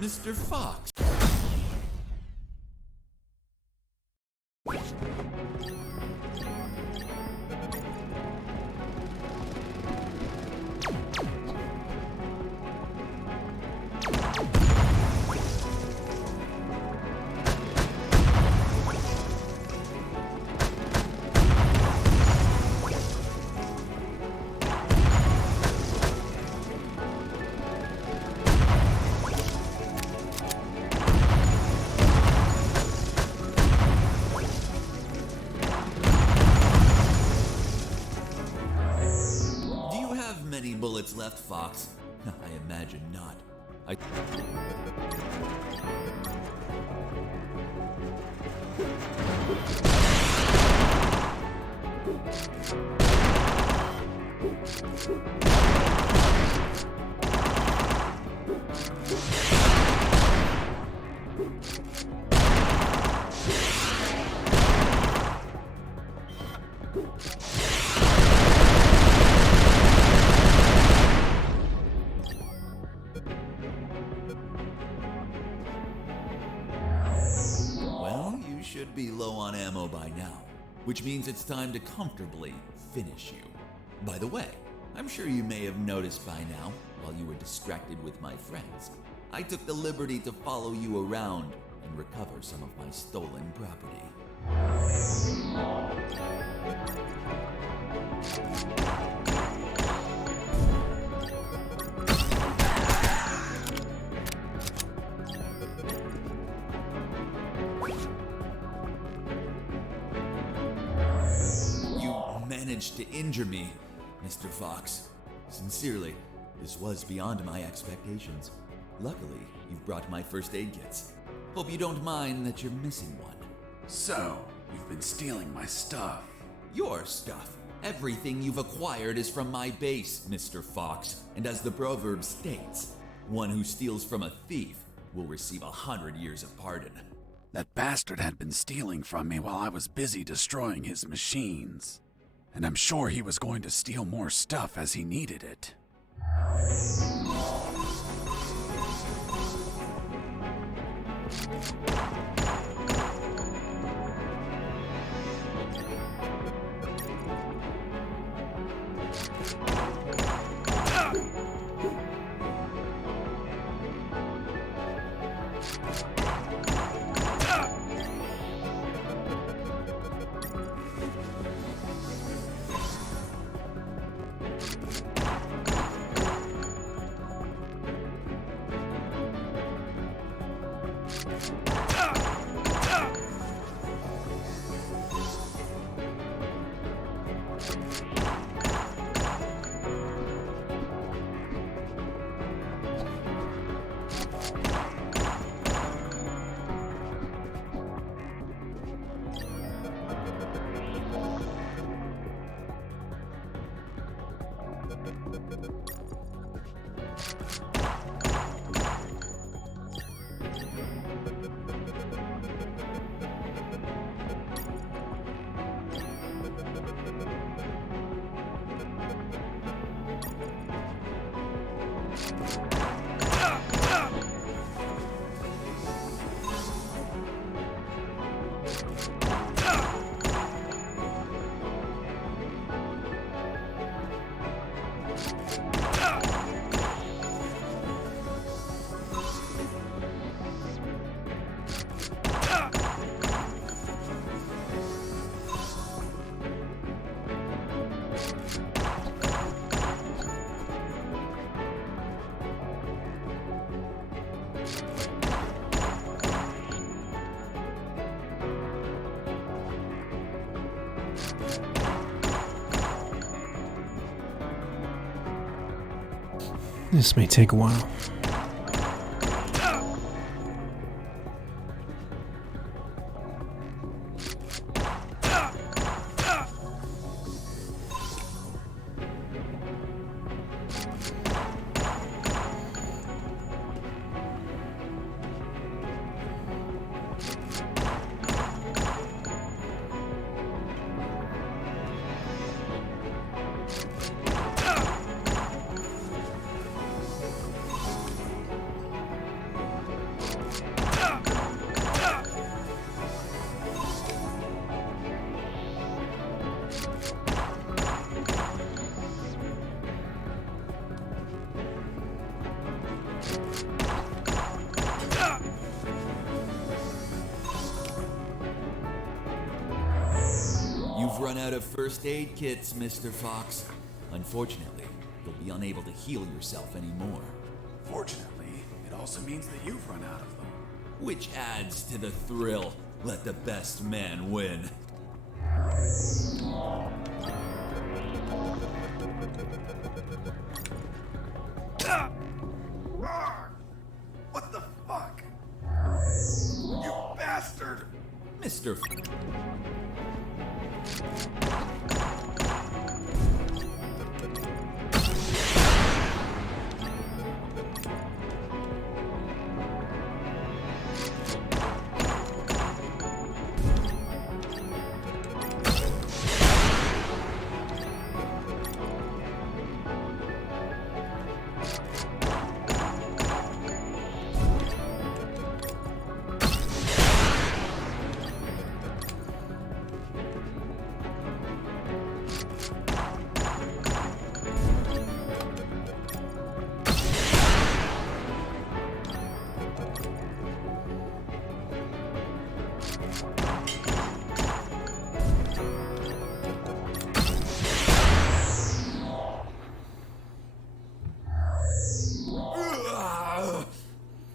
Mr. Fox. Many bullets left, Fox? I imagine not. Should be low on ammo by now, which means it's time to comfortably finish you. By the way, I'm sure you may have noticed by now, while you were distracted with my friends, I took the liberty to follow you around and recover some of my stolen property. Managed to injure me, Mr. Fox. Sincerely, this was beyond my expectations. Luckily, you've brought my first aid kits. Hope you don't mind that you're missing one. So, you've been stealing my stuff. Your stuff. Everything you've acquired is from my base, Mr. Fox. And as the proverb states, one who steals from a thief will receive 100 years of pardon. That bastard had been stealing from me while I was busy destroying his machines. And I'm sure he was going to steal more stuff as he needed it. This may take a while. You've run out of first aid kits, Mr. Fox. Unfortunately, you'll be unable to heal yourself anymore. Fortunately, it also means that you've run out of them. Which adds to the thrill. Let the best man win. What the fuck? You bastard! Mr.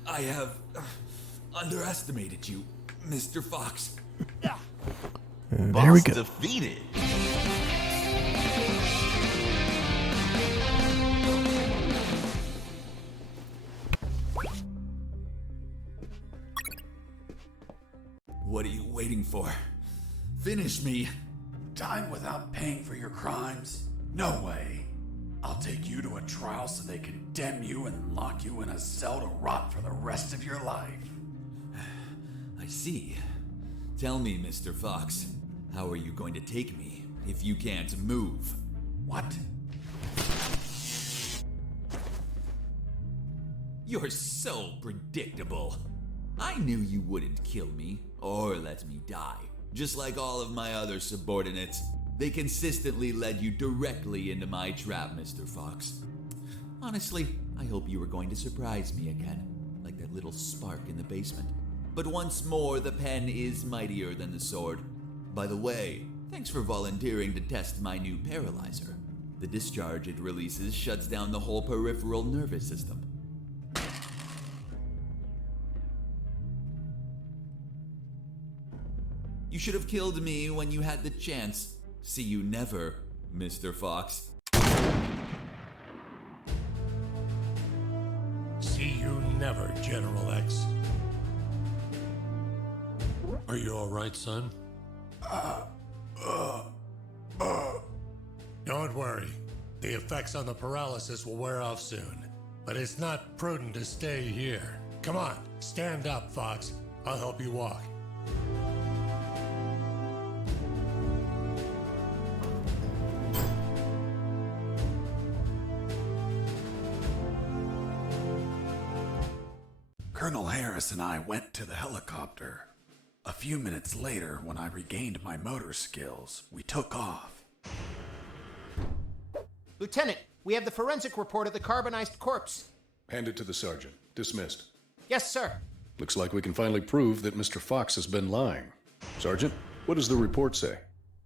I have underestimated you, Mr. Fox. There we go. Defeated. What are you waiting for? Finish me. Time without paying for your crimes? No way. I'll take you to a trial so they condemn you and lock you in a cell to rot for the rest of your life. I see. Tell me, Mr. Fox, how are you going to take me if you can't move? What? You're so predictable. I knew you wouldn't kill me or let me die. Just like all of my other subordinates, they consistently led you directly into my trap, Mr. Fox. Honestly, I hope you were going to surprise me again, like that little spark in the basement. But once more, the pen is mightier than the sword. By the way, thanks for volunteering to test my new paralyzer. The discharge it releases shuts down the whole peripheral nervous system. You should have killed me when you had the chance. See you never, Mr. Fox. See you never, General X. Are you all right, son? Don't worry. The effects on the paralysis will wear off soon. But it's not prudent to stay here. Come on, stand up, Fox. I'll help you walk. Colonel Harris and I went to the helicopter. A few minutes later, when I regained my motor skills, we took off. Lieutenant, we have the forensic report of the carbonized corpse. Hand it to the sergeant. Dismissed. Yes, sir. Looks like we can finally prove that Mr. Fox has been lying. Sergeant, what does the report say?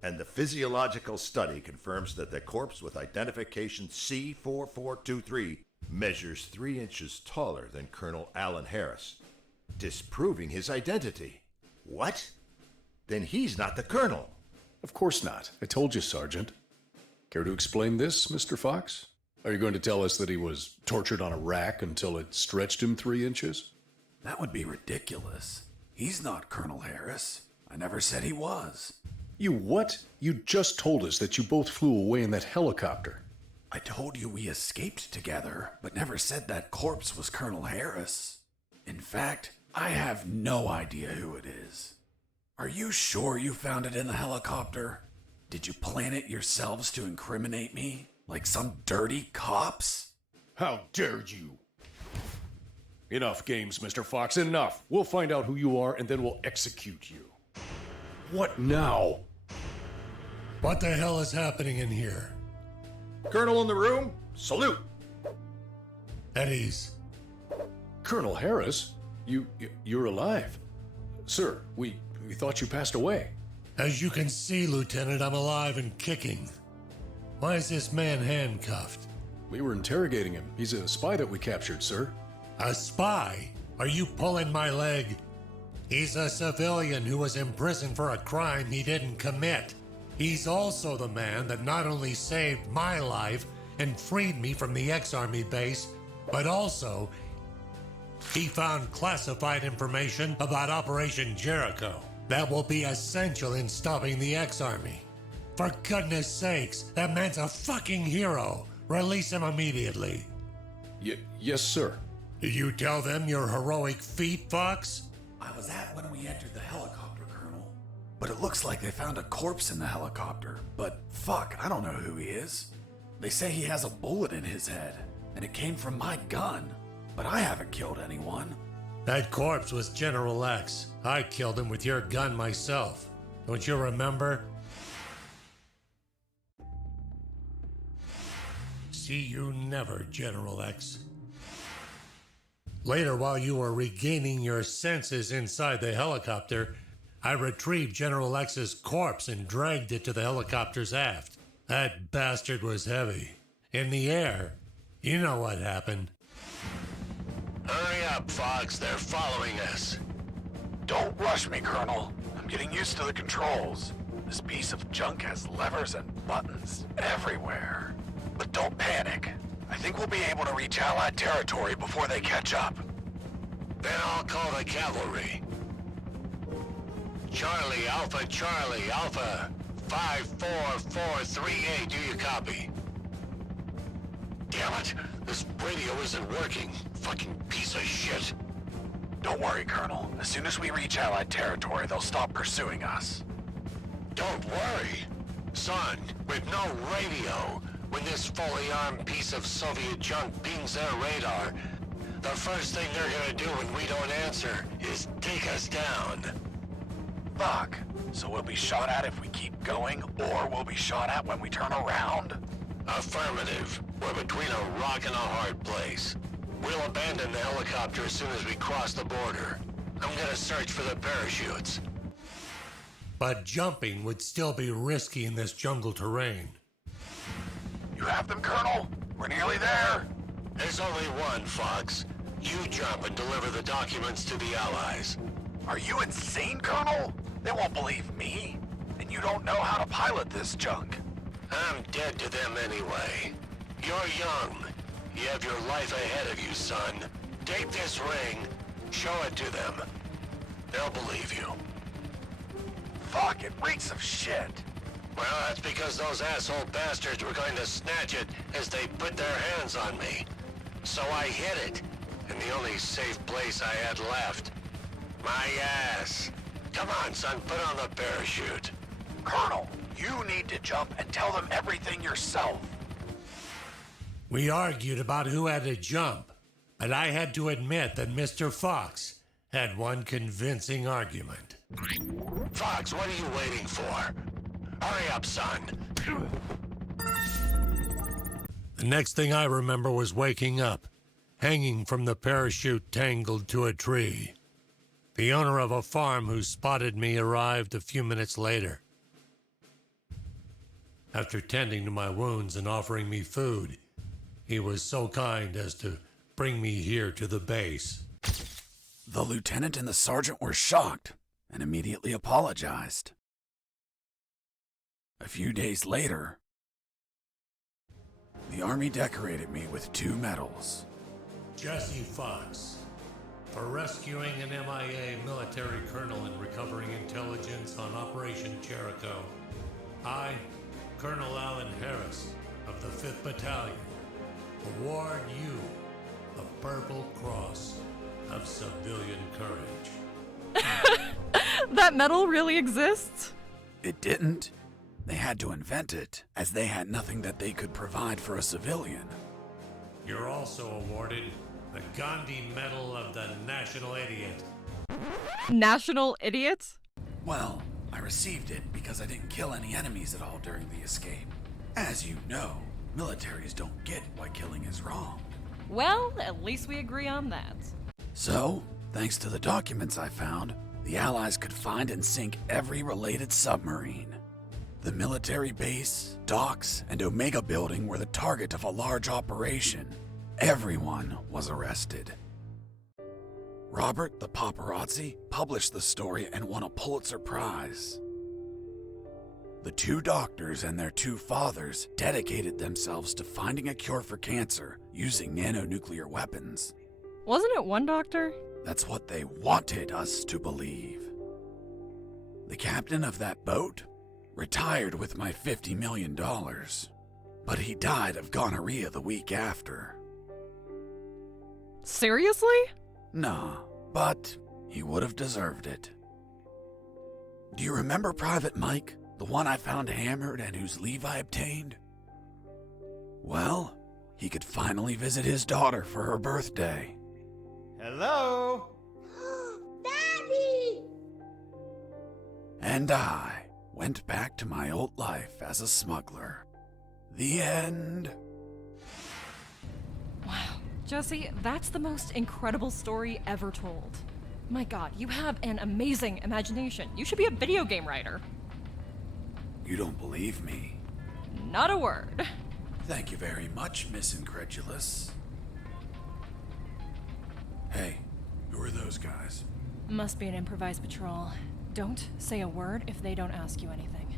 And the physiological study confirms that the corpse with identification C4423 measures 3 inches taller than Colonel Alan Harris, disproving his identity. What? Then he's not the colonel. Of course not. I told you, Sergeant. Care to explain this, Mr. Fox? Are you going to tell us that he was tortured on a rack until it stretched him 3 inches? That would be ridiculous. He's not Colonel Harris. I never said he was. You what? You just told us that you both flew away in that helicopter. I told you we escaped together, but never said that corpse was Colonel Harris. In fact, I have no idea who it is. Are you sure you found it in the helicopter? Did you plan it yourselves to incriminate me? Like some dirty cops? How dare you! Enough games, Mr. Fox, enough. We'll find out who you are and then we'll execute you. What now? What the hell is happening in here? Colonel in the room, salute! At ease. Colonel Harris? You're alive. Sir, we thought you passed away. As you can see, Lieutenant, I'm alive and kicking. Why is this man handcuffed? We were interrogating him. He's a spy that we captured, sir. A spy? Are you pulling my leg? He's a civilian who was imprisoned for a crime he didn't commit. He's also the man that not only saved my life and freed me from the ex-Army base, but also he found classified information about Operation Jericho that will be essential in stopping the ex-Army. For goodness sakes, that man's a fucking hero. Release him immediately. Yes, sir. Did you tell them your heroic feat, Fox? I was at when we entered the helicopter, Colonel. But it looks like they found a corpse in the helicopter. But fuck, I don't know who he is. They say he has a bullet in his head, and it came from my gun. But I haven't killed anyone. That corpse was General X. I killed him with your gun myself. Don't you remember? See you never, General X. Later, while you were regaining your senses inside the helicopter, I retrieved General X's corpse and dragged it to the helicopter's aft. That bastard was heavy. In the air, you know what happened. Hurry up, Fox. They're following us. Don't rush me, Colonel. I'm getting used to the controls. This piece of junk has levers and buttons everywhere. But don't panic. I think we'll be able to reach Allied territory before they catch up. Then I'll call the cavalry. Charlie, Alpha, 54438, do you copy? Damn it, this radio isn't working. Fucking piece of shit. Don't worry, Colonel. As soon as we reach Allied territory, they'll stop pursuing us. Don't worry. Son, with no radio, when this fully armed piece of Soviet junk pings their radar, the first thing they're gonna do when we don't answer is take us down. Fuck. So we'll be shot at if we keep going, or we'll be shot at when we turn around? Affirmative. We're between a rock and a hard place. We'll abandon the helicopter as soon as we cross the border. I'm gonna search for the parachutes. But jumping would still be risky in this jungle terrain. You have them, Colonel? We're nearly there. There's only one, Fox. You jump and deliver the documents to the Allies. Are you insane, Colonel? They won't believe me. And you don't know how to pilot this junk. I'm dead to them anyway. You're young. You have your life ahead of you, son. Take this ring, show it to them. They'll believe you. Fuck, it reeks of shit. Well, that's because those asshole bastards were going to snatch it as they put their hands on me. So I hid it, in the only safe place I had left. My ass. Come on, son, put on the parachute. Colonel, you need to jump and tell them everything yourself. We argued about who had to jump, but I had to admit that Mr. Fox had one convincing argument. Fox, what are you waiting for? Hurry up, son. The next thing I remember was waking up, hanging from the parachute tangled to a tree. The owner of a farm who spotted me arrived a few minutes later. After tending to my wounds and offering me food, he was so kind as to bring me here to the base. The lieutenant and the sergeant were shocked and immediately apologized. A few days later, The Army decorated me with 2 medals. Jesse Fox, for rescuing an MIA military colonel and recovering intelligence on Operation Jericho. I, Colonel Alan Harris of the 5th Battalion, award you the Purple Cross of Civilian Courage. That medal really exists? It didn't. They had to invent it, as they had nothing that they could provide for a civilian. You're also awarded the Gandhi Medal of the National Idiot. National idiot? Well, I received it because I didn't kill any enemies at all during the escape. As you know, militaries don't get why killing is wrong. Well, at least we agree on that. So, thanks to the documents I found, the Allies could find and sink every related submarine. The military base, docks, and Omega building were the target of a large operation. Everyone was arrested. Robert the paparazzi published the story and won a Pulitzer Prize. The 2 doctors and their 2 fathers dedicated themselves to finding a cure for cancer using nanonuclear weapons. Wasn't it one doctor? That's what they wanted us to believe. The captain of that boat retired with my $50 million, but he died of gonorrhea the week after. Seriously? Nah, but he would have deserved it. Do you remember Private Mike, the one I found hammered and whose leave I obtained? Well, he could finally visit his daughter for her birthday. Hello? Daddy! And I went back to my old life as a smuggler. The end. Wow. Jesse, that's the most incredible story ever told. My god, you have an amazing imagination. You should be a video game writer. You don't believe me? Not a word. Thank you very much, Miss Incredulous. Hey, who are those guys? Must be an improvised patrol. Don't say a word if they don't ask you anything.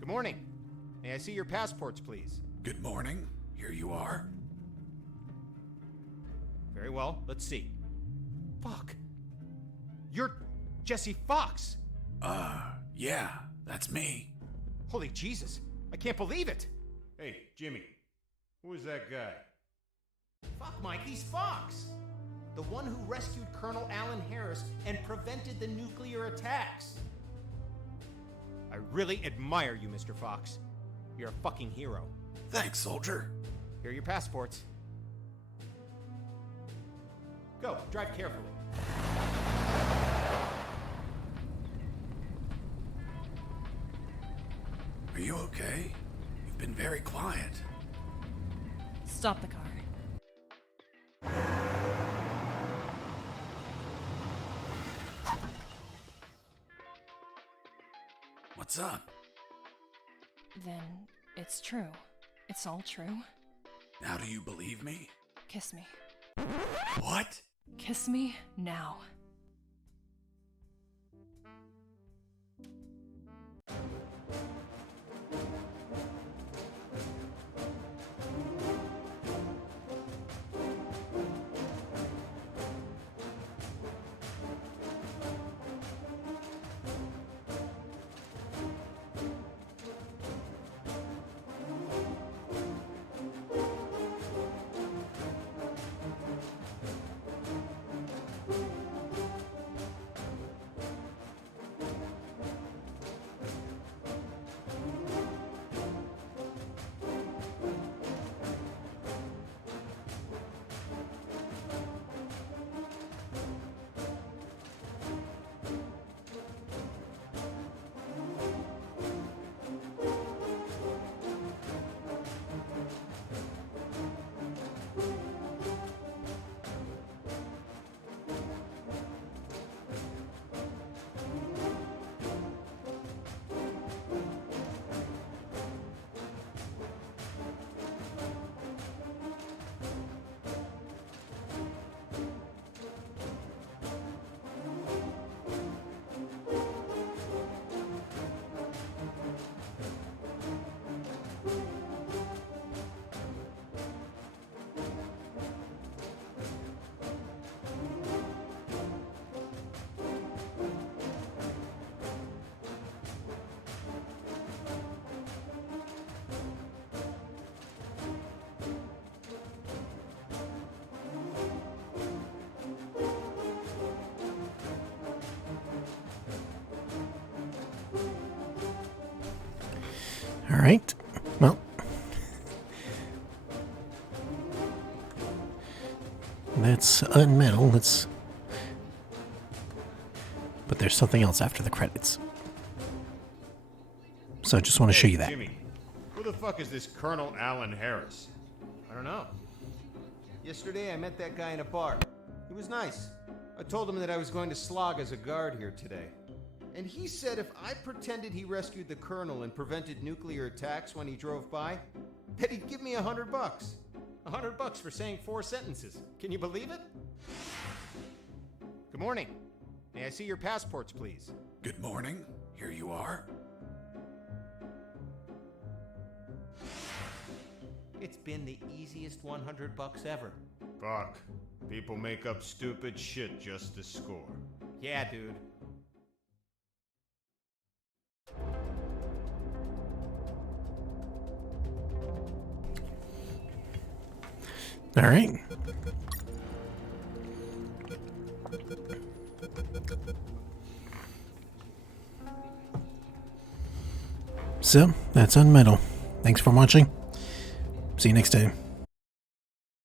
Good morning. May I see your passports, please? Good morning. Here you are. Very well. Let's see. Fuck. You're Jesse Fox. Yeah, that's me. Holy Jesus. I can't believe it. Hey, Jimmy. Who is that guy? Fuck, Mike, he's Fox. The one who rescued Colonel Alan Harris and prevented the nuclear attacks. I really admire you, Mr. Fox. You're a fucking hero. Thanks, soldier. Here are your passports. Go, drive carefully. Are you okay? You've been very quiet. Stop the car. What's up? Then it's true. It's all true. Now do you believe me? Kiss me. What? Kiss me now. Alright. Well. That's UnMetal. Let's... But there's something else after the credits. So I just want to show you that. Jimmy, who the fuck is this Colonel Alan Harris? I don't know. Yesterday I met that guy in a bar. He was nice. I told him that I was going to slog as a guard here today. And he said if I pretended he rescued the Colonel and prevented nuclear attacks when he drove by, that he'd give me $100. $100 for saying 4 sentences. Can you believe it? Good morning. May I see your passports, please? Good morning. Here you are. It's been the easiest $100 ever. Fuck. People make up stupid shit just to score. Yeah, dude. All right. So, that's UnMetal. Thanks for watching. See you next time.